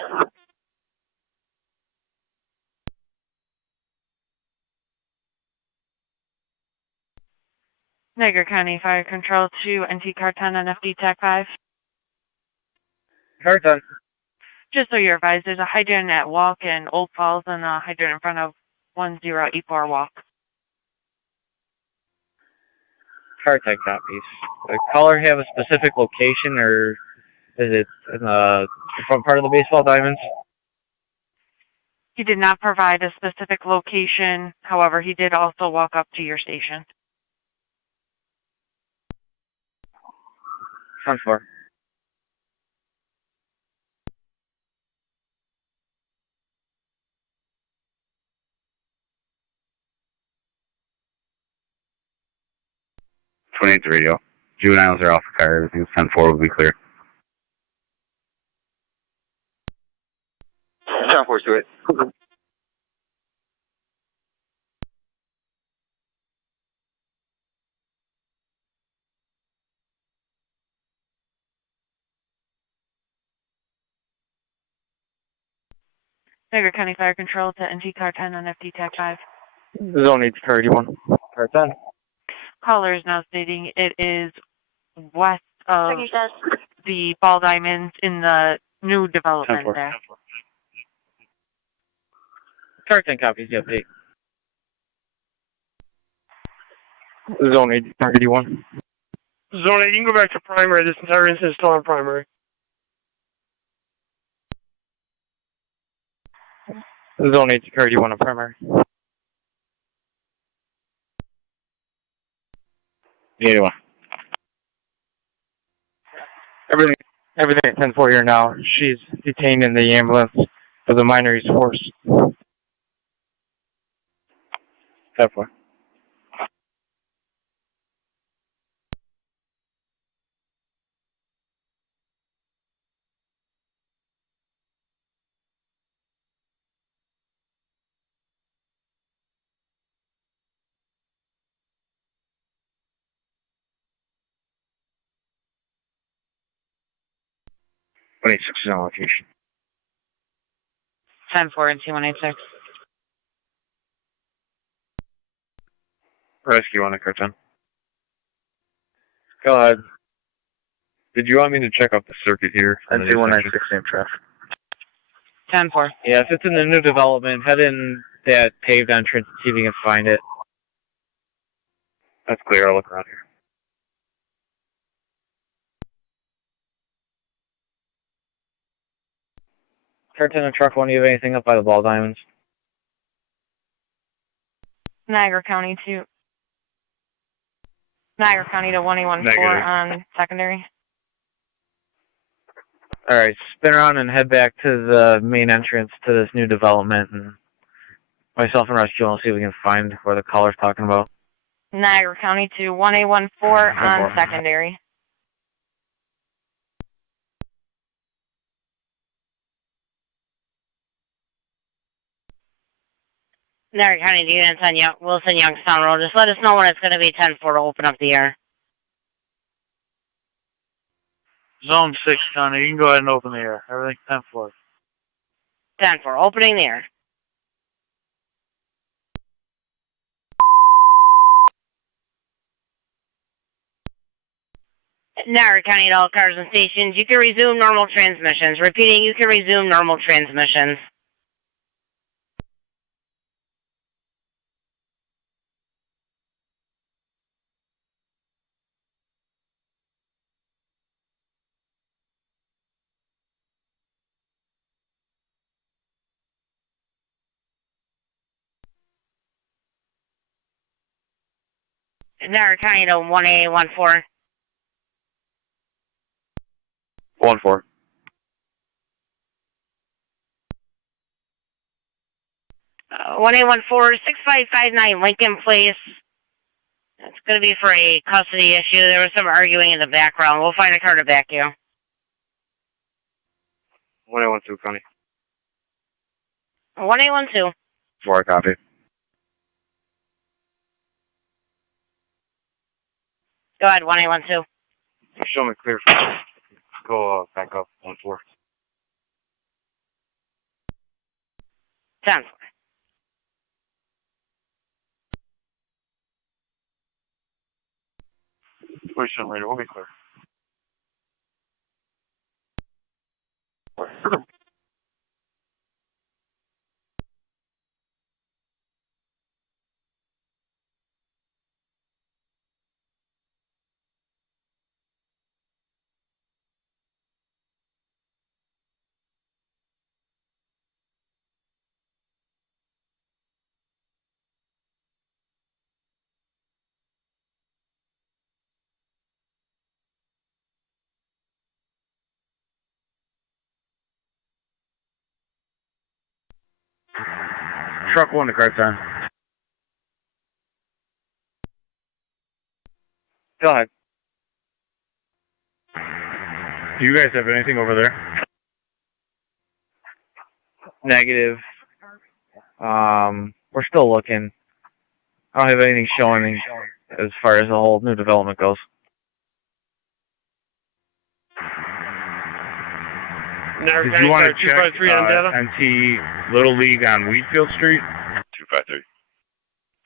Niagara County Fire Control 2, NT Car 10 on FD TAC 5. Car 10. Just so you're advised, there's a hydrant at Walk and Old Falls and a hydrant in front of 1084 Walk. Car 10 copies. Does the caller have a specific location, or is it in the front part of the baseball diamonds? He did not provide a specific location. However, he did also walk up to your station. 10-4. Radio. Juveniles are off the car. Everything's 10-4 will be clear. 10-4 to it. Niagara County Fire Control to NT Car 10 on FD TAC 5. Zone 831. Car 10. Caller is now stating it is west of the ball diamonds in the new development there. Car 10 copies the update. Zone 831. Zone 8, you can go back to primary. This entire incident is still on primary. Zone 831 on primary. 81. Everything at 10-4 here now. She's detained in the ambulance for the minor use of force. 10-4. Six is on location. 10-4 and 2186. Rescue on the car 10. Go ahead. Did you want me to check out the circuit here? NC 196 same traffic. 10-4. Yeah, if it's in the new development, head in that paved entrance and see if you can find it. That's clear. I'll look around here. Car 10 and truck 1, do you have anything up by the ball diamonds? Niagara County to 1814 on secondary. Alright, spin around and head back to the main entrance to this new development, and myself and Rescue will see if we can find where the caller's talking about. Niagara County to 1814 on secondary. Niagara County, do you send Wilson Youngstown Road? Just let us know when it's going to be 10-4 to open up the air. Zone 6, County. You can go ahead and open the air. Everything's 10-4. 10-4, opening the air. Niagara County at all cars and stations. You can resume normal transmissions. Repeating, you can resume normal transmissions. Niagara County to 1A14. 1-4. 1A14, 6559 Lincoln Place. It's going to be for a custody issue. There was some arguing in the background. We'll find a car to back you. 1A12, Connie. 1A12. 4, copy. Go ahead, 1A12. Show me clear for go back up 1-4. 10. Question later, we'll be clear. Truck 1 to car 10. Go ahead. Do you guys have anything over there? Negative. We're still looking. I don't have anything showing as far as the whole new development goes. Did you want to check NT Little League on Wheatfield Street? 253.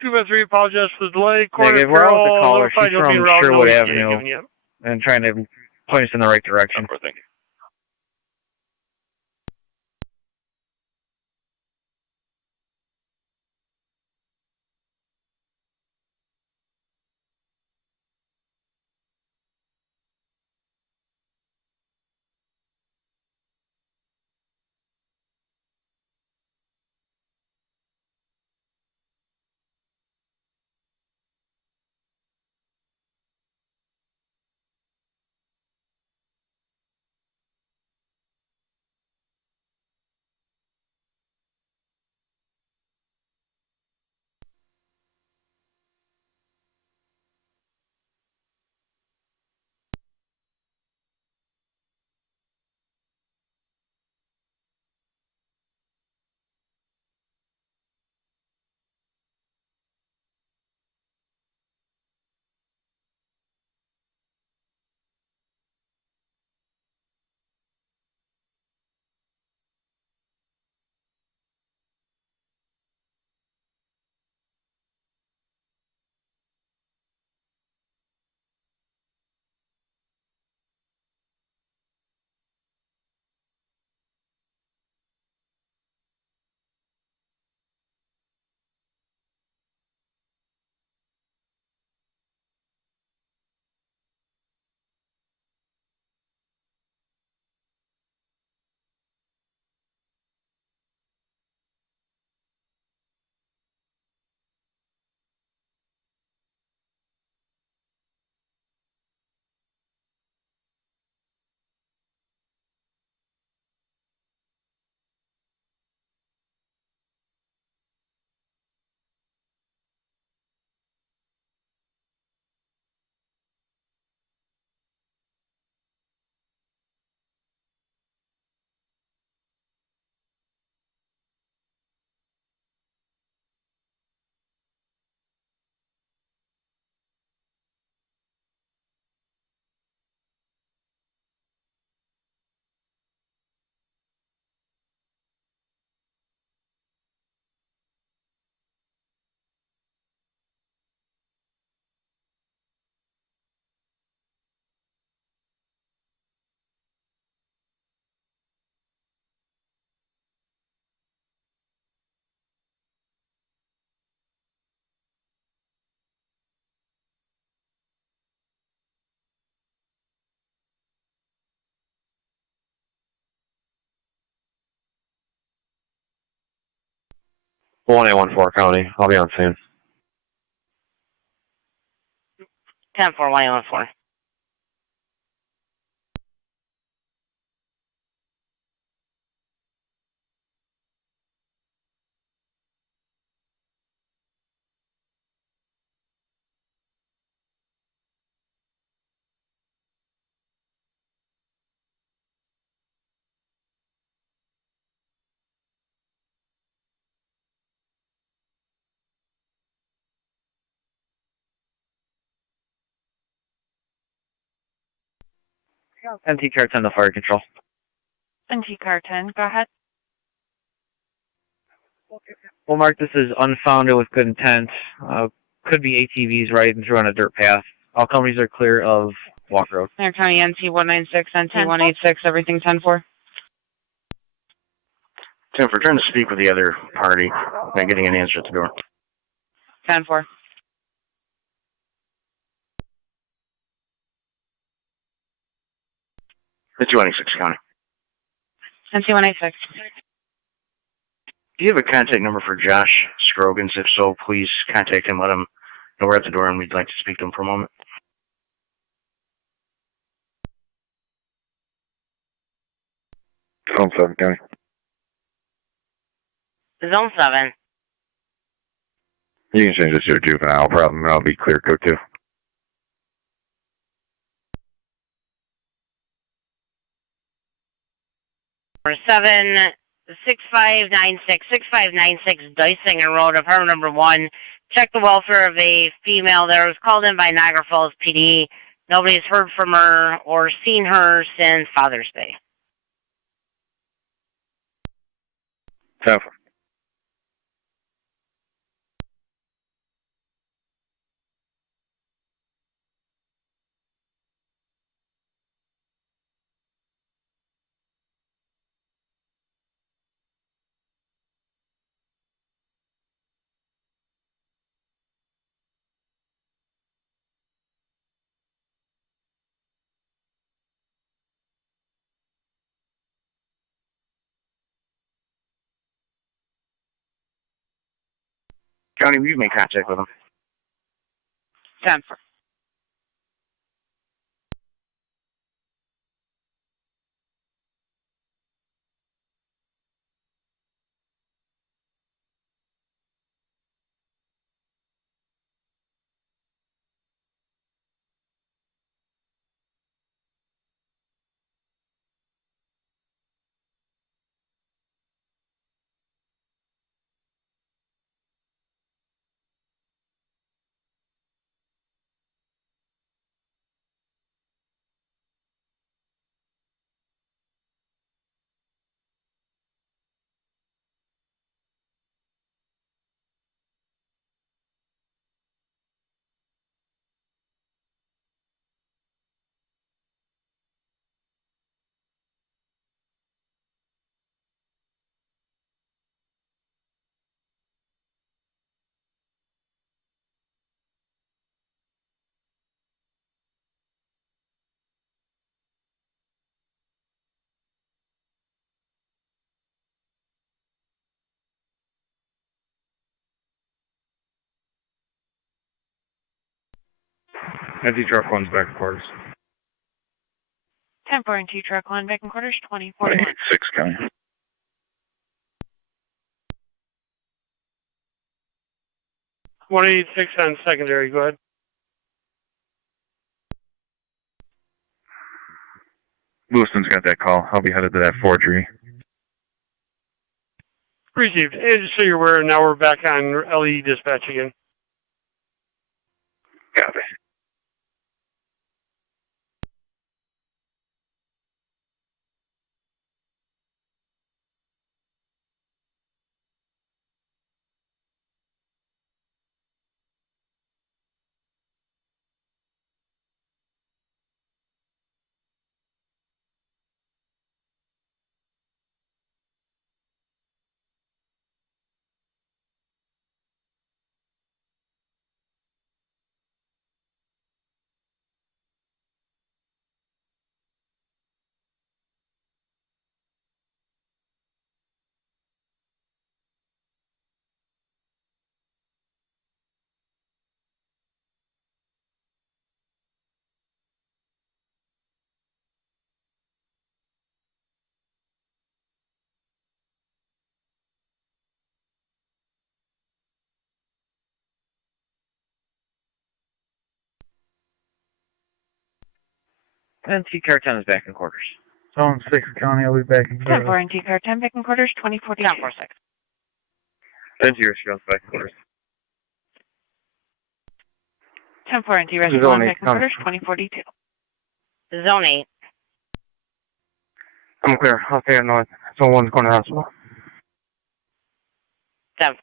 253, apologize for the delay. Corner Negative. We're out with the caller. She's notified you'll from be routed Sherwood over. Avenue and trying to point us in the right direction. Thank you. 1814 County. I'll be on scene. 10-4, 1814. NT car 10 to fire control. NT car 10, go ahead. Well, Mark, this is unfounded with good intent. Could be ATVs riding through on a dirt path. All companies are clear of Walk Road. Center County NT 196, NT 186, everything 10-4. 10 for trying to speak with the other party. Not getting an answer at the door. 10-4. It's 186 County. NT 186. Do you have a contact number for Josh Scroggins? If so, please contact him. Let him know we're at the door and we'd like to speak to him for a moment. Zone 7 County. Zone 7. You can change this to a juvenile problem and I'll be clear code too. For 6596 Dysinger Road, apartment number 1. Check the welfare of a female that was called in by Niagara Falls PD. Nobody's heard from her or seen her since Father's Day. 10-4. Johnny, will you make contact with him? 10-4. NT truck 1's back in quarters. 10-4 NT truck 1, back in quarters 20-41. 186 County. $186 on secondary, go ahead. Lewiston's got that call. I'll be headed to that forgery. Received. And just so you're aware, now we're back on LE dispatch again. Copy. And T-Car 10 is back in quarters. Zone 6 County, I'll be back in 10-4 and T-Car 10 back in quarters, 2040. 10-4-6. Interior Shields back in quarters. 10-4 and T-Rescue 1 back in quarters, 2042. Zone 8. I'm clear. I'll stay in north. Zone 1's corner hospital. 10-4.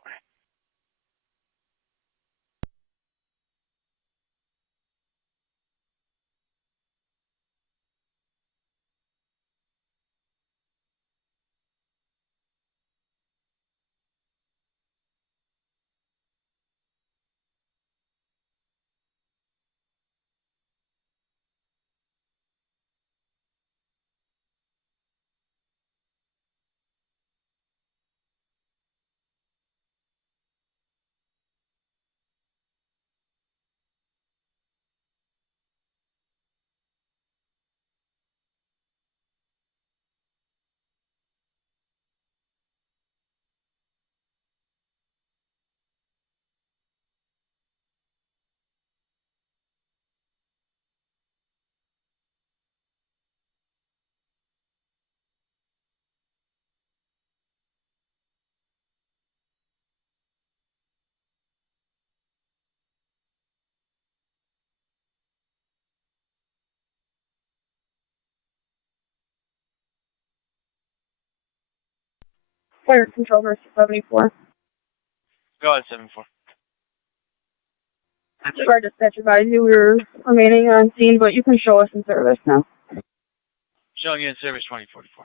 Fire control versus 74. Go ahead, 7-4. Our dispatch advised you we were remaining on scene, but you can show us in service now. Showing you in service 2044.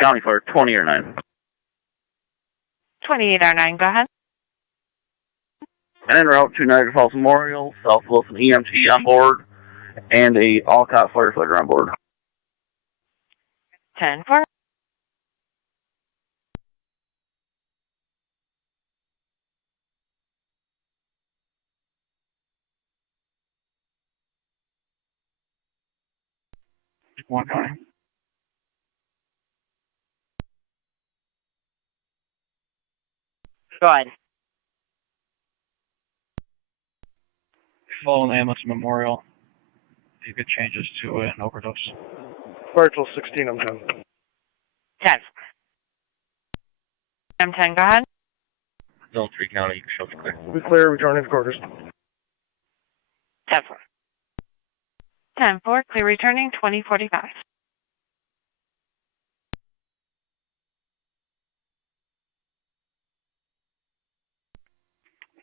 County for 20 or 9. 28R9, go ahead. And en route to Niagara Falls Memorial, South Wilson EMT on board, and a all-cop firefighter on board. 10-4. One time. Go ahead. Fallen Ambulance Memorial. You could change this to an overdose. Virtual 16, I'm 10. 10. M10, go ahead. Zone 3 County, you can show us clear. We clear, returning to quarters. 10-4. 10-4, clear returning, 2045.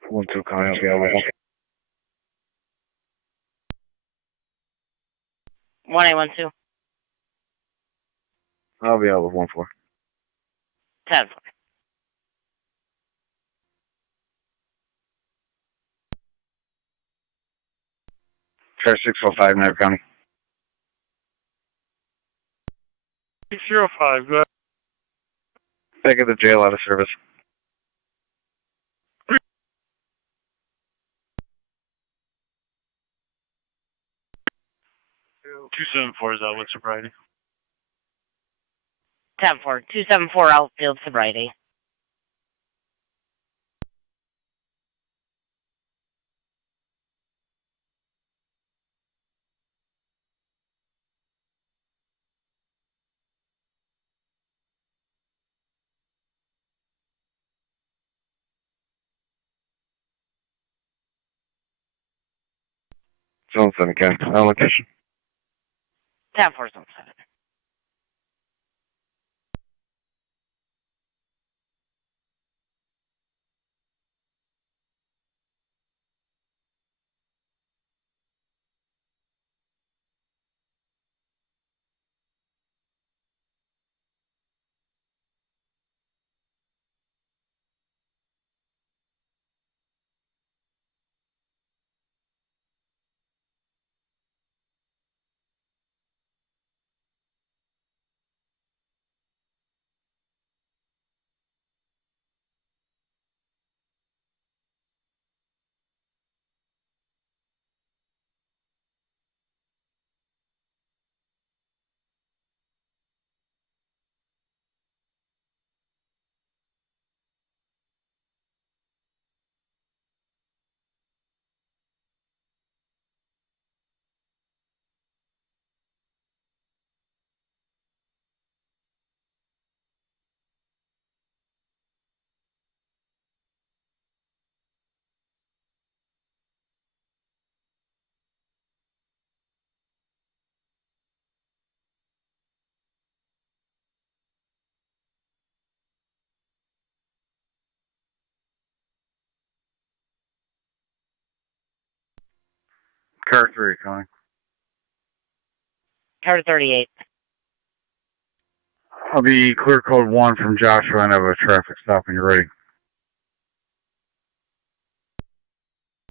One, two, County, I'll be out with 1812. I'll be out with 1-4. 10-4. Try 605, Niagara County. 605, go ahead. Back at the jail out of service. 274 is out with sobriety. 10-4. 274 outfield sobriety. Zone 7, County. On location. 10-4, zone 7. Car 3, calling. Car 38. I'll be clear code 1 from Joshua and have a traffic stop when you're ready.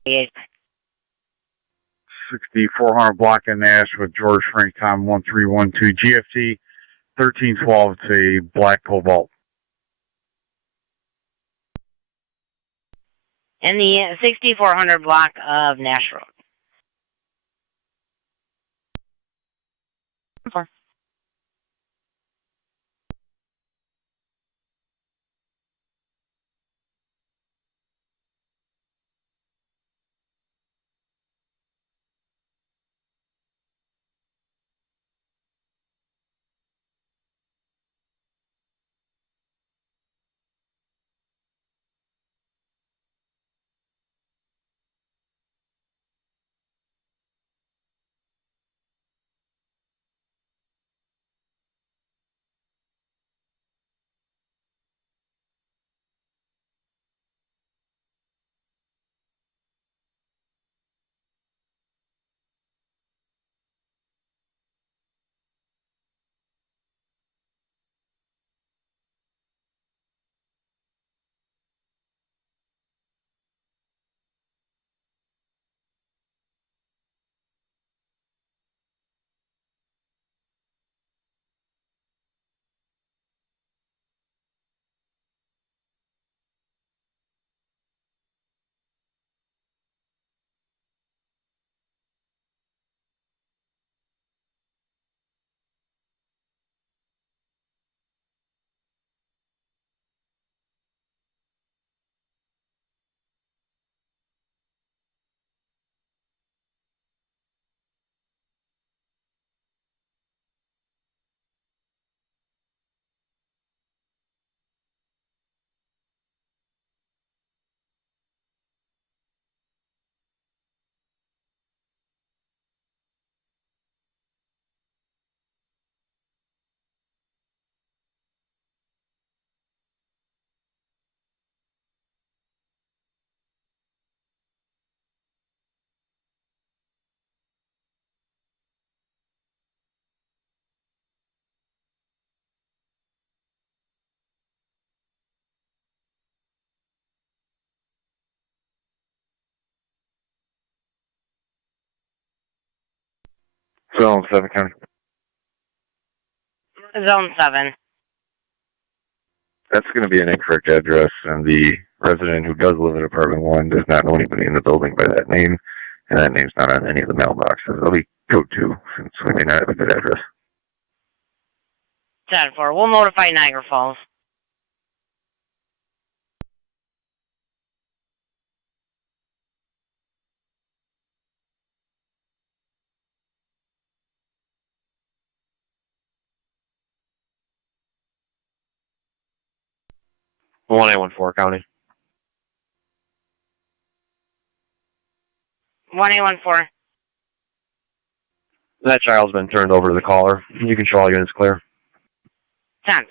38. 6400 block in Nash with George Frank Tom 1312 GFT 1312. It's a black Cobalt. In the 6400 block of Nash Road. 4. Zone 7 County. Zone 7. That's going to be an incorrect address, and the resident who does live in apartment 1 does not know anybody in the building by that name, and that name's not on any of the mailboxes. It'll be code 2, since we may not have a good address. 10-4. We'll notify Niagara Falls. One 814 County. 1814. That child's been turned over to the caller. You can show all units clear. 10-4.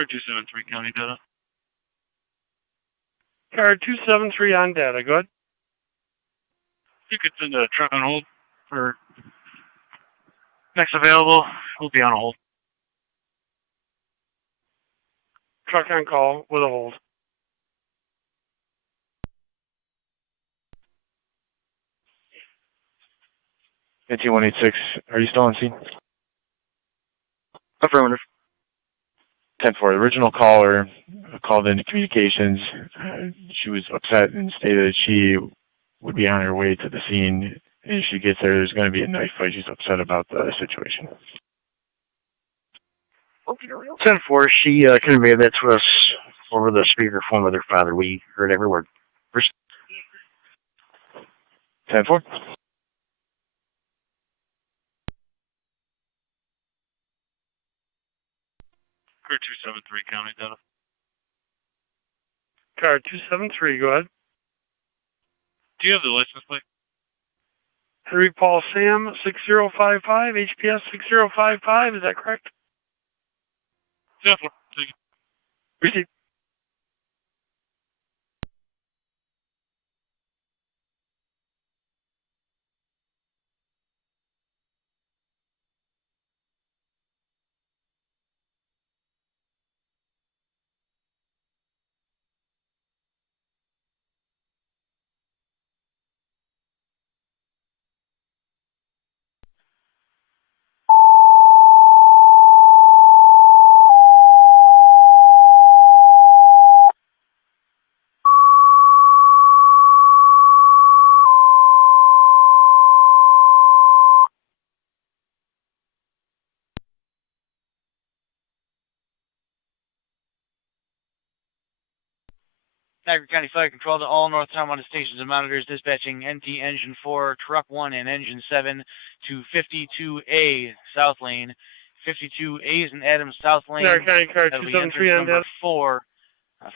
Crew 273, county data. Car 273 on data, go ahead. You could send a truck on hold for next available. We'll be on hold. Truck on call with a hold. NT186, are you still on scene? Affirmative. 10-4, the original caller called into communications. She was upset and stated that she would be on her way to the scene. If she gets there, there's going to be a knife fight. She's upset about the situation. 10-4, she conveyed that to us over the speakerphone with her father. We heard every word. 10-4. Crew 273, county data. Car 273, go ahead. Do you have the license plate? Henry Paul Sam 6055, HPS 6055, is that correct? 10-4, thank you. Received. Niagara County Fire Control to all North Tonawanda stations and monitors dispatching NT Engine 4, Truck 1, and Engine 7 to 52A South Lane. 52A is in Adams South Lane. Niagara County Car That'll be 273 on entrance number data. 4.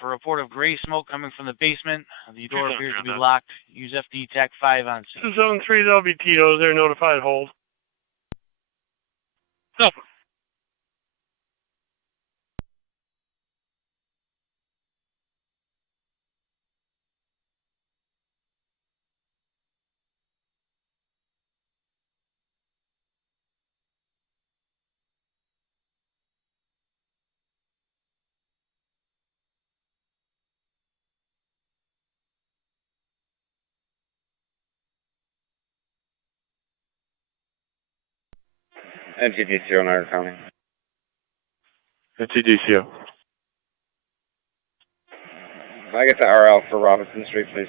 For a report of gray smoke coming from the basement, the door appears to be 273 locked. Use FD TAC 5 on scene. 273, that'll be Tito's. They're notified hold. No. NTDCO, Niagara County. NTDCO. Can I get the RL for Robinson Street, please?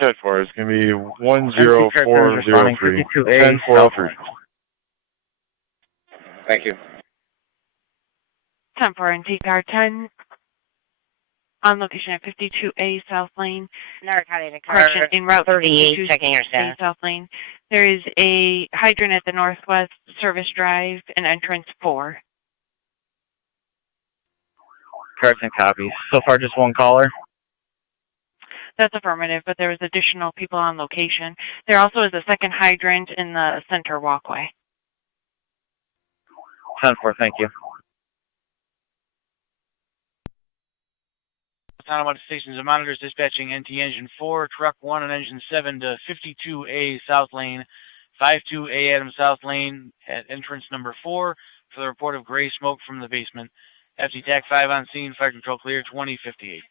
Ted 4 is going to be 10403. 10-403. Thank you. 10-4 and T-Car 10 on location at 52A South Lane. Niagara County to car Correction, en route to 38, 52A checking your status. South Lane. There is a hydrant at the Northwest Service Drive and entrance 4. Cards and copies. So far, just one caller. That's affirmative, but there was additional people on location. There also is a second hydrant in the center walkway. 10-4, thank you. Tonawanda stations and monitors dispatching NT Engine 4, Truck 1, and Engine 7 to 52A South Lane, 52A Adams South Lane at entrance number 4 for the report of gray smoke from the basement. FD TAC 5 on scene, fire control clear, 2058.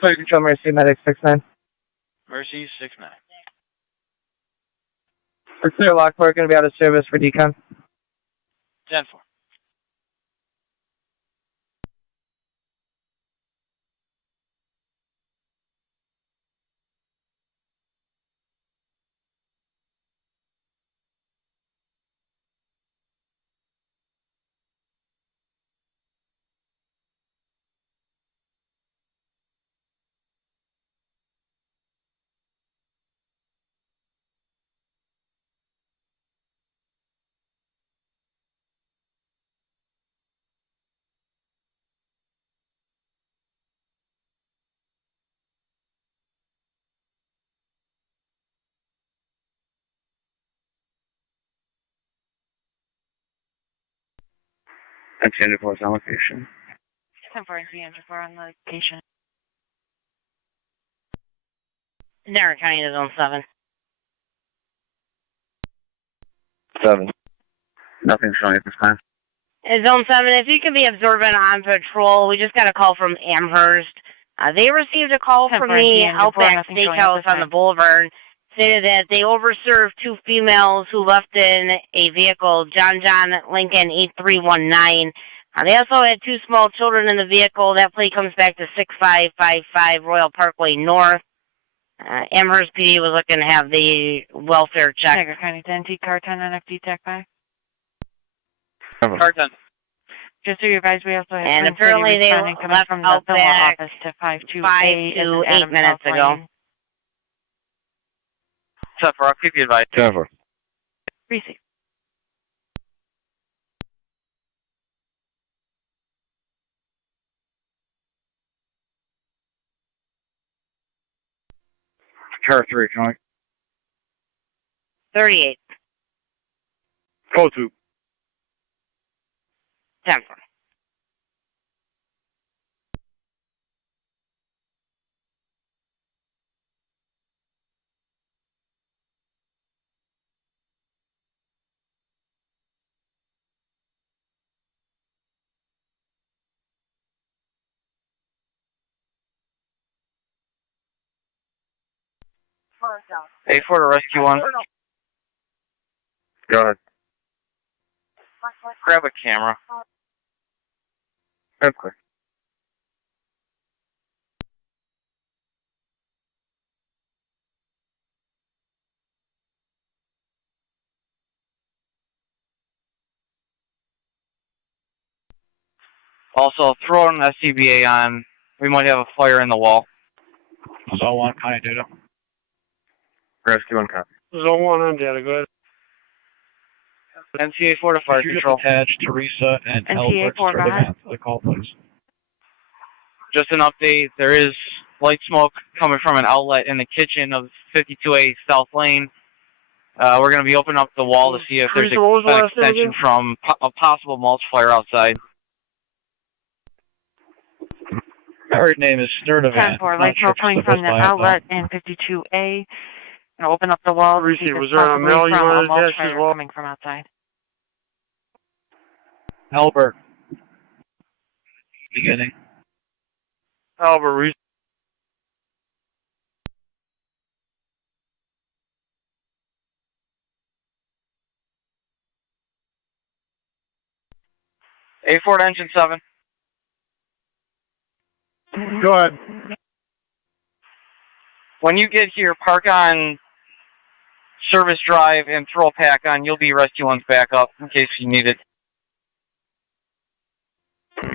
Fire Control Mercy Medic 6-9. Mercy 6-9. For clear Lockport, going to be out of service for decon. 10-4. Attended force on location. 10-4 NC on location. Niagara County to Zone 7. 7. Nothing showing at this time. Zone 7, if you can be observant on patrol, we just got a call from Amherst. They received a call from the Outback Steakhouse on the boulevard, stated that they overserved 2 females who left in a vehicle, John Lincoln 8319. They also had 2 small children in the vehicle. That plate comes back to 6555 Royal Parkway North. Amherst PD was looking to have the welfare check. Niagara County 10, Car 10 on FD TAC 5. Car 10. Just so you guys, we also have And apparently they left from the Outback office to 5 to 8 minutes ago. What's up, I'll keep you advised. 10-4. Receive. Car 3, Joint. 38. Code 2. 10-4. A4 to rescue 1. Go ahead. Grab a camera. That's clear. Also, throw an SCBA on. We might have a fire in the wall. Zone 1, kind of data. Rescue 1 copy. Zone 1 on data, go ahead. NCA 4 to fire control. Attach Teresa and NCA 4, go ahead. The call, please. Just an update, there is light smoke coming from an outlet in the kitchen of 52A South Lane. We're going to be opening up the wall to see if there's an extension from a possible mulch fire outside. Her name is Sturdivant. 10-4, light smoke coming from the outlet in 52A. And open up the wall. Receive. Was there a mail you wanted to attach as well? Coming from outside. Albert. Beginning. Albert, receive. A4 to engine 7. Go ahead. When you get here, park on Service Drive and throw a pack on. You'll be rescue 1's back up in case you need it.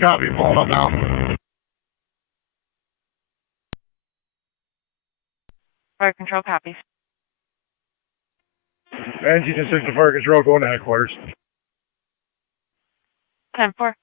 Copy, pulling up now. Fire control copies. NC 6 to fire control, going to headquarters. 10-4.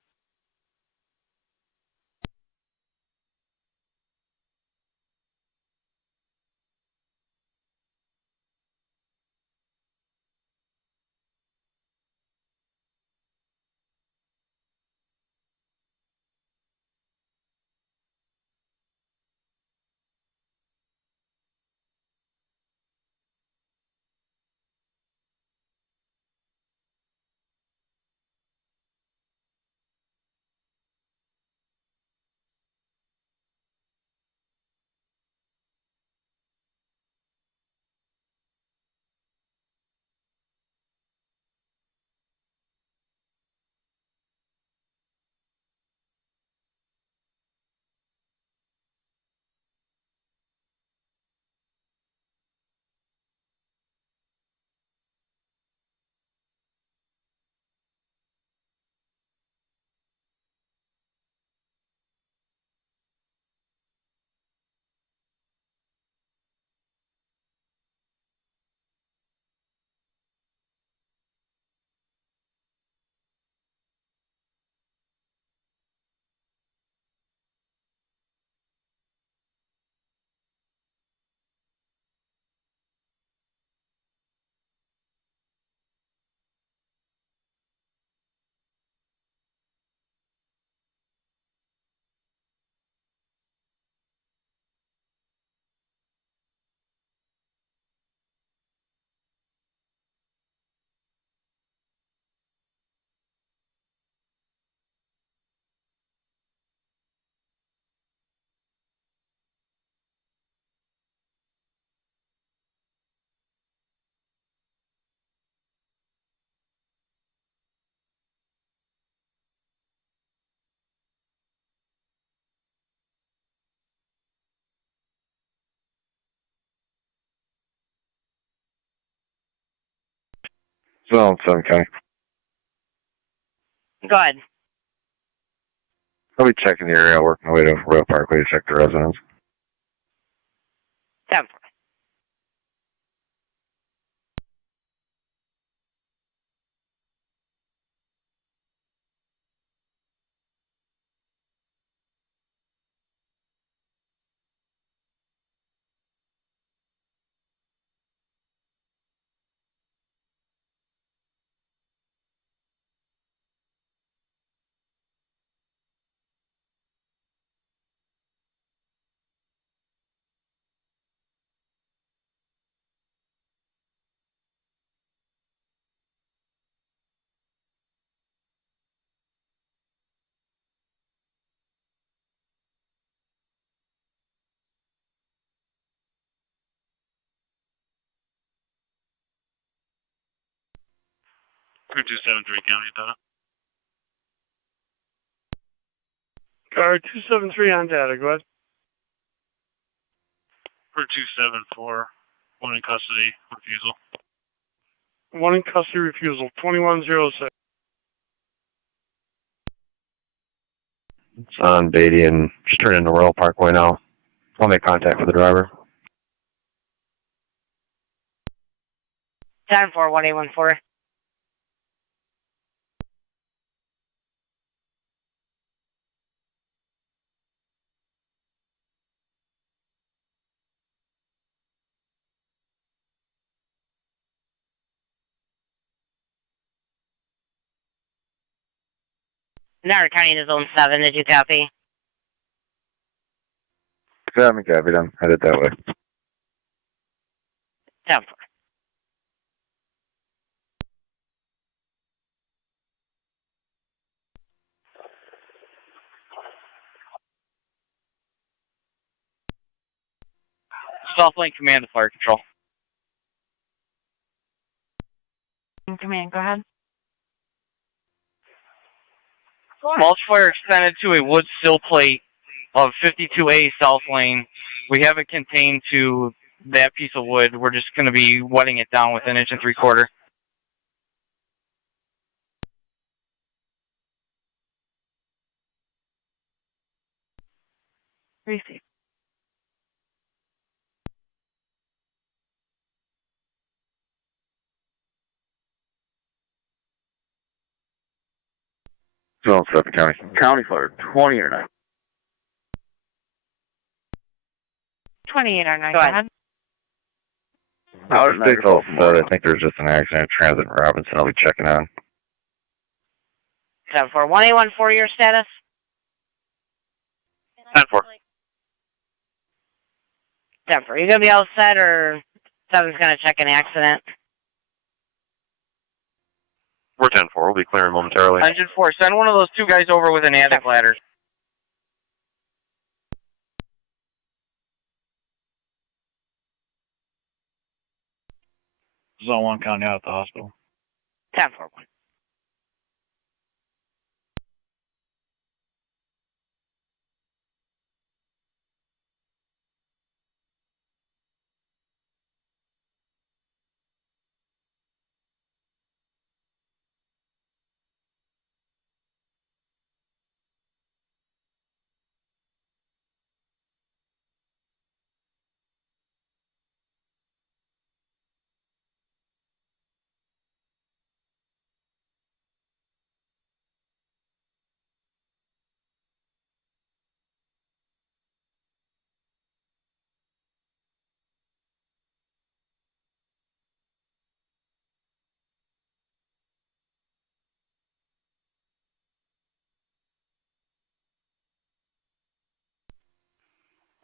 Zone 7 County. Go ahead. I'll be checking the area. I'll work my way to Royal Parkway to check the residence. 10-4. Crew 273 County data. Car 273 on data, go ahead. Crew 274, one in custody, refusal. One in custody refusal, 2106. It's on Beatty and just turn into Royal Parkway now. I'll make contact with the driver. 10-4, 1814. Niagara County to Zone 7, did you copy? 7 copy, I'm headed that way. 10-4. South Lane Command to Fire Control. Command, go ahead. Mulch fire extended to a wood sill plate of 52A South Lane. We have it contained to that piece of wood. We're just going to be wetting it down with 1 3/4 inches. Receive. Zone 7 County. County fire, 20 or 9. 28 or 9, Go go ahead. ahead. Out at State Health said I think there's just an accident. Transit in Robinson. I'll be checking on. 10-4, 1814, your status? 10-4. 10-4. You gonna be all set, or 7's gonna check an accident? We're 10-4. We'll be clearing momentarily. Engine 4, send one of those 2 guys over with an attic ladder. Zone 1 County out at the hospital. 10-4.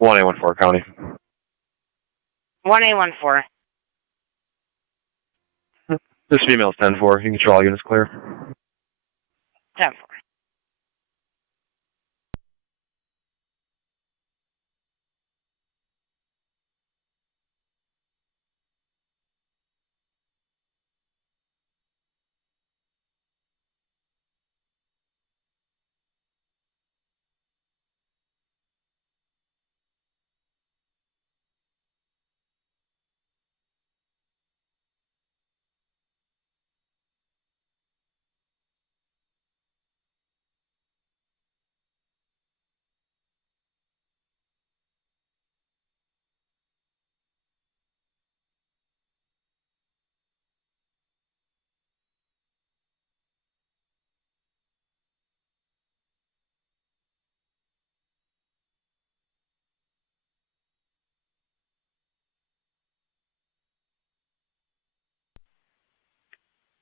1814 County. 1814. This female's 10-4. You can control all units clear. 10-4.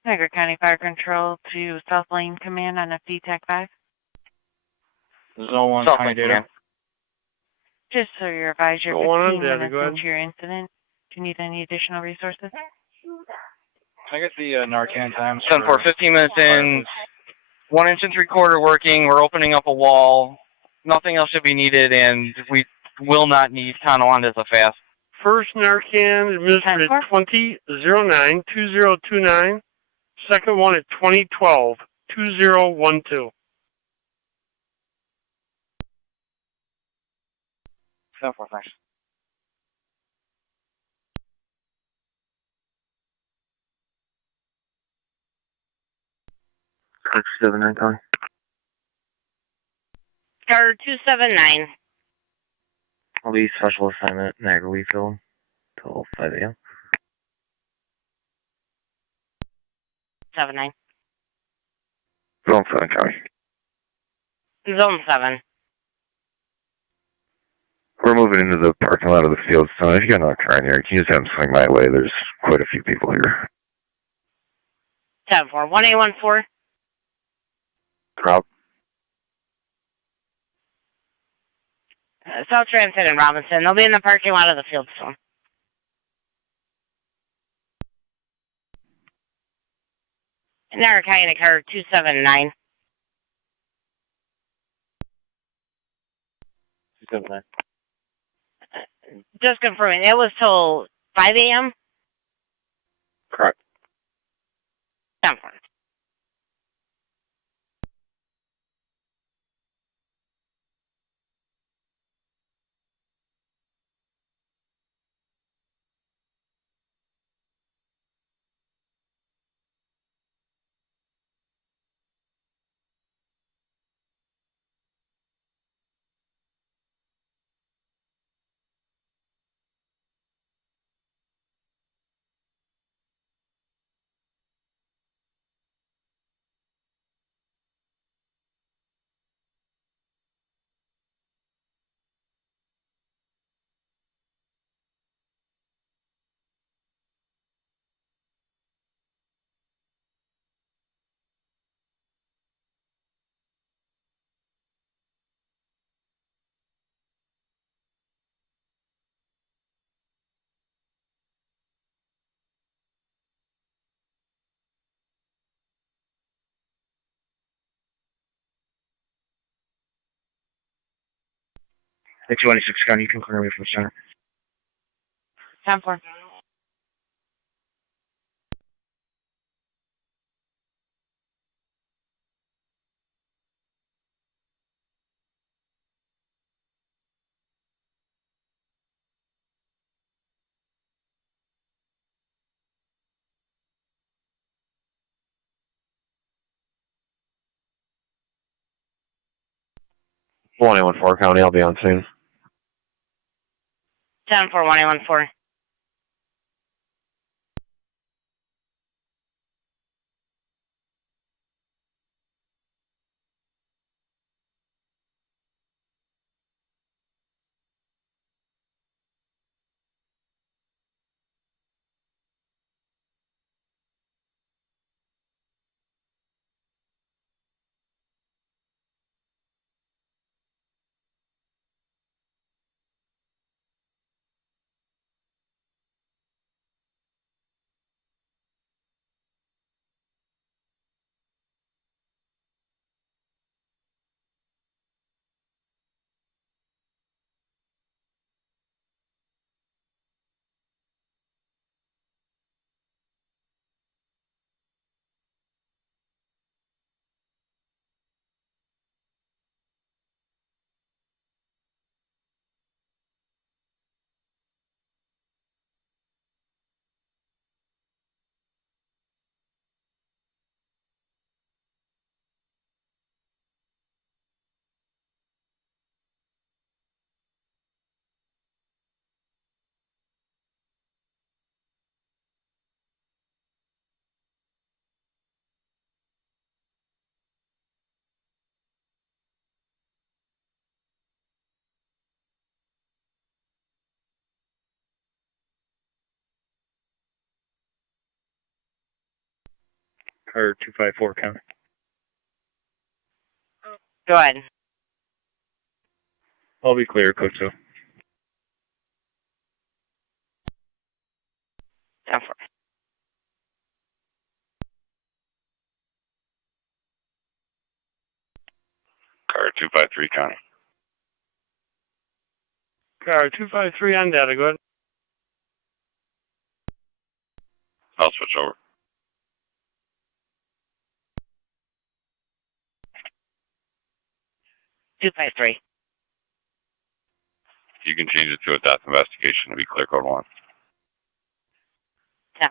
Niagara County Fire Control to South Lane Command on FD TAC 5. Zone 1, County data. Just so you're advised, you're Zone 1, 15 Debbie, minutes go ahead. into your incident. Do you need any additional resources? I get the Narcan times. 10-4, 15 minutes in. 1 inch and 3/4 working. We're opening up a wall. Nothing else should be needed, and we will not need Tonawanda as a fast. First Narcan administered at 2009-2029. Second one at 2012-2012. 10-4, thanks. Correct 79, Tony. Car 279. I'll be special assignment, Niagara refill, till 5 a.m. 79. Zone 7, County. Zone 7. We're moving into the parking lot of the field, so if you got another car in here, can you just have them swing my way? There's quite a few people here. 10-4. 1814. Crowd. South Transit and Robinson. They'll be in the parking lot of the field soon. Niagara County Car 279. 279. Just confirming, it was till 5 a.m.? Correct. 10-4. The 226 gun, you can clear away from the center. 10-4. One 1814 County, I'll be on soon. 10-4. 1814. Car 254, County. Go ahead. I'll be clear, code 2. 10-4. Car 253, County. Car 253 on data, go ahead. I'll switch over. Two five three. You can change it to a death investigation to be clear code 1. 10-4.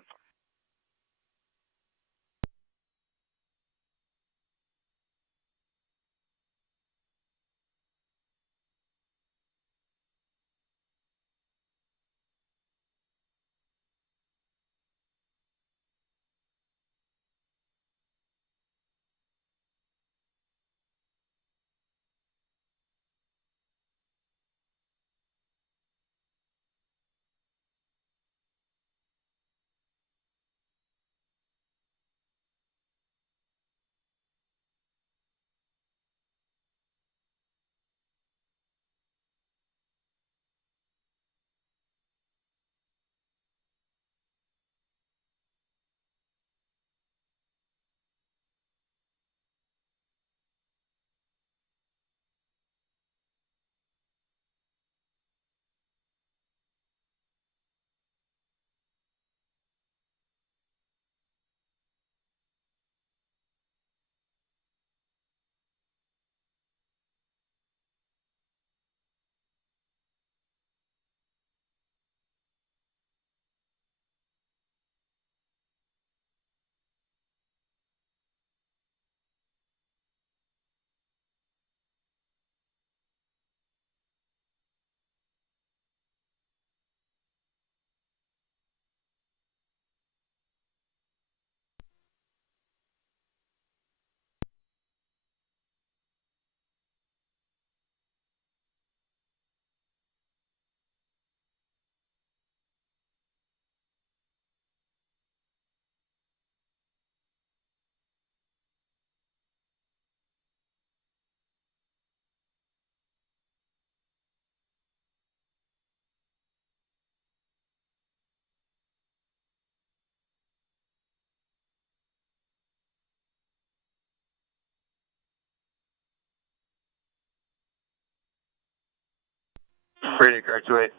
Radio car 28.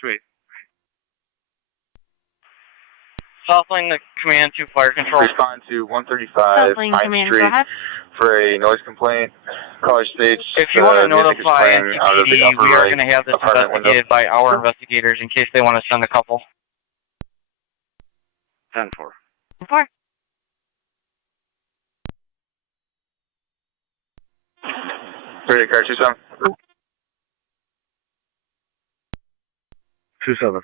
28. Southling to command to fire control. Respond to 135 Southling Pine Command, go Street ahead. for a noise complaint. Caller states If you want to music is notify playing out of the NCPD, upper we are right going to have this apartment window. investigated by our investigators in case they want to send a couple. 10-4. 4. Radio car 27. 27.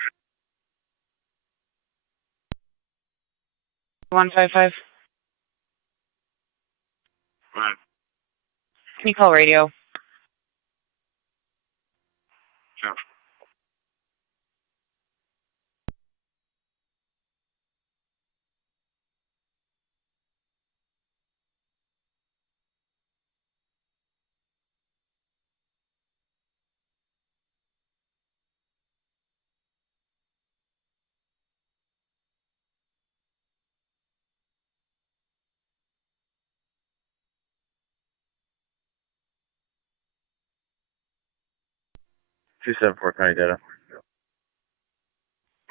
155. Right. Can you call radio? Sure. Two seven four County data.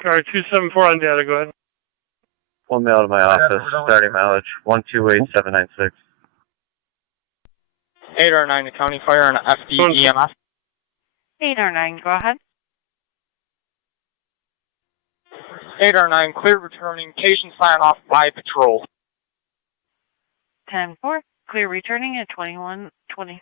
Car 274 on data, go ahead. One mail to my office, starting mileage 128796. 8 or 9 to County Fire and FD EMS. 8 or 9, go ahead. 8 or 9, clear returning, patient sign off by patrol. 10-4. Clear returning at 2120.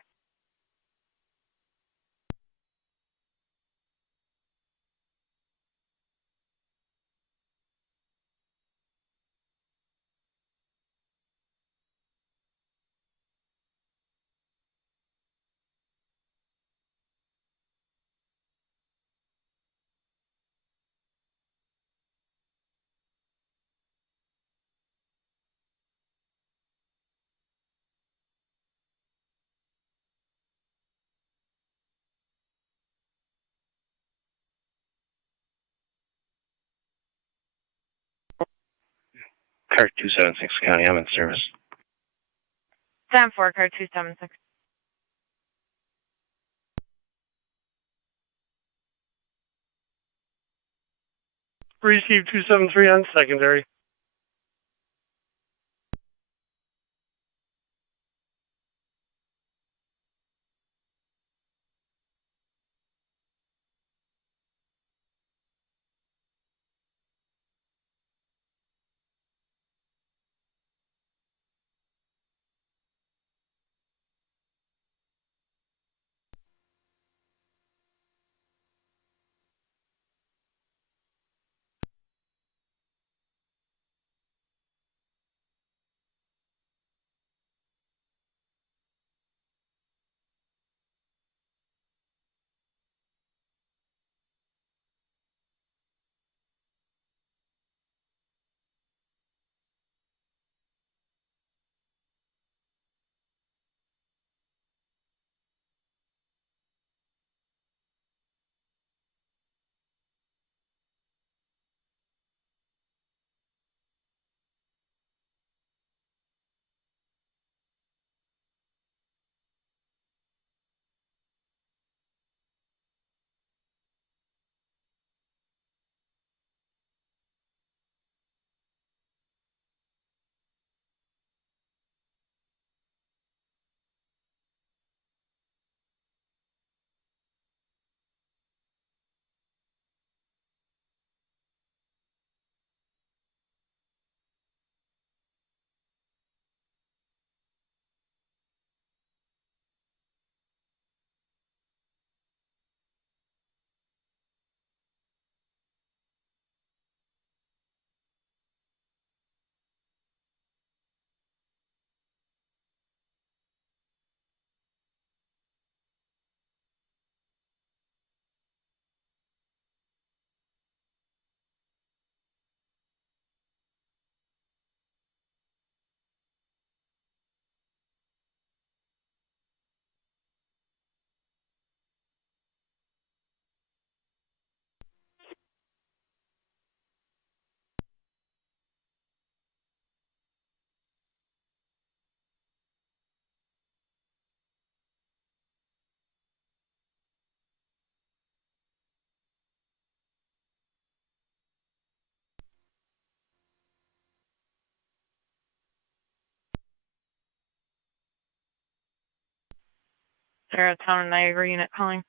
Car 276 County, I'm in service. 10-4, car 276. Receive 273 on secondary. Sarah Town, Niagara unit calling.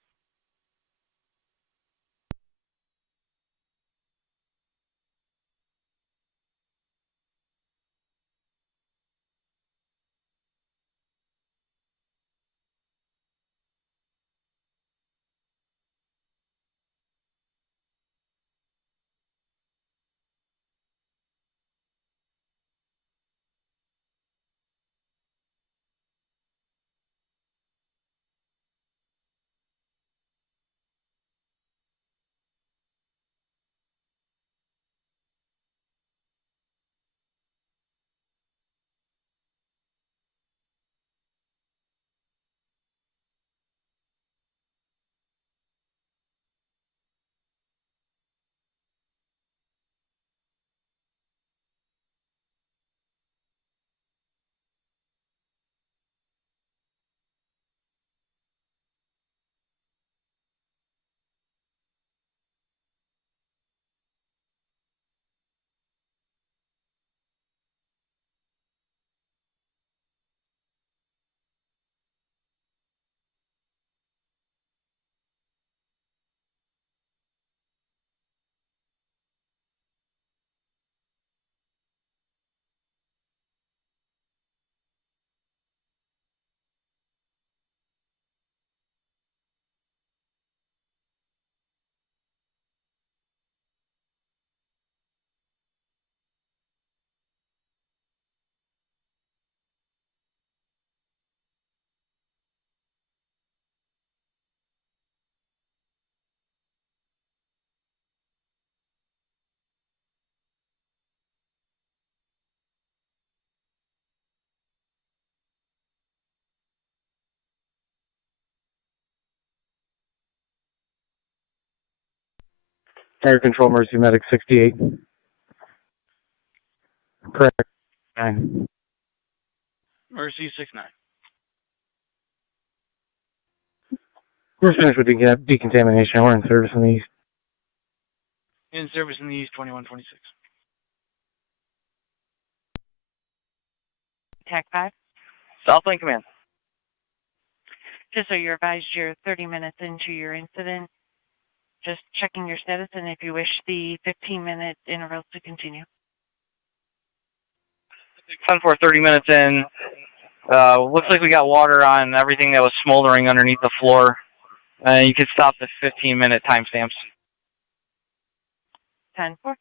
Fire Control Mercy Medic 68. Correct. 9. Mercy 6-9. We're finished with decontamination. We're in service in the east. In service in the east, 2126. TAC 5. Southland Command. Just so you're advised, you're 30 minutes into your incident. Just checking your status, and if you wish the 15-minute intervals to continue. 10-4, 30 minutes in. Looks like we got water on everything that was smoldering underneath the floor. You can stop the 15-minute timestamps. 10-4.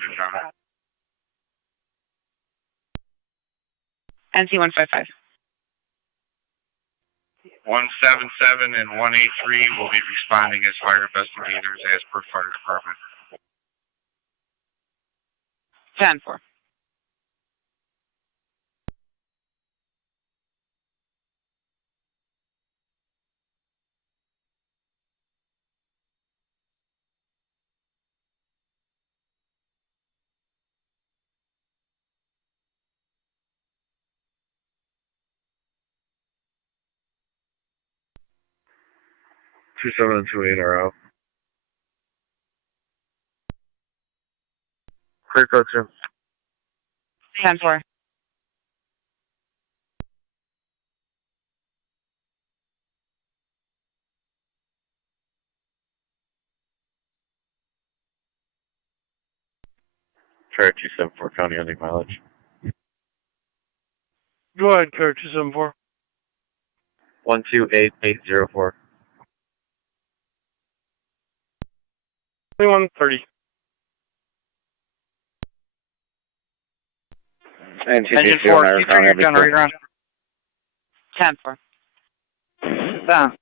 to John. NC 155. 177 and 183 will be responding as fire investigators as per fire department. 10-4. Two 7 and 2 8 are out. Clear code 2. 10-4. Charge 274 County ending mileage. Go ahead, Kurt, 274. 128804. 2130. Engine 4, can you turn your generator on? 10-4. Down.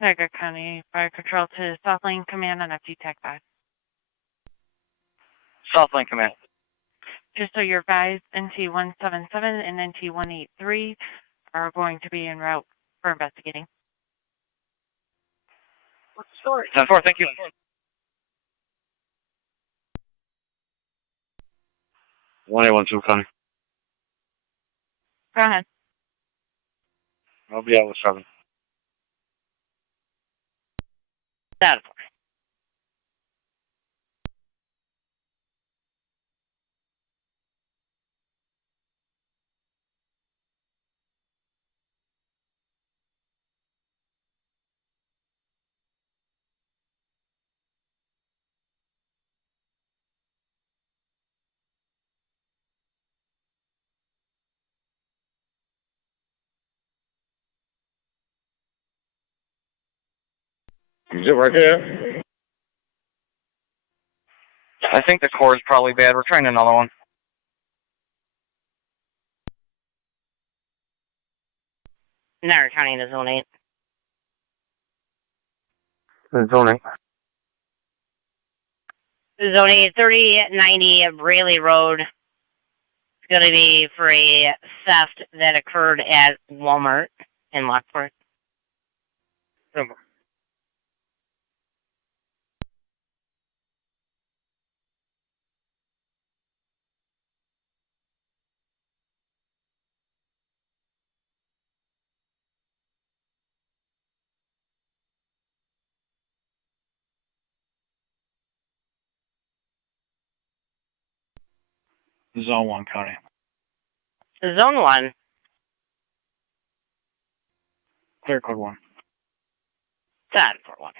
Niagara County Fire Control to South Lane Command on FT TAC 5. Southland Command. Just so you're advised, NT 177 and NT 183 are going to be en route for investigating. What's the story? 10-4, thank you. 1812 County. Go ahead. I'll be out with 7. That. Is it right here? I think the core is probably bad. We're trying another one. Niagara County to Zone 8. Zone 8. Zone 8, 3090 Braley Road. It's going to be for a theft that occurred at Walmart in Lockport. Zone 1 County. Zone 1. Clear code 1. Sad for 1.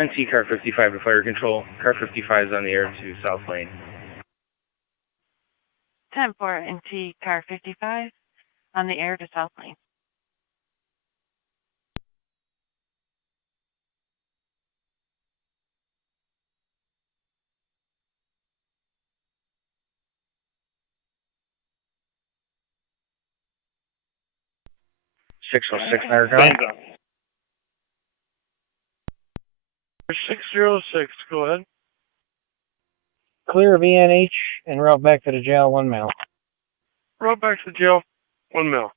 NC car 55 to fire control. Car 55 is on the air to South Lane. 10-4 NT car 55 on the air to South Lane. 606 Niagara. 606, go ahead. Clear VNH and route back to the jail 1 mile. Route back to the jail, 1 mile.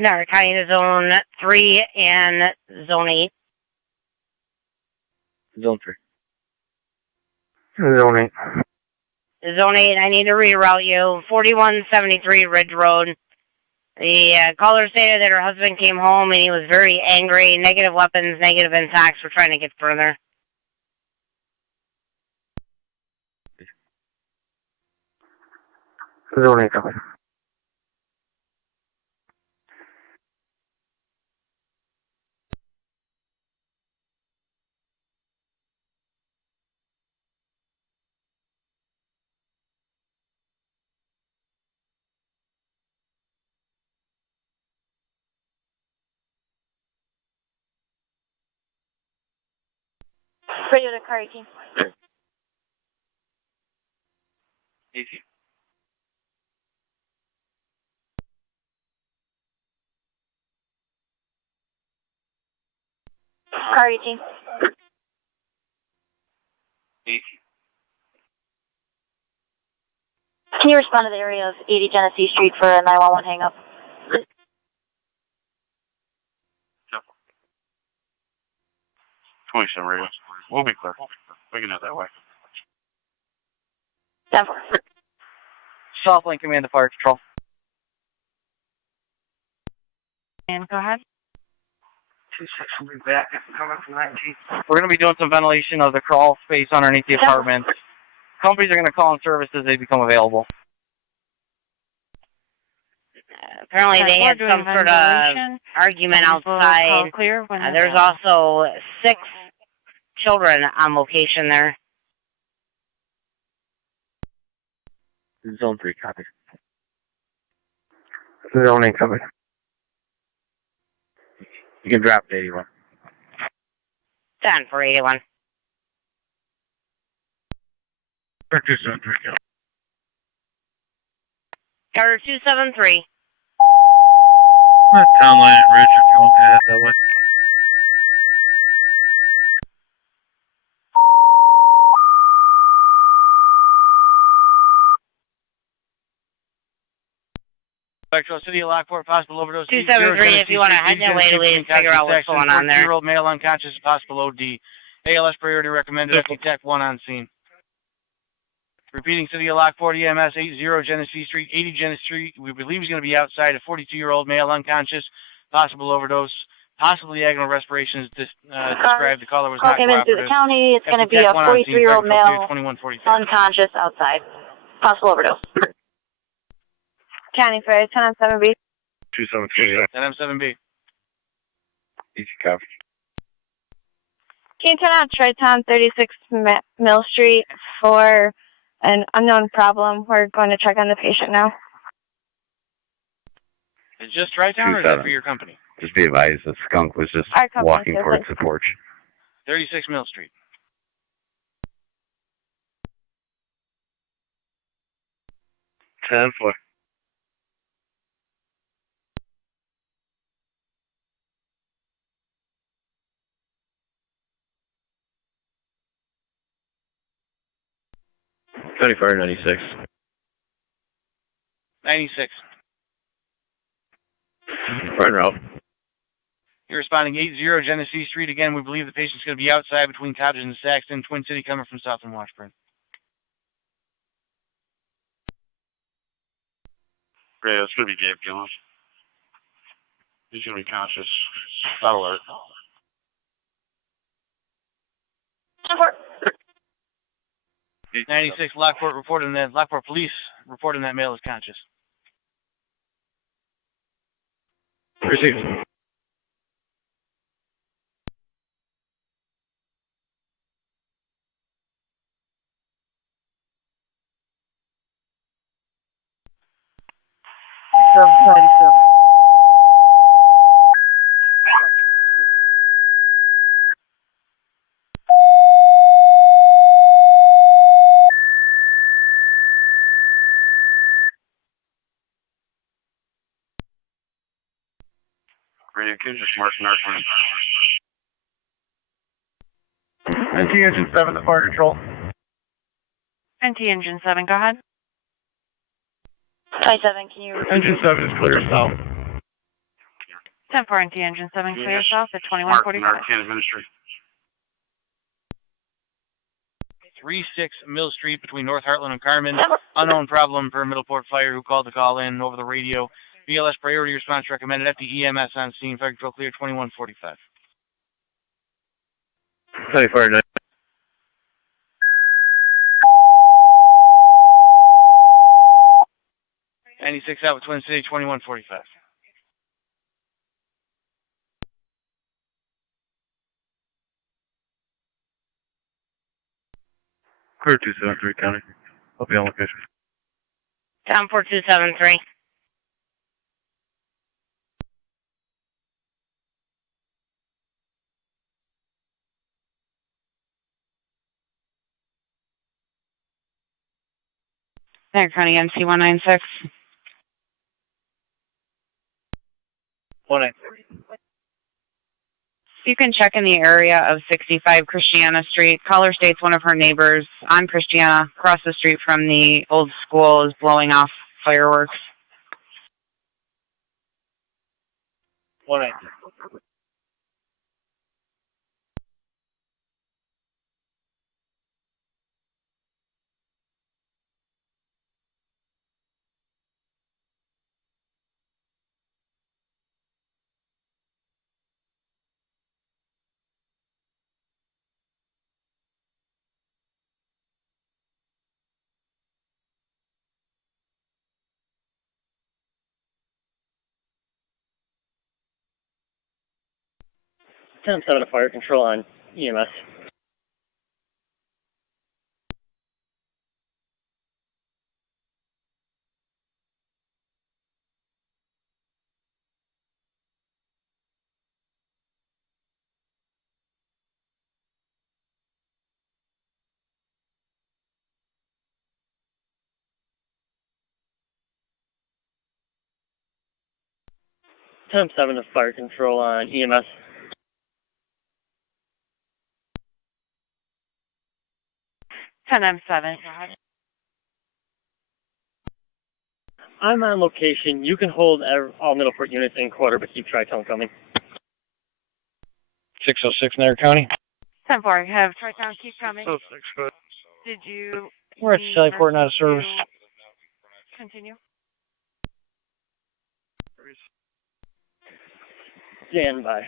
Niagara County to Zone 3 and Zone 8. Zone 3. Zone 8. Zone 8, I need to reroute you. 4173 Ridge Road. The caller stated that her husband came home and he was very angry. Negative weapons, negative impacts. We're trying to get further. Zone 8. Radio to car 18. Easy. Car 18. Can you respond to the area of 80 Genesee Street for a 911 hang-up? 27 radio. We'll be clear. We can head that way. 10-4. Southland Command to Fire Control. And go ahead. 26, we'll be back. Coming from 19. We're going to be doing some ventilation of the crawl space underneath the apartments. Companies are going to call in service as they become available. Apparently they had some sort of argument outside. There's also 6 children on location there. Zone 3, copy. Zone 8, copy. You can drop to 81. 10 for 81. Carter 273. Carter 273. Town line at Ridge if you want to head that way. Spectral City of Lockport, possible overdose. 273 if you want to head that way to figure out what's going on there. 4-year-old male unconscious, possible OD. ALS priority recommended. FD TAC 1 on scene. Repeating, City of Lockport, EMS 80 Genesee Street, 80 Genesee Street. We believe he's going to be outside. A 42-year-old male unconscious, possible overdose, possibly diagonal respiration is described. The caller was not cooperative. Through the county, it's going to be a 43-year-old male unconscious outside. Possible overdose. County Fair, 10 on 7B. 273. 10M7B. Easy copy. Can you turn on Tri-Town 36 Mill Street for an unknown problem? We're going to check on the patient now. Is just Tri-Town or is that for your company? Just be advised, the skunk was just walking towards the porch. 36 Mill Street. Ten four. 96. 96. Front row. You're responding 80 Genesee Street. Again, we believe the patient's going to be outside between Cottage and Saxton, Twin City, coming from Southern Washburn. Yeah, it's going to be Gabe Gillis. He's going to be conscious. Not alert. 96 Lockport reporting that Lockport police reporting that male is conscious. Received. Radio Q, just marking our point. NT Engine 7 to fire control. NT Engine 7, go ahead. 27, can you... Engine 7 is clear south. 10-4 NT Engine 7, clear south at 2145. Kansas Ministry. 36 Mill Street between North Heartland and Carmen. Unknown problem per Middleport Fire who called the call in over the radio. BLS priority response recommended at the EMS on scene. Fire control clear 2145. 24 96 out with Twin City 2145. Clear 273 County. I'll be on location. Down 4273. Niagara County MC 196. 1-8. you can check in the area of 65 Christiana Street. Caller states one of her neighbors on Christiana, across the street from the old school, is blowing off fireworks. 1-8. Ten seven to fire control on EMS. Ten seven to fire control on EMS. Ten M7. I'm on location. You can hold all Middleport units in quarter, but keep Tri-Town coming. 606 Niagara County. 10-4, have Tri-Town keep coming. 606, good. Did you... We're at Shellyport, not a service. Continue. Stand by.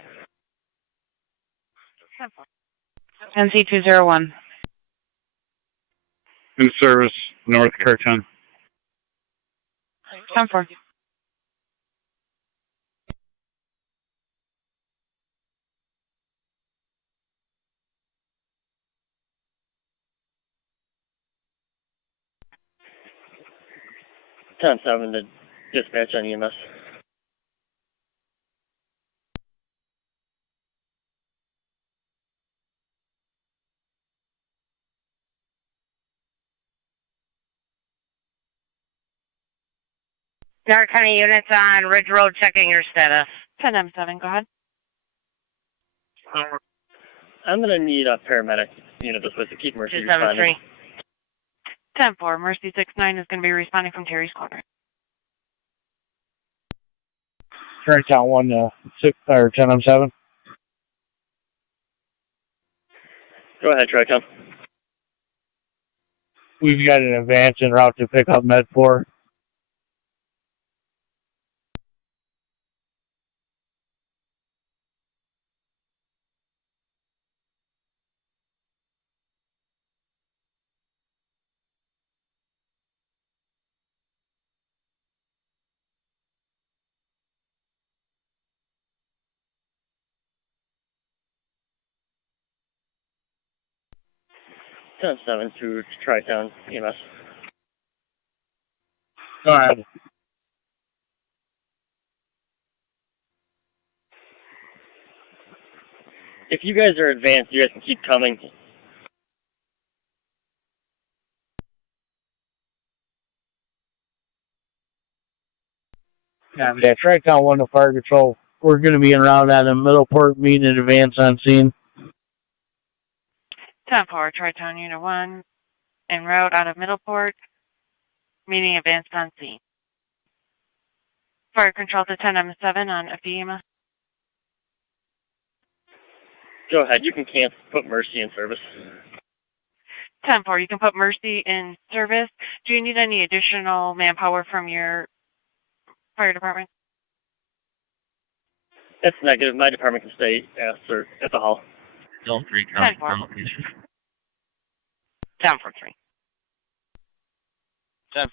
10-4. NC201. In service, North Curtin. 10-4. Ten seven to dispatch on EMS. Niagara County units on Ridge Road checking your status. 10 M7, go ahead. I'm going to need a paramedic unit this way, so keep Mercy responding. 10-4, Mercy 69 is going to be responding from Terry's Corner. Tri-Town 1 6 or 10 M7. Go ahead, Tri-Town. We've got an advance en route to pick up Med4. Ten seven to Tri-Town EMS. Go ahead. If you guys are advanced, you guys can keep coming. Yeah, Tri-Town 1 to fire control. We're going to be en route out of Middleport, meeting in advance on scene. 10-4, Tri-Town Unit 1, en route out of Middleport, meeting advanced on scene. Fire control to 10 M7 on FEMA. Go ahead, you can put Mercy in service. 10-4, you can put Mercy in service. Do you need any additional manpower from your fire department? That's negative. My department can stay at the hall. Zone 3, 10-4. confirm location. 10-4-3. 10-4.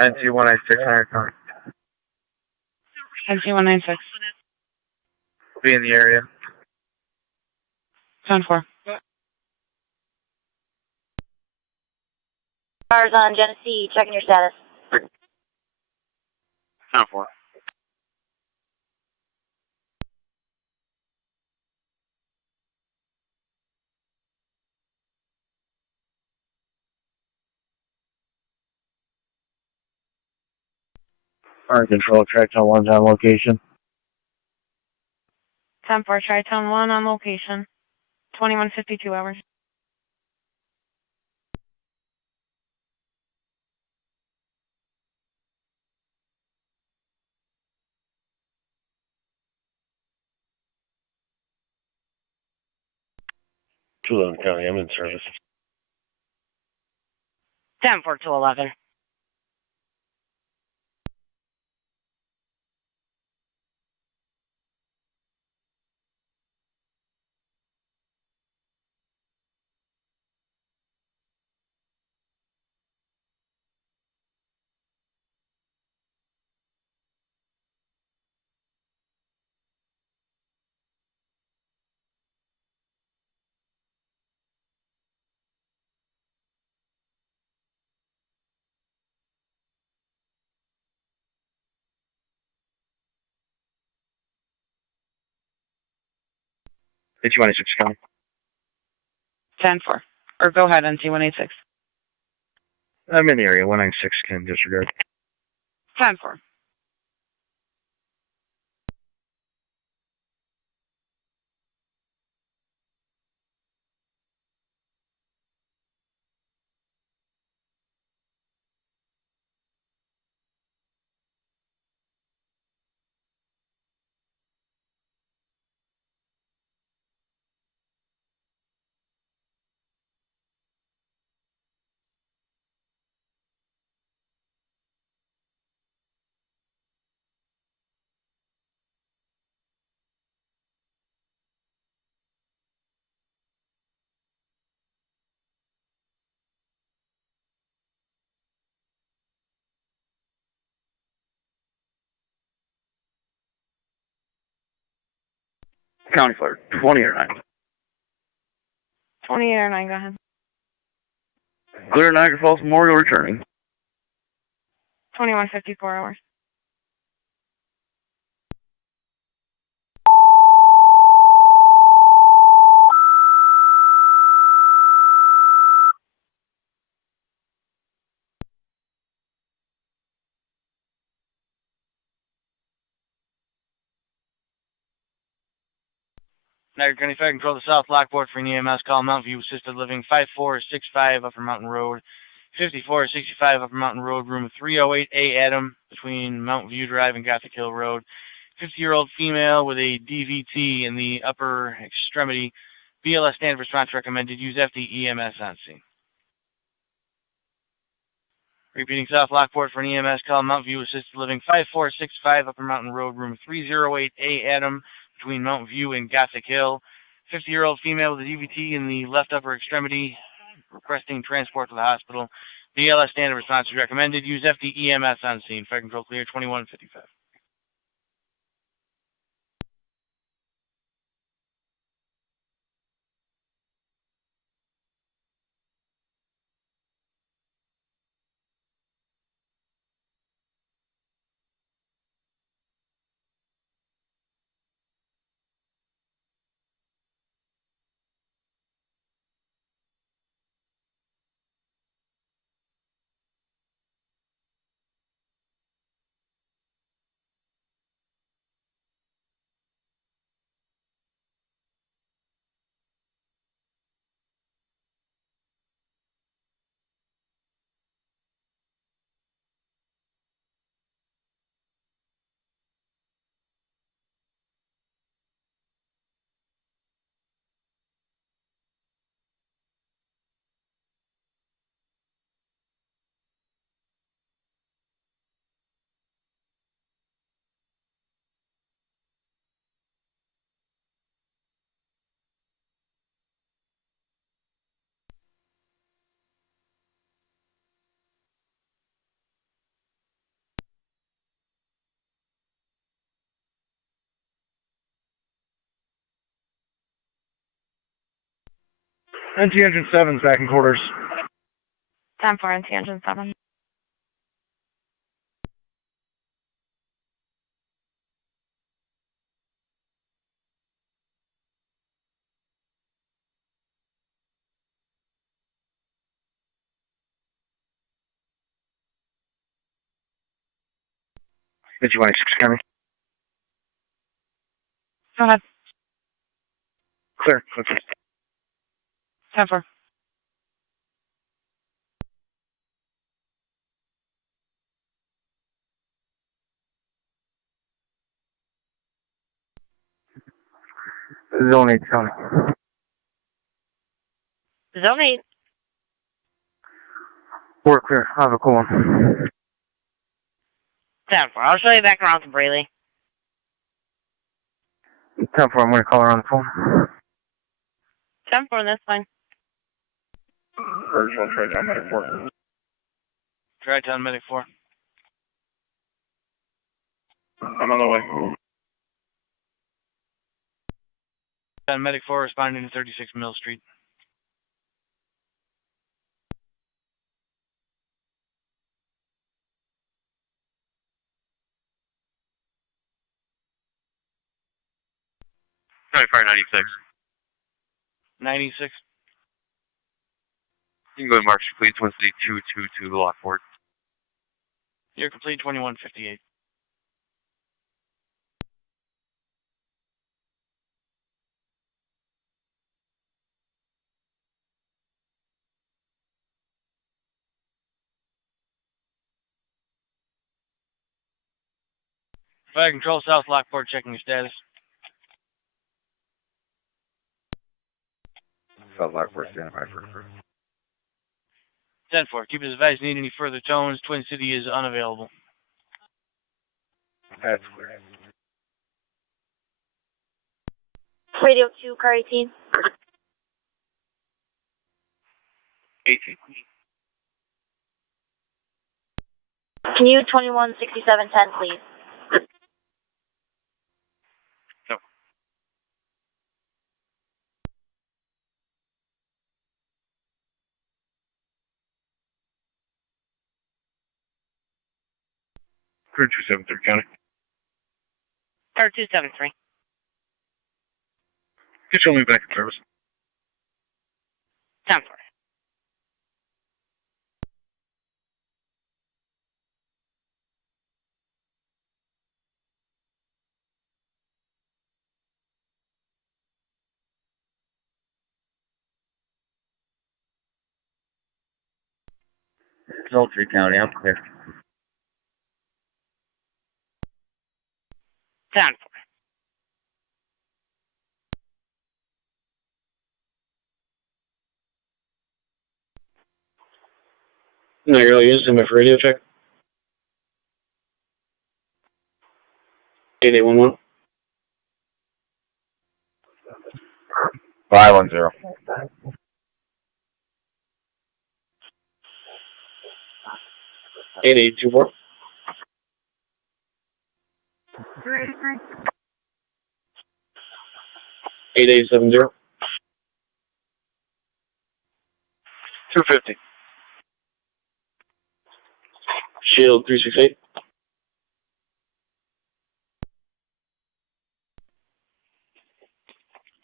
NC196 Niagara. NC196. Be in the area. 10-4. Cars on Genesee, checking your status. 10-4. Fire control, Tri-Town 1's on location. 10-4, Tri-Town 1 on location. 2152 hours. County, I'm in service. 10-4 to 11. NC196 County. 10-4. Or go ahead, NC186. I'm in the area. 196 can disregard. 10-4. County Fire, 20 or 9. 28 or 9, go ahead. Clear Niagara Falls Memorial returning. 2154 hours. Niagara County Fire Control to South Lockport for an EMS call. Mountain View Assisted Living 5465 Upper Mountain Road, 5465 Upper Mountain Road, room 308A Adam between Mountain View Drive and Gothic Hill Road. 50-year-old female with a DVT in the upper extremity. BLS standard response recommended. Use FD EMS on scene. Repeating South Lockport for an EMS call. Mountain View Assisted Living 5465 Upper Mountain Road, room 308A Adam between Mountain View and Gothic Hill. 50-year-old female with a DVT in the left upper extremity, requesting transport to the hospital. BLS standard response is recommended. Use FD EMS on scene. Fire control clear, 2155. NT Engine 7's back in quarters. 10-4, NT Engine 7. NT 26 coming. Go ahead. Clear. 10-4. Zone 8 coming. Zone 8. We're clear. I have a cool one. 10-4. I'll show you back around to Braley. 10-4, I'm going to call her on the phone. 10-4, that's fine. Original trade down Medic 4. Try down Medic 4. I'm on the way. Down Medic 4 responding to 36 Mill Street. Fire 96. 96. You can go to Mark Street, please, 13222 Lockport. You're complete 2158. Fire Control South Lockport checking your status. South Lockport, stand by for 10-4. Keep us advised, need any further tones. Twin City is unavailable. That's clear. Radio 2, car 18. 18. Can you 216710, please? No. Crew 273 County. Or 273. Get you only back in service. 10-4. Sultry County, I'm clear. 10-4. Niagara, using my radio check. 8811. 510. 8824. 8870. 250. Shield 368.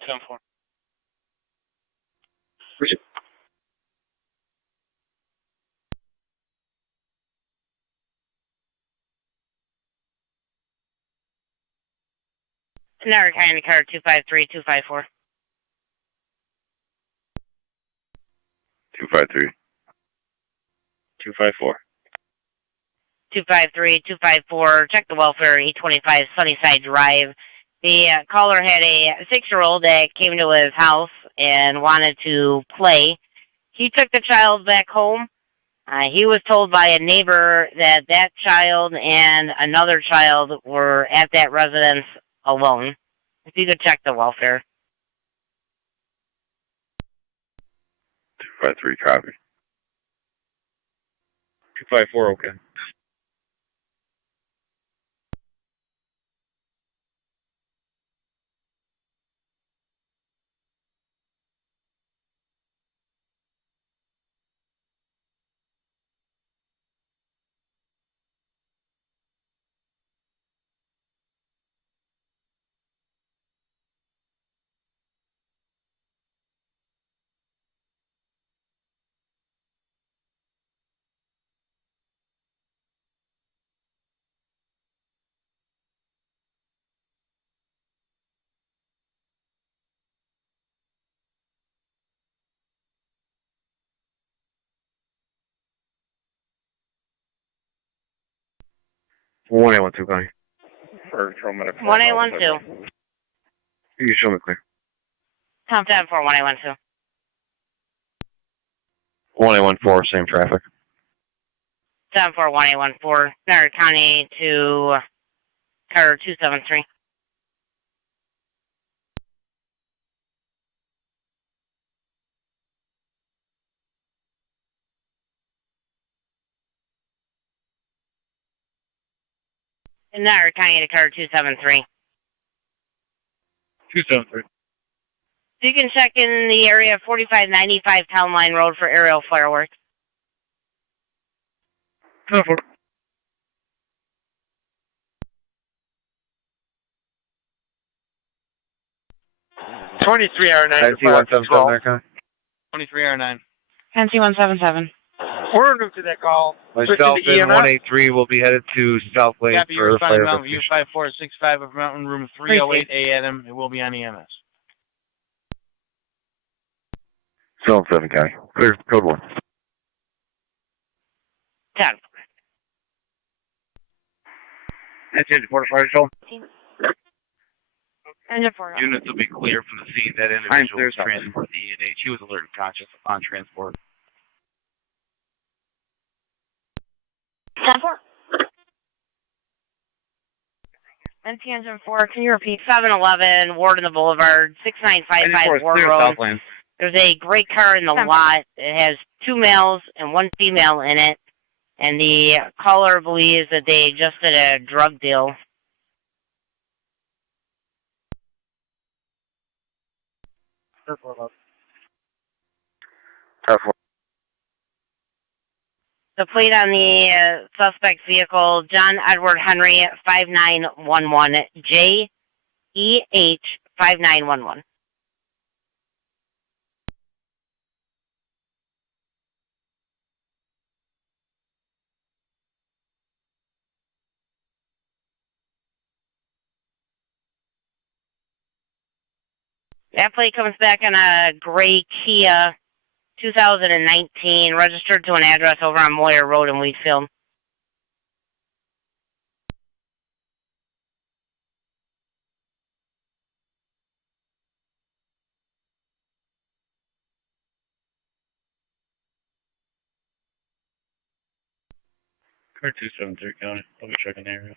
10-4. Appreciate it. Niagara County car 253, 254. 253. 254. 253, 254. Check the welfare, 825 Sunnyside Drive. The caller had a 6-year-old that came to his house and wanted to play. He took the child back home. He was told by a neighbor that that child and another child were at that residence alone. If you could check the welfare. 253, copy. 254, okay. 1812, Connie. For control medical. 1812. You can show me clear. Tom 10 for 1812. 1814, same traffic. 10 for 1814. Niagara County to Carter 273. Niagara County to Carter 273. 273. So you can check in the area 4595 Town Line Road for aerial fireworks. 10-4. R9. NC177 there, Connie. 23R9. NC 177. We're new to that call. Myself and 183 will be headed to South Lane Copy, you're for responding fire Mountain View 5465 of Mountain Room 308A, Adam. It will be on EMS. Zone 7, Connie. Clear, code 1. 10. That's it, Port Fire Control. Units will be clear from the scene. That individual was transported to E&H. He was alert and conscious upon transport. 10-4. NT Engine 4, can you repeat? 711 Warden Boulevard, 6955 Ward Road. There's a gray car in the lot. It has 2 males and 1 female in it. And the caller believes that they just did a drug deal. The plate on the suspect vehicle, John Edward Henry 5911, JEH 5911. That plate comes back on a gray Kia 2019, registered to an address over on Moyer Road in Wheatfield. Car 273, County. I'll be checking the area.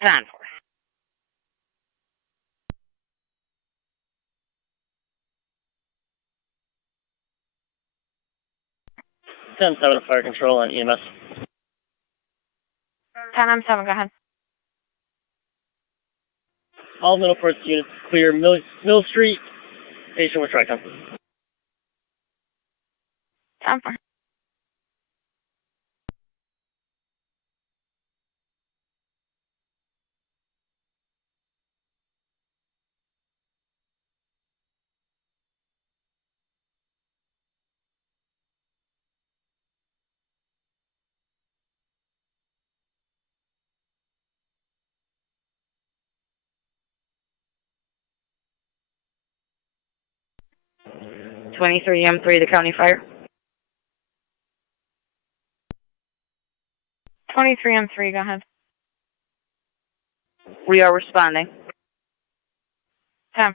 10. Ten 7 fire control on EMS. 10 7, go ahead. All Middleport units clear Mill Street. Station with Tricom. 10 4. M3, the county fire. 23 M3, go ahead. We are responding. 10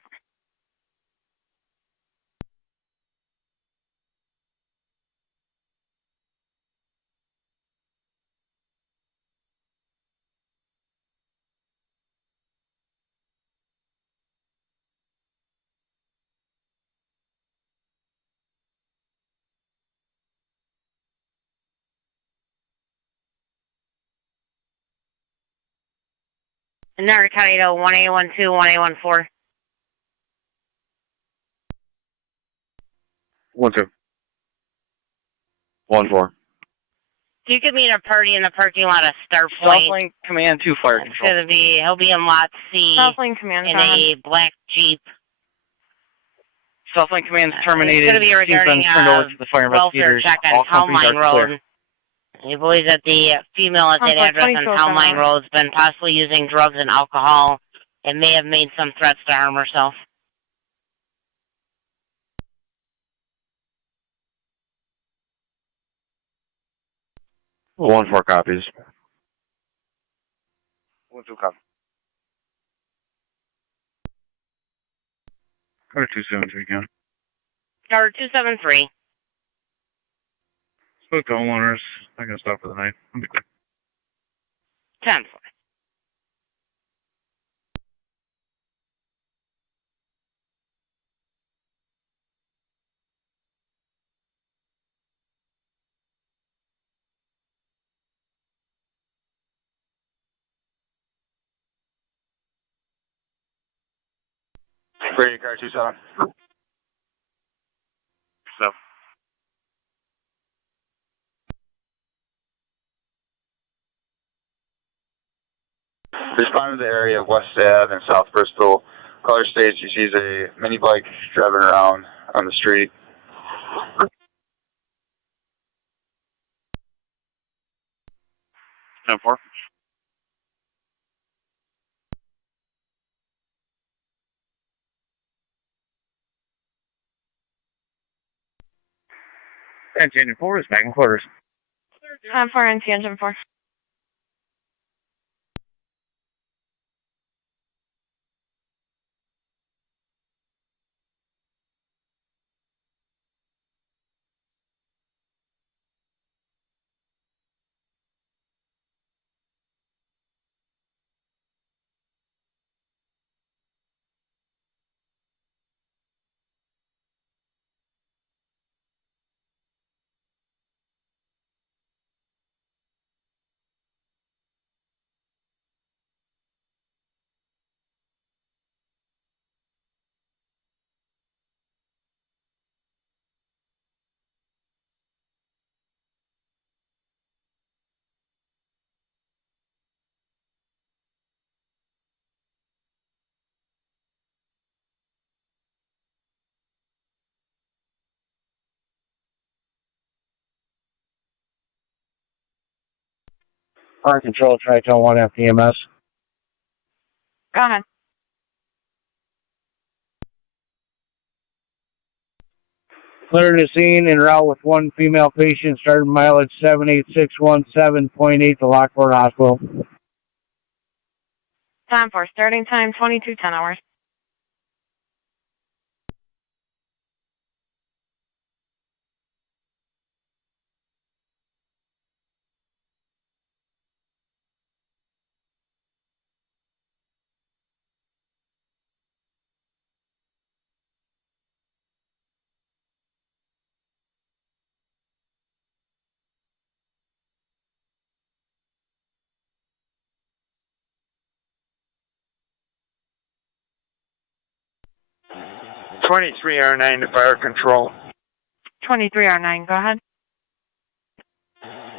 Niagara County to 1812, 1814. 1-2. 1-4. You could meet a party in the parking lot of Starpoint. Southline Command 2 Fire Control. He'll be in Lot C Southline Command, in a black Jeep. Southline Command's terminated. It's going to be He's regarding been turned over to the fire welfare investigators. check on All Town companies Line are clear. Road. He believes that the female at that address on Town Line Road has been possibly using drugs and alcohol and may have made some threats to harm herself. 1-4 copies. 212 copy. Go to 273 count. Tower 273. Spoke to homeowners. I'm going to stop for the night. I'll be quick. 10-4. Brady car 27. So. Respond to the area of West Ave and South Bristol. Caller states he sees a mini bike driving around on the street. No 4. And Engine 4 is back in quarters. 10-4 and Engine 4. Fire control, Tri-Tone 1 FDMS. Go ahead. Cleared the scene en route with one female patient, starting mileage 78617.8 to Lockport Hospital. 10-4. Starting time 22:10 hours. R9 to fire control. 23R9. Go ahead.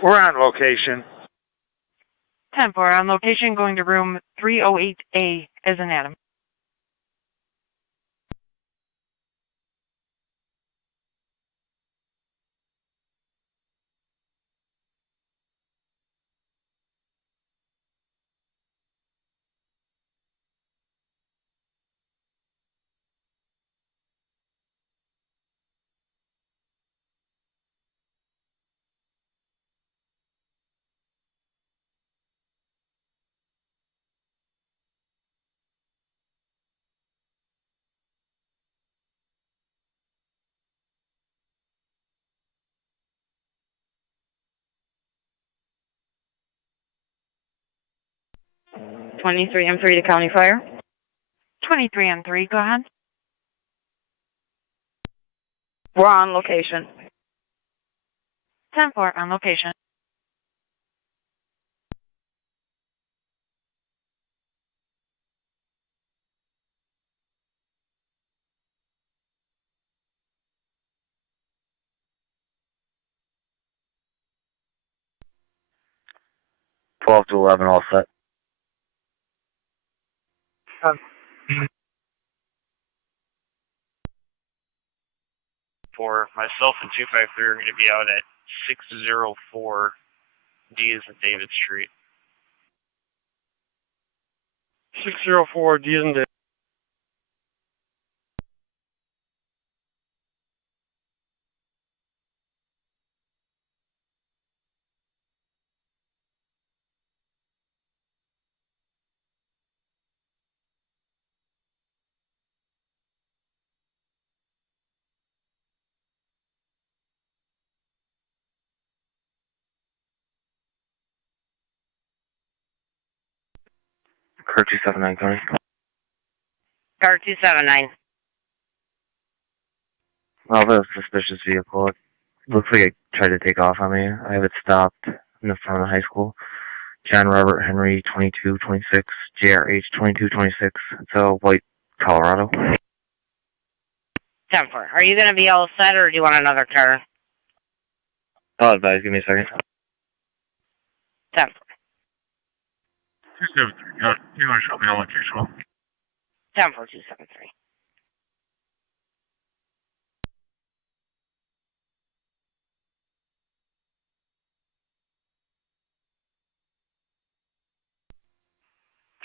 We're on location. 10-4 on location, going to room 308A as in Adam. M3 to County Fire. 23M3. Go ahead. We're on location. 10-4 on location. Twelve to 11, all set. For myself and 253 are going to be out at 604 D is in David Street. 604 D is in David. Car 279, Connie. Car 279. Oh, that was a suspicious vehicle. It looks like it tried to take off on me. I have it stopped in the front of the high school. John Robert Henry, 2226, JRH 2226. It's a white Colorado. 10-4. Are you going to be all set, or do you want another car? I'll advise. Give me a second. 10-4. 273. You want to show me on location? 10-4, 273.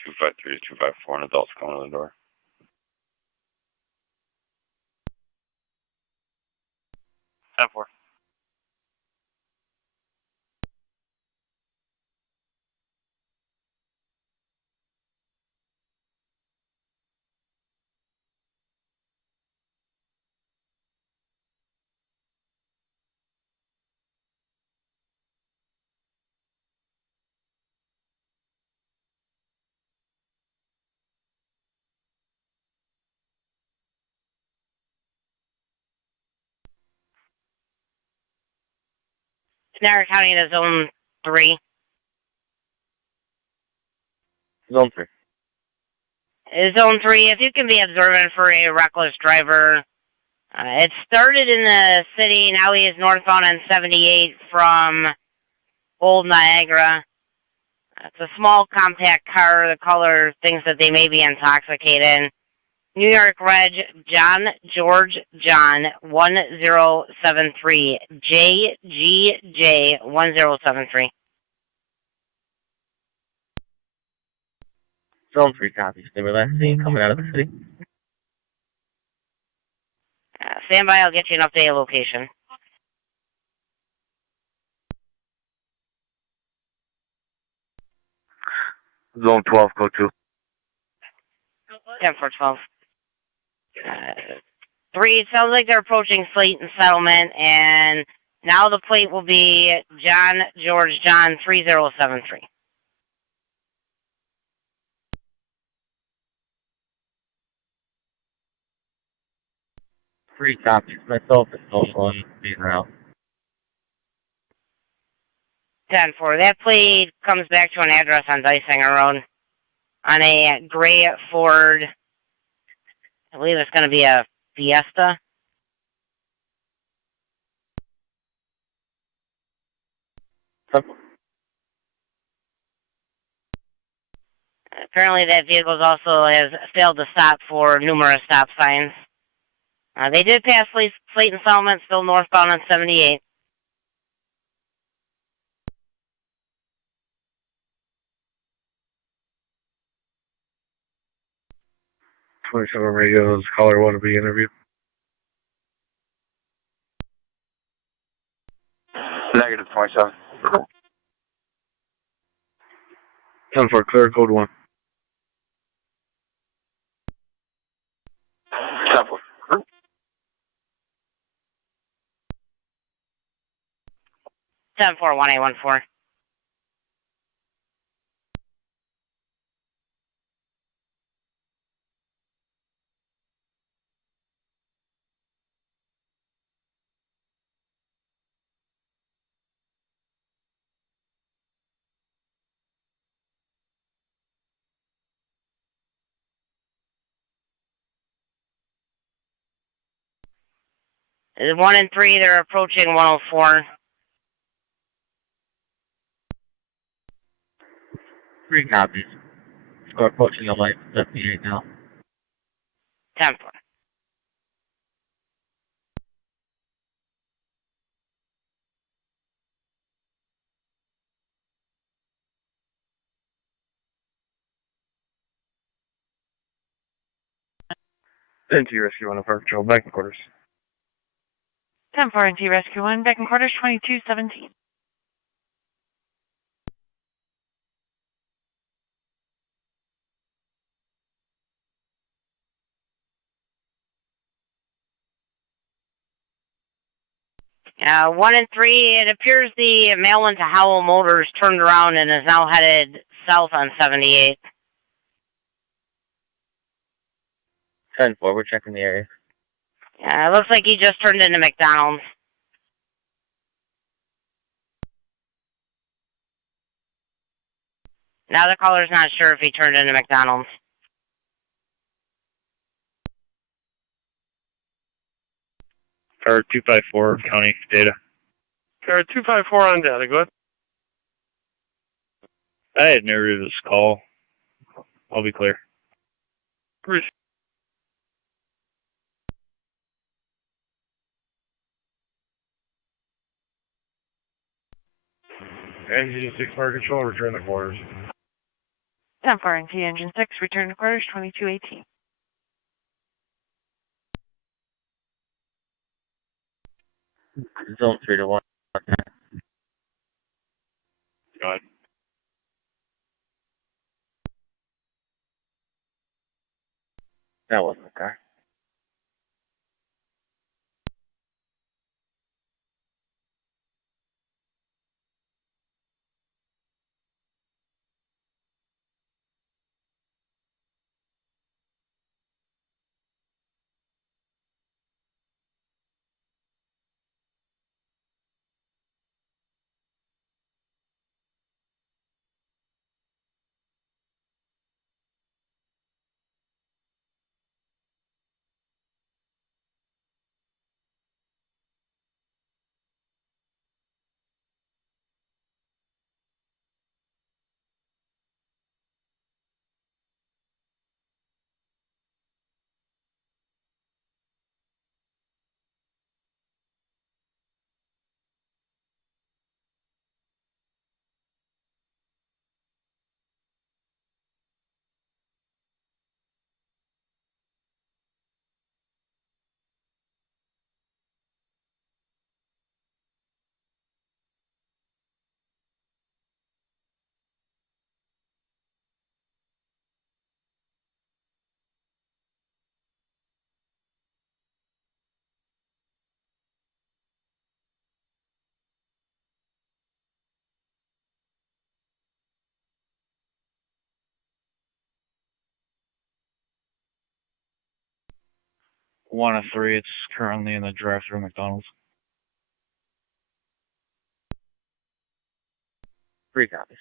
Two 253 to 254, an adult's going to the door. Four. Niagara County to Zone 3. Zone 3. Zone 3, if you can be observant for a reckless driver. It started in the city, now he is northbound on 78 from Old Niagara. It's a small, compact car. The color thinks that they may be intoxicated. New York Reg, John George John 1073, JGJ 1073. Zone 3 copies. They were last seen coming out of the city. Stand by, I'll get you an updated location. Zone 12, go to. 10-4-12. 3, it sounds like they're approaching Slayton Settlement, and now the plate will be John George John 3073. Three copies. Myself and social being around. 10-4. That plate comes back to an address on Dysinger Road on a gray Ford. I believe it's going to be a Fiesta. Apparently that vehicle also has failed to stop for numerous stop signs. They did pass Slayton Settlement, still northbound on 78. .27 radios, caller 1 to be interviewed. Negative 27. 10-4, clear, code 1. 10-4. 10-4, 1814. Is 1 and 3, they're approaching 104. 3 copies. We're approaching the light 78 now. 10-4. NT Rescue 1 of Park Patrol, back in quarters. 10-4 NT Rescue 1, back in quarters 2217. Uh, 1 and 3, it appears the male went to Howell Motors, turned around, and is now headed south on 78. 10-4, we're checking the area. Yeah, it looks like he just turned into McDonald's. Now the caller's not sure if he turned into McDonald's. Car 254, county data. Car 254 on data, go ahead. I had never heard of this call. I'll be clear. Bruce. Engine 6 fire control, return the quarters. 10-4 NT Engine 6, return to quarters 2218. Zone 3 to 1. Go ahead. That wasn't the car. One of 3, it's currently in the drive-thru McDonald's. 3 copies.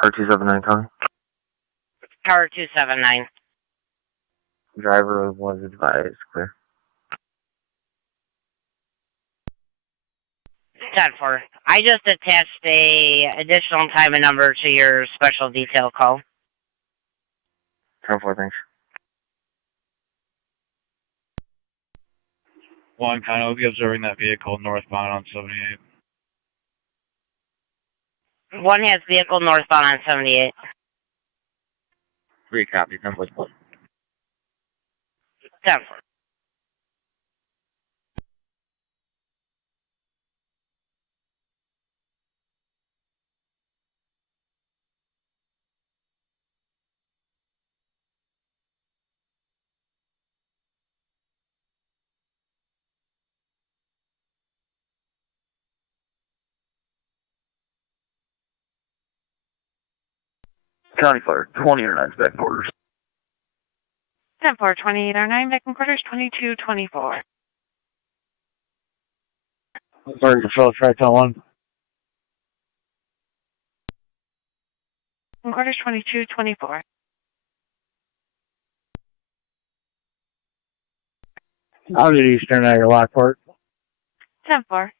Car 279 County. Car 279. Driver was advised clear. 10-4. I just attached a additional time and number to your special detail call. 10-4, thanks. 1, kind of, will be observing that vehicle northbound on 78. 1 has vehicle northbound on 78. 3 copy, 10-4. 10-4. County Fire, 2009 back quarters. 10-4, 2809, back in quarters, 2224. Sorry, Patrol, Tri-Town 1. In quarters, 2224. Out at Eastern Niagara, Lockport. 10-4.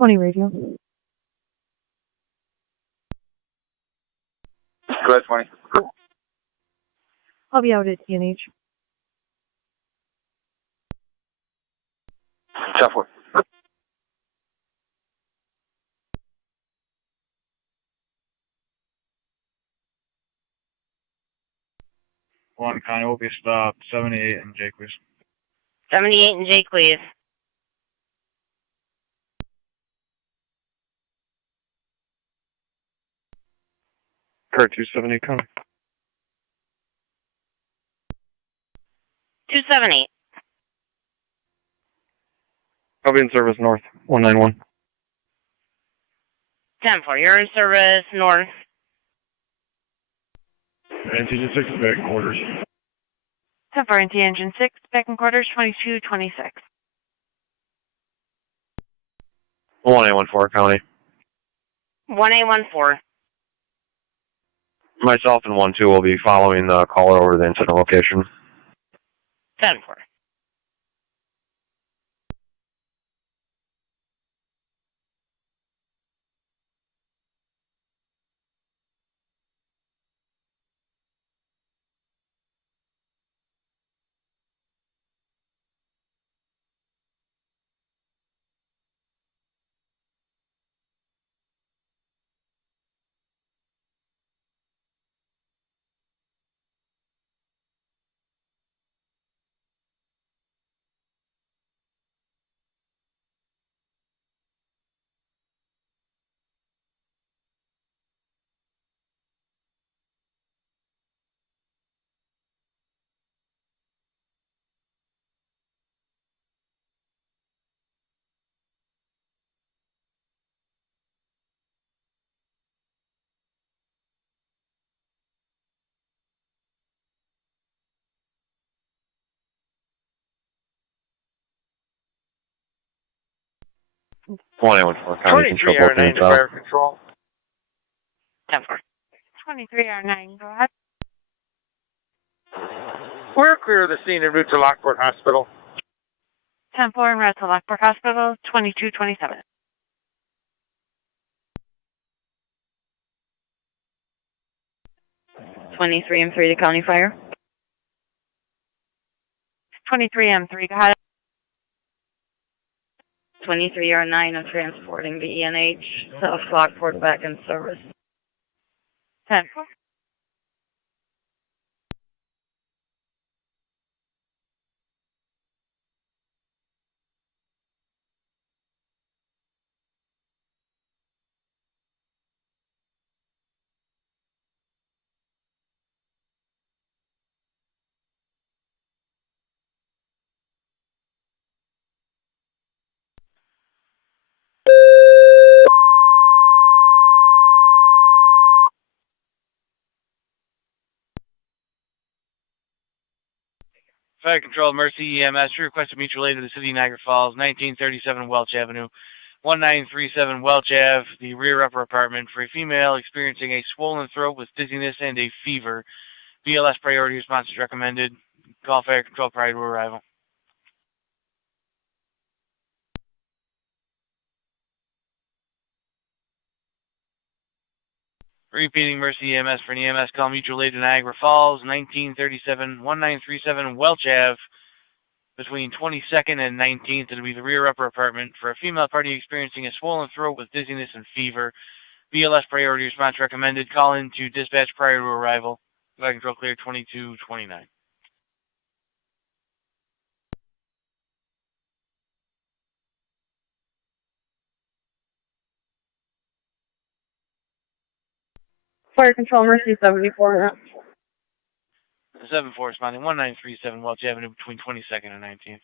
Radio. Go ahead, 20. I'll be out at ENH. 10-4. One, kind of, will be stopped 78 and Jake, please. 78 and Jake, please. Car 278 County. 278. I'll be in service north, 191. 10-4, you're in service north. Engine 6 back quarters. 10-4, NT engine 6, back in quarters, 2226. 1814 County. 1814. Myself and 1-2 will be following the caller over the incident location. 10-4. County, 23R9 to fire control. 10-4. 23R9, go ahead. We're clear of the scene en route to Lockport Hospital. 10-4, en route to Lockport Hospital, 2227. 23M3 to County Fire. 23M3, go ahead. 23R9, I'm transporting the ENH, South Lockport back in service. 10-4. Fire Control, Mercy EMS, requested mutual aid to the City of Niagara Falls, 1937 Welch Avenue, 1937 Welch Ave, the rear upper apartment, for a female experiencing a swollen throat with dizziness and a fever. BLS priority response is recommended. Call Fire Control prior to arrival. Repeating Mercy EMS for an EMS call, mutual aid to Niagara Falls, 1937 Welch Ave, between 22nd and 19th. It'll be the rear upper apartment for a female party experiencing a swollen throat with dizziness and fever. BLS priority response recommended. Call in to dispatch prior to arrival. Fire Control clear 2229. Fire Control, Mercy 74. 7-4 responding, 1937 Welch Avenue between 22nd and 19th.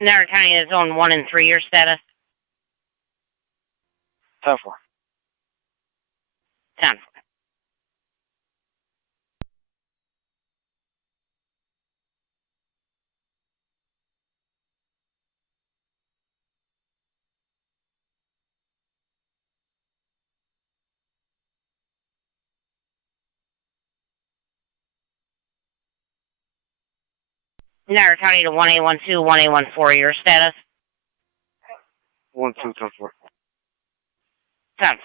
Niagara County is zone 1 and 3 year status. 10-4. 10. Niagara County to 1A12, 1A14 year status. 1-2, 10-4. 10.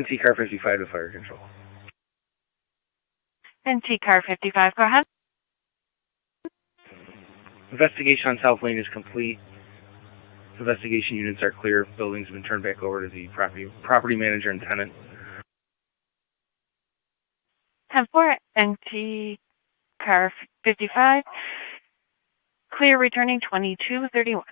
NT car 55 to Fire Control. NT car 55, go ahead. Investigation on South Lane is complete. Investigation units are clear. Buildings have been turned back over to the property manager and tenant. 10-4, NT car 55, clear returning 2231.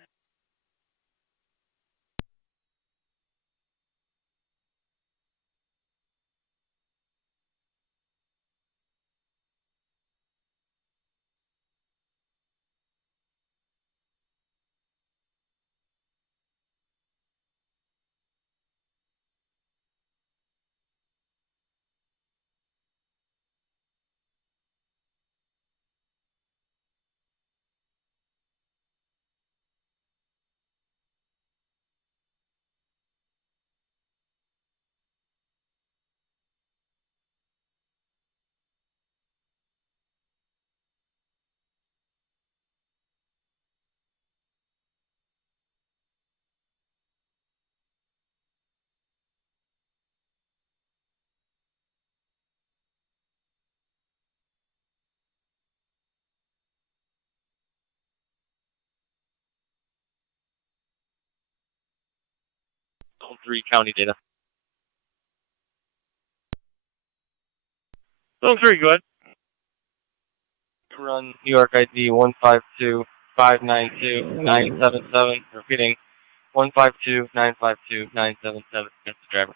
Zone 3 county data. Zone 3, go ahead. Run New York ID 152-592-977. Repeating, 152-952-977 against the driver.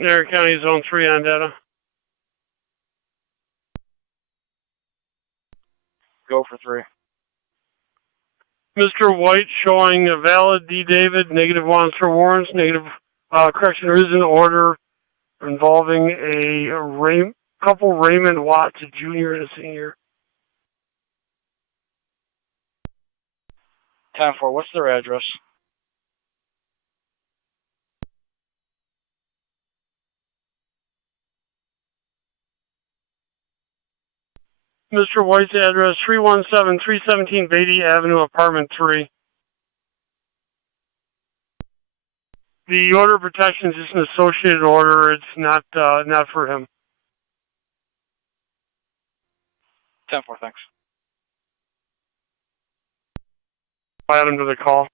Niagara County Zone 3 on data. Go for 3. Mr. White showing a valid D. David, -1 for warrants, correction, there is an order involving a couple Raymond Watts, a junior and a senior. 10-4, what's their address? Mr. White's address, 317 Beatty Avenue, apartment 3. The order of protection is just an associated order. It's not for him. 10-4, thanks. I'll add him to the call.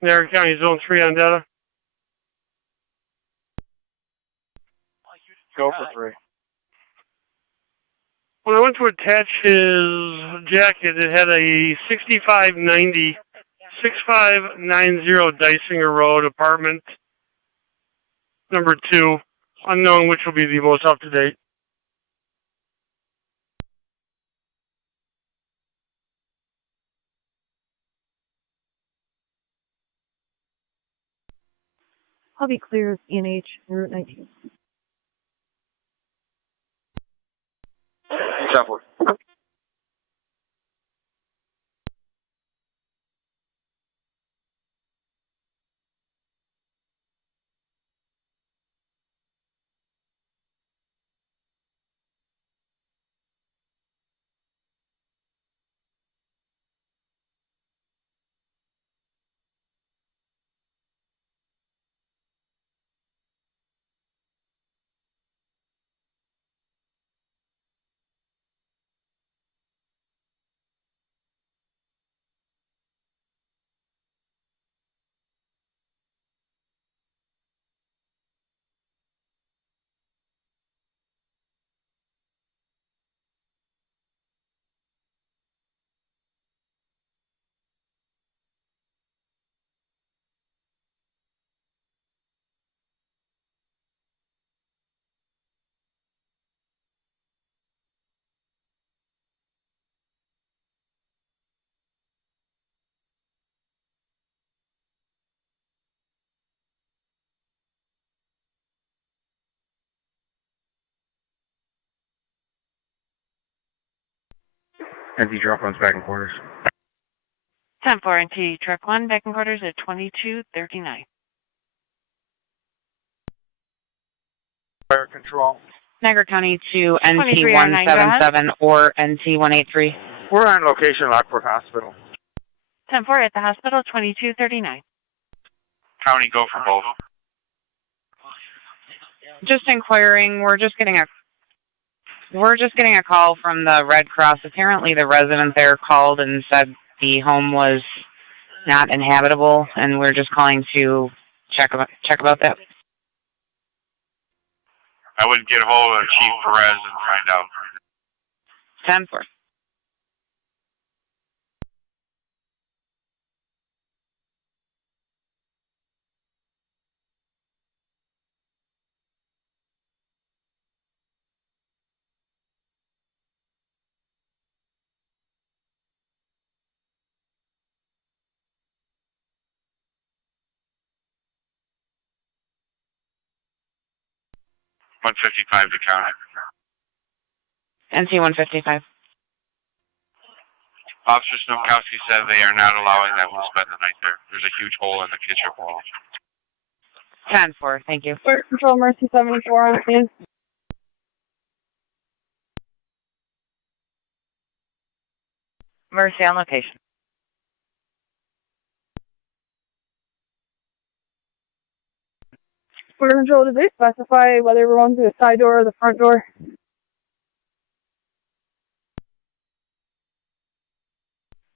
Niagara County Zone 3 on data. Go for 3. When I went to attach his jacket, it had a 6590 Dysinger Road, apartment number 2. Unknown which will be the most up to date. I'll be clear of ENH and Route 19. 10-4. NT drop runs back in quarters. 10-4 NT truck 1 back in quarters at 2239. Fire control. Niagara County to 23 on 9, NT177 or NT183. We're on location, Lockport Hospital. 10-4 at the hospital, 2239. County, go for both. Just inquiring. We're just getting a call from the Red Cross. Apparently, the resident there called and said the home was not inhabitable, and we're just calling to check about that. I would get a hold of Chief Perez and find out. 10-4. $155 to county. NC 155. Officer Snowkowski said they are not allowing that we'll spend the night there. There's a huge hole in the kitchen wall. 10-4. Thank you. Fire Control Mercy 74 on scene. Mercy on location. Fire Control, did they specify whether we're going through the side door or the front door?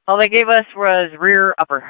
All they gave us was rear upper.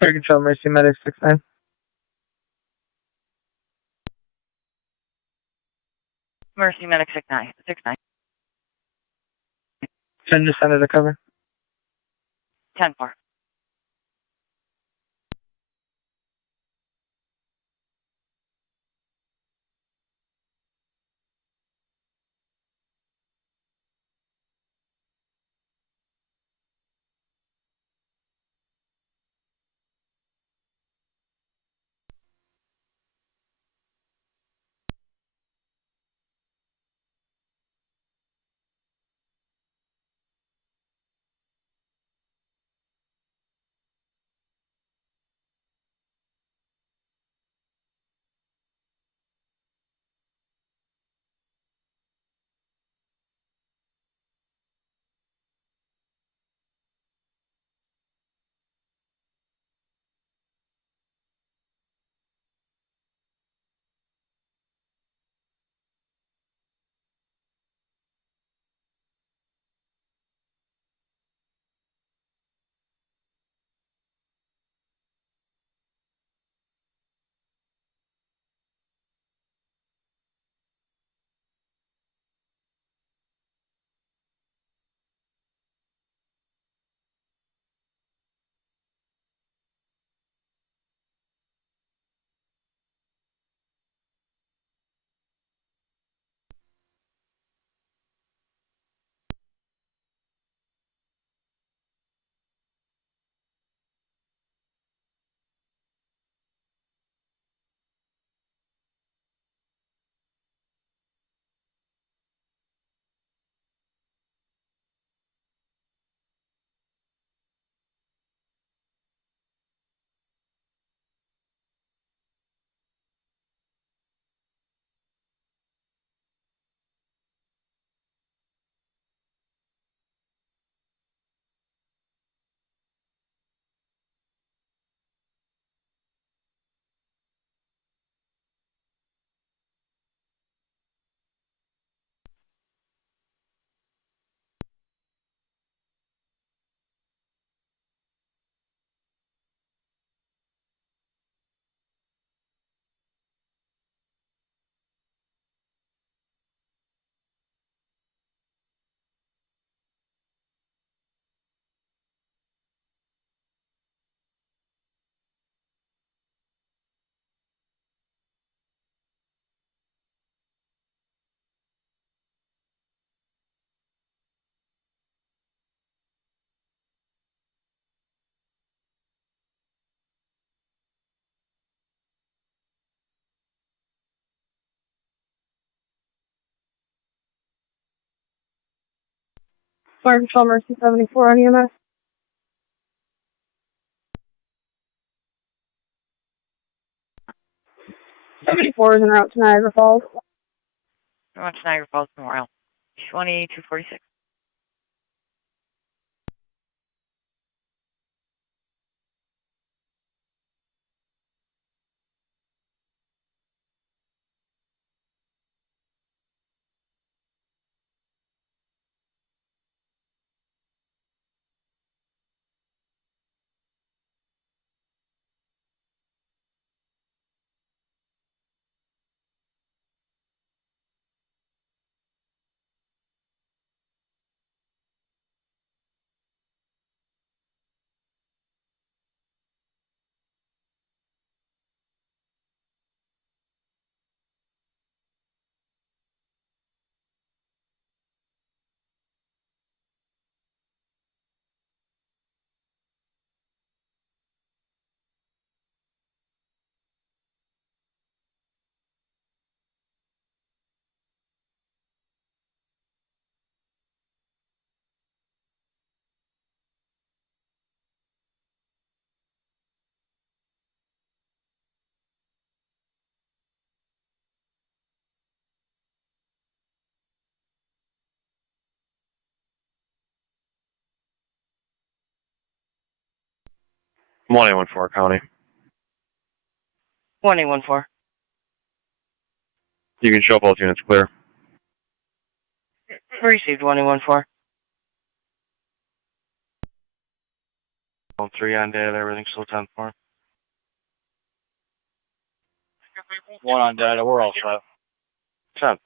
Fire Control Mercy Medic 69. Mercy Medic 69. 10 just under the cover. 10-4. Fire Control Mercy 74 on EMS. '74 is en route to Niagara Falls. We're on to Niagara Falls Memorial. 2246. One 814 County. 1814. You can show both units clear. Received 1814. 3 on data, everything's still 10-4. 1 on data, we're all set. 10-4.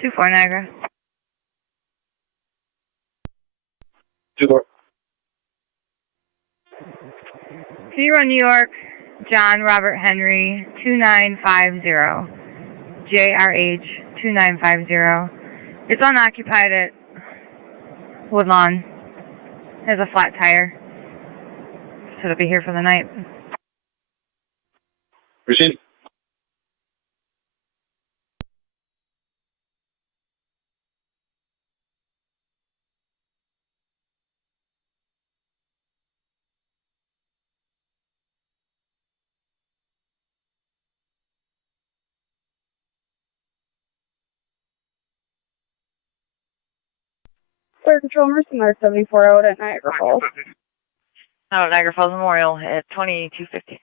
Two four Niagara. 2-4. Zero New York, John Robert Henry, 2950. JRH 2950. It's unoccupied at Woodlawn. Has a flat tire. So it'll be here for the night. Proceed. Fire Control Mercy 74 out at Niagara Falls. Out at Niagara Falls Memorial at 2250.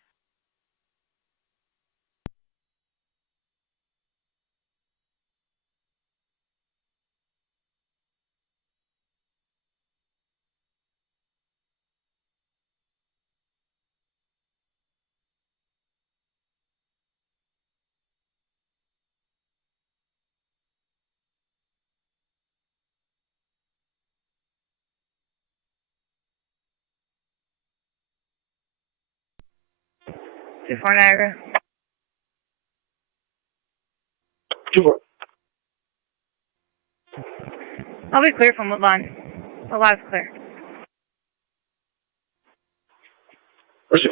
Two four Niagara. 2-4. I'll be clear from Woodlawn. The lot's clear. Proceed.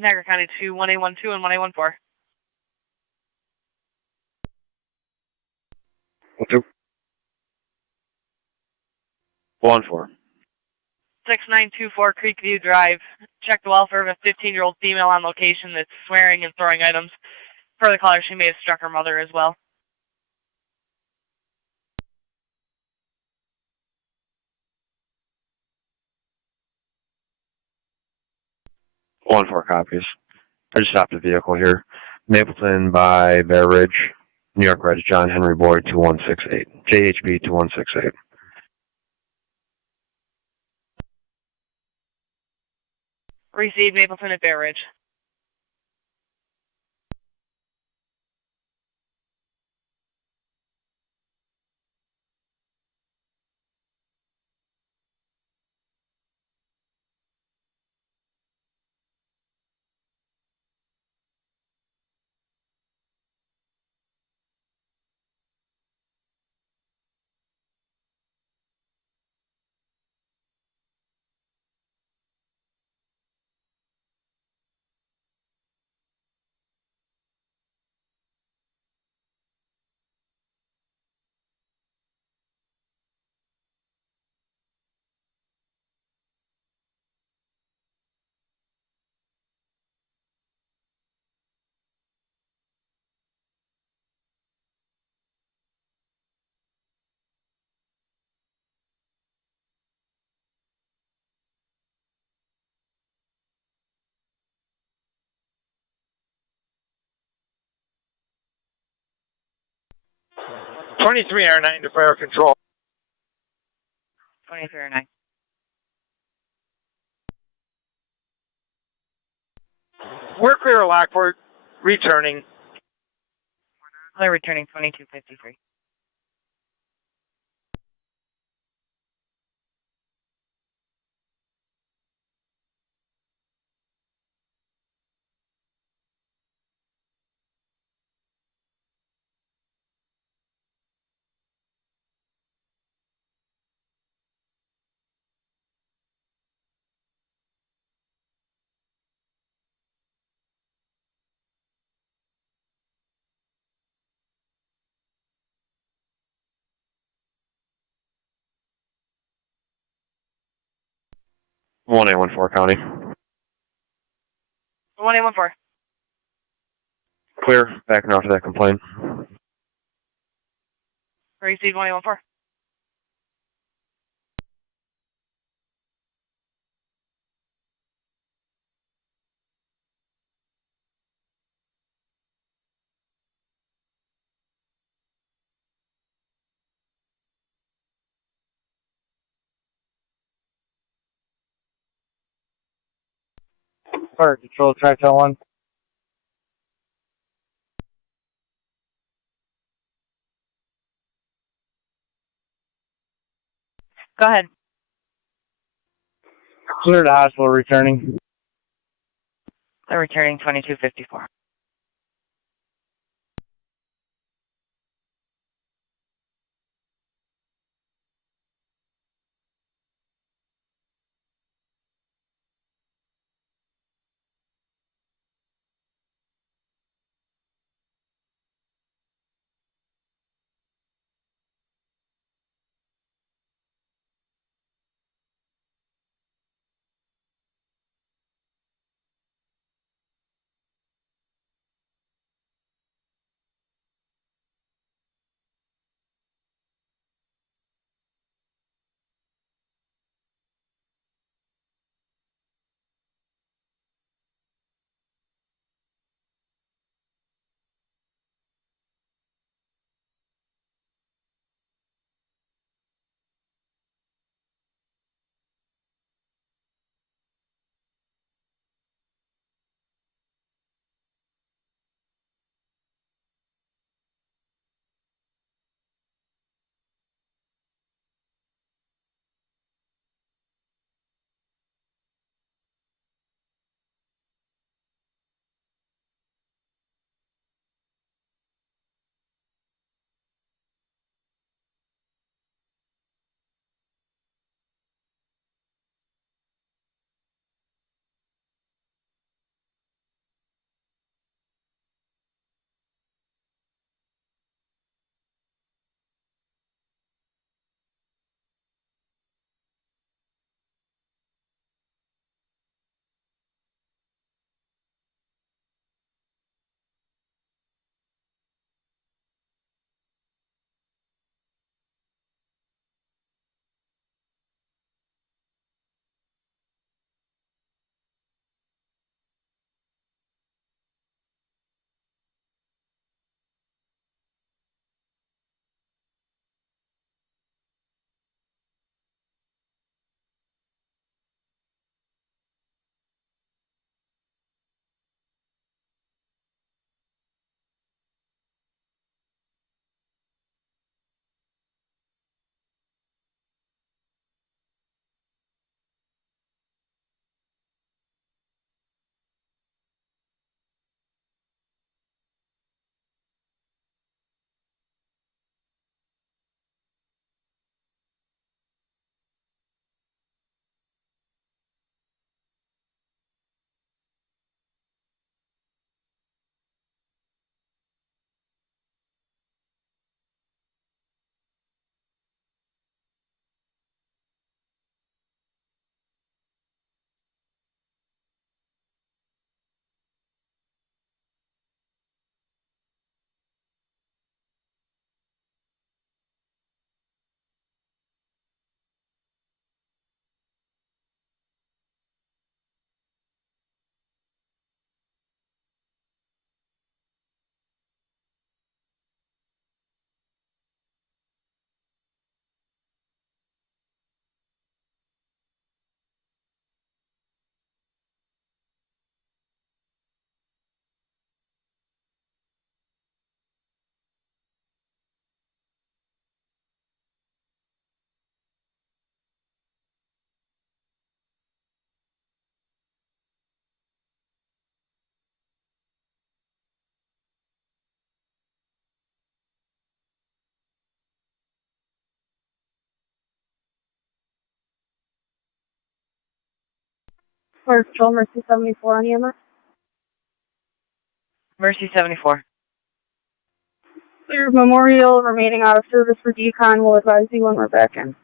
Niagara County 2, 1A12 and 1A14. What's up? 1-4. 6924 Creekview Drive. Check the welfare of a 15-year-old female on location that's swearing and throwing items. Per the caller, she may have struck her mother as well. 1-4 copies. I just stopped a vehicle here. Mapleton by Bear Ridge, New York Reg, John Henry Boyd 2168. JHB 2168. Received Mapleton at Bear Ridge. R9 to fire control. 2309. We're clear of Lockport. Returning. They're returning 2253. One A14 County. 1A14. Clear. Backing off of that complaint. Received 1A14. Fire control, Tri-Town 1. Go ahead. Clear to hospital, returning. They're returning 2254. Fire Control, Mercy 74 on EMS. Mercy 74. Clear of Memorial, remaining out of service for decon. We'll advise you when we're back in.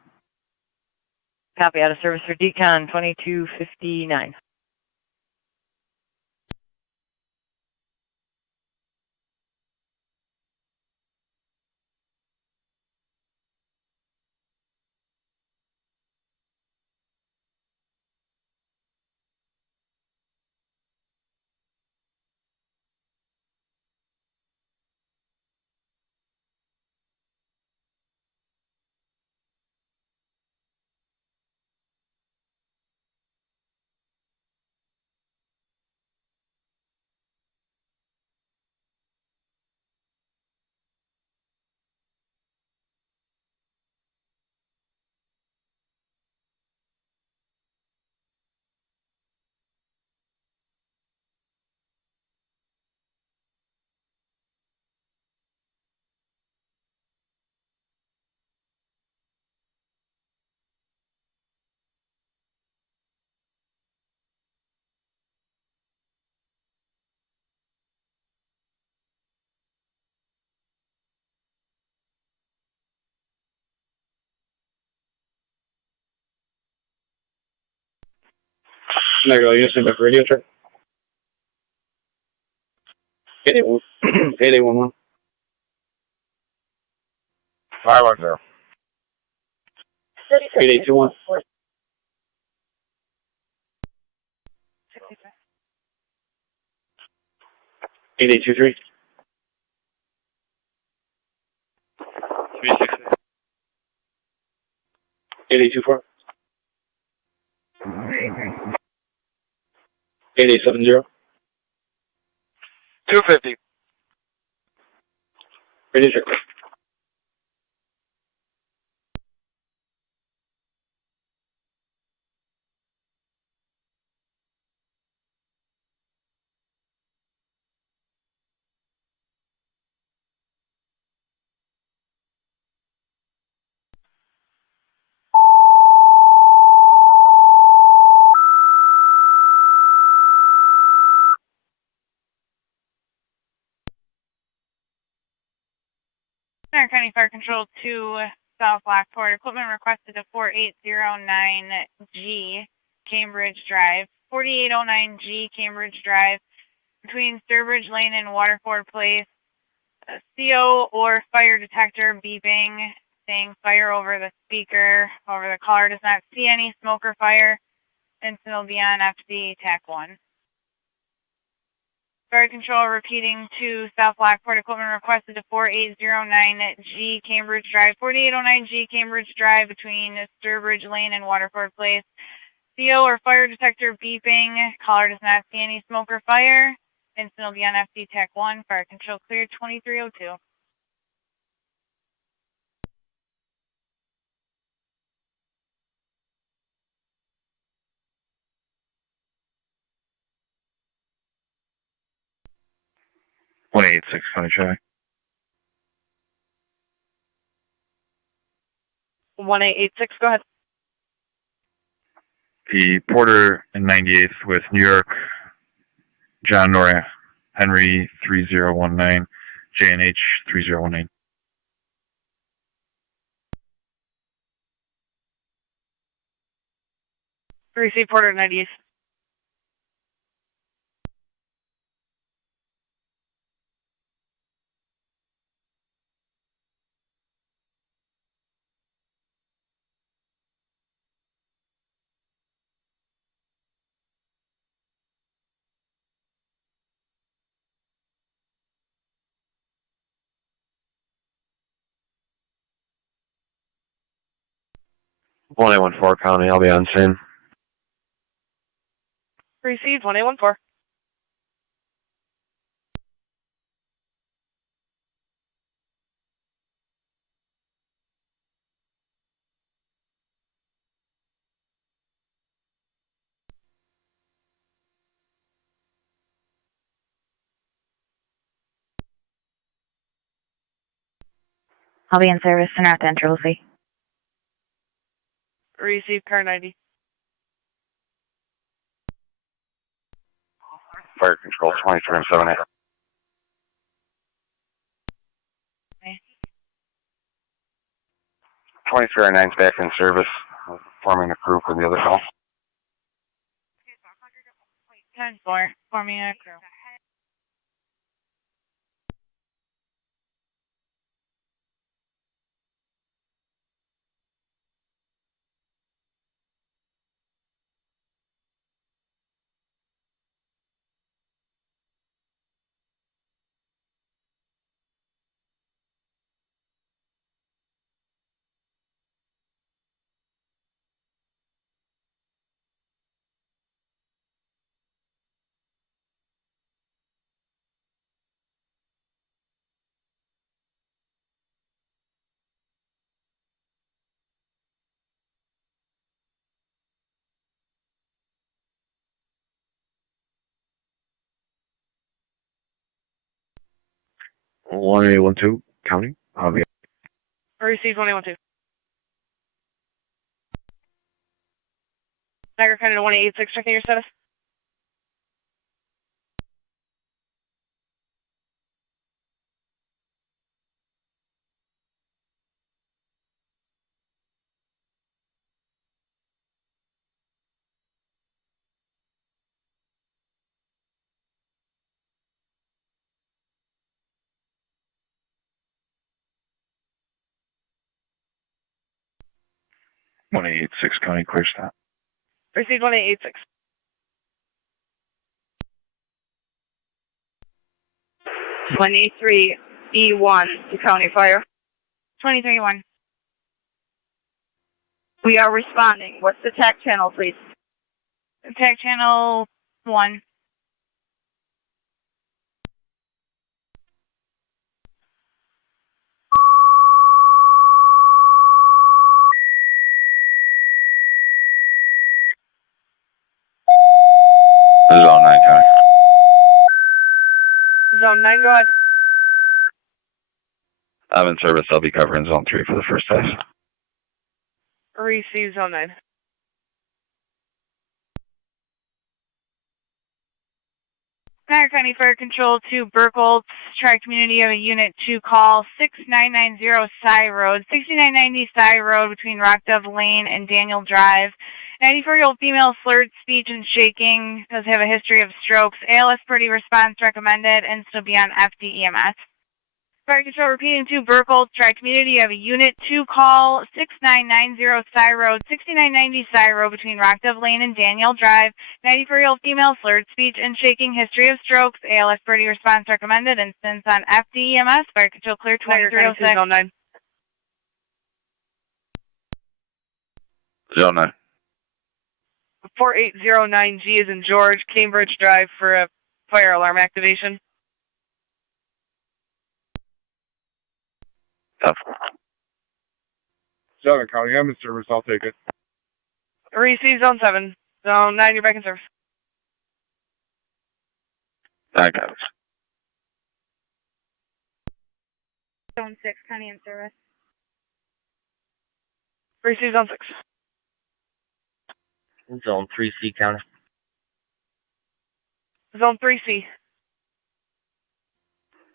Copy, out of service for decon 2259. Niagara, Houston, back radio check. 8811. 510. 8821. 8823. 8824. 8870. 250. Radio check. Niagara County Fire Control 2, South Lockport. Equipment requested to 4809G, Cambridge Drive. 4809G, Cambridge Drive, between Sturbridge Lane and Waterford Place. CO or fire detector beeping, saying fire over the speaker. However, the caller does not see any smoke or fire. Incident will be on FD TAC 1. Fire Control repeating to South Lockport. Equipment requested to 4809G, Cambridge Drive. 4809G, Cambridge Drive, between Sturbridge Lane and Waterford Place. CO or fire detector beeping. Caller does not see any smoke or fire. Incident will be on FD TAC 1. Fire Control cleared 2302. One 186, County Check. 1886, go ahead. The Porter in 98th with New York, John Nora, Henry 3019, JNH 3019. Receive Porter 98th. One 114 County, I'll be on scene. Received 1814. I'll be in service to North End, Triple C. Receive car 90. Fire Control 2378. Okay. 2309's back in service, forming a crew for the other call. 10-4, forming a crew. One 812, county. I'll be. Received 1812. Niagara County to 1886, checking your status. One 886, county, clear stop. Received 1886. E1 to County Fire. 23-1. We are responding. What's the TAC channel, please? TAC channel 1. Zone 9, county. Zone 9, go ahead. I'm in service. I'll be covering Zone 3 for the first test. Receive Zone 9. Niagara County Fire Control to Burkholz, Tri-Community of a Unit 2 call 6990 Cy Road, 6990 Cy Road between Rock Dove Lane and Daniel Drive. 94-year-old female, slurred speech and shaking, does have a history of strokes. ALS pretty response recommended and still be on FDEMS. Fire Control repeating to Burkholz, Tri-Community of a Unit 2 call 6990 Cy Road, 6990 Cy Road between Rock Dove Lane and Daniel Drive. 94-year-old female, slurred speech and shaking, history of strokes. ALS pretty response recommended. Instance on FDEMS. Fire Control clear 2306. Zone 9. Zone 9. 4809G is in George, Cambridge Drive for a fire alarm activation. Tough. 7, county. I'm in service. I'll take it. Receive Zone 7. Zone 9, you're back in service. I got it. Zone 6, county in service. Receive Zone 6. Zone 3C, county. Zone 3C.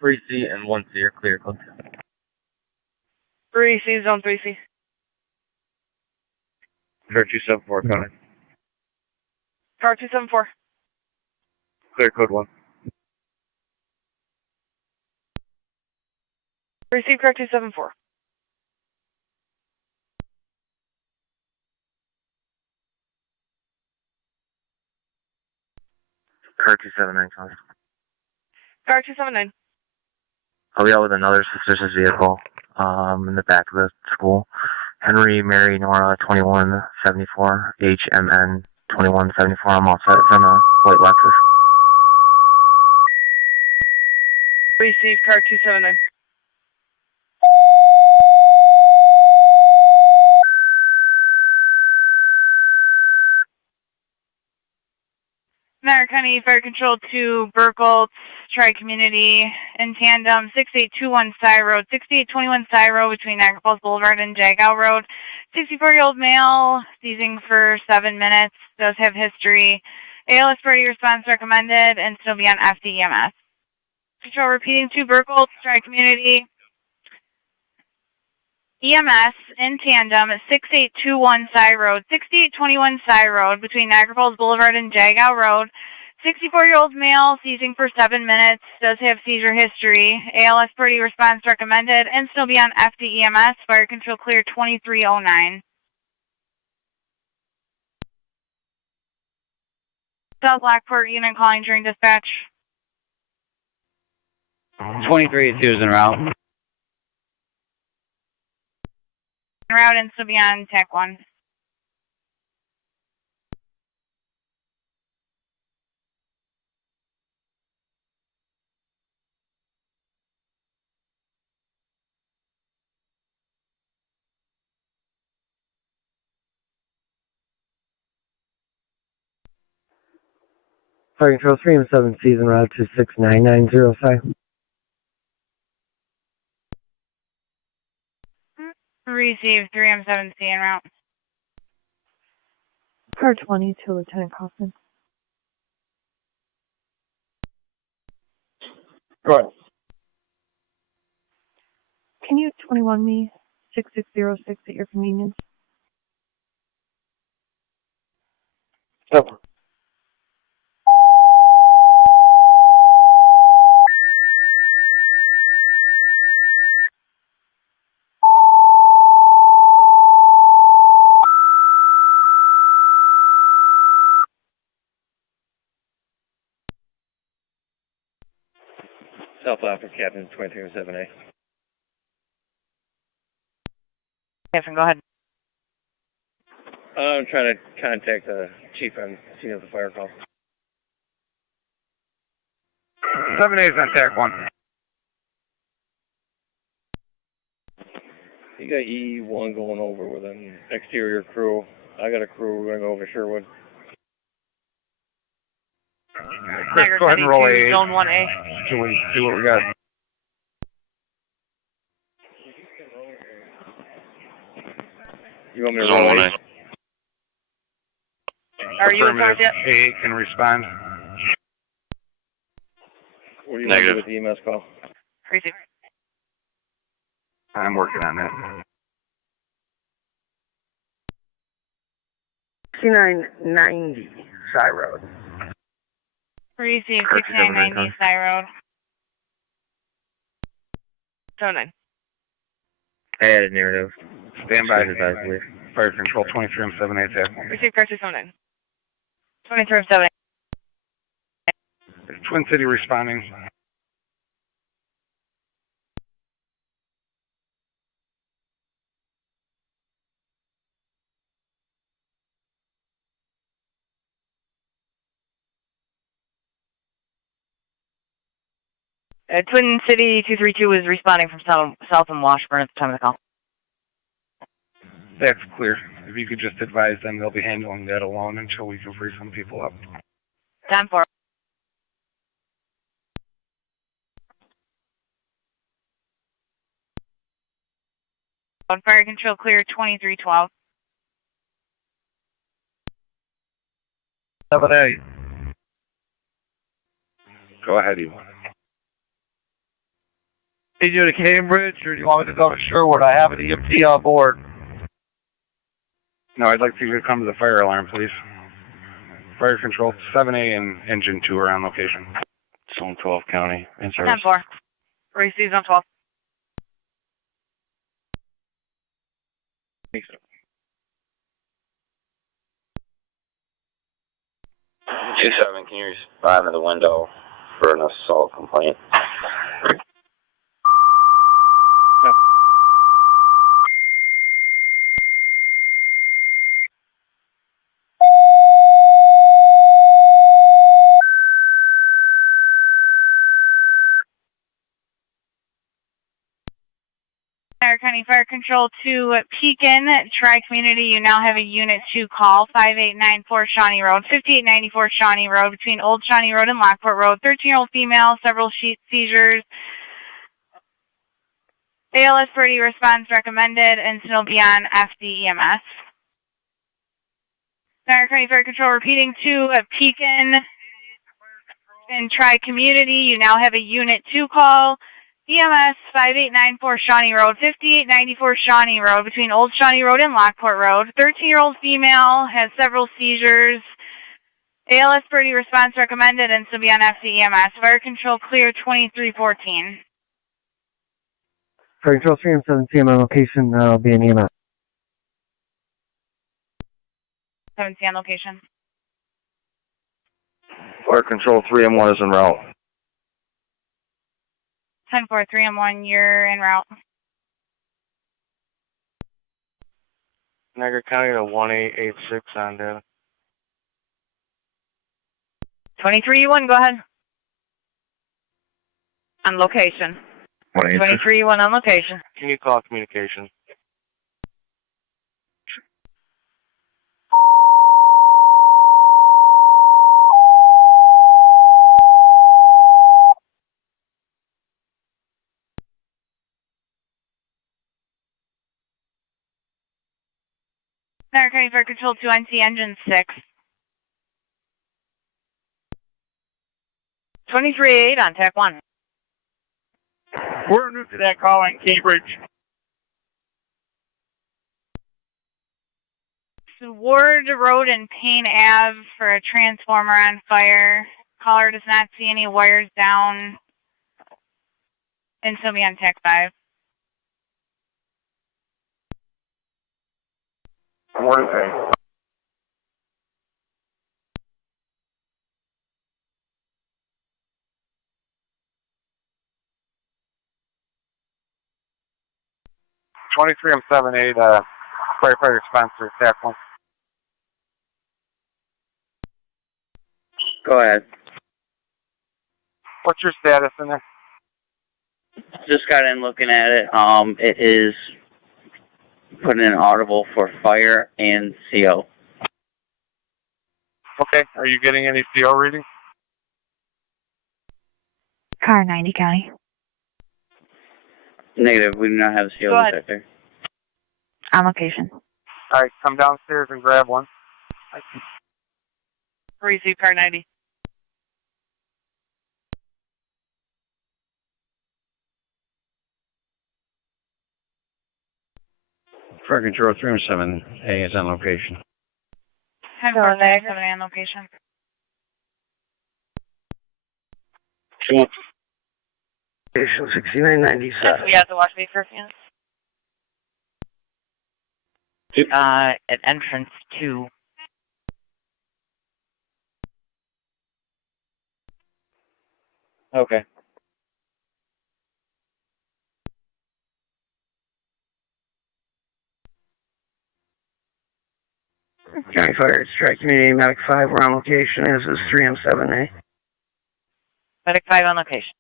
3C and 1C are clear. Code. Receive Zone 3C. Clear 274, county. Car 274. Clear code 1. Receive car 274. Car 279, county. Car 279. I'll be out with another suspicious vehicle in the back of the school. Henry, Mary, Nora, 2174, HMN, 2174. I'm all set. It's in a white Lexus. Receive car 279. Niagara County Fire Control to Burkholz, Tri-Community, in tandem, 6821 Cy Road, 6821 Cy Road between Niagara Falls Boulevard and Jagow Road. 64-year-old male, seizing for 7 minutes, does have history. ALS priority response recommended and still be on FDEMS. Control repeating to Burkle, Tri-Community. EMS in tandem at 6821 Cy Road, 6821 Cy Road between Niagara Falls Boulevard and Jagow Road. 64-year-old male seizing for 7 minutes, does have seizure history. ALS priority response recommended and still be on FDEMS. Fire control clear 2309. South Lockport unit calling during dispatch. 2382 is en route. En route and still be on TAC 1. Fire Control 3 and 7 season route to 6990 Cy. Receive 3M7C en route. Car 20 to Lieutenant Kaufman. Go ahead. Can you 21 me 6606 at your convenience? Over. South Lockport, Captain 2307A. Captain, go ahead. I'm trying to contact the chief on scene of the fire call. 7A is on TAC 1. You got E1 going over with an exterior crew. I got a crew. We're going to go over Sherwood. Chris, go ahead and roll a Zone 1A. Can we see what we got? You want me to roll A? Are you in charge yet? A can respond. What do you want to do with the EMS call? Receive. I'm working on that. 6990 Cy Road. Receive 6990 Cy Road. Zone 9. I added narrative. Stand by. Advisory. Fire Control 23M78 TAC 1. Receive crisis Zone 9. 2307. Twin City responding. Twin City 232 is responding from south in Washburn at the time of the call. That's clear. If you could just advise them, they'll be handling that alone until we can free some people up. Time for. Fire control clear 2312. 7A. Go ahead, Ewan. Need you to Cambridge, or do you want me to go to Sherwood? I have an EMT on board. No, I'd like for you to come to the fire alarm, please. Fire Control 7A and Engine 2 are on location. Zone 12 County, in service. 10-4. Receive Zone 12. Thanks. 2-7, can you respond to the window for an assault complaint? Niagara County Fire Control to Pekin, Tri-Community, you now have a Unit 2 call, 5894 Shawnee Road, 5894 Shawnee Road, between Old Shawnee Road and Lockport Road, 13-year-old female, several seizures. ALS priority response recommended and still be on FDEMS. Niagara County Fire Control repeating to a Pekin and Tri-Community. You now have a Unit 2 call. EMS 5894 Shawnee Road, 5894 Shawnee Road, between Old Shawnee Road and Lockport Road. 13-year-old female has several seizures. ALS birdie response recommended and so be on FCEMS. Fire Control clear 2314. Fire Control 317 on location, be an EMS. 7C on location. Fire Control 3M1 is en route. 10-4, 3M1, you're en route. Niagara County to 1886 on data. 23-1, go ahead. On location. 23-1 on location. Can you call communication? Niagara County Fire Control 2 NC engine 6. 23-8 on TAC 1. We're new to that call in Cambridge. Ward Road and Payne Ave for a transformer on fire. Caller does not see any wires down. And so be on TAC 5. Morning. 23M78, firefighter Spencer, TAC 1. Go ahead. What's your status in there? Just got in looking at it. It is putting in audible for fire and CO. Okay, are you getting any CO readings? Car 90 County. Negative, we do not have a CO detector. On location. Alright, come downstairs and grab one. Receive car 90. Fire Control 307A is on location. 10-4, 7 on location. Station 6997. We have to watch me for a few minutes. At entrance 2. Okay. County Fire, Strike Community, Medic 5, we're on location. This is 3M7A. Medic 5 on location.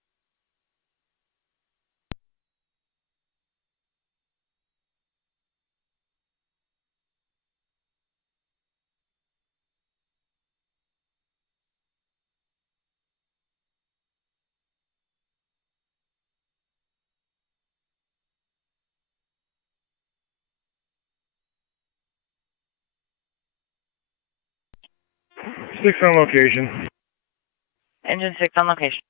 Six on location. Engine 6 on location.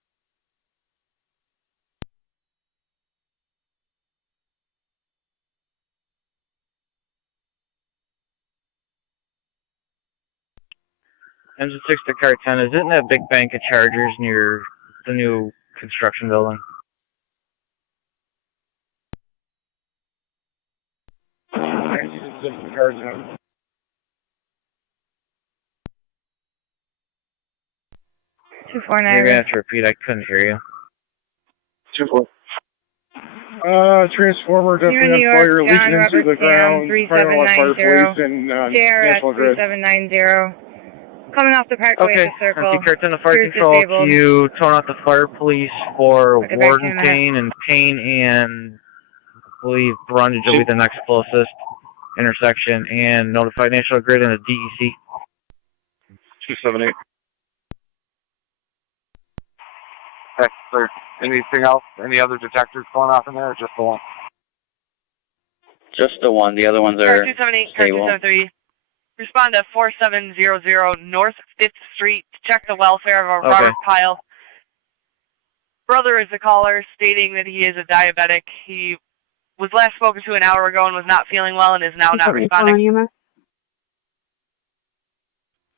Engine 6 to car 10. Is it in that big bank of chargers near the new construction building? You're gonna have to repeat. I couldn't hear you. 2-4. Transformer definitely on fire, leaking into the ground. Fire alarm, fire police, and National Grid. 3790. Coming off the parkway Okay, at the circle. empty carton of fire control. Can you tone out the fire police for Warden Payne and Payne and I believe Brundage will be the next closest intersection, and notify National Grid and the DEC. 278. Okay, sir. Anything else? Any other detectors going off in there, or just the one? Just the one. The other ones are Car 278, car stable. 273. Respond to 4700 North 5th Street to check the welfare of a Robert Pyle. Brother is the caller, stating that he is a diabetic. He was last spoken to an hour ago and was not feeling well and is now not responding.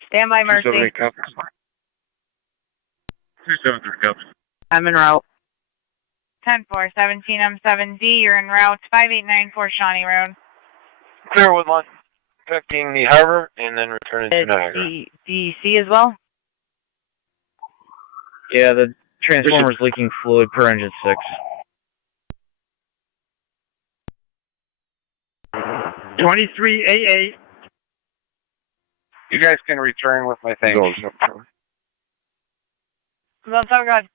Stand by, Mercy. 273 cops. I'm en route. 10-4, 17M7D, you're en route 5894 Shawnee Road. Clear with one. Affecting the harbor and then returning to Niagara. DEC as well? Yeah, the transformer's leaking fluid per engine 6. 23AA. You guys can return with my thanks. That's all good.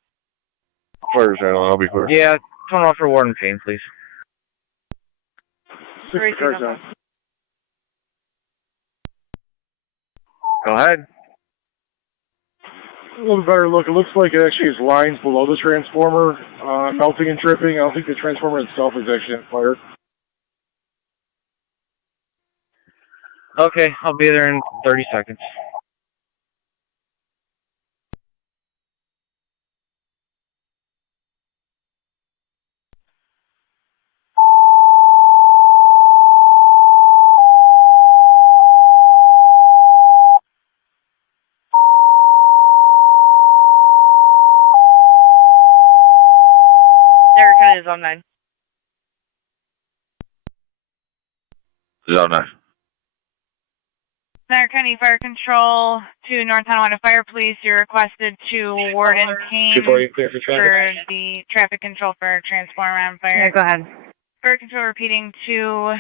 Fire channel, I'll be clear. Yeah, turn off for Warden Payne, please. 60 cars down. Go ahead. A little better look. It looks like it actually has lines below the transformer melting and tripping. I don't think the transformer itself is actually on fire. Okay, I'll be there in 30 seconds. Niagara is on 9. Zone 9. Niagara County Fire Control to North Tonawanda Fire Police. You're requested to Warden Payne Before you clear for traffic. for the traffic control for transformer on fire. Yeah, go ahead. Fire Control repeating to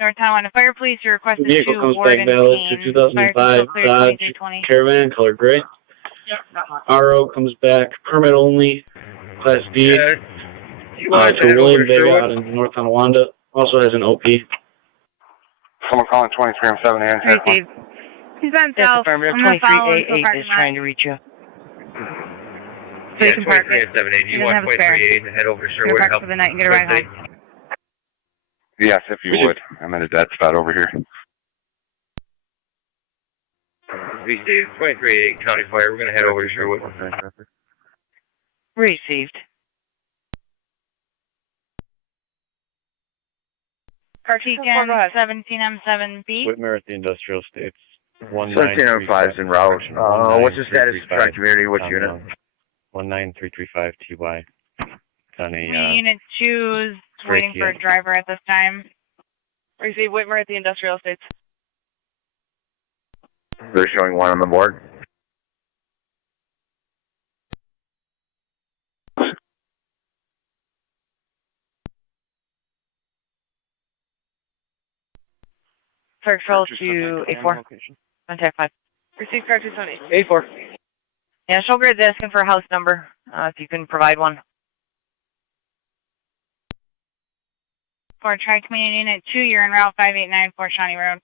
North Tonawanda Fire Police. You're requested Vehicle to comes Warden back valid Payne. to 2005 Dodge Caravan, color gray. RO comes back permit only, Class D. To William Vega out in North Tonawanda. Also has an OP. Someone calling 23M7 and Received. He's on Yes, south. affirmative. I'm gonna follow him to the 2388 parking is lot. trying to reach you. Yeah, can park it. 23M7A. Do He you doesn't want have a spare. 2388 and head over to You're Sherwood to parked help? for the night and get a ride home. Yes, if you would. I'm at a dead spot over here. Received. 2388 County Fire. We're going to head over to Sherwood. Received. Cartegan 17M7B. Whitmer at the Industrial Estates. 1705 is en route. What's the status of Tri Community? Which unit? 19335 TY. It's on a Unit 2 is waiting for a driver at this time. Receive Whitmer at the Industrial Estates. They're showing one on the board. Fire Control to A4. Contact 5. Receive car 220. A4. National Grid's asking for a house number, if you can provide one. For Tri-Community Unit 2, you're en route 5894 Shawnee Road.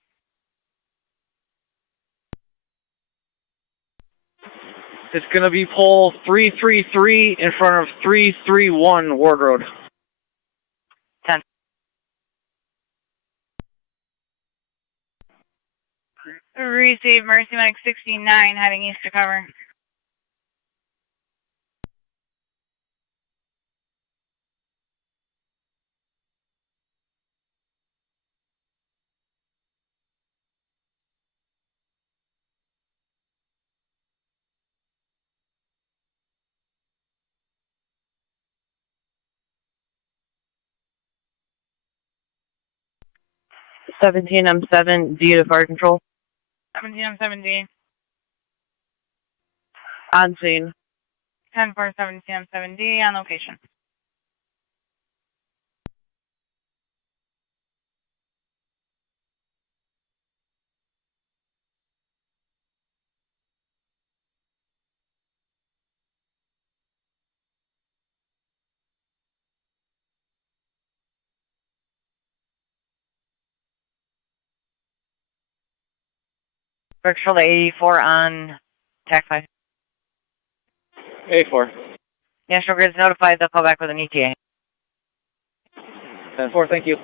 It's going to be pole 333 in front of 331 Ward Road. 10. Receive Mercy Medic 69 heading east to cover. M7 D to Fire Control. 17M7D. On scene. 10-4, 17M7D on location. Fire Control to 84 on TAC 5. A4. National Grid's notified they'll call back with an ETA. 10-4, thank you.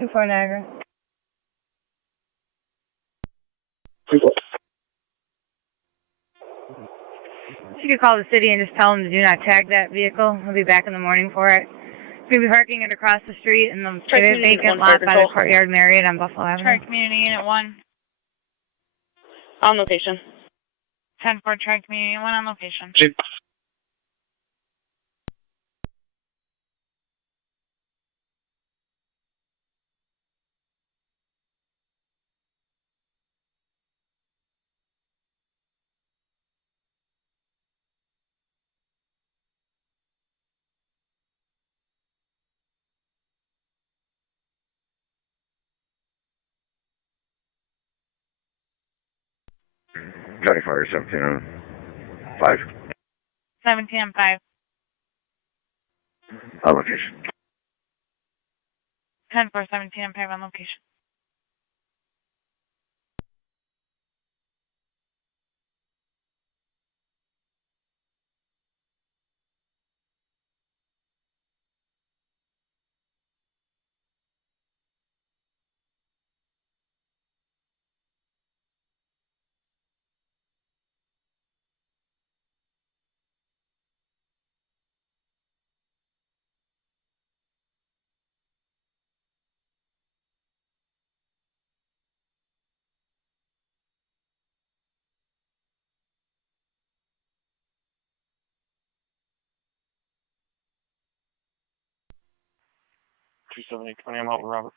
2-4 Niagara. You could call the city and just tell them to do not tag that vehicle. We'll be back in the morning for it. We'll be parking it across the street in the vacant lot by the Courtyard Marriott on Buffalo Avenue. Tri-Community Unit 1. On location. 10-4 Tri-Community 1 on location. Johnny Fire 17 on 5. 17 on 5. On location. 10-4 17 on 5 on location. I'm out with Robert.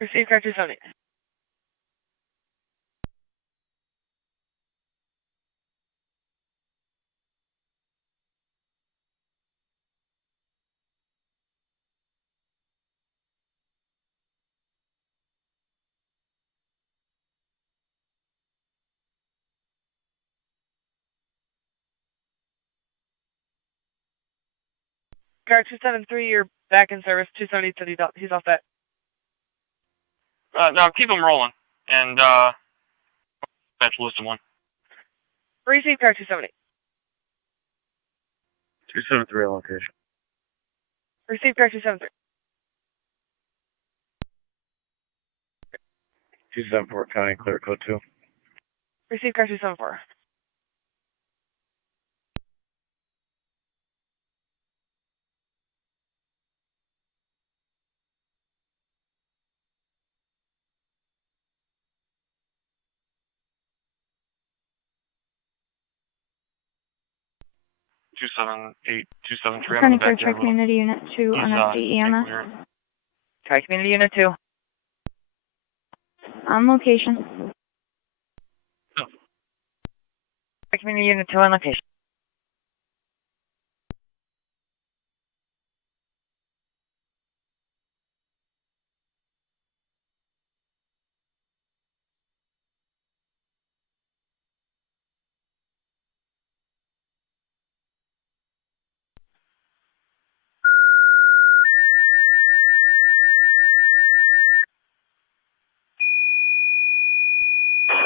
Receive car 270. Car 273, you're back in service. 270 said he's off that. No, keep him rolling. And, batch Lewiston 1. Receive car 270. 273 on location. Receive car 273. 274 County, clear code 2. Receive car 274. Two seven eight, 273. Attorney for Tri-Community Unit 2 on FDEMS. Tri-Community Unit 2. On location. Tri-Community Unit 2 on location.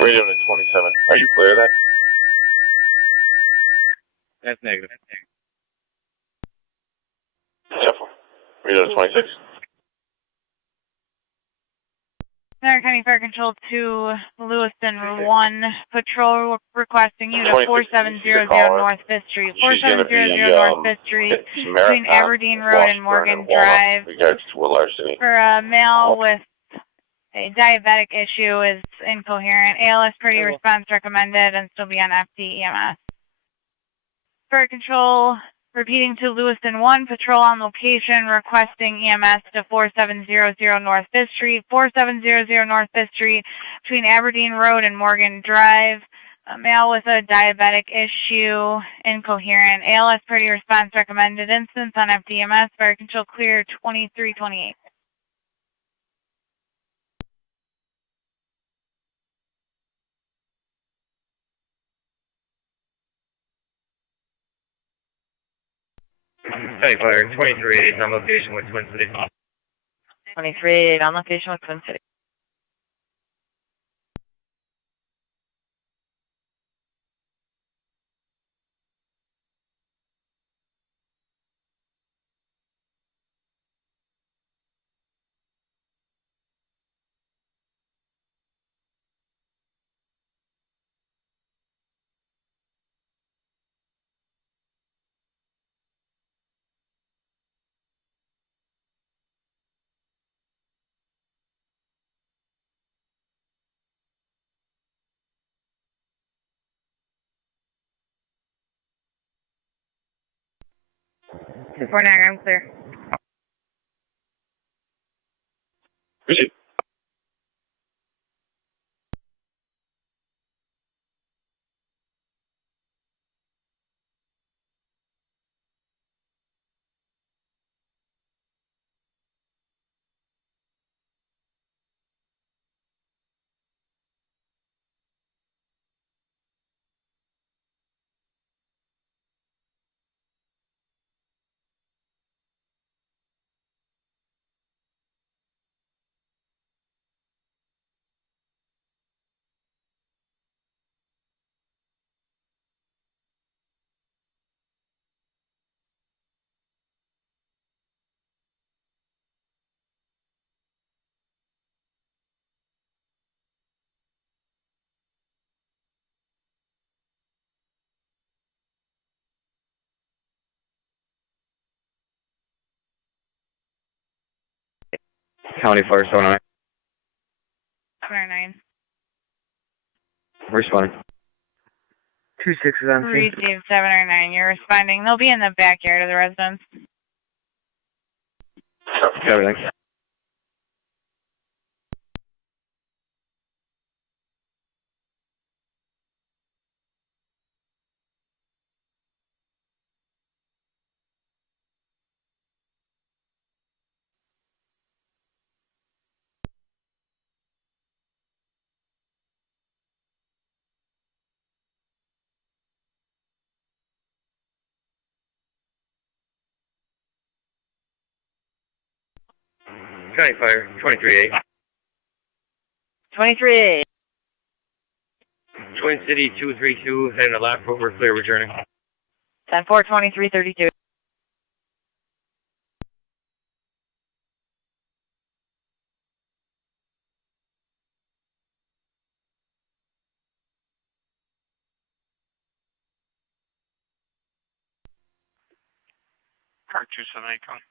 Radio to 27. Are you clear of that? That's negative. Careful. Radio to 26. Niagara County Fire Control 2, Lewiston 1, patrol requesting you to 4700 North 5th Street. 4700 North 5th Street between Aberdeen Road and Morgan Drive. Regards to a larceny. For a male with a diabetic issue is incoherent. ALS pretty response recommended and still be on FDEMS. Fire Control repeating to Lewiston 1, patrol on location requesting EMS to 4700 North 5th Street. 4700 North 5th Street between Aberdeen Road and Morgan Drive. A male with a diabetic issue, incoherent. ALS pretty response recommended. Instance on FDEMS. Fire Control clear 2328. County Fire 23 on location with Twin City. 23 on location with Twin City. Fort Niagara, I'm clear. Receive. County Fire 79. 709. Responding. 2-6 is on scene. Receive 709. You're responding. They'll be in the backyard of the residence. Everything. County Fire 23-8. 23. Twin City 232, heading to Lockport, we're clear, returning. 10-4, 23-32. Car 278 coming.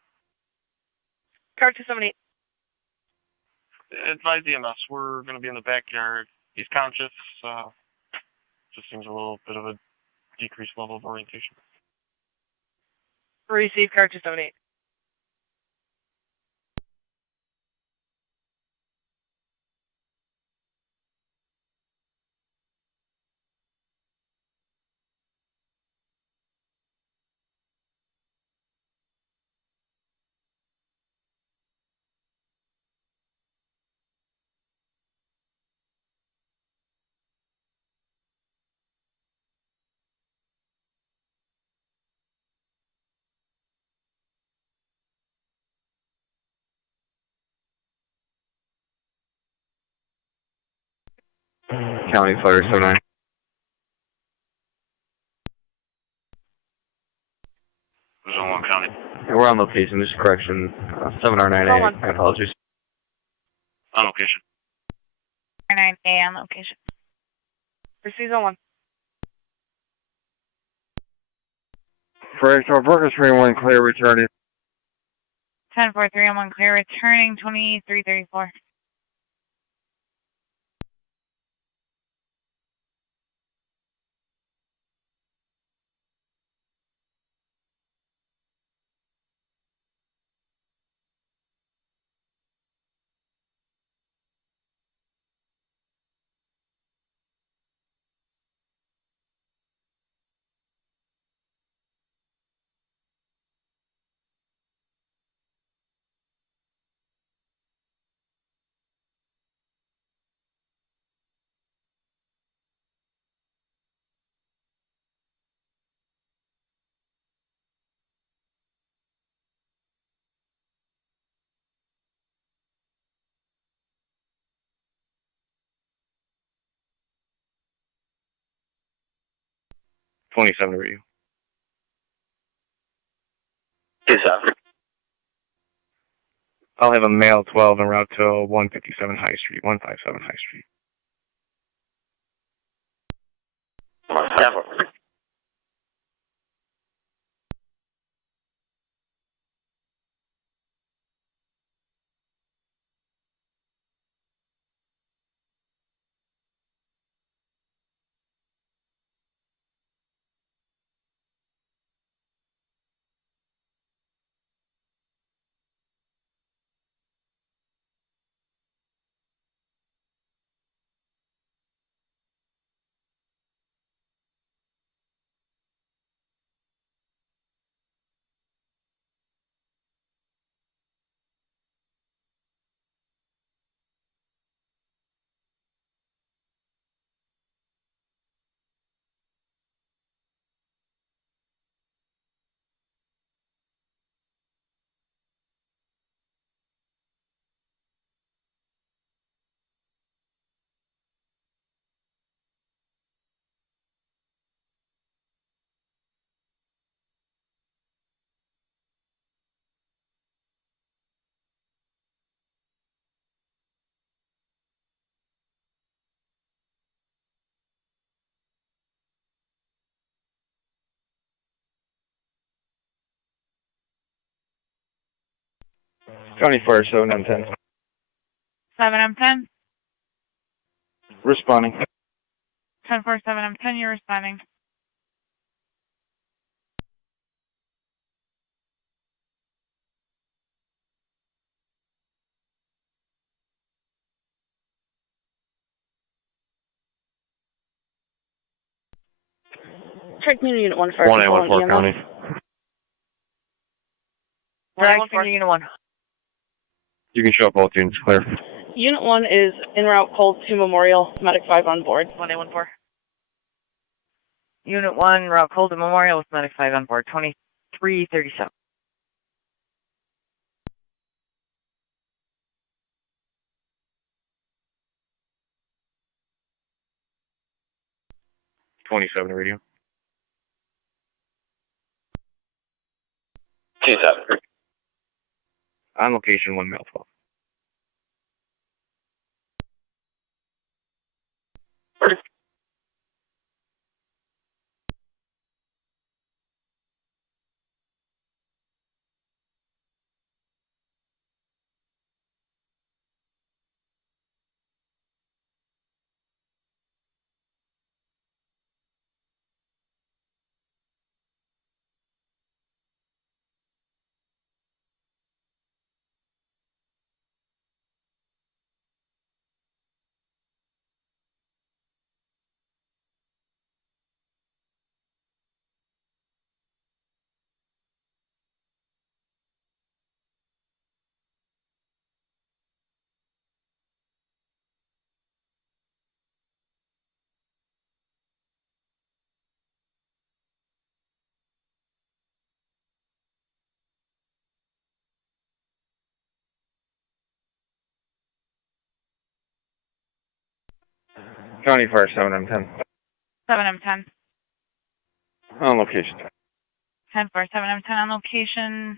Car 278. Advise EMS, we're going to be in the backyard. He's conscious. Just seems a little bit of a decreased level of orientation. Receive car 278. County Fire 79. Zone 1 County. We're on location, just correction. 7R98. My apologies. On location. 9A on location. Receive zone 1. Correct, our Burger 31 clear, returning. 10-4, 3-1 clear, returning 2334. '27 to you. 27. I'll have a male 12 en route to 157 High Street, 157 High Street. 10-4. County Fire 7M10. 7M10. Responding. 10-4, 7M10, you're responding. Check Community Unit 1 first. 1814 County. 114 Unit 1. You can show up both units clear. Unit 1 is en route called to Memorial. Medic 5 on board. 1814. Unit 1, route cold to Memorial with Medic 5 on board. 2337. .27 radio. 27. On location, 1 male 12. County Fire 7M10. 7M10. On location. 10-4, 7M10 on location.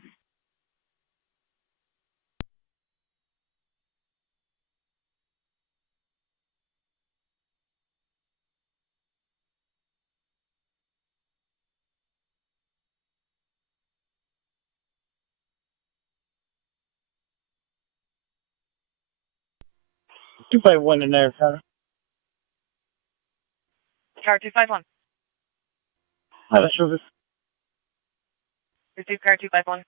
Two by one in there, Sarah. Car 251. Out of service. Receive car 251.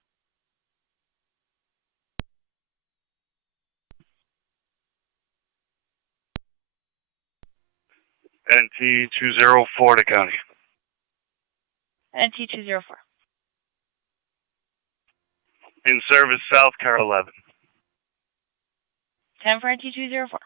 NT 204 to County. NT 204. In service, South Car 11. 10 for NT 204.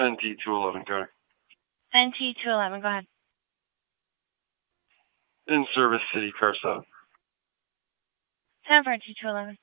NT 211 County. NT 211, go ahead. In service, City Car 7. 10 for NT 211.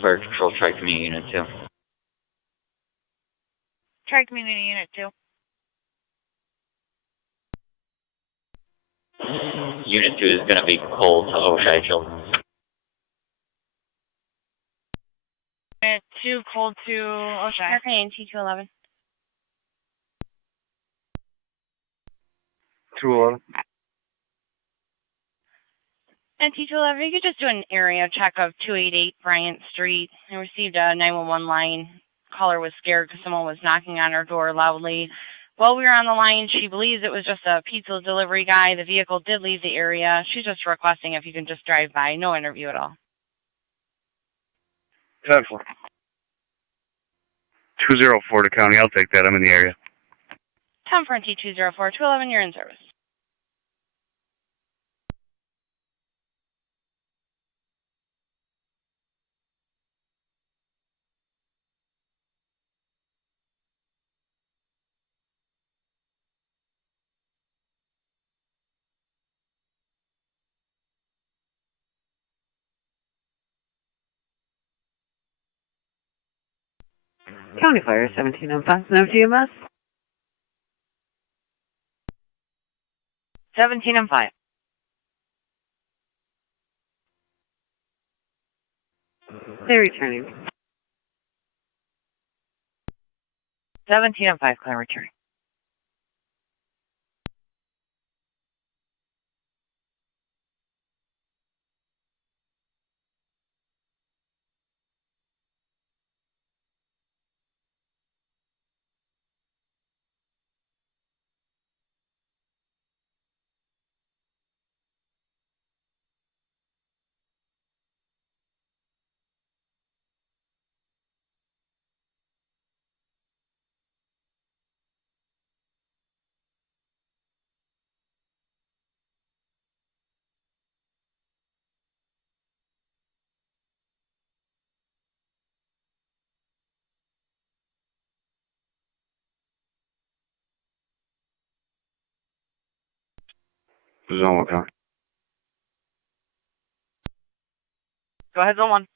Fire Control Tri-Community Unit 2. Tri-Community Unit 2. Unit 2 is going to be cold to Oshai Children. Unit 2, cold to Oshai. Okay, and T211. 211. And T211, you could just do an area check of 288 Bryant Street. I received a 911 line. Caller was scared because someone was knocking on her door loudly. While we were on the line, she believes it was just a pizza delivery guy. The vehicle did leave the area. She's just requesting if you can just drive by. No interview at all. 10-4. 204 to county. I'll take that. I'm in the area. 10 for T204, 211, you're in service. County Fire 1705, no GMS. 17 and 5. They're returning. 17 and 5, clear return. Zone 1 county. Go ahead, Zone 1.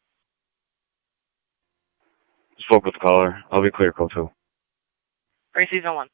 Spoke with the caller. I'll be clear, code 2. Gracie, Zone 1.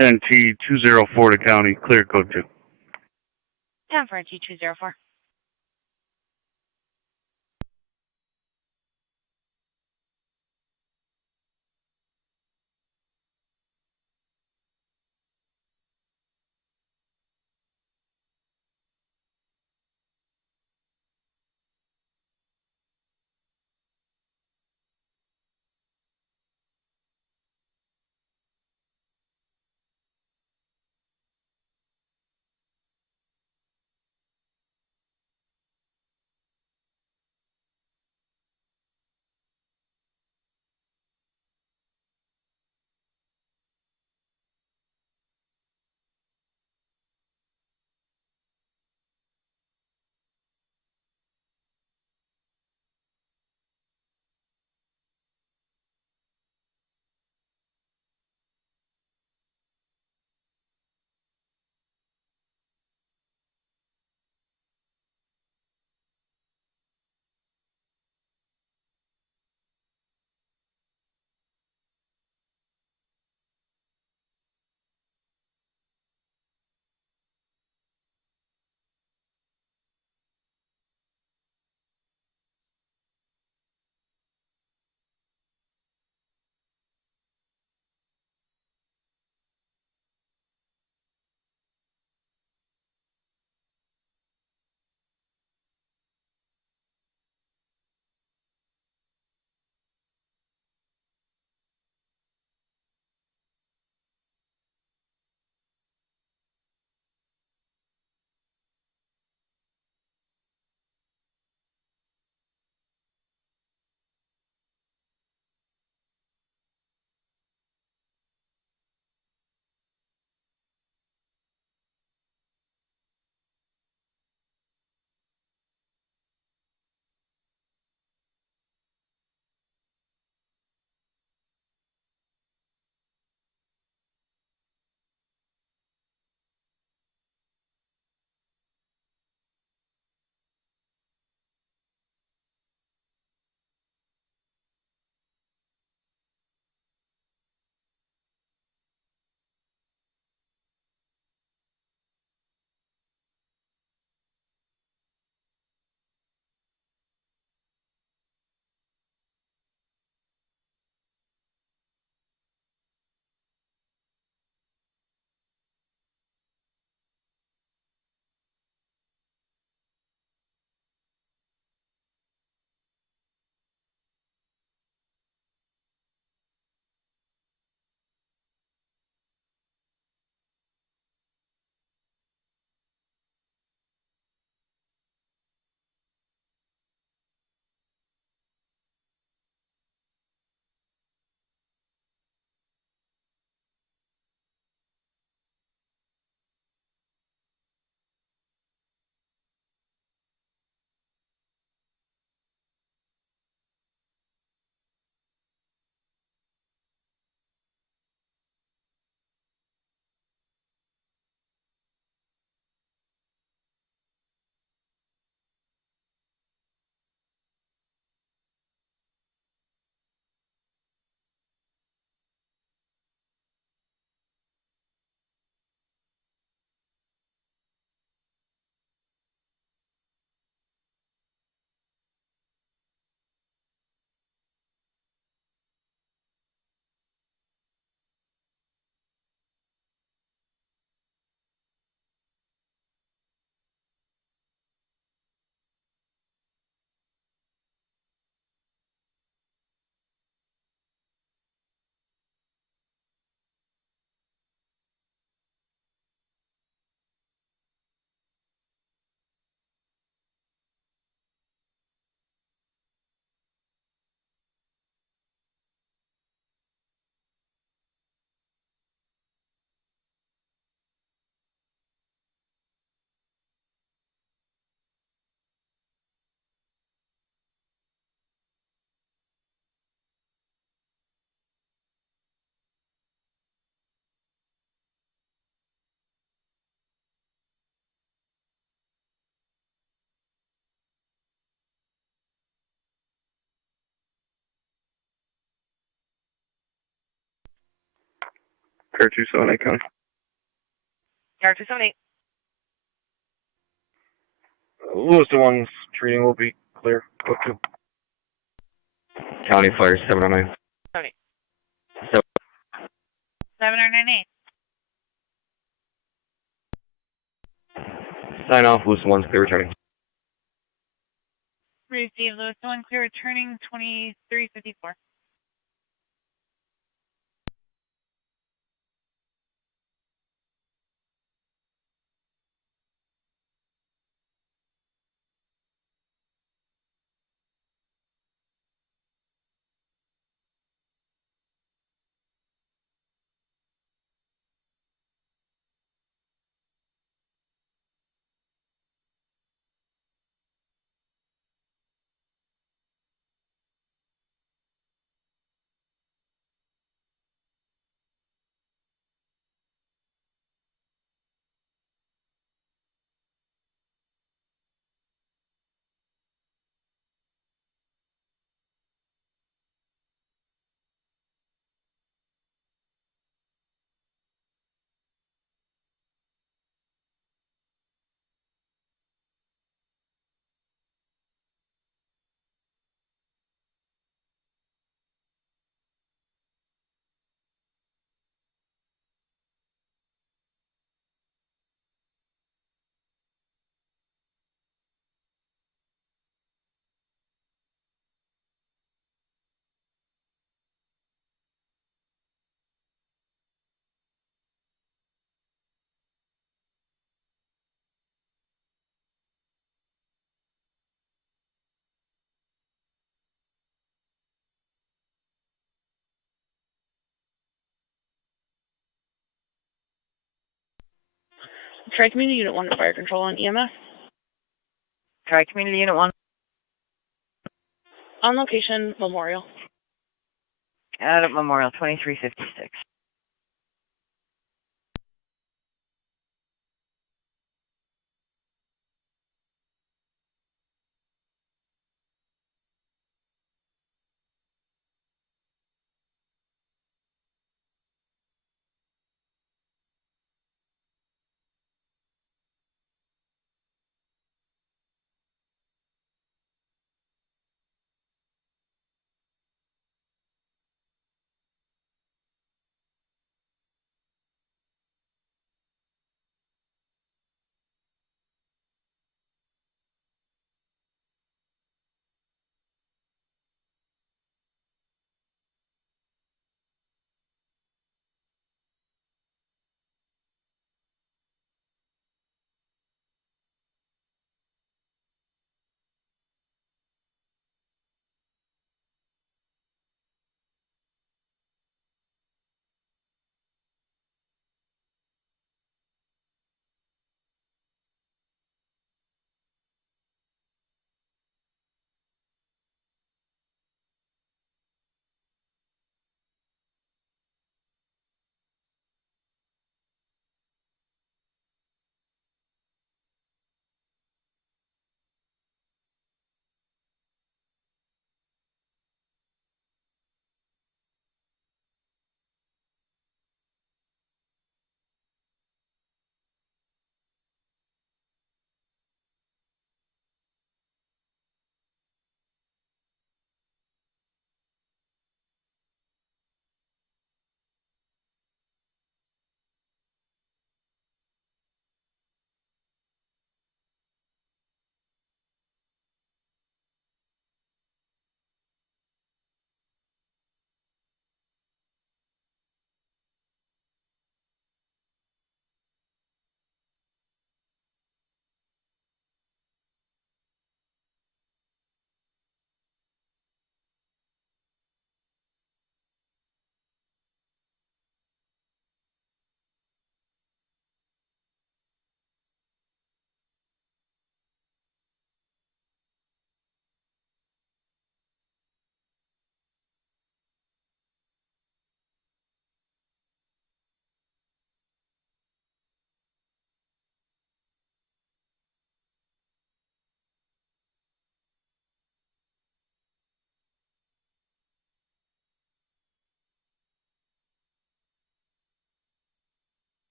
NT 204 to county. Clear, code 2. 10 for T204. Car 278 County. Car 278. Lewiston 1's treating will be clear. Code 2. County Fire 709. 7098. Sign off, Lewiston 1's clear returning. Receive Lewis 1, clear returning 2354. Tri-Community Unit 1 to Fire Control on EMS. Tri-Community Unit 1. On location, Memorial. Out at Memorial, 2356.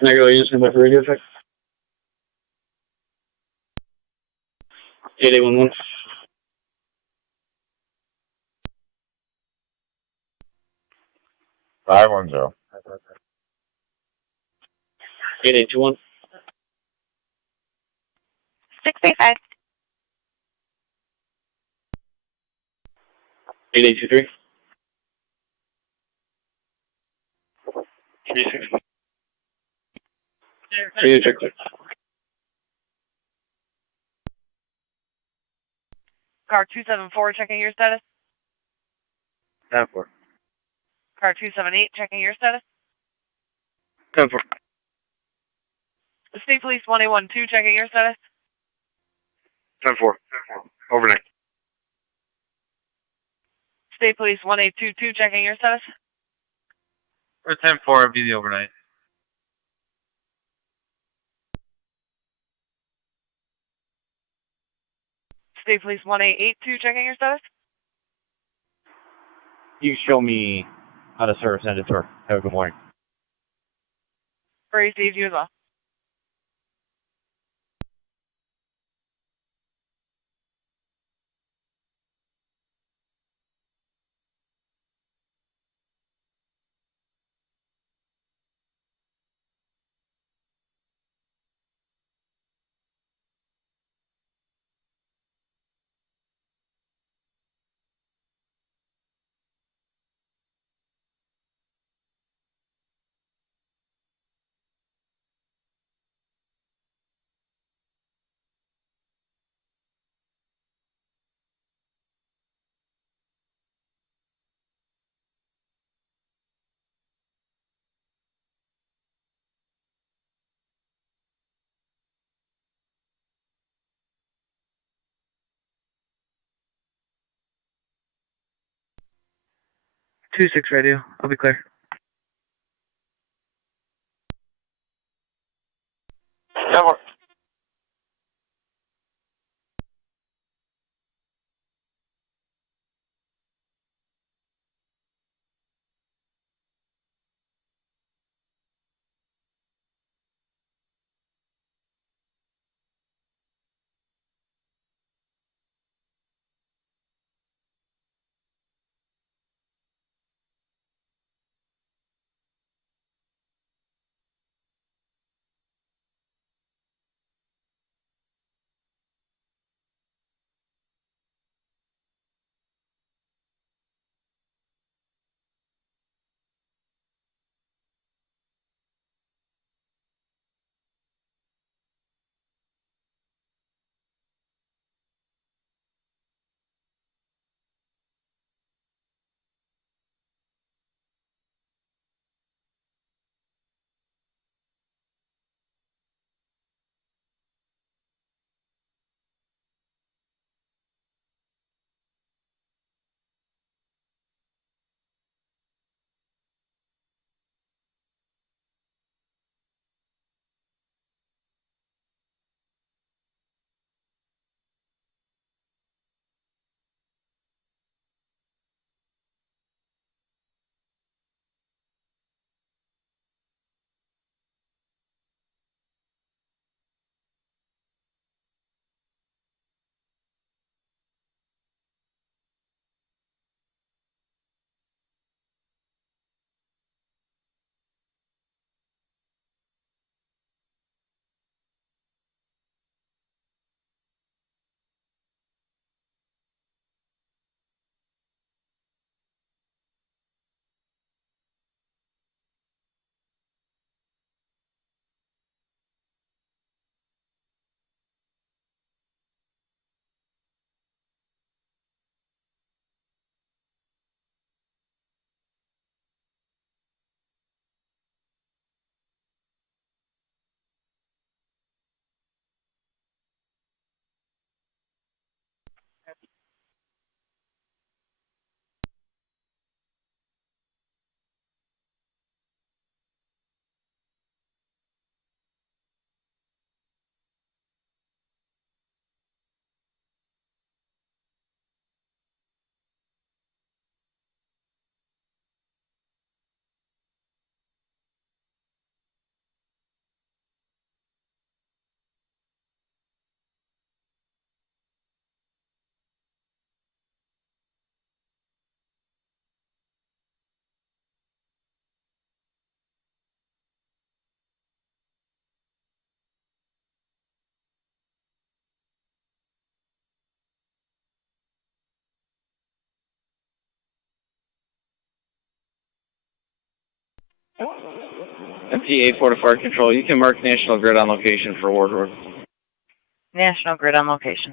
Niagara units stand by for radio check. 8811. Five 1-0. 8821. 635. 8823. 360. Radio check clear. Car 274 checking your status. 10-4. Car 278 checking your status. 10-4. State Police 1812 checking your status. 10-4. Overnight. State Police 1822 checking your status. Or 10-4 would be the overnight. State Police 1882 checking your status. You show me how to service end it, sir. Have a good morning. Very safe you as well. Two 6 radio. I'll be clear. MT 4 to Fire Control, you can mark National Grid on location for Ward Road. National Grid on location.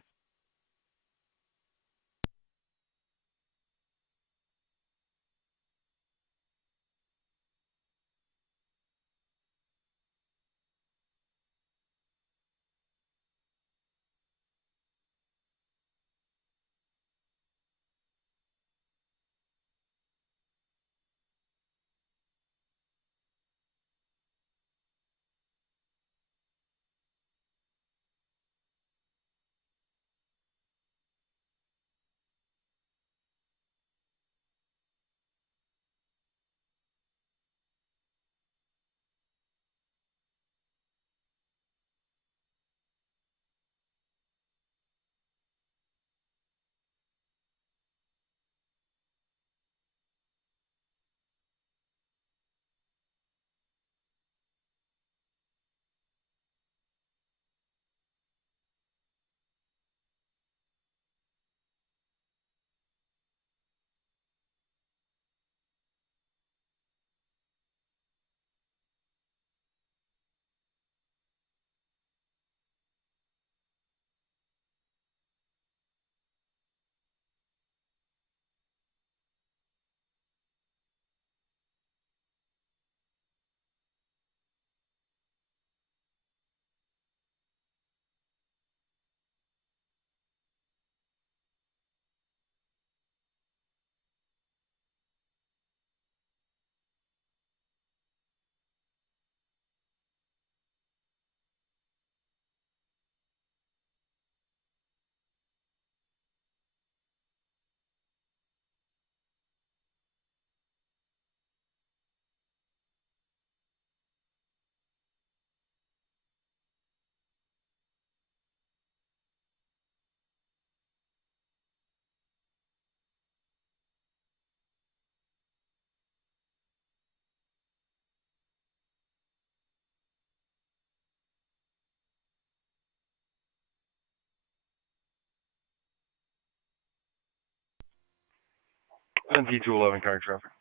NT 211 current traffic.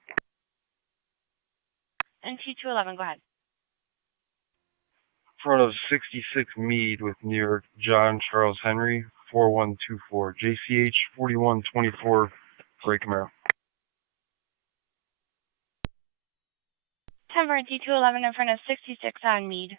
NT211, go ahead. Front of 66 Meade with New York, John Charles Henry, 4124, JCH 4124, Gray Camaro. 10 for NT211 in front of 66 on Meade.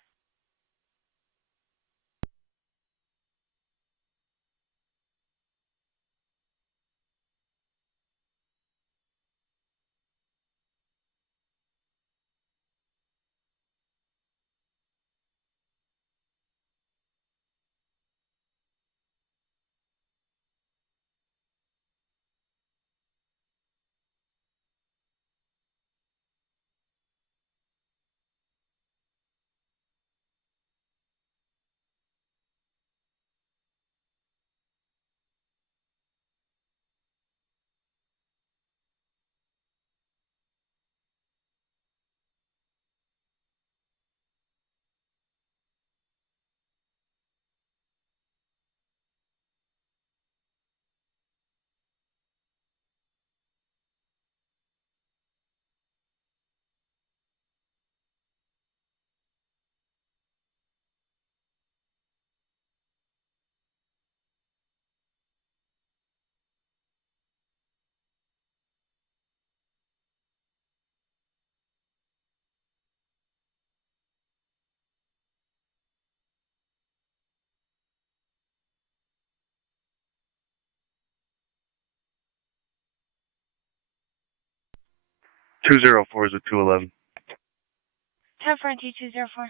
Two zero four is a 211. 10 for NT204.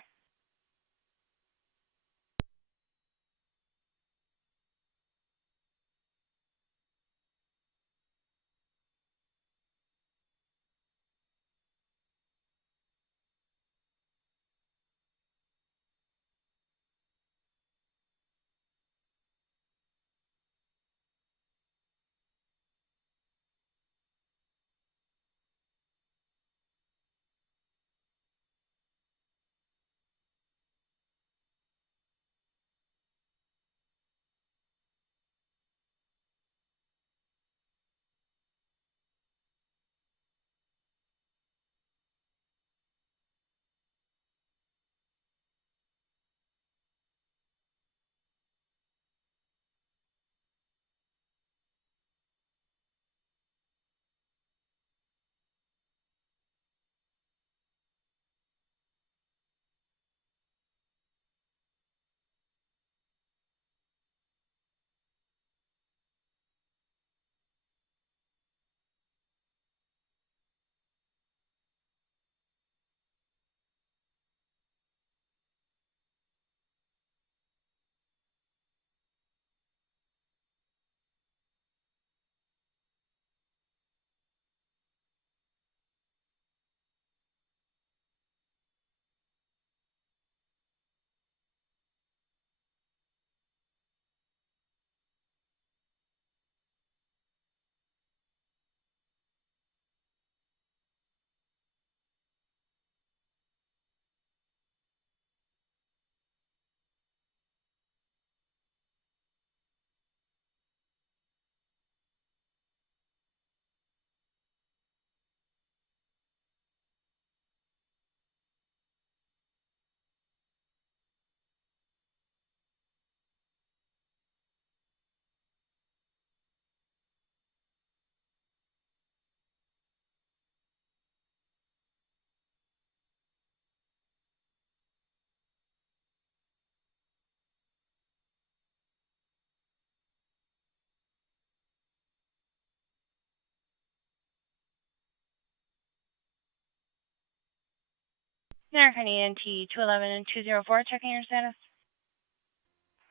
Niagara County NT 211 and 204, checking your status.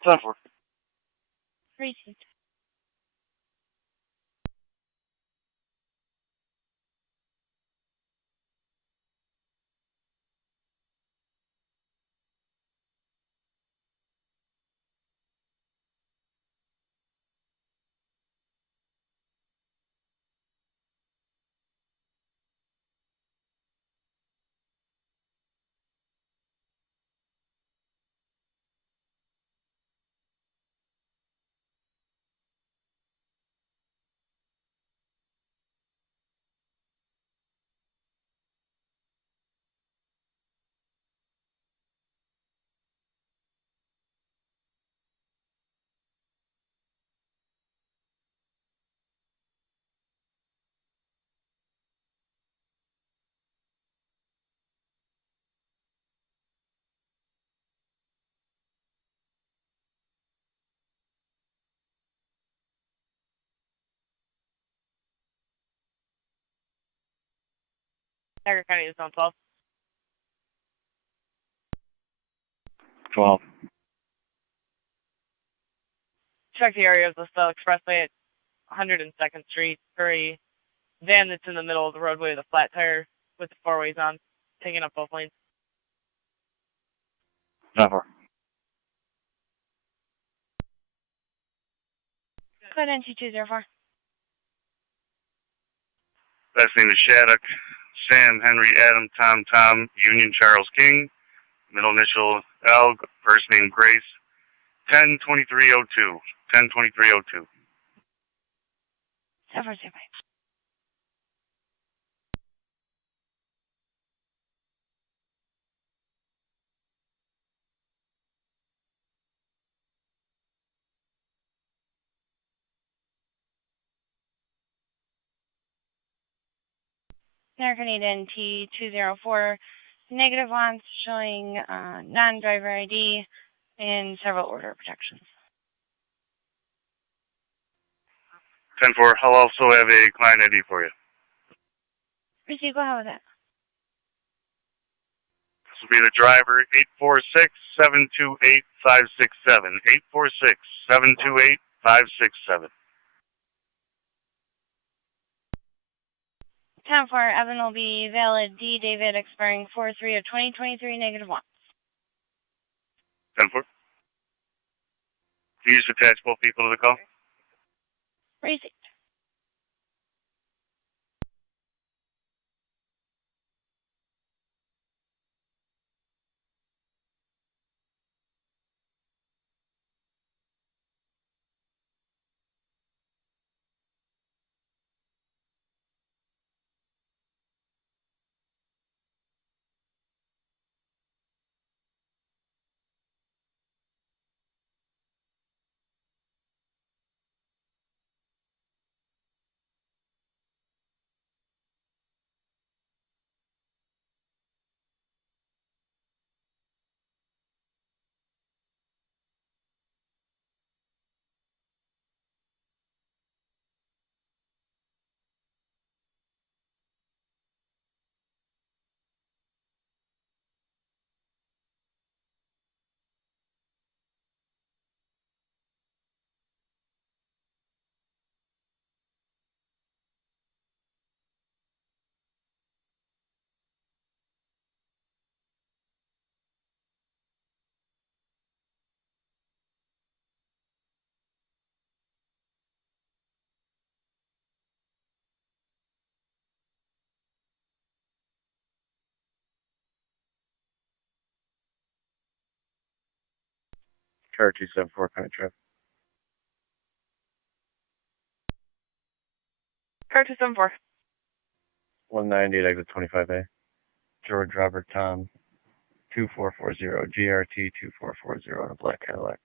10-4. Received. Niagara County is zone 12. 12. Check the area of the Stella Expressway at 102nd Street for a van that's in the middle of the roadway with a flat tire with the four ways on, taking up both lanes. 10-4. Code NT 204. Last name is Shattuck. Sam, Henry, Adam, Tom, Union, Charles King. Middle initial L, first name Grace. 102302. 102302. 745. Niagara County NT 204. Negative wants showing non-driver ID and several order protections. 10-4. I'll also have a client ID for you. Receive, go ahead with that. This will be the driver, 846-728-567. 846-728-567. 10-4, Evan will be valid D. David expiring 4/3 of 2023, negative 1. 10-4. Can you just attach both people to the call? Receive. Car 274, kind of trip. Car 274. 198, exit 25A. George Robert Tom, 2440, GRT 2440 on a black Cadillac.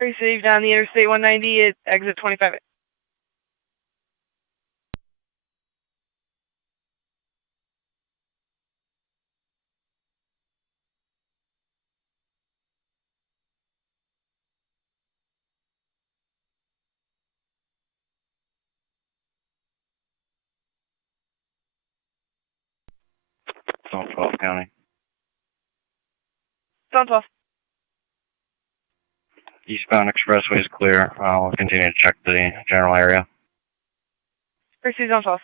Received on the Interstate 190 at exit 25A. Zone 12 County. Zone 12. Eastbound expressway is clear. We'll continue to check the general area. Pursue Zone 12.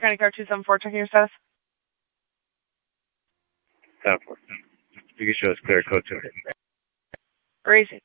County Car 274, checking your status. 10-4. You can show us clear code 2. Raising.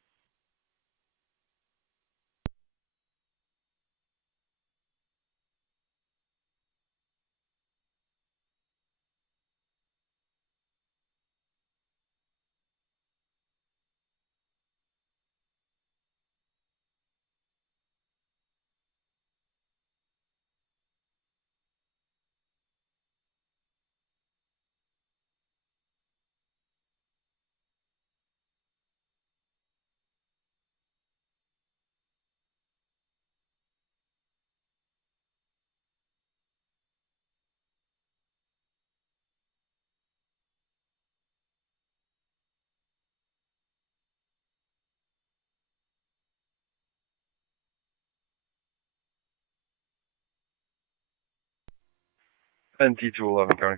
NT211 County.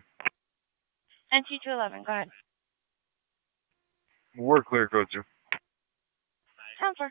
NT211, go ahead. We're clear code 2. 10-4.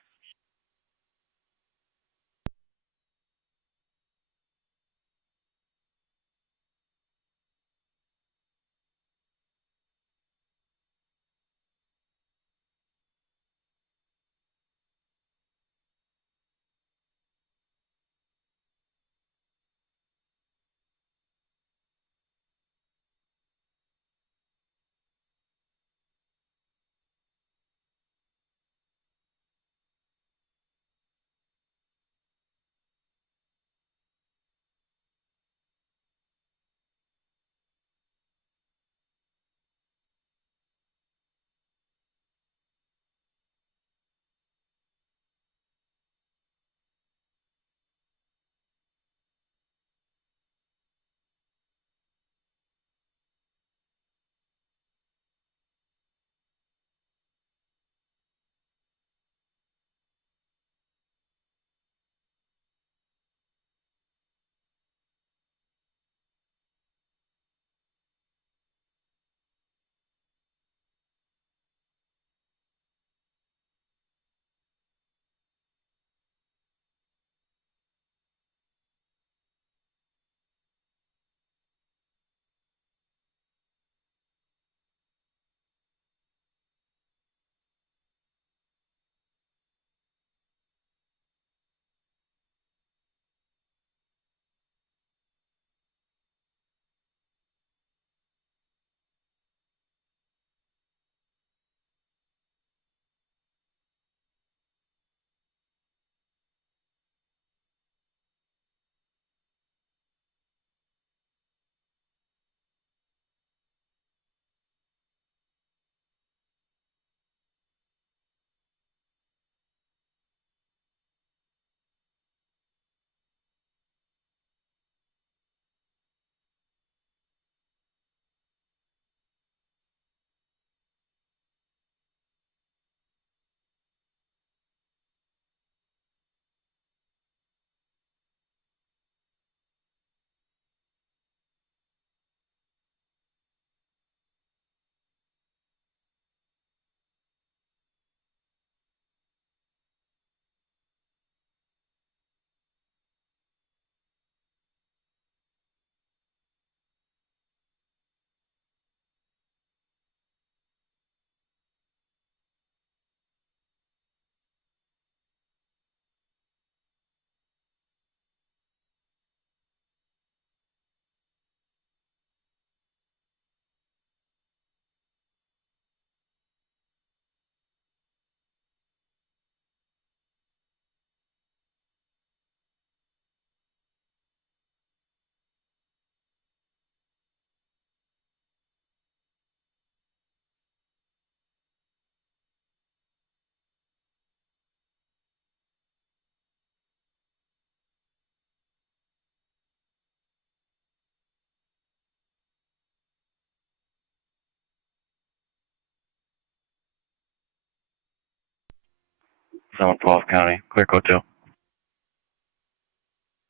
Zone 12 County. Clear code 2.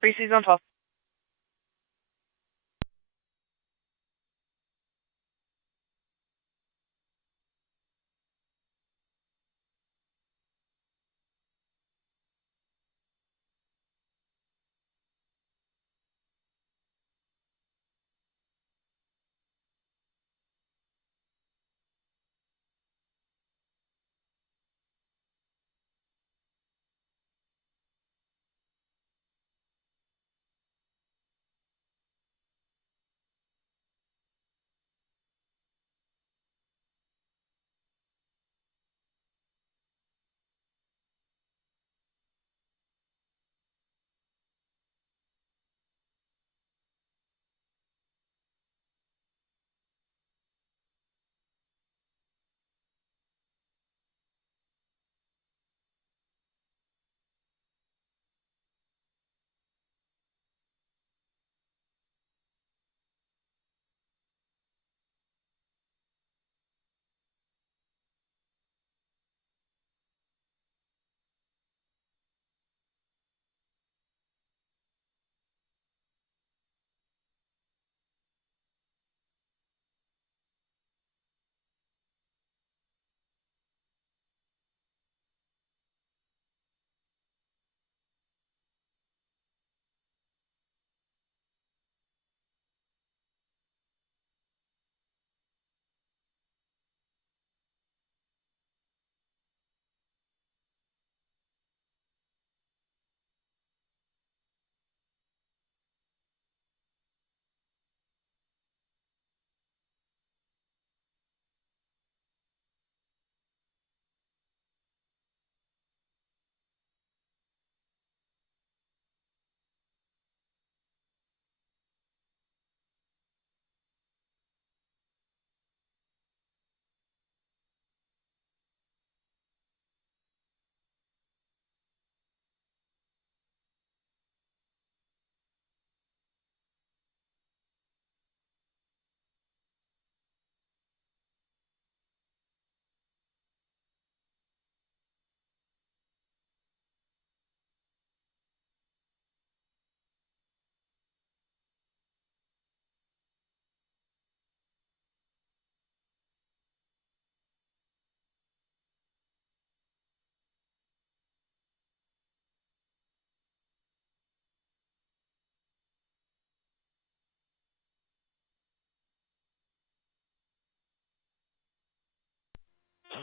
3C Zone 12.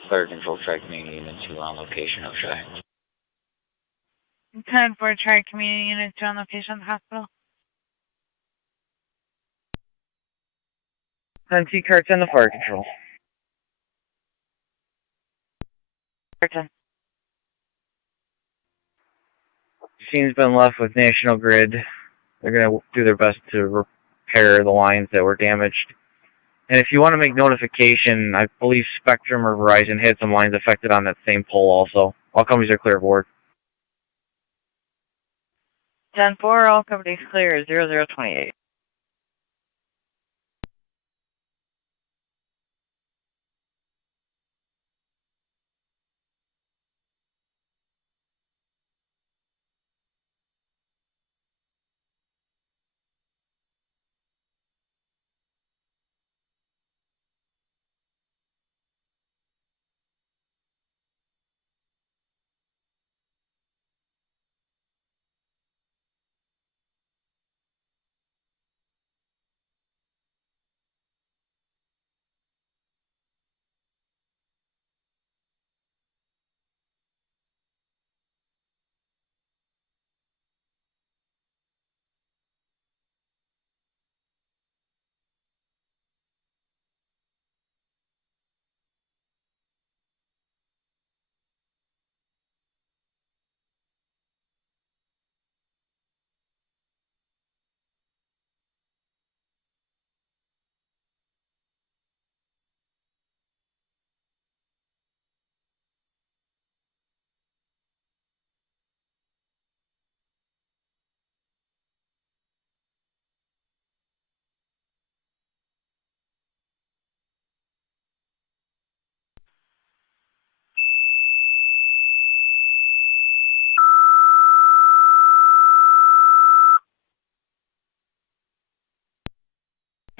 Fire control track community unit 2 on location of Shy. 10-4, try community unit 2 on location of the hospital. 10T car 10 to fire control. Car 10. Machine's been left with National Grid. They're going to do their best to repair the lines that were damaged. And if you want to make notification, I believe Spectrum or Verizon had some lines affected on that same pole also. All companies are clear aboard. 10-4, all companies clear, 0028.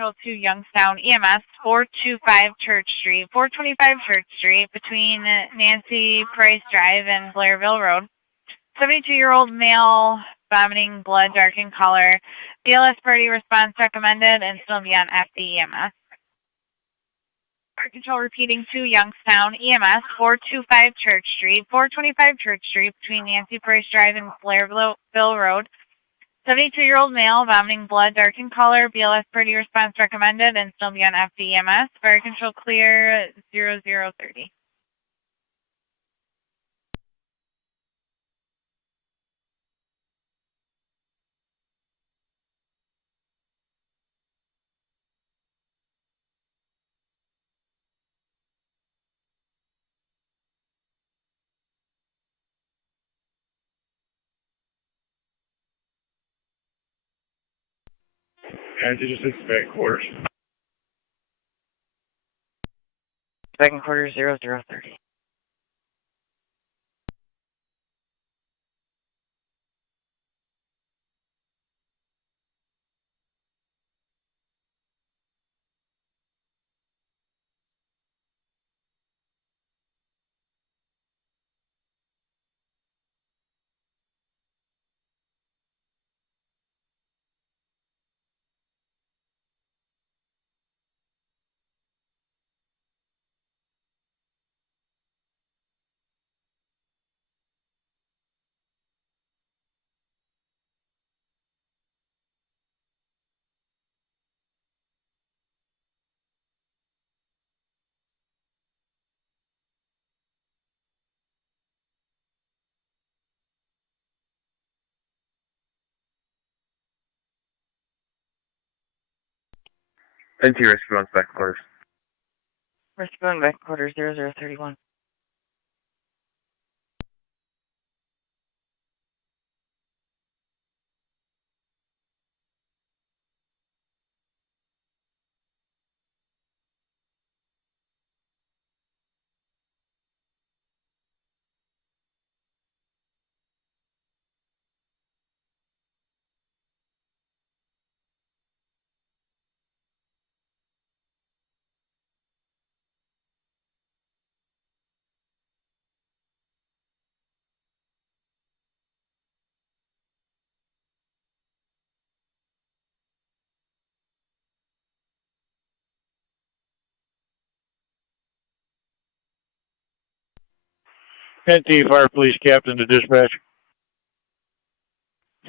control to Youngstown EMS 425 Church Street, 425 Church Street between Nancy Price Drive and Blairville Road. 72-year-old male, vomiting blood, dark in color. BLS party response recommended and still be on FDEMS. Fire control repeating to Youngstown EMS 425 Church Street, 425 Church Street between Nancy Price Drive and Blairville Road. 72-year-old male, vomiting blood, dark in color. BLS party response recommended and still be on FDEMS. Fire control clear 0030. Anti just back quarters. Second quarter 0030. NT rescue on back quarters. Rescue on back quarter 0031. NT Fire Police Captain to dispatch.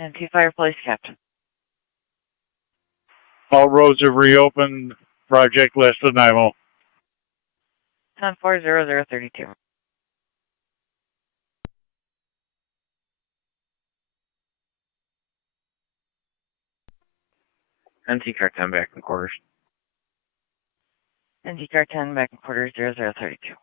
NT Fire Police Captain. All roads have reopened. Project less than IMO. 10-4-0032. NT car 10 back in quarters. NT car 10 back in quarters 0032.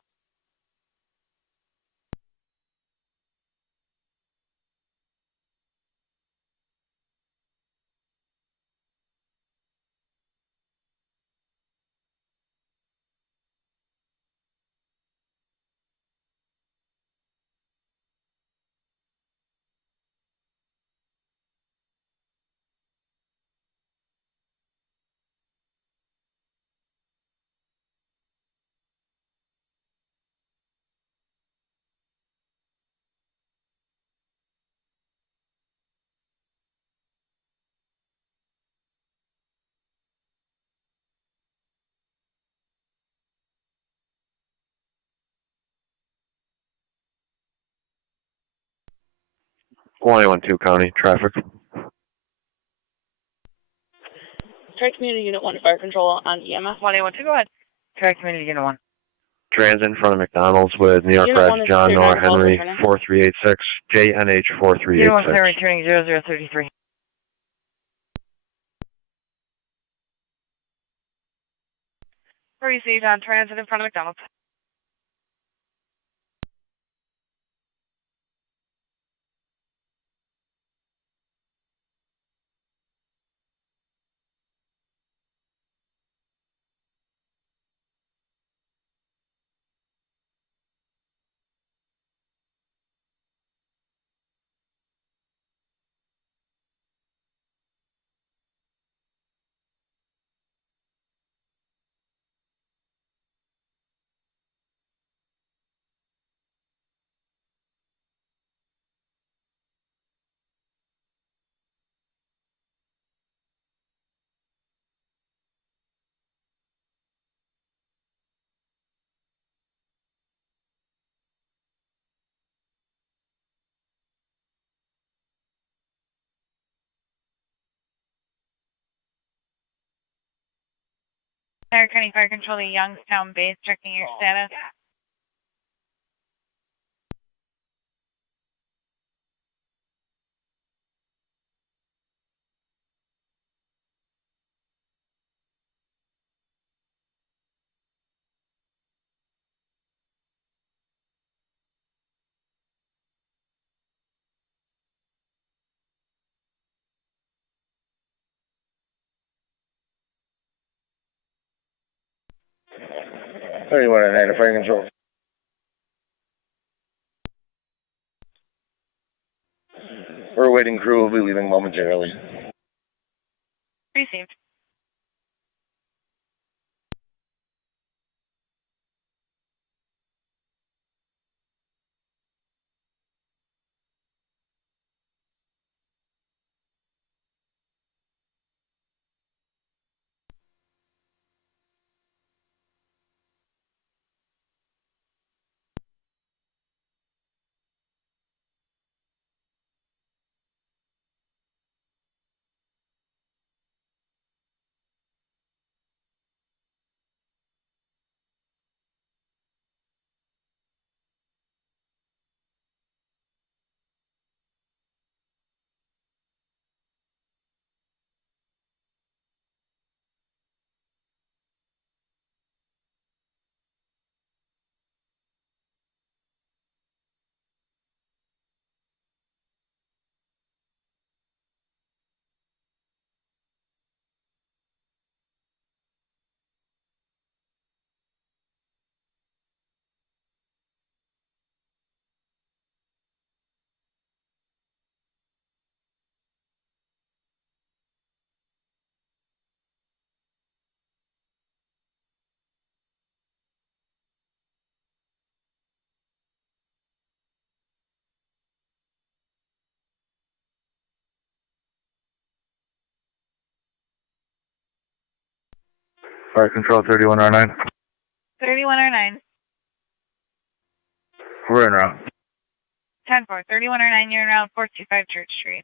One County traffic. Tri-Community Unit 1, Fire Control on EMS 1A12, go ahead. Tri-Community Unit 1. Trans in front of McDonald's with New York Unit Red 1 is John clear Noah now, call Henry returning. 4386, JNH Unit 1 clear 4386. returning 0033. Received on transit in front of McDonald's. Niagara County Fire Control to Youngstown base, checking your status. Fire Control. We're awaiting crew. Will be leaving momentarily. Received. Fire Control 3109. 3109. We're en route. 10-4, 3109, you're around 425 Church Street.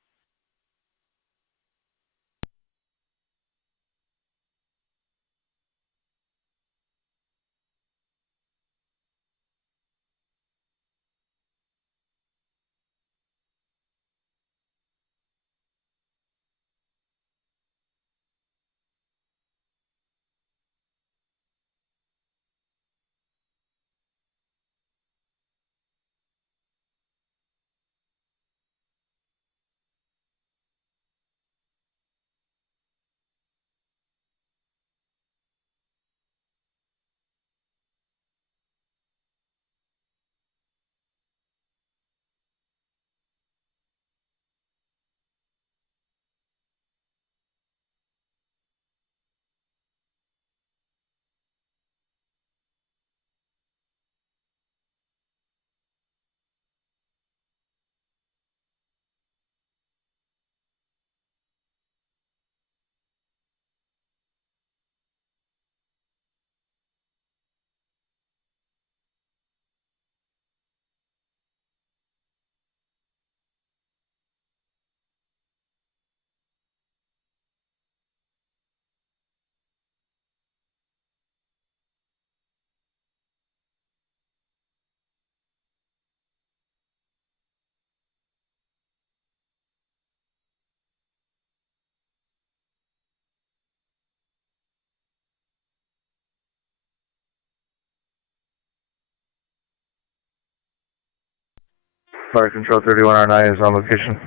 Fire Control 3109 is on location.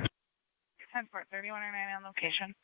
10-4, 3109 on location.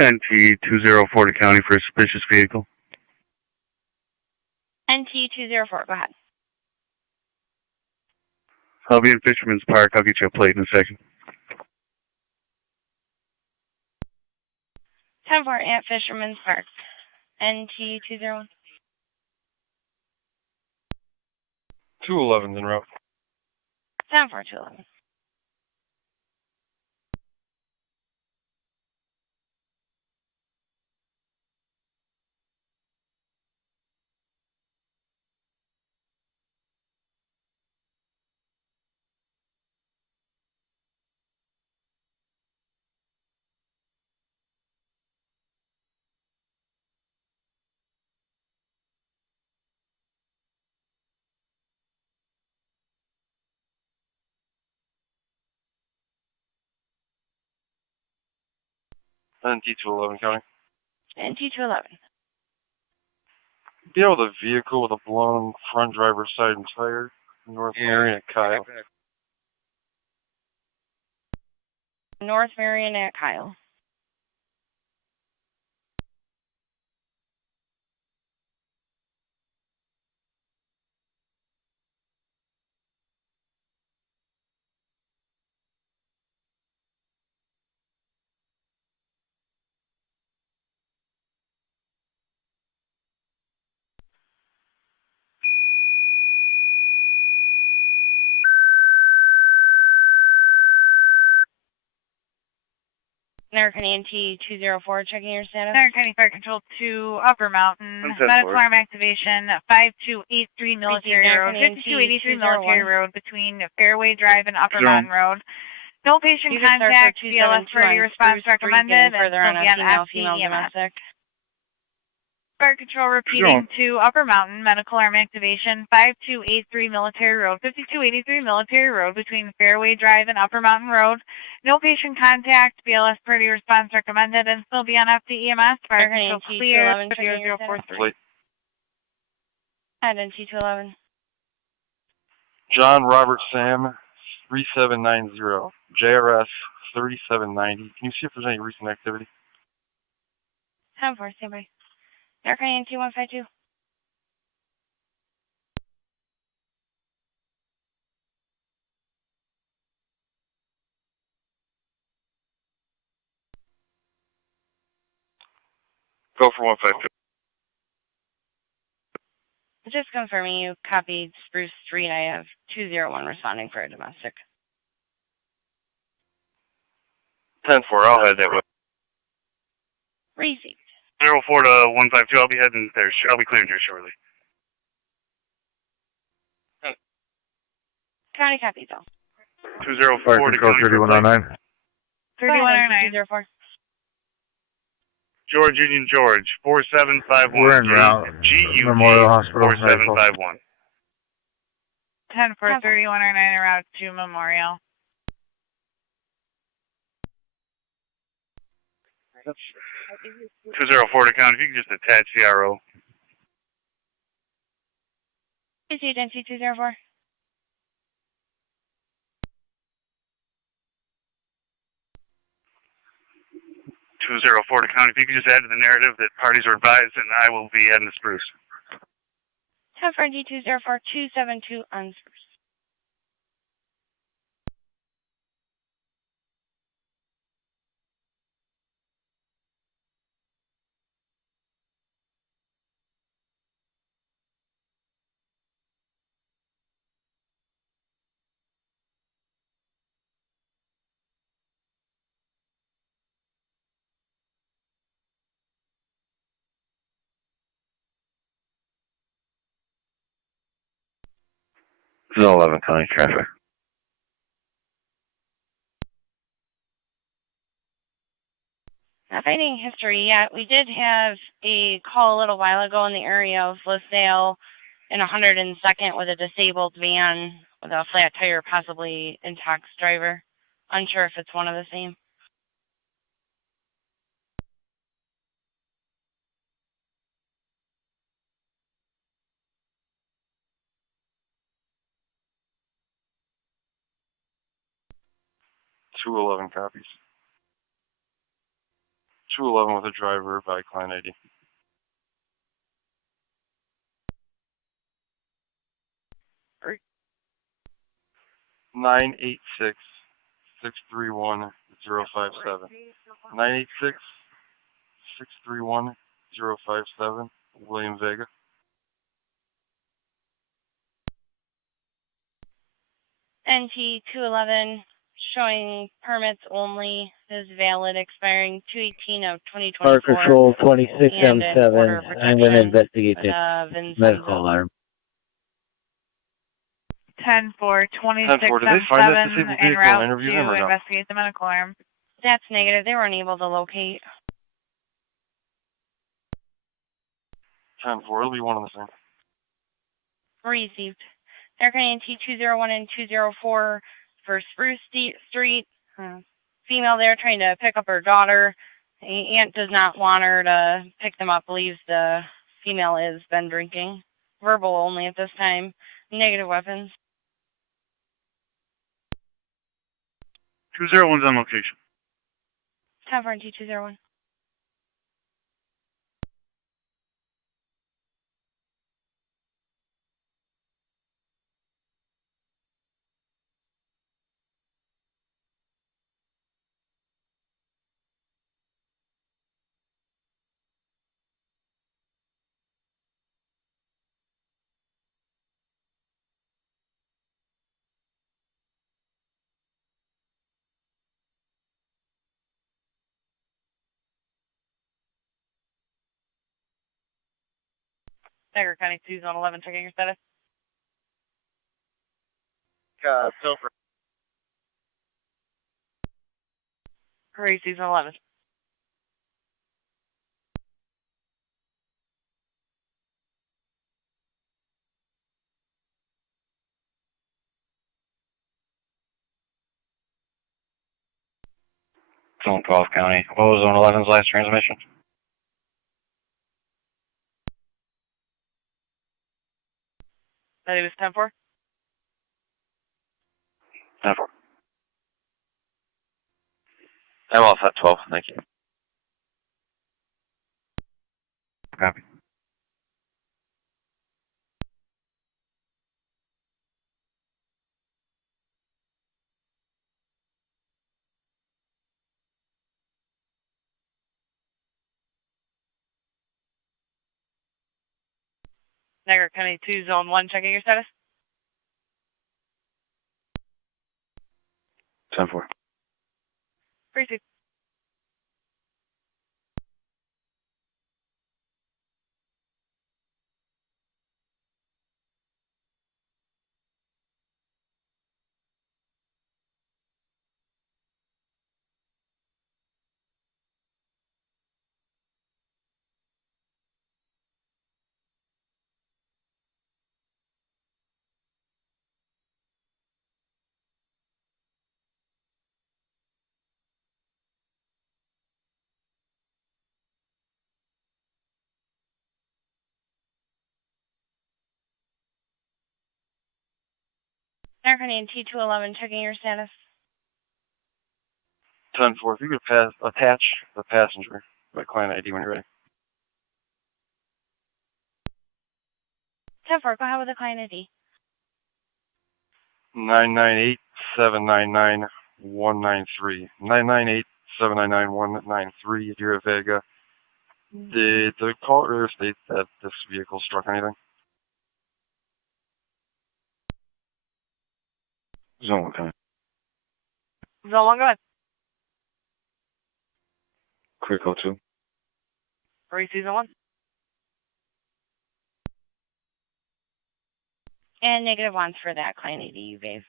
NT 204 to county for a suspicious vehicle. NT 204, go ahead. I'll be in Fisherman's Park. I'll get you a plate in a second. 10-4 at Fisherman's Park. NT 201. 211's en route. 10-4 211. NT 211 county. NT 211. Deal with a vehicle with a blown front driver's side and tire. North Marion at Kyle. North Marion at Kyle. Niagara County NT 204, checking your status. Niagara County Fire Control 2, Upper Mountain. Medical arm activation, 5283 Military Road. 5283 Military Road between Fairway Drive and Upper Mountain Road. No patient contact, BLS priority response recommended, and further on a female domestic. Fire Control repeating to Upper Mountain, medical arm activation, 5283 Military Road, 5283 Military Road between Fairway Drive and Upper Mountain Road. No patient contact, BLS priority response recommended, and still be on FD EMS. Fire Control clear, 0043. At NT 211. John Robert Sam 3790. JRS 3790. Can you see if there's any recent activity? 10-4, standby. Niagara County NT 152. Go for 152. Just confirming you copied Spruce Street. I have 201 responding for a domestic. 10-4, I'll head that way. Received. 04 to 152, I'll be heading there. I'll be clearing here shortly. County copies all. 204 to county. 3109. 3109. 204. George Union George, 4751. We're en route. GU Memorial Hospital. 4751. 10-4, 3109 en route to Memorial. That's 204 to county. If you can just attach CRO. Received NT 204. To county. If you could just add to the narrative that parties are advised, and I will be heading to Spruce. 10-4 NT 204 272 on Spruce. This is 11 county traffic. Not finding history yet. We did have a call a little while ago in the area of LaSalle in 102nd with a disabled van with a flat tire, possibly intox driver. Unsure if it's one of the same. Two 11 copies. 211 with a driver by client ID. Hurry. 986-631-057. 986-631-057. William Vega. NT 211 showing permits only is valid, expiring 2/18 of 2024. Park Control 26M7. I'm going to investigate this medical alarm. 10-4, 26M7 en route to investigate the medical alarm. That's negative. They weren't able to locate. 10-4, it'll be one and the same. Received. American NT 201 and 204 for Spruce Street. Female there trying to pick up her daughter. The aunt does not want her to pick them up. Believes the female has been drinking. Verbal only at this time. Negative weapons. 201's on location. 10-4 NT 201. Niagara County 2 Zone 11, checking your status. Silver. Hurry, Zone 11. Zone 12 County. What was Zone 11's last transmission? That was 10-4. 10-4. I'm all set, 12. Thank you. Copy. Niagara County 2 Zone 1, checking your status. 10-4. Proceed. American NT 211, checking your status. 10-4, if you could attach the passenger by client ID when you're ready. 10-4, go ahead with the client ID. 998-799-193. 998-799-193, Deer Vega. Did the caller state that this vehicle struck anything? Zone 1 County. Zone 1, go ahead. Clear code 2. Hurry, Zone 1. And negative ones for that client ID you gave.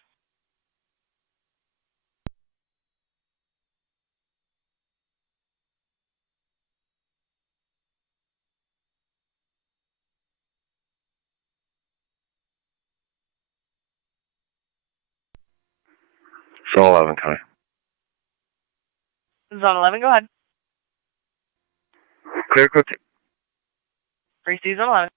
Zone 11 County. Zone 11, go ahead. Clear code 2. Hurry, Zone 11.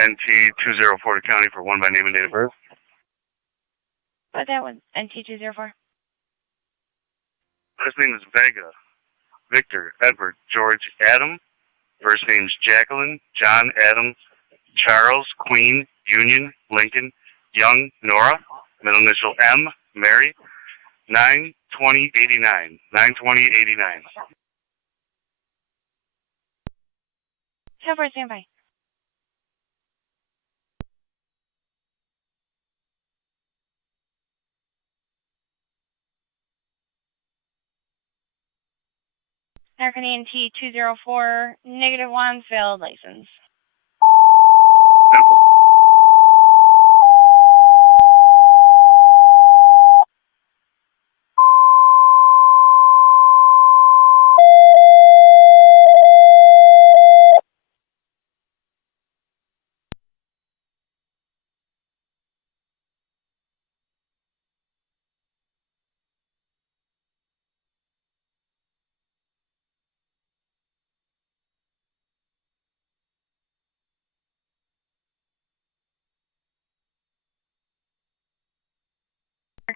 NT 204 to county for 1 by name and date of birth. But that was NT204. Last name is Vega, Victor, Edward, George, Adam. First name's Jacqueline, John, Adam, Charles, Queen, Union, Lincoln, Young, Nora. Middle initial M, Mary. 9/20/89. 9/20/89. 10-4, stand by. American ENT 204, -1, failed license.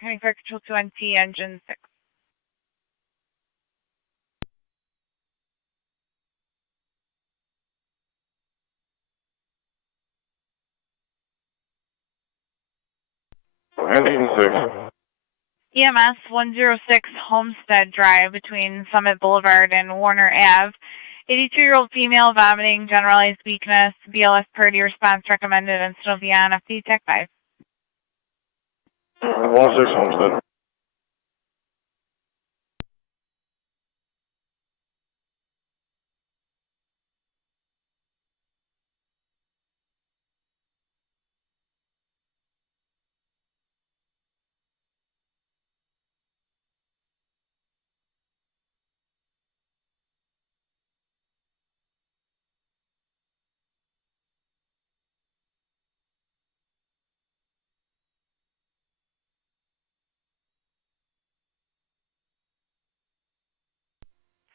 County Fire Control 2 NT, engine 6. EMS 106 Homestead Drive between Summit Boulevard and Warner Ave. 82-year-old female vomiting, generalized weakness, BLS party response recommended, and still beyond FD TAC 5. 106 Homestead.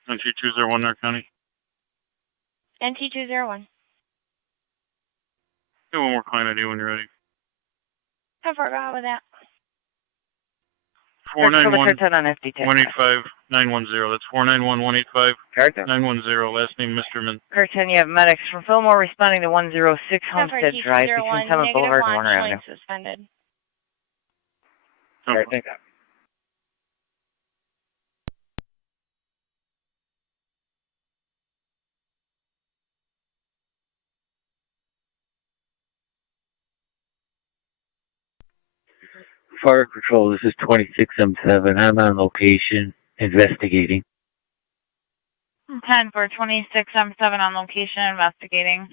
NT 201 North County. NT 201. Do one more client ID when you're ready. I forgot with that. 491-185-910. That's 491-185-910. Last name, Mr. Min. Curtin, you have medics from Fillmore responding to 106 Homestead Drive between Summit Boulevard and Warner Avenue. Suspended. All right, thank you. Fire Control, this is 26M7. I'm on location investigating. 10-4, 26M7 on location investigating.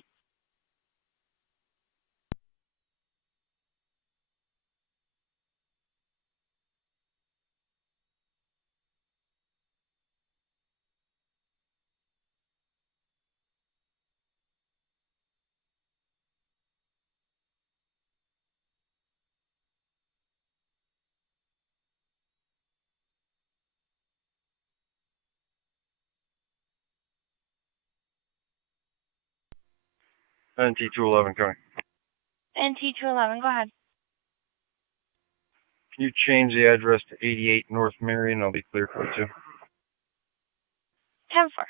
NT 211 coming. NT 211, go ahead. Can you change the address to 88 North Marion? I'll be clear for it too. 10-4.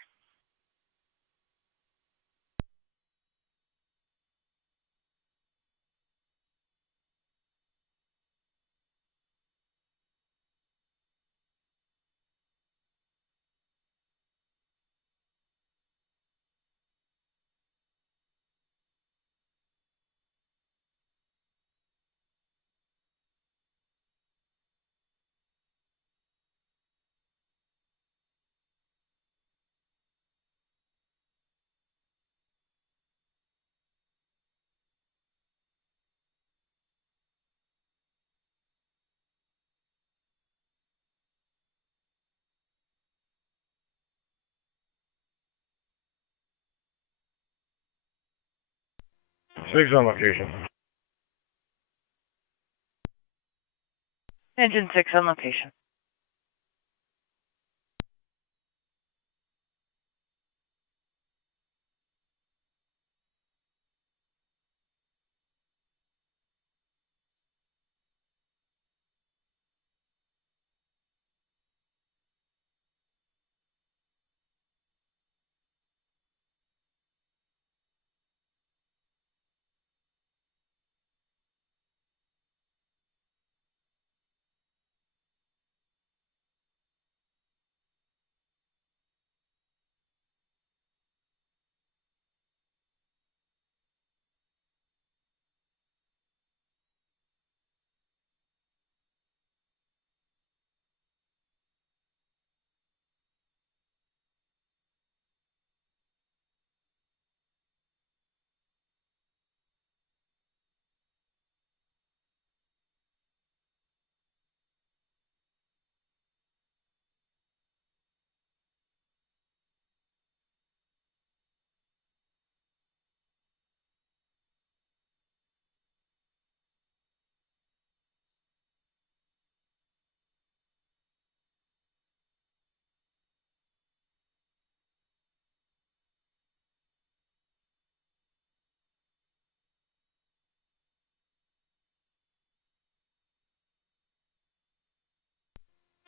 Six on location. Engine 6 on location.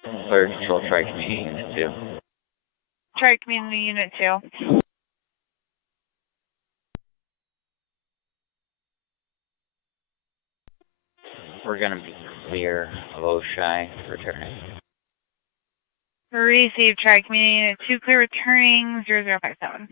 Fire Control, Tri-Community Unit 2. Tri-Community Unit 2. We're going to be clear of Oshai, returning. Received Tri-Community Unit 2, clear returning 0057.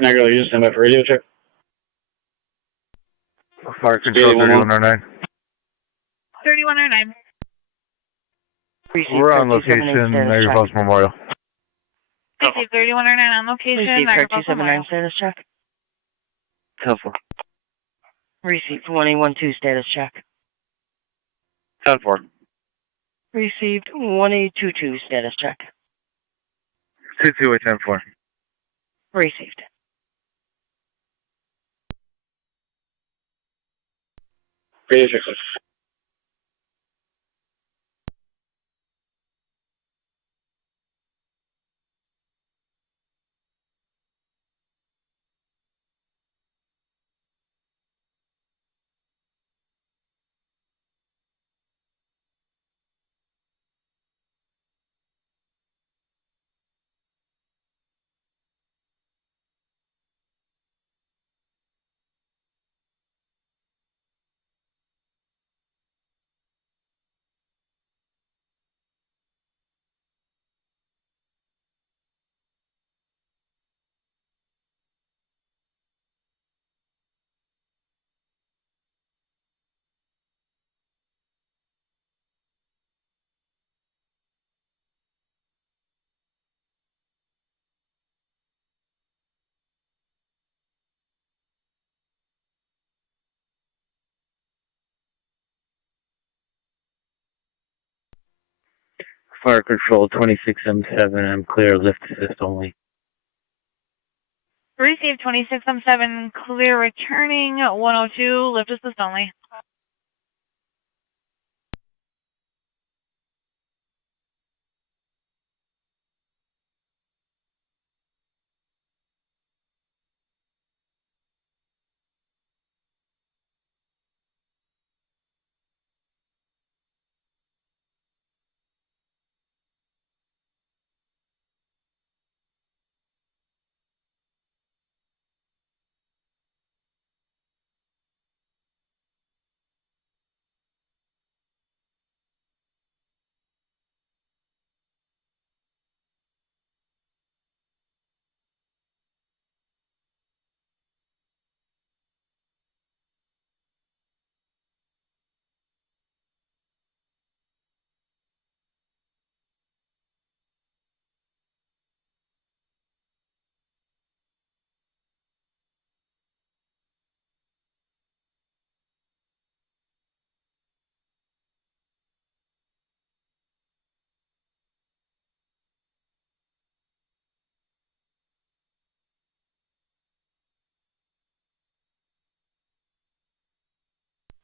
Niagara, you just stand by for radio check. Fire Control 3109. 3109. We're on location, Niagara Falls Memorial. Received 3109 on location, Received Niagara Track Falls Memorial. 279 status check. Telfor. Received 1812 status check. 10-4. Received 1822 status check. 22810-4. Received. Radio check. Fire Control 2677, I'm clear, lift assist only. Received 2617, clear returning 102, lift assist only.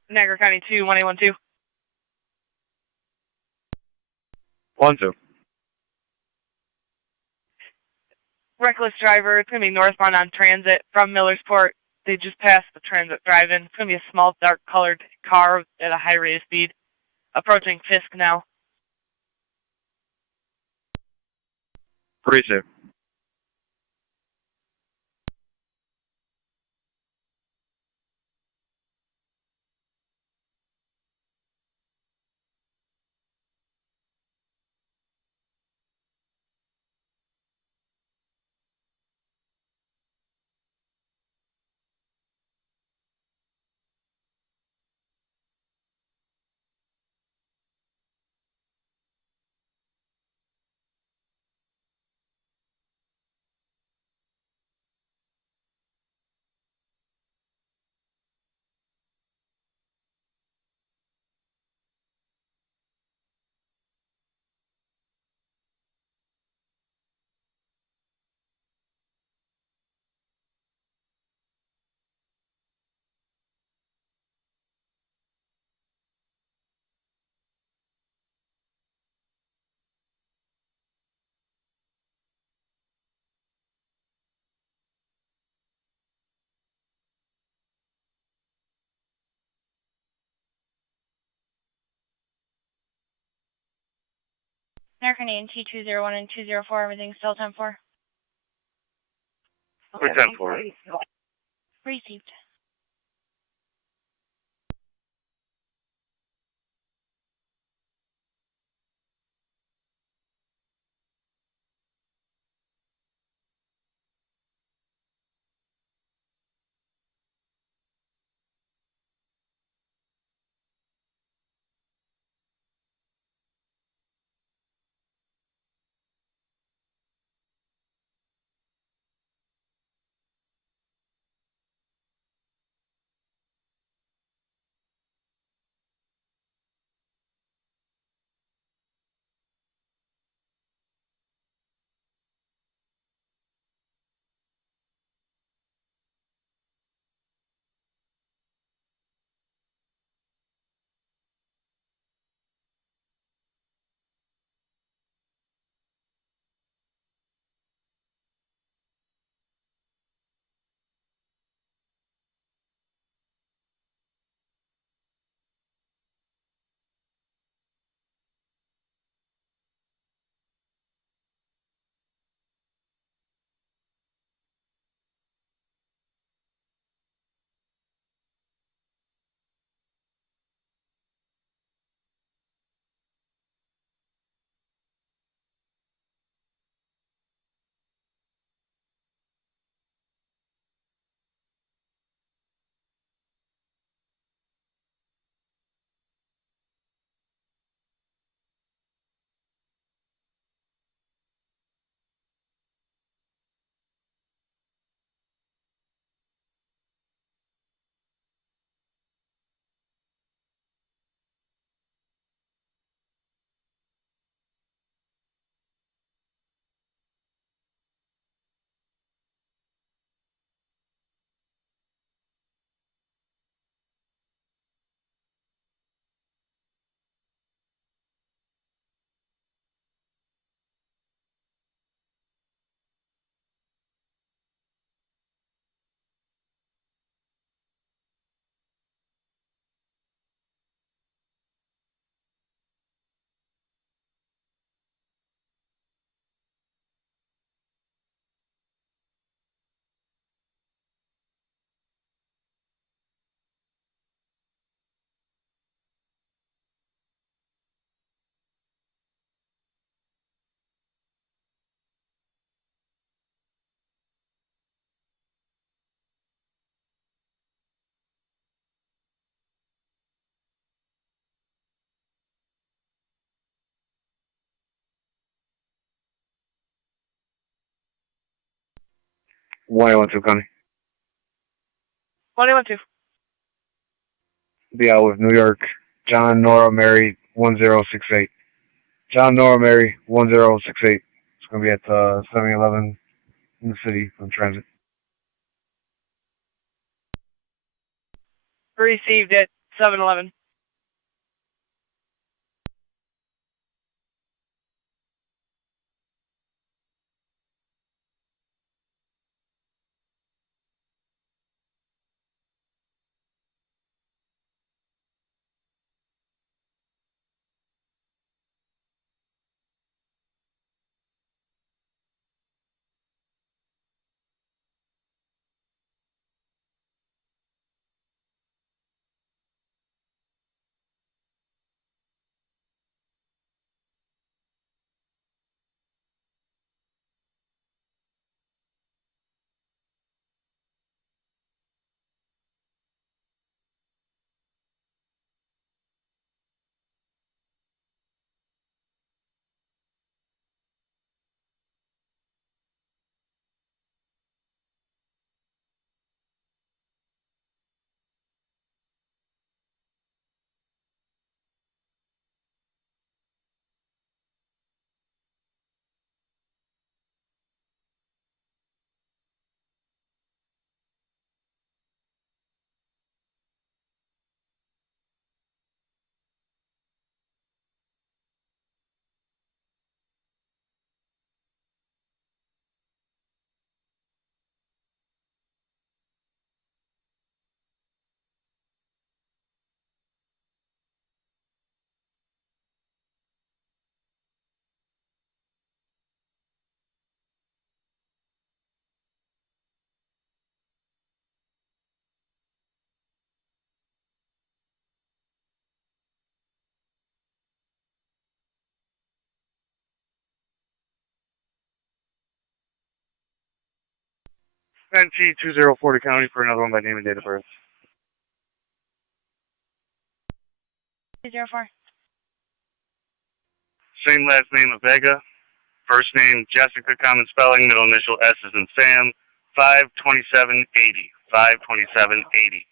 Niagara County 2, 1812. 1-2. Reckless driver. It's going to be northbound on transit from Millersport. They just passed the transit drive-in. It's going to be a small, dark-colored car at a high rate of speed. Approaching Fisk now. 3-2. American AT 201 and 204, everything still 10-4. We're 10-4. Received. Why 1-2, Connie? 1812. Be out with New York. John, Nora, Mary, 1068. John, Nora, Mary, 1068. It's going to be at 7-Eleven in the city on transit. Received at 7-Eleven. NT2040 County for another one by name and date of birth. 204. Same last name of Vega. First name Jessica, common spelling, middle initial S is in Sam. 52780. 52780.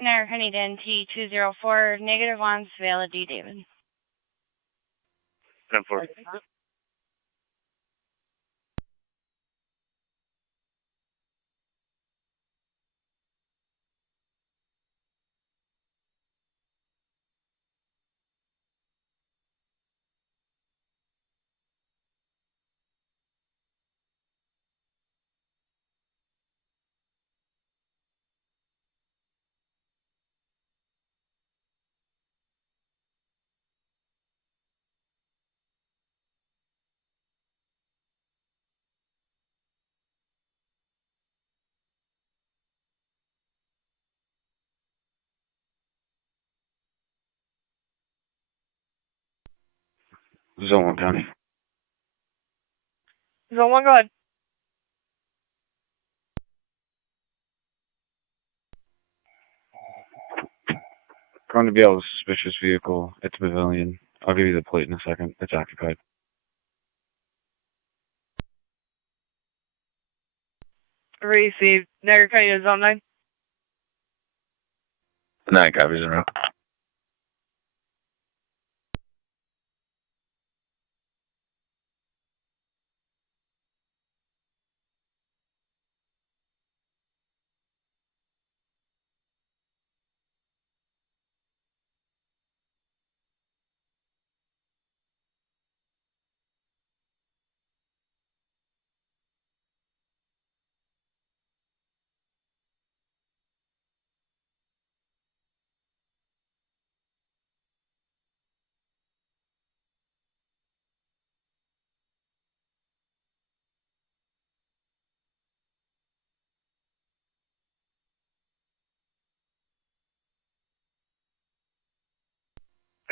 Nair Huntington T204, negative on Savannah D. David. 10-4. Zone 1 County. Zone 1, go ahead. Going to be able to suspicious vehicle. It's a pavilion. I'll give you the plate in a second. It's occupied. Received. Niagara County to Zone 9. 9 copies in a row.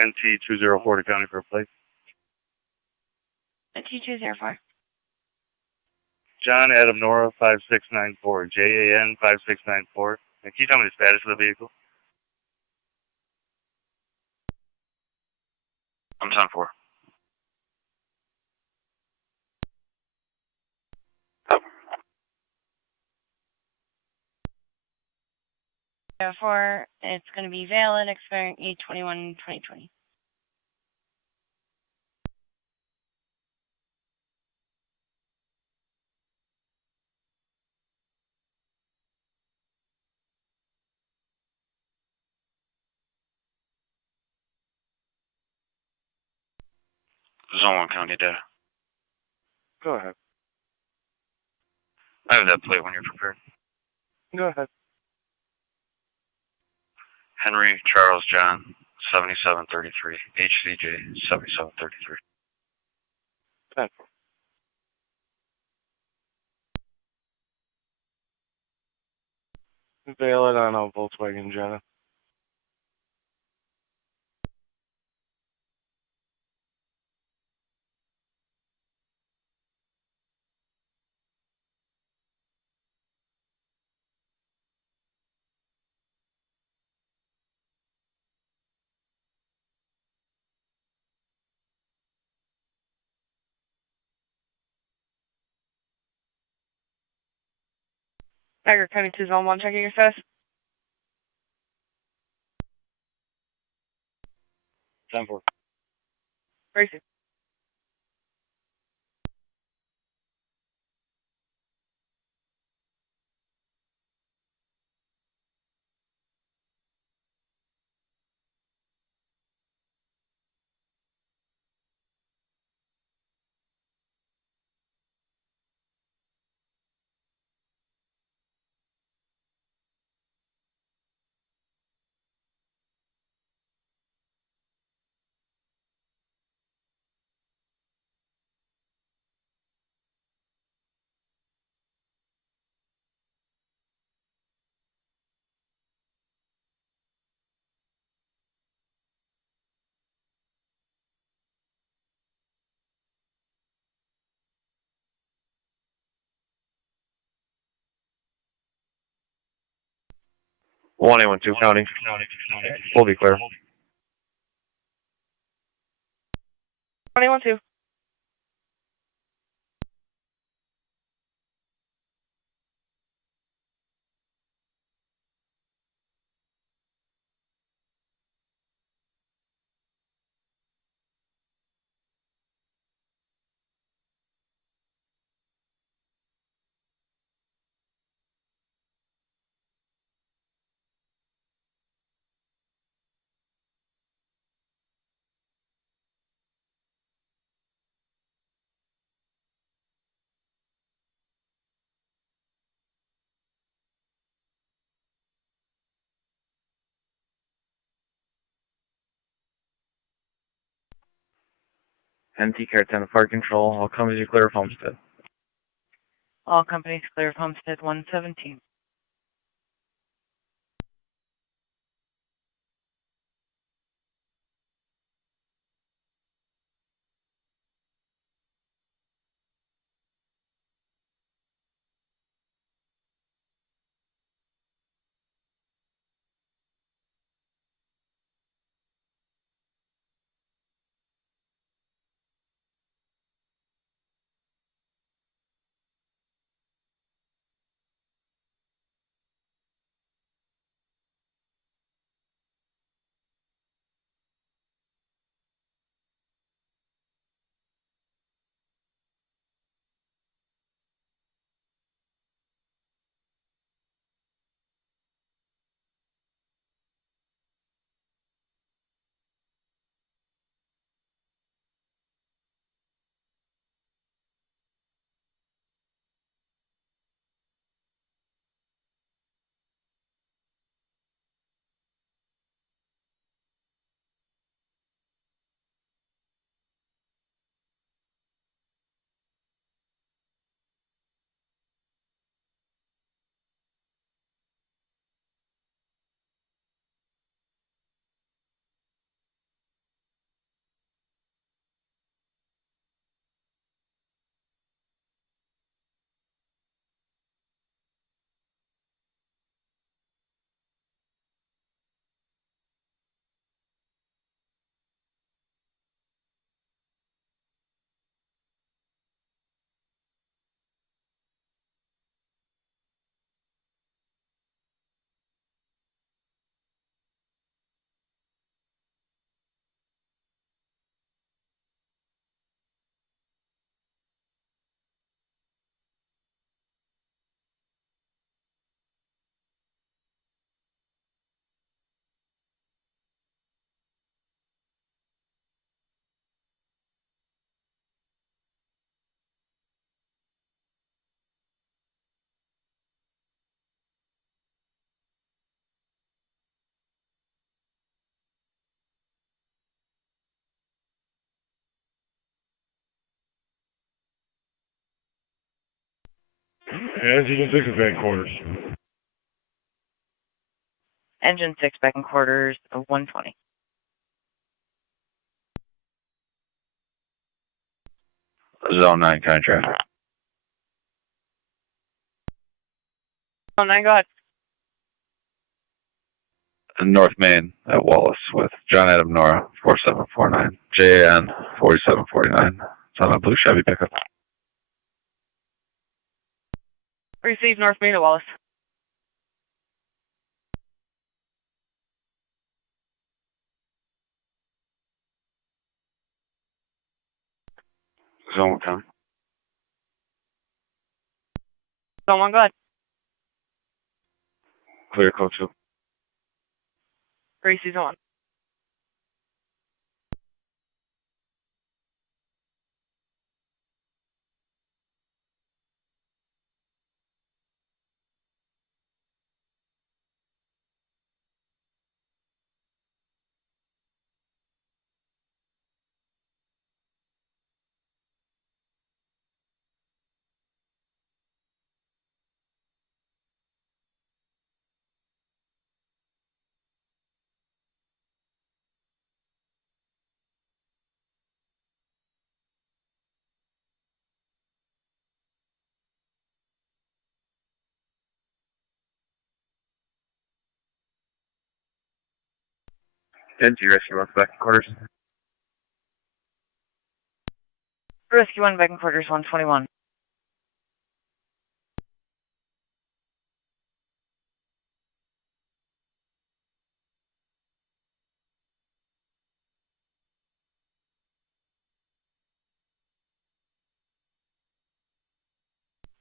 NT204 to County for a plate. NT204. John Adam Nora 5694, JAN 5694. And can you tell me the status of the vehicle? I'm 10-4. Therefore, it's going to be valid, expiring 8/21/2020. Zone 1 County data. Go ahead. I have that plate when you're prepared. Go ahead. Henry Charles John 7733, HCJ 7733. Ten. Valid on a Volkswagen Jetta. Niagara County 2 Zone 1, checking your status. 10-4. Racing. One 2 County. We'll be clear. 21-2. NT Car 10 Park Control. All companies are clear of Homestead. All companies clear of Homestead 117. Engine 6 is back quarters. Engine 6 back in quarters of 120. Zone 9 contract. Oh, 9, go ahead. North Main at Wallace with John Adam Nora 4749. JAN 4749. It's on a blue Chevy pickup. Receive North Main at Wallace. Zone 10. Zone 1, go ahead. Clear code 2. Receive Zone 1. NG Rescue 1 back in quarters. Rescue 1 back in quarters 121.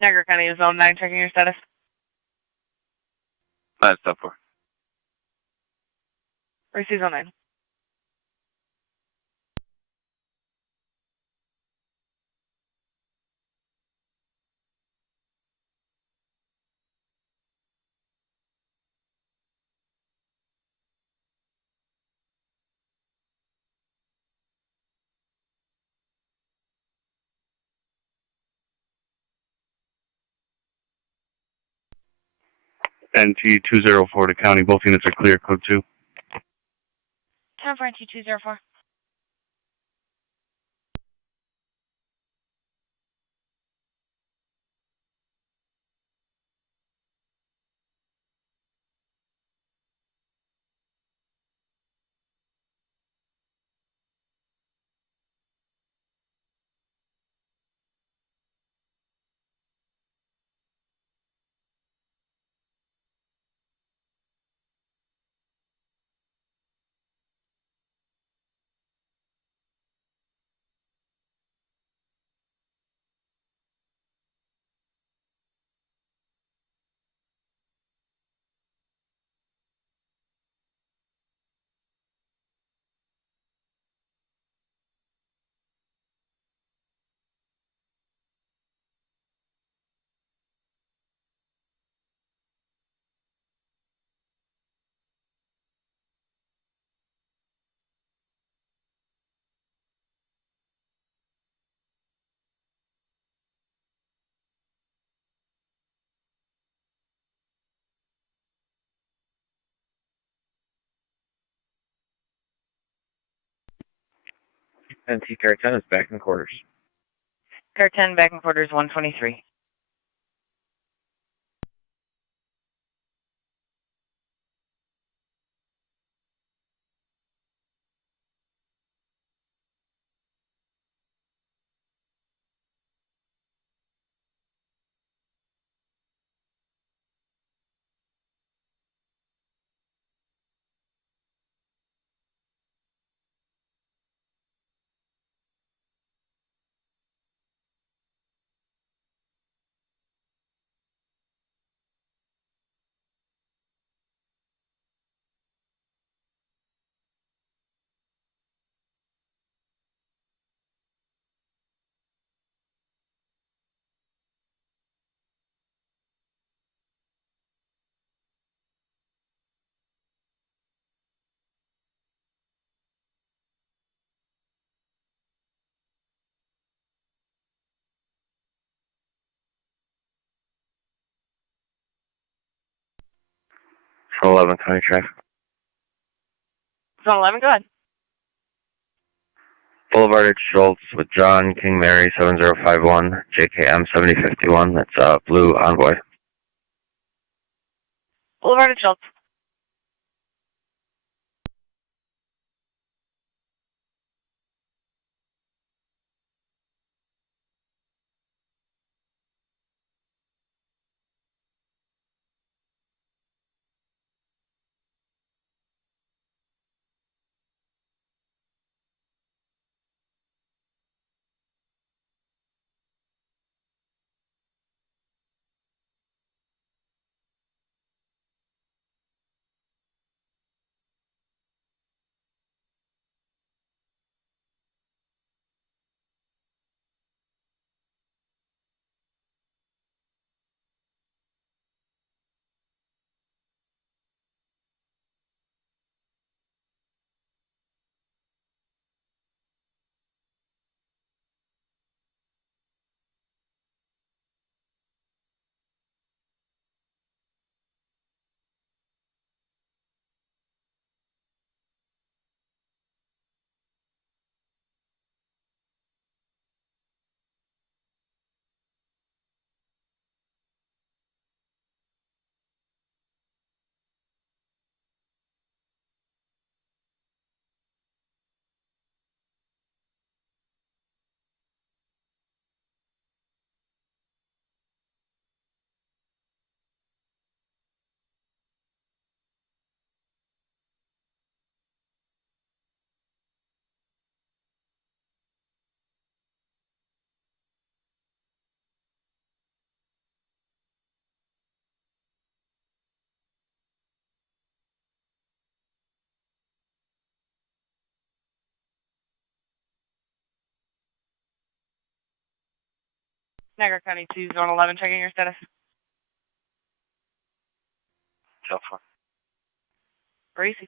Niagara County is Zone 9, checking your status. 9 stop 4. Receive Zone 9. NT 204 to county. Both units are clear. Code 2. 10 for NT 204. NT Car 10 is back in quarters. Car 10 back in quarters 123. 11 County traffic. Zone 11, go ahead. Boulevard at Schultz with John King Mary 7051, JKM 7051. That's Blue Envoy. Boulevard at Schultz. Niagara County 2, Zone 11, checking your status. Alpha. Gracie.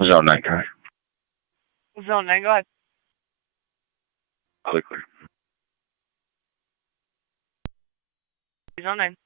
Zone 9, Connor. Zone 9, go ahead. Clear. Zone 9.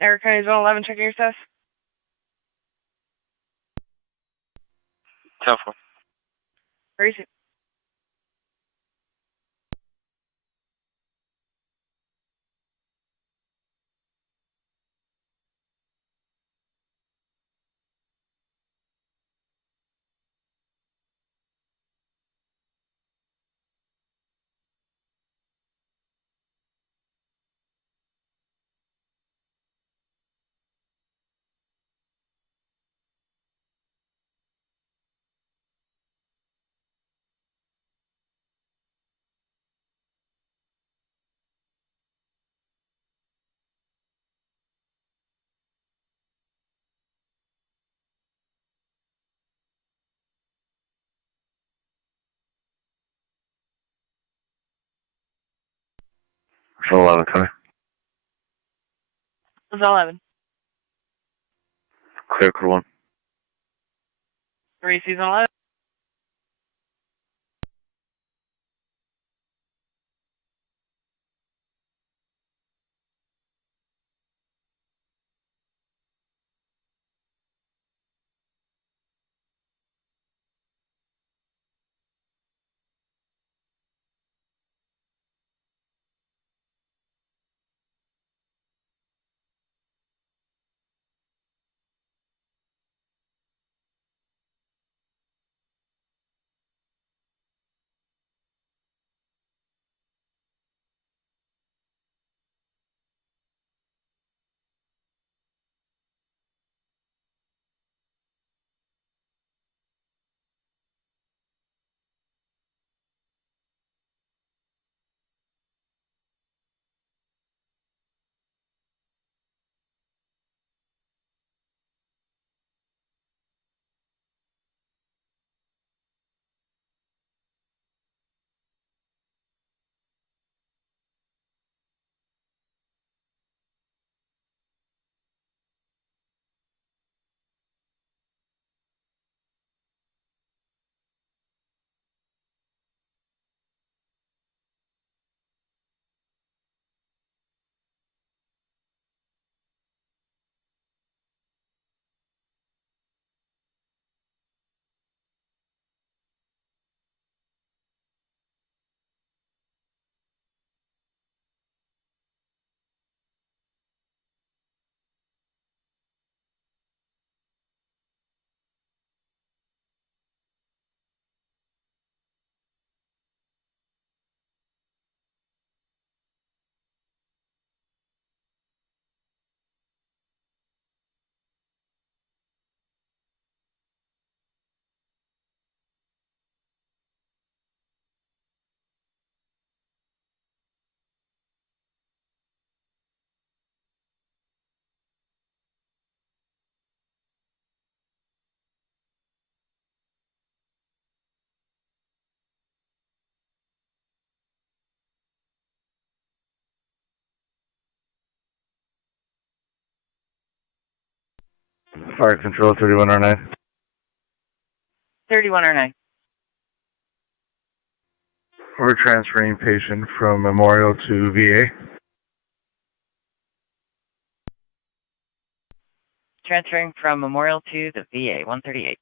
Erica, Zone 11, checking your status. 10-4. Where is it? Zone 11, Connor. Zone 11. Clear, crew 1. Where is Zone 11? Fire Control 3109. 3109. We're transferring patient from Memorial to VA. Transferring from Memorial to the VA, 138.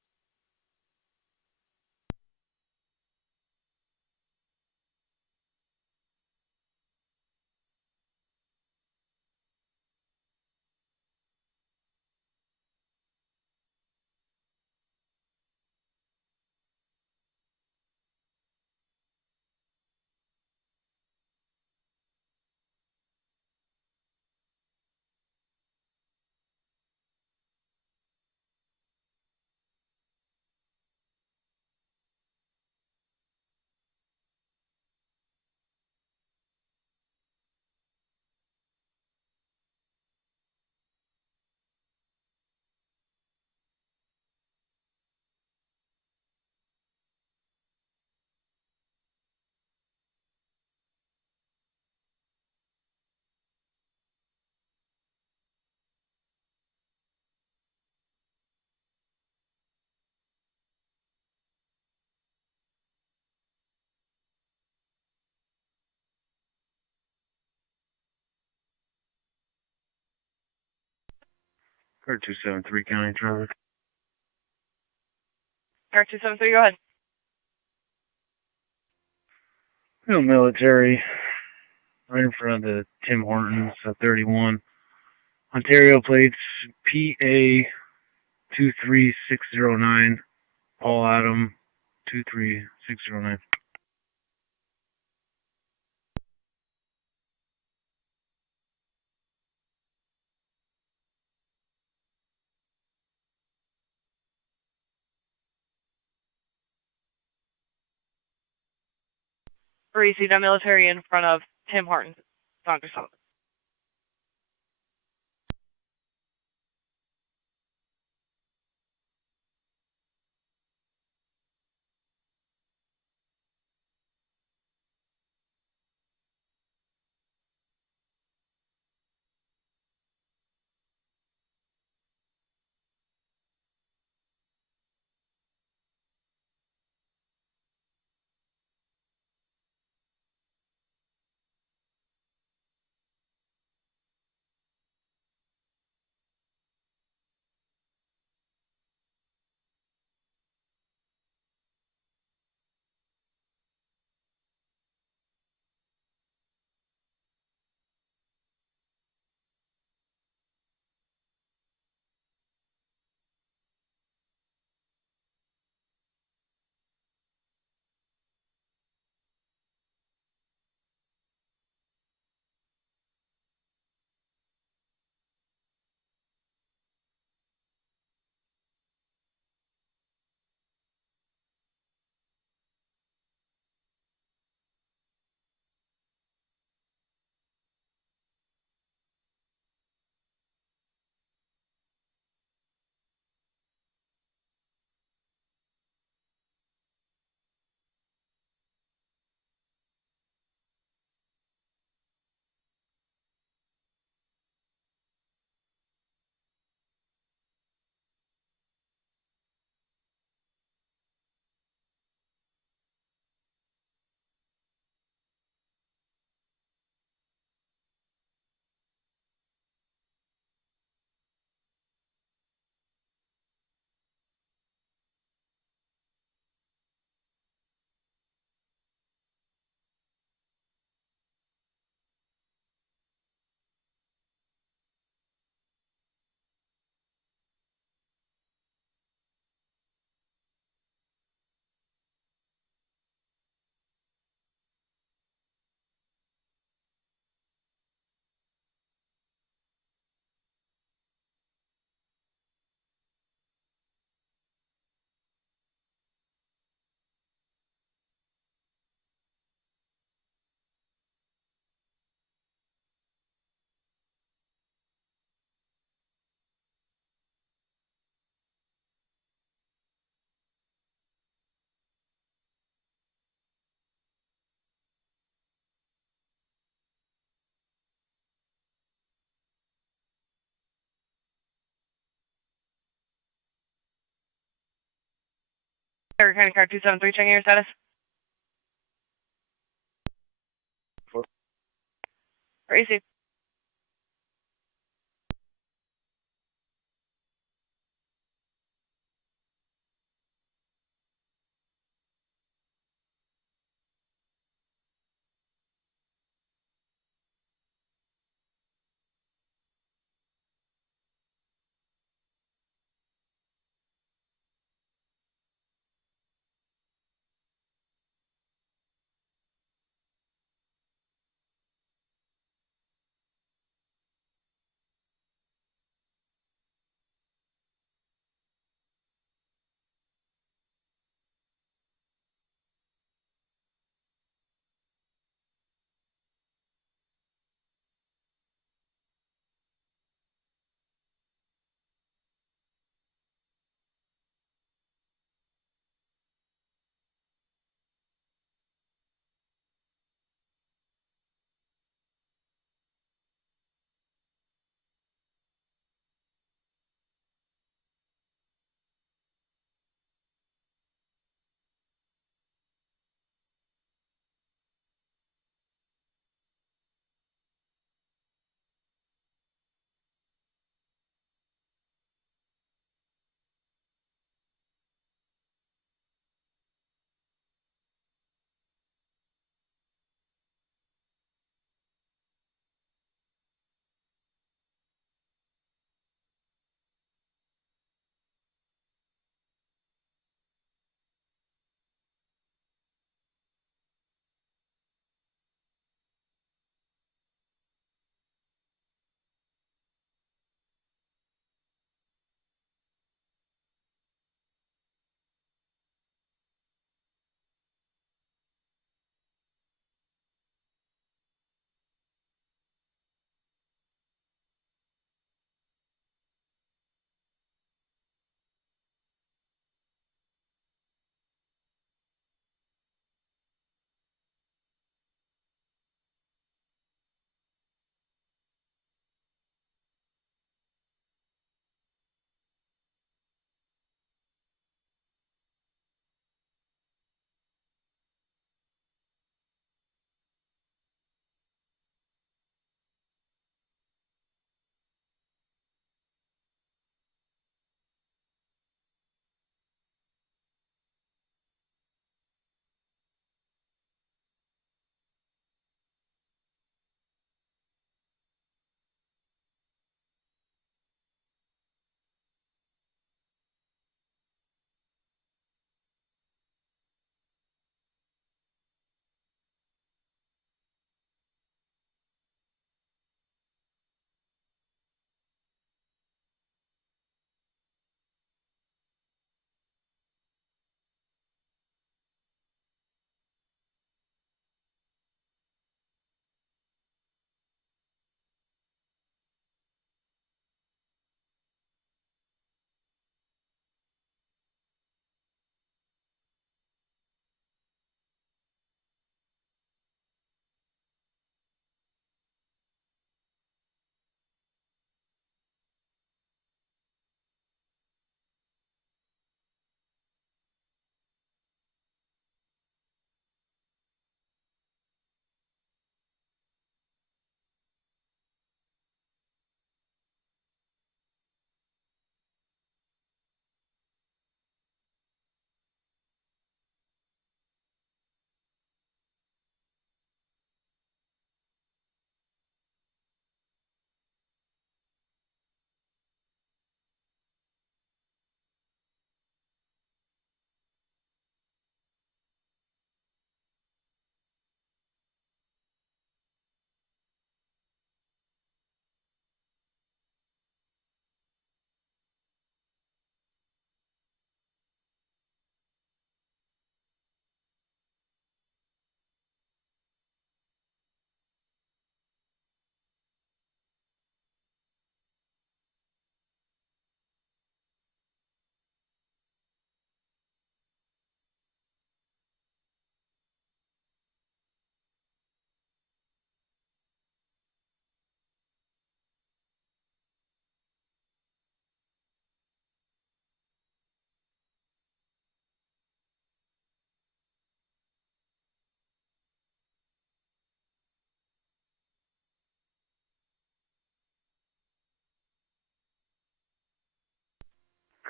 Car 273 County traffic. Car 273, go ahead. No military. Right in front of the Tim Hortons at 31. Ontario plates PA 23609. Paul Adam 23609. Received a military in front of Tim Hortons. Dr. Sullivan. County car 273, checking your status. AC.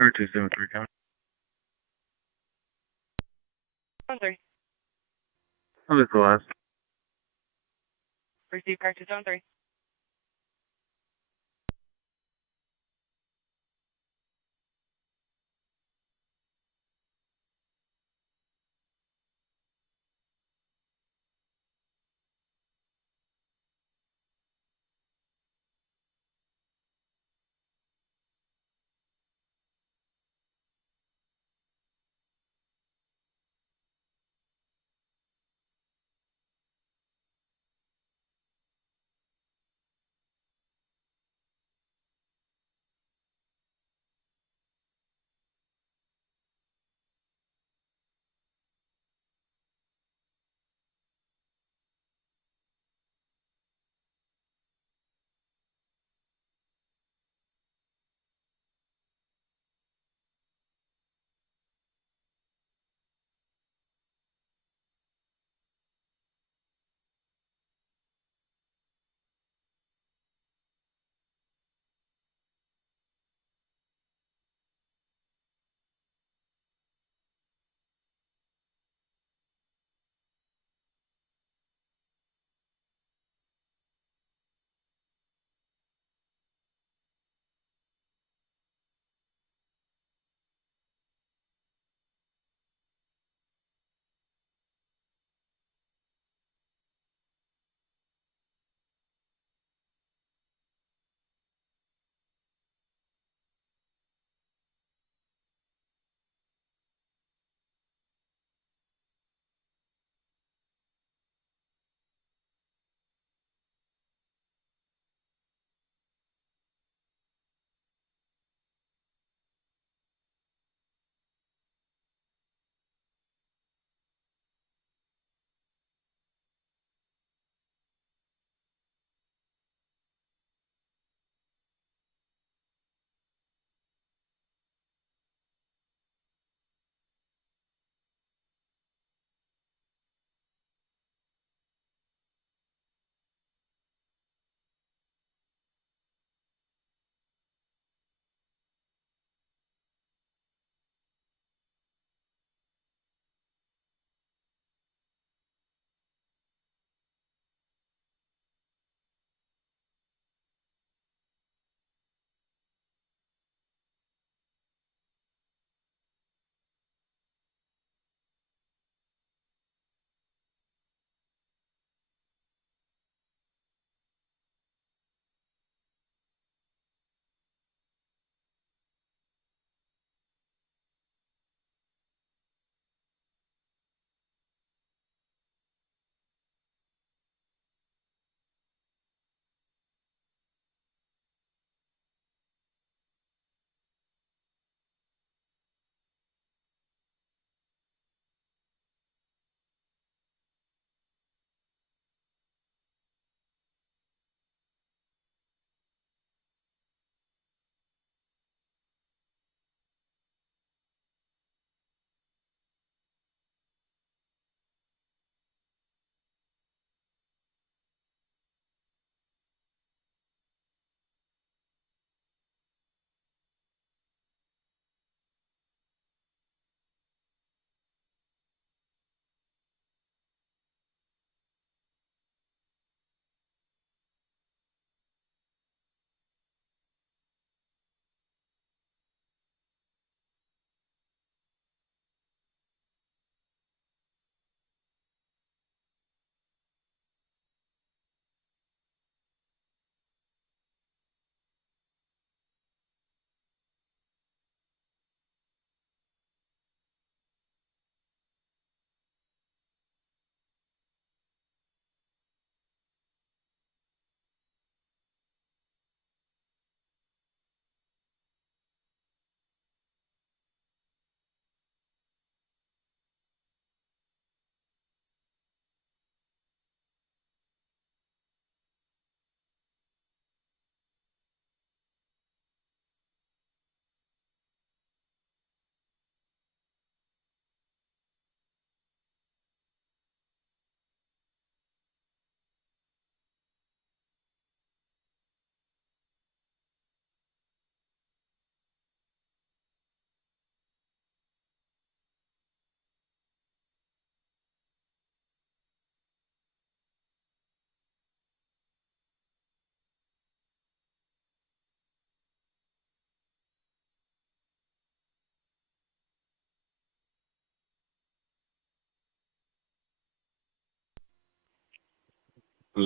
Car 273 coming. 273. I'll just the last. Receive car 273.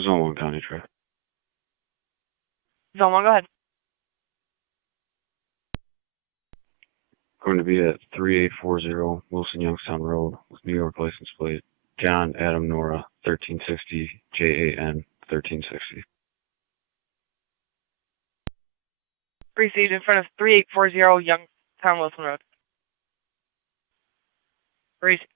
Zone 1 County Traffic. Zone 1, go ahead. Going to be at 3840 Wilson Youngstown Road with New York license plate John Adam Nora 1360 JAN 1360. Received in front of 3840 Youngstown Wilson Road. Received.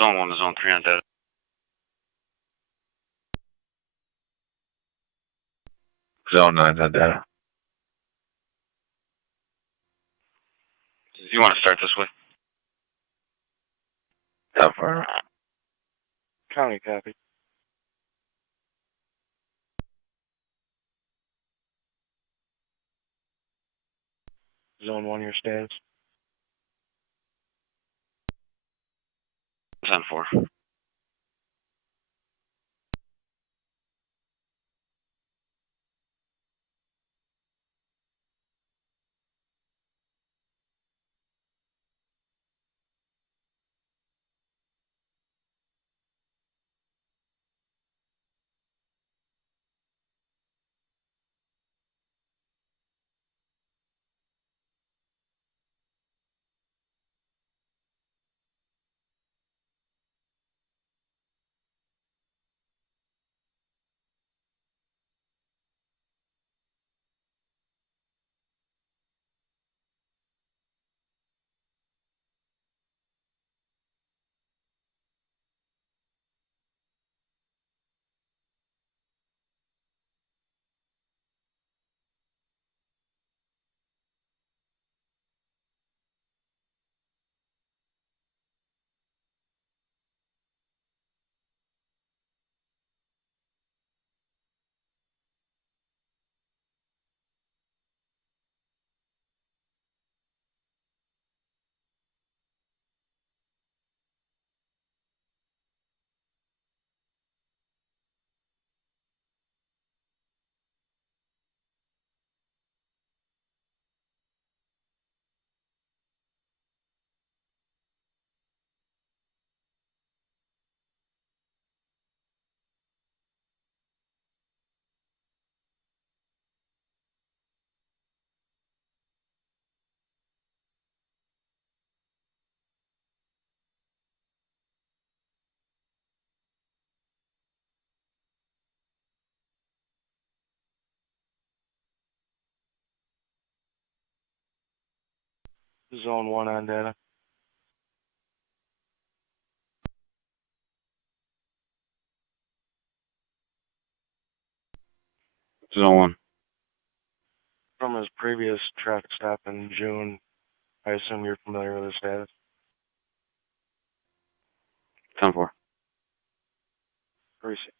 Zone 1 to Zone 3 on data. Zone 9 on data. You want to start this way? How far? County copy. Zone 1, your status. 10-4. Zone 1 on data. Zone 1. From his previous traffic stop in June, I assume you're familiar with the status. 10-4. Appreciate it.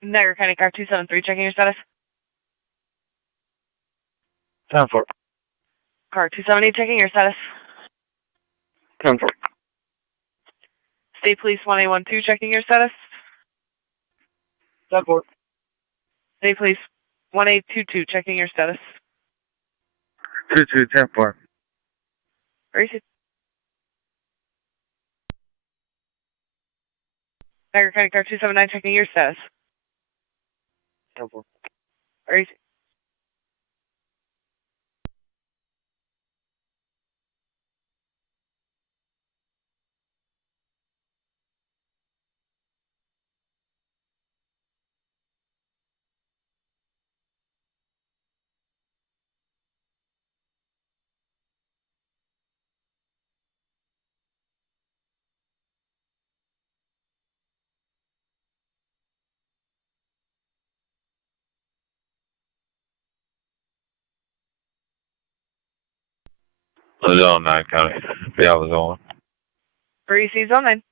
Niagara County Car 273, checking your status. 10-4. Car 270, checking your status. 10-4. State Police 1812, checking your status. 10-4. State Police 1822, checking your status. 22, 10-4. Receive. Niagara County Car 279, checking your status. 10-4. Receive. Zone 9 County. Yeah, I was on. Receive zone 9.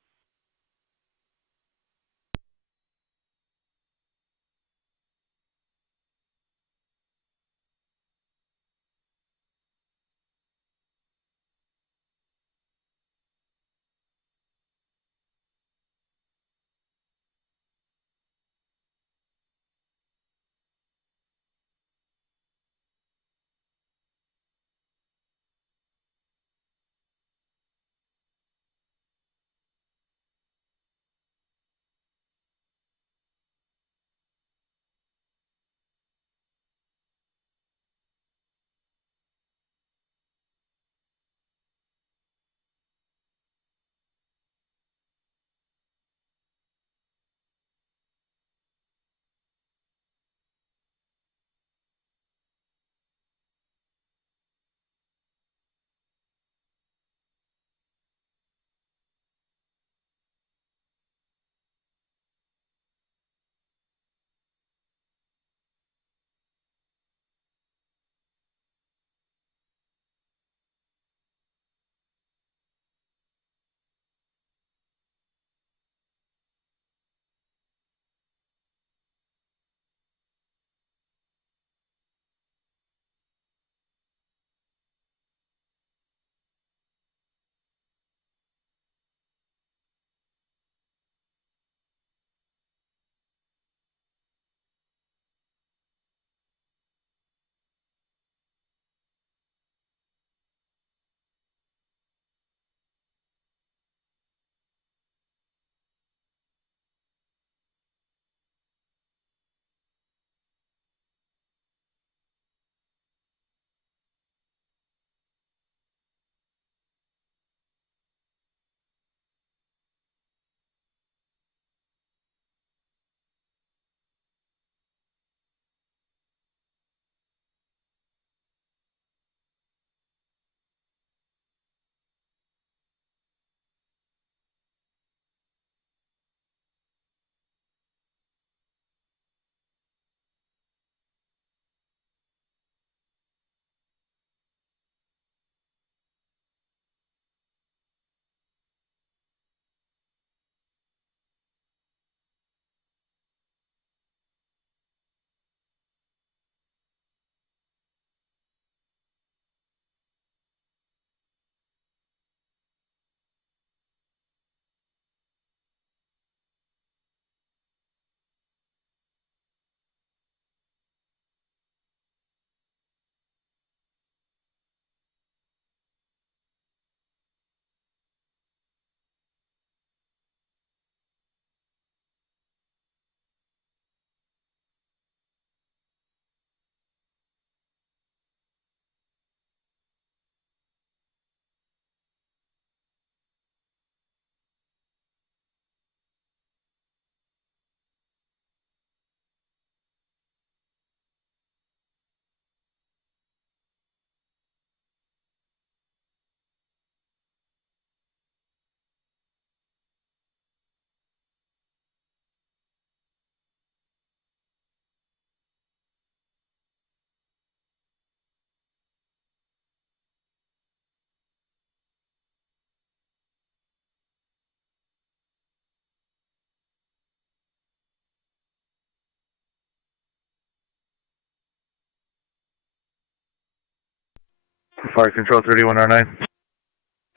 Fire Control 3109.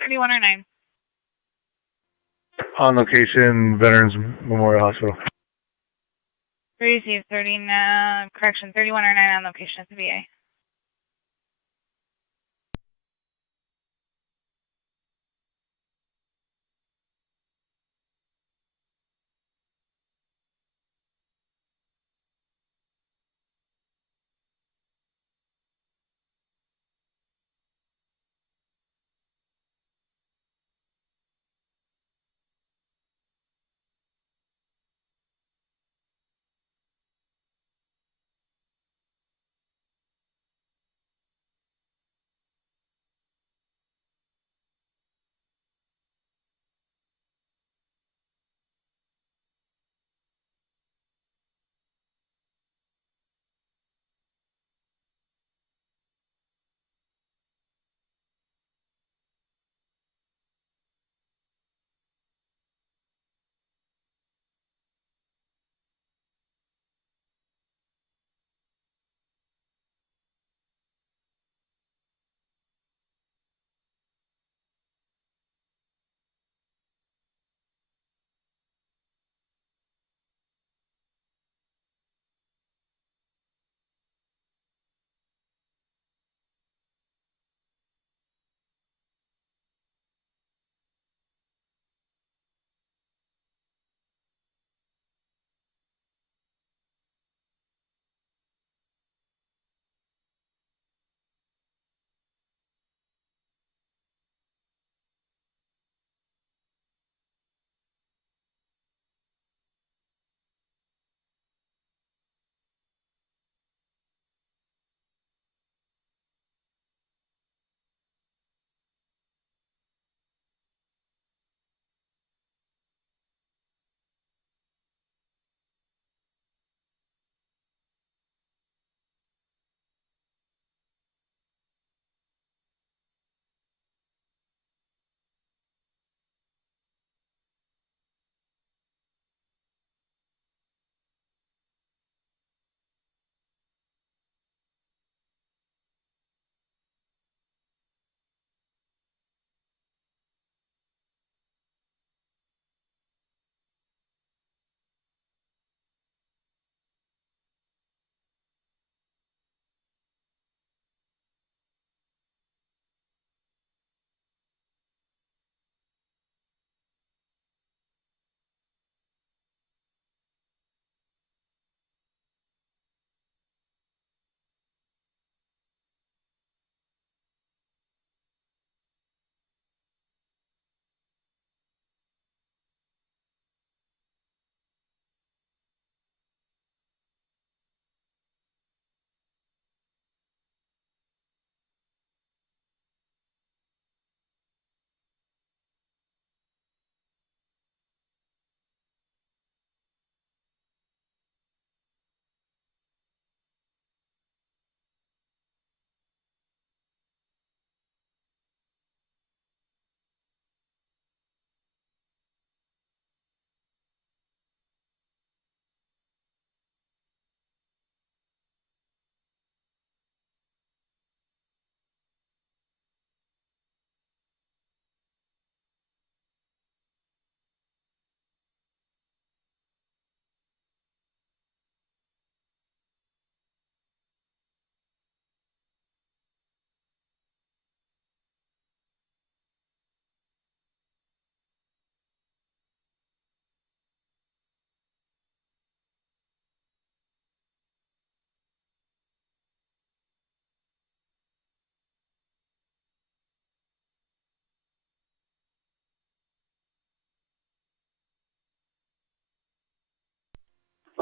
3109. On location, Veterans Memorial Hospital. Receive 3109 on location at the VA.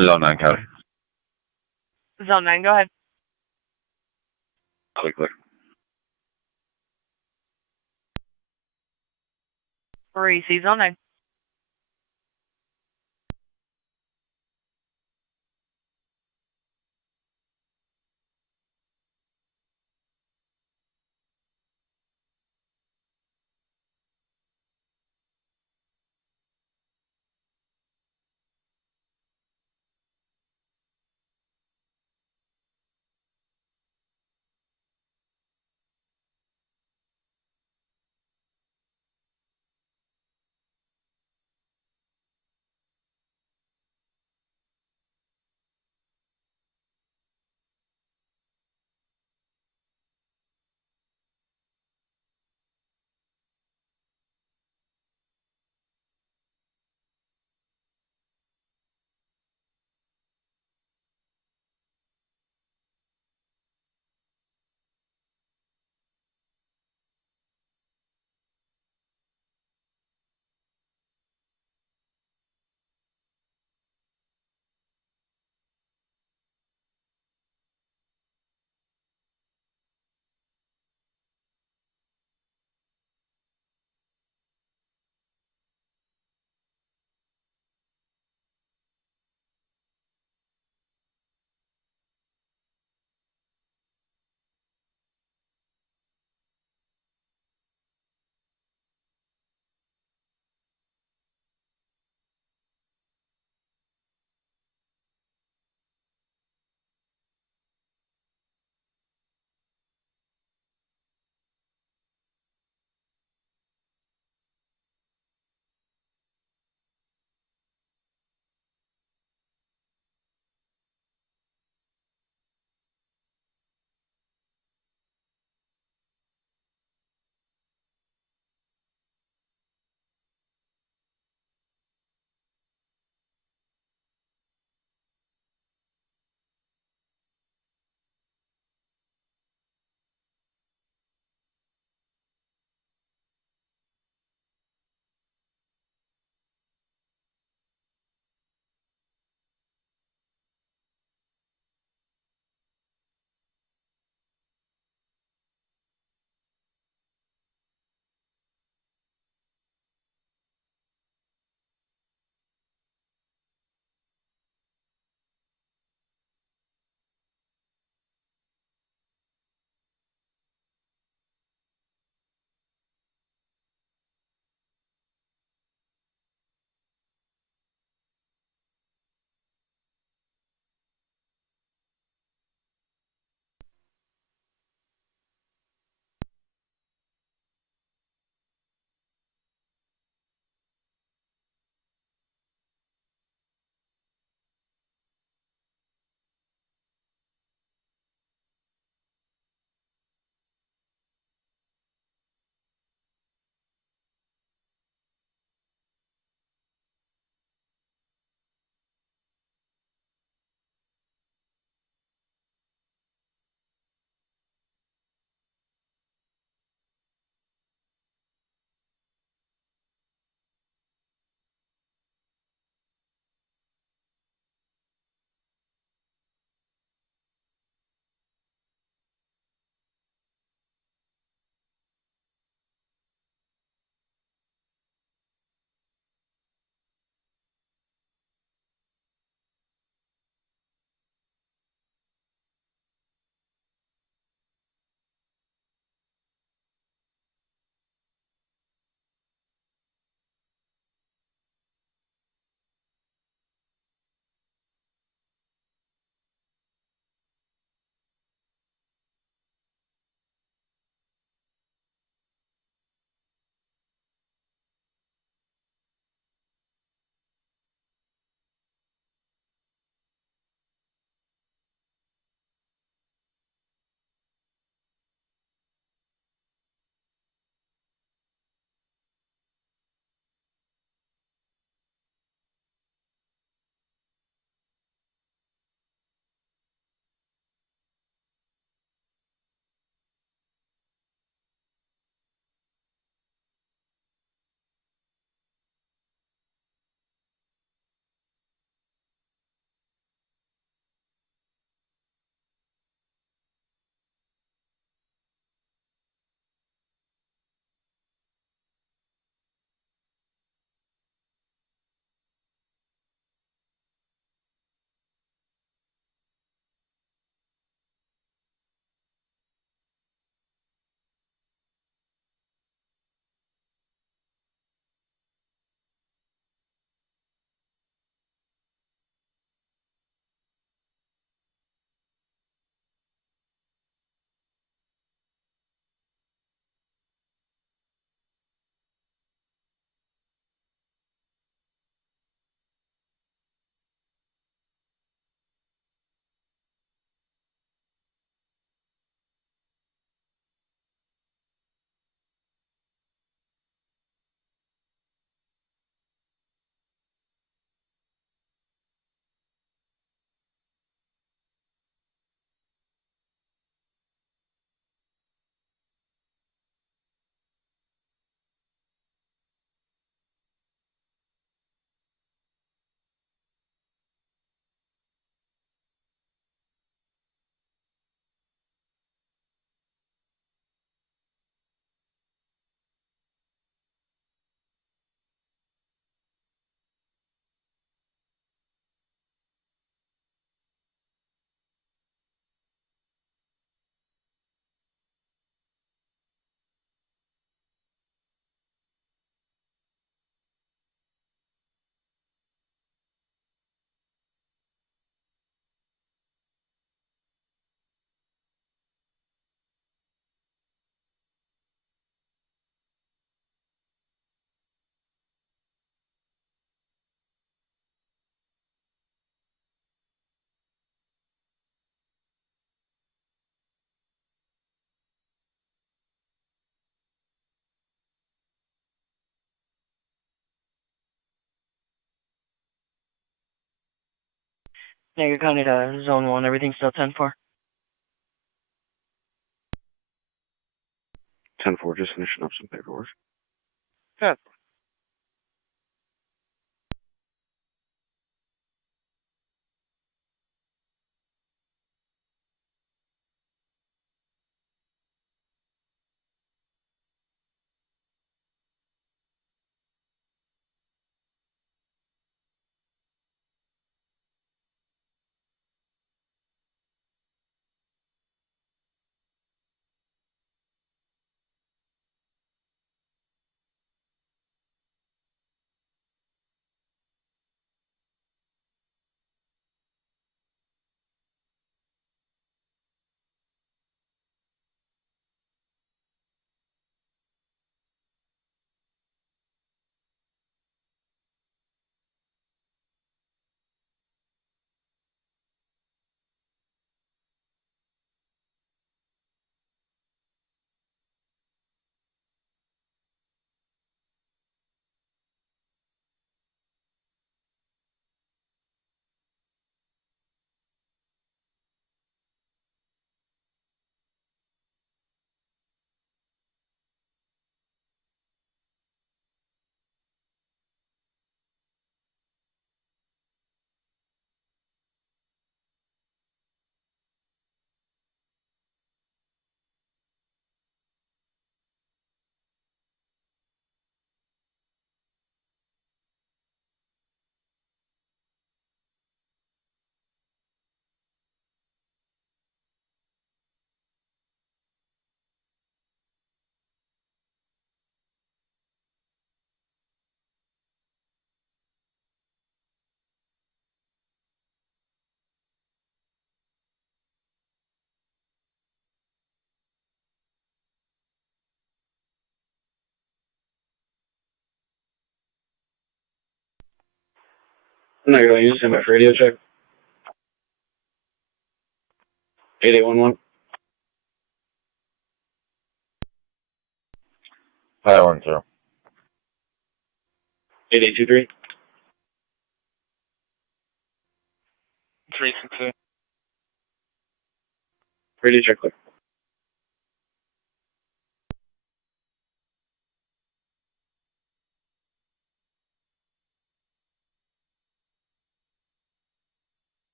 Zone 9 County. Zone 9, go ahead. Click. Receive Zone 9. Niagara County to Zone 1, everything's still 10-4. 10-4, just finishing up some paperwork. Good. I'm not going to use him for radio check. 8811. 510. 8823. 368. Radio check clear.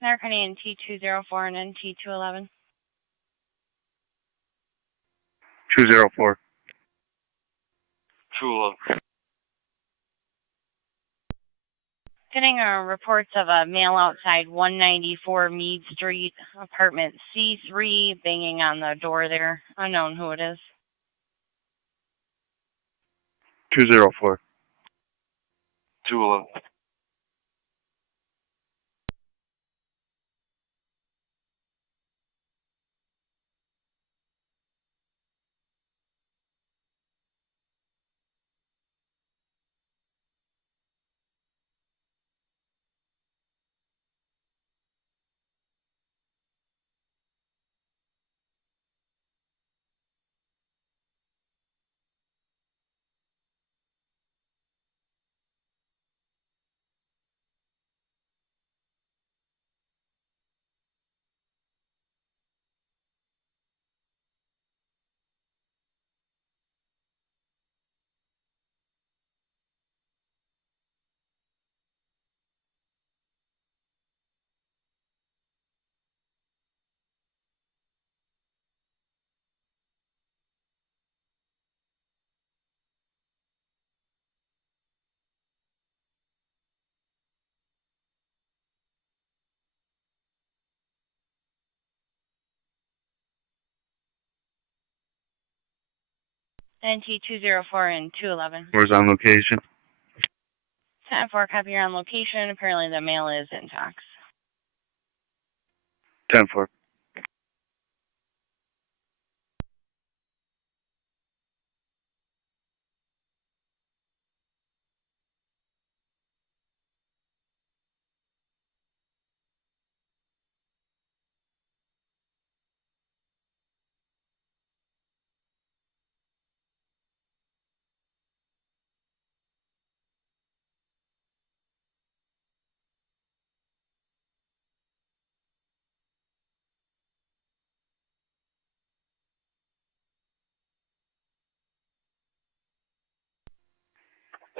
Niagara County in T204 and then T211. 204. 211. Getting reports of a male outside 194 Mead Street, apartment C3, banging on the door there. Unknown who it is. 204. 211. And T204 and 211. Where's on location? 10-4, copy, you're on location. Apparently the mail is in tax. 10-4.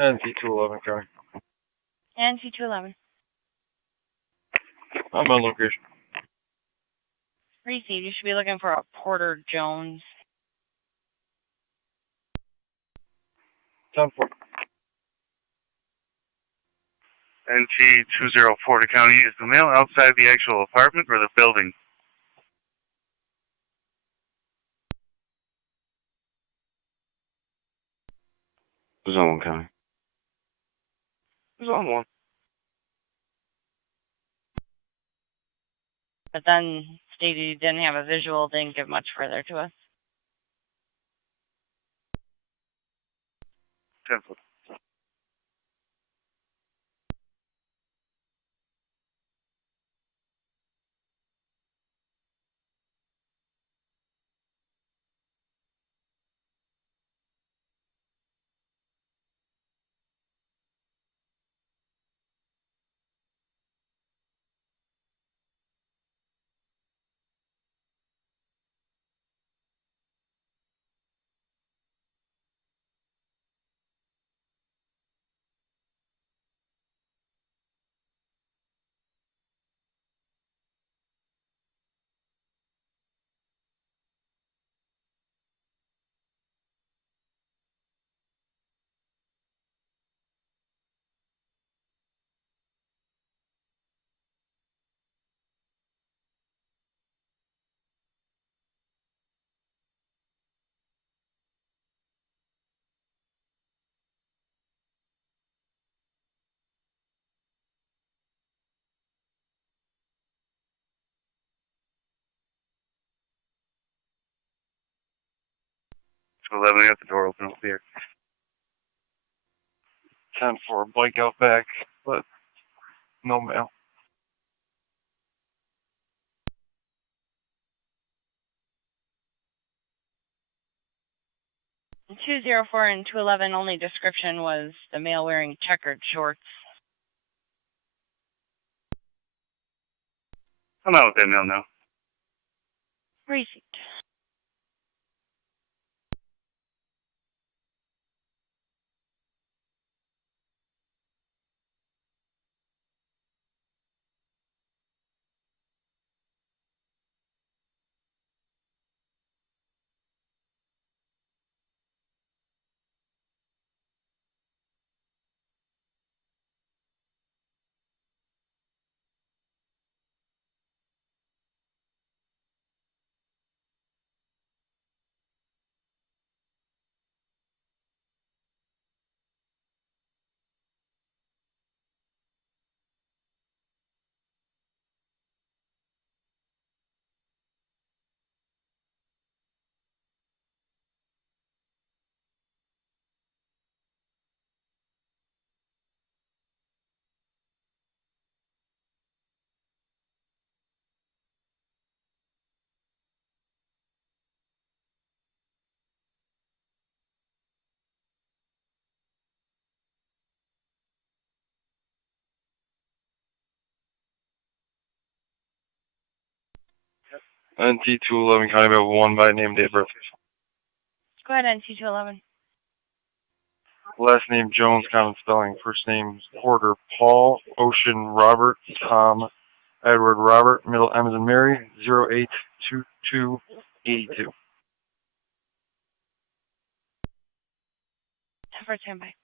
NT211, County. And T211. I'm on location. Received. You should be looking for a Porter Jones. 10-4. NT204 to County. Is the mail outside the actual apartment or the building? Zone 1, County. Zone 1. But then stated he didn't have a visual, didn't give much further to us. 10-4. To 11, I got the door open up here. 10-4, blank out back, but no mail. In 204 and 211, only description was the male wearing checkered shorts. I'm out with that mail now. Received. NT211, County, about 1 by name, date of birth. Go ahead, NT211. Last name Jones, common spelling. First name Porter Paul, Ocean Robert, Tom Edward Robert, middle M as in Mary, 082282. 10-4, standby.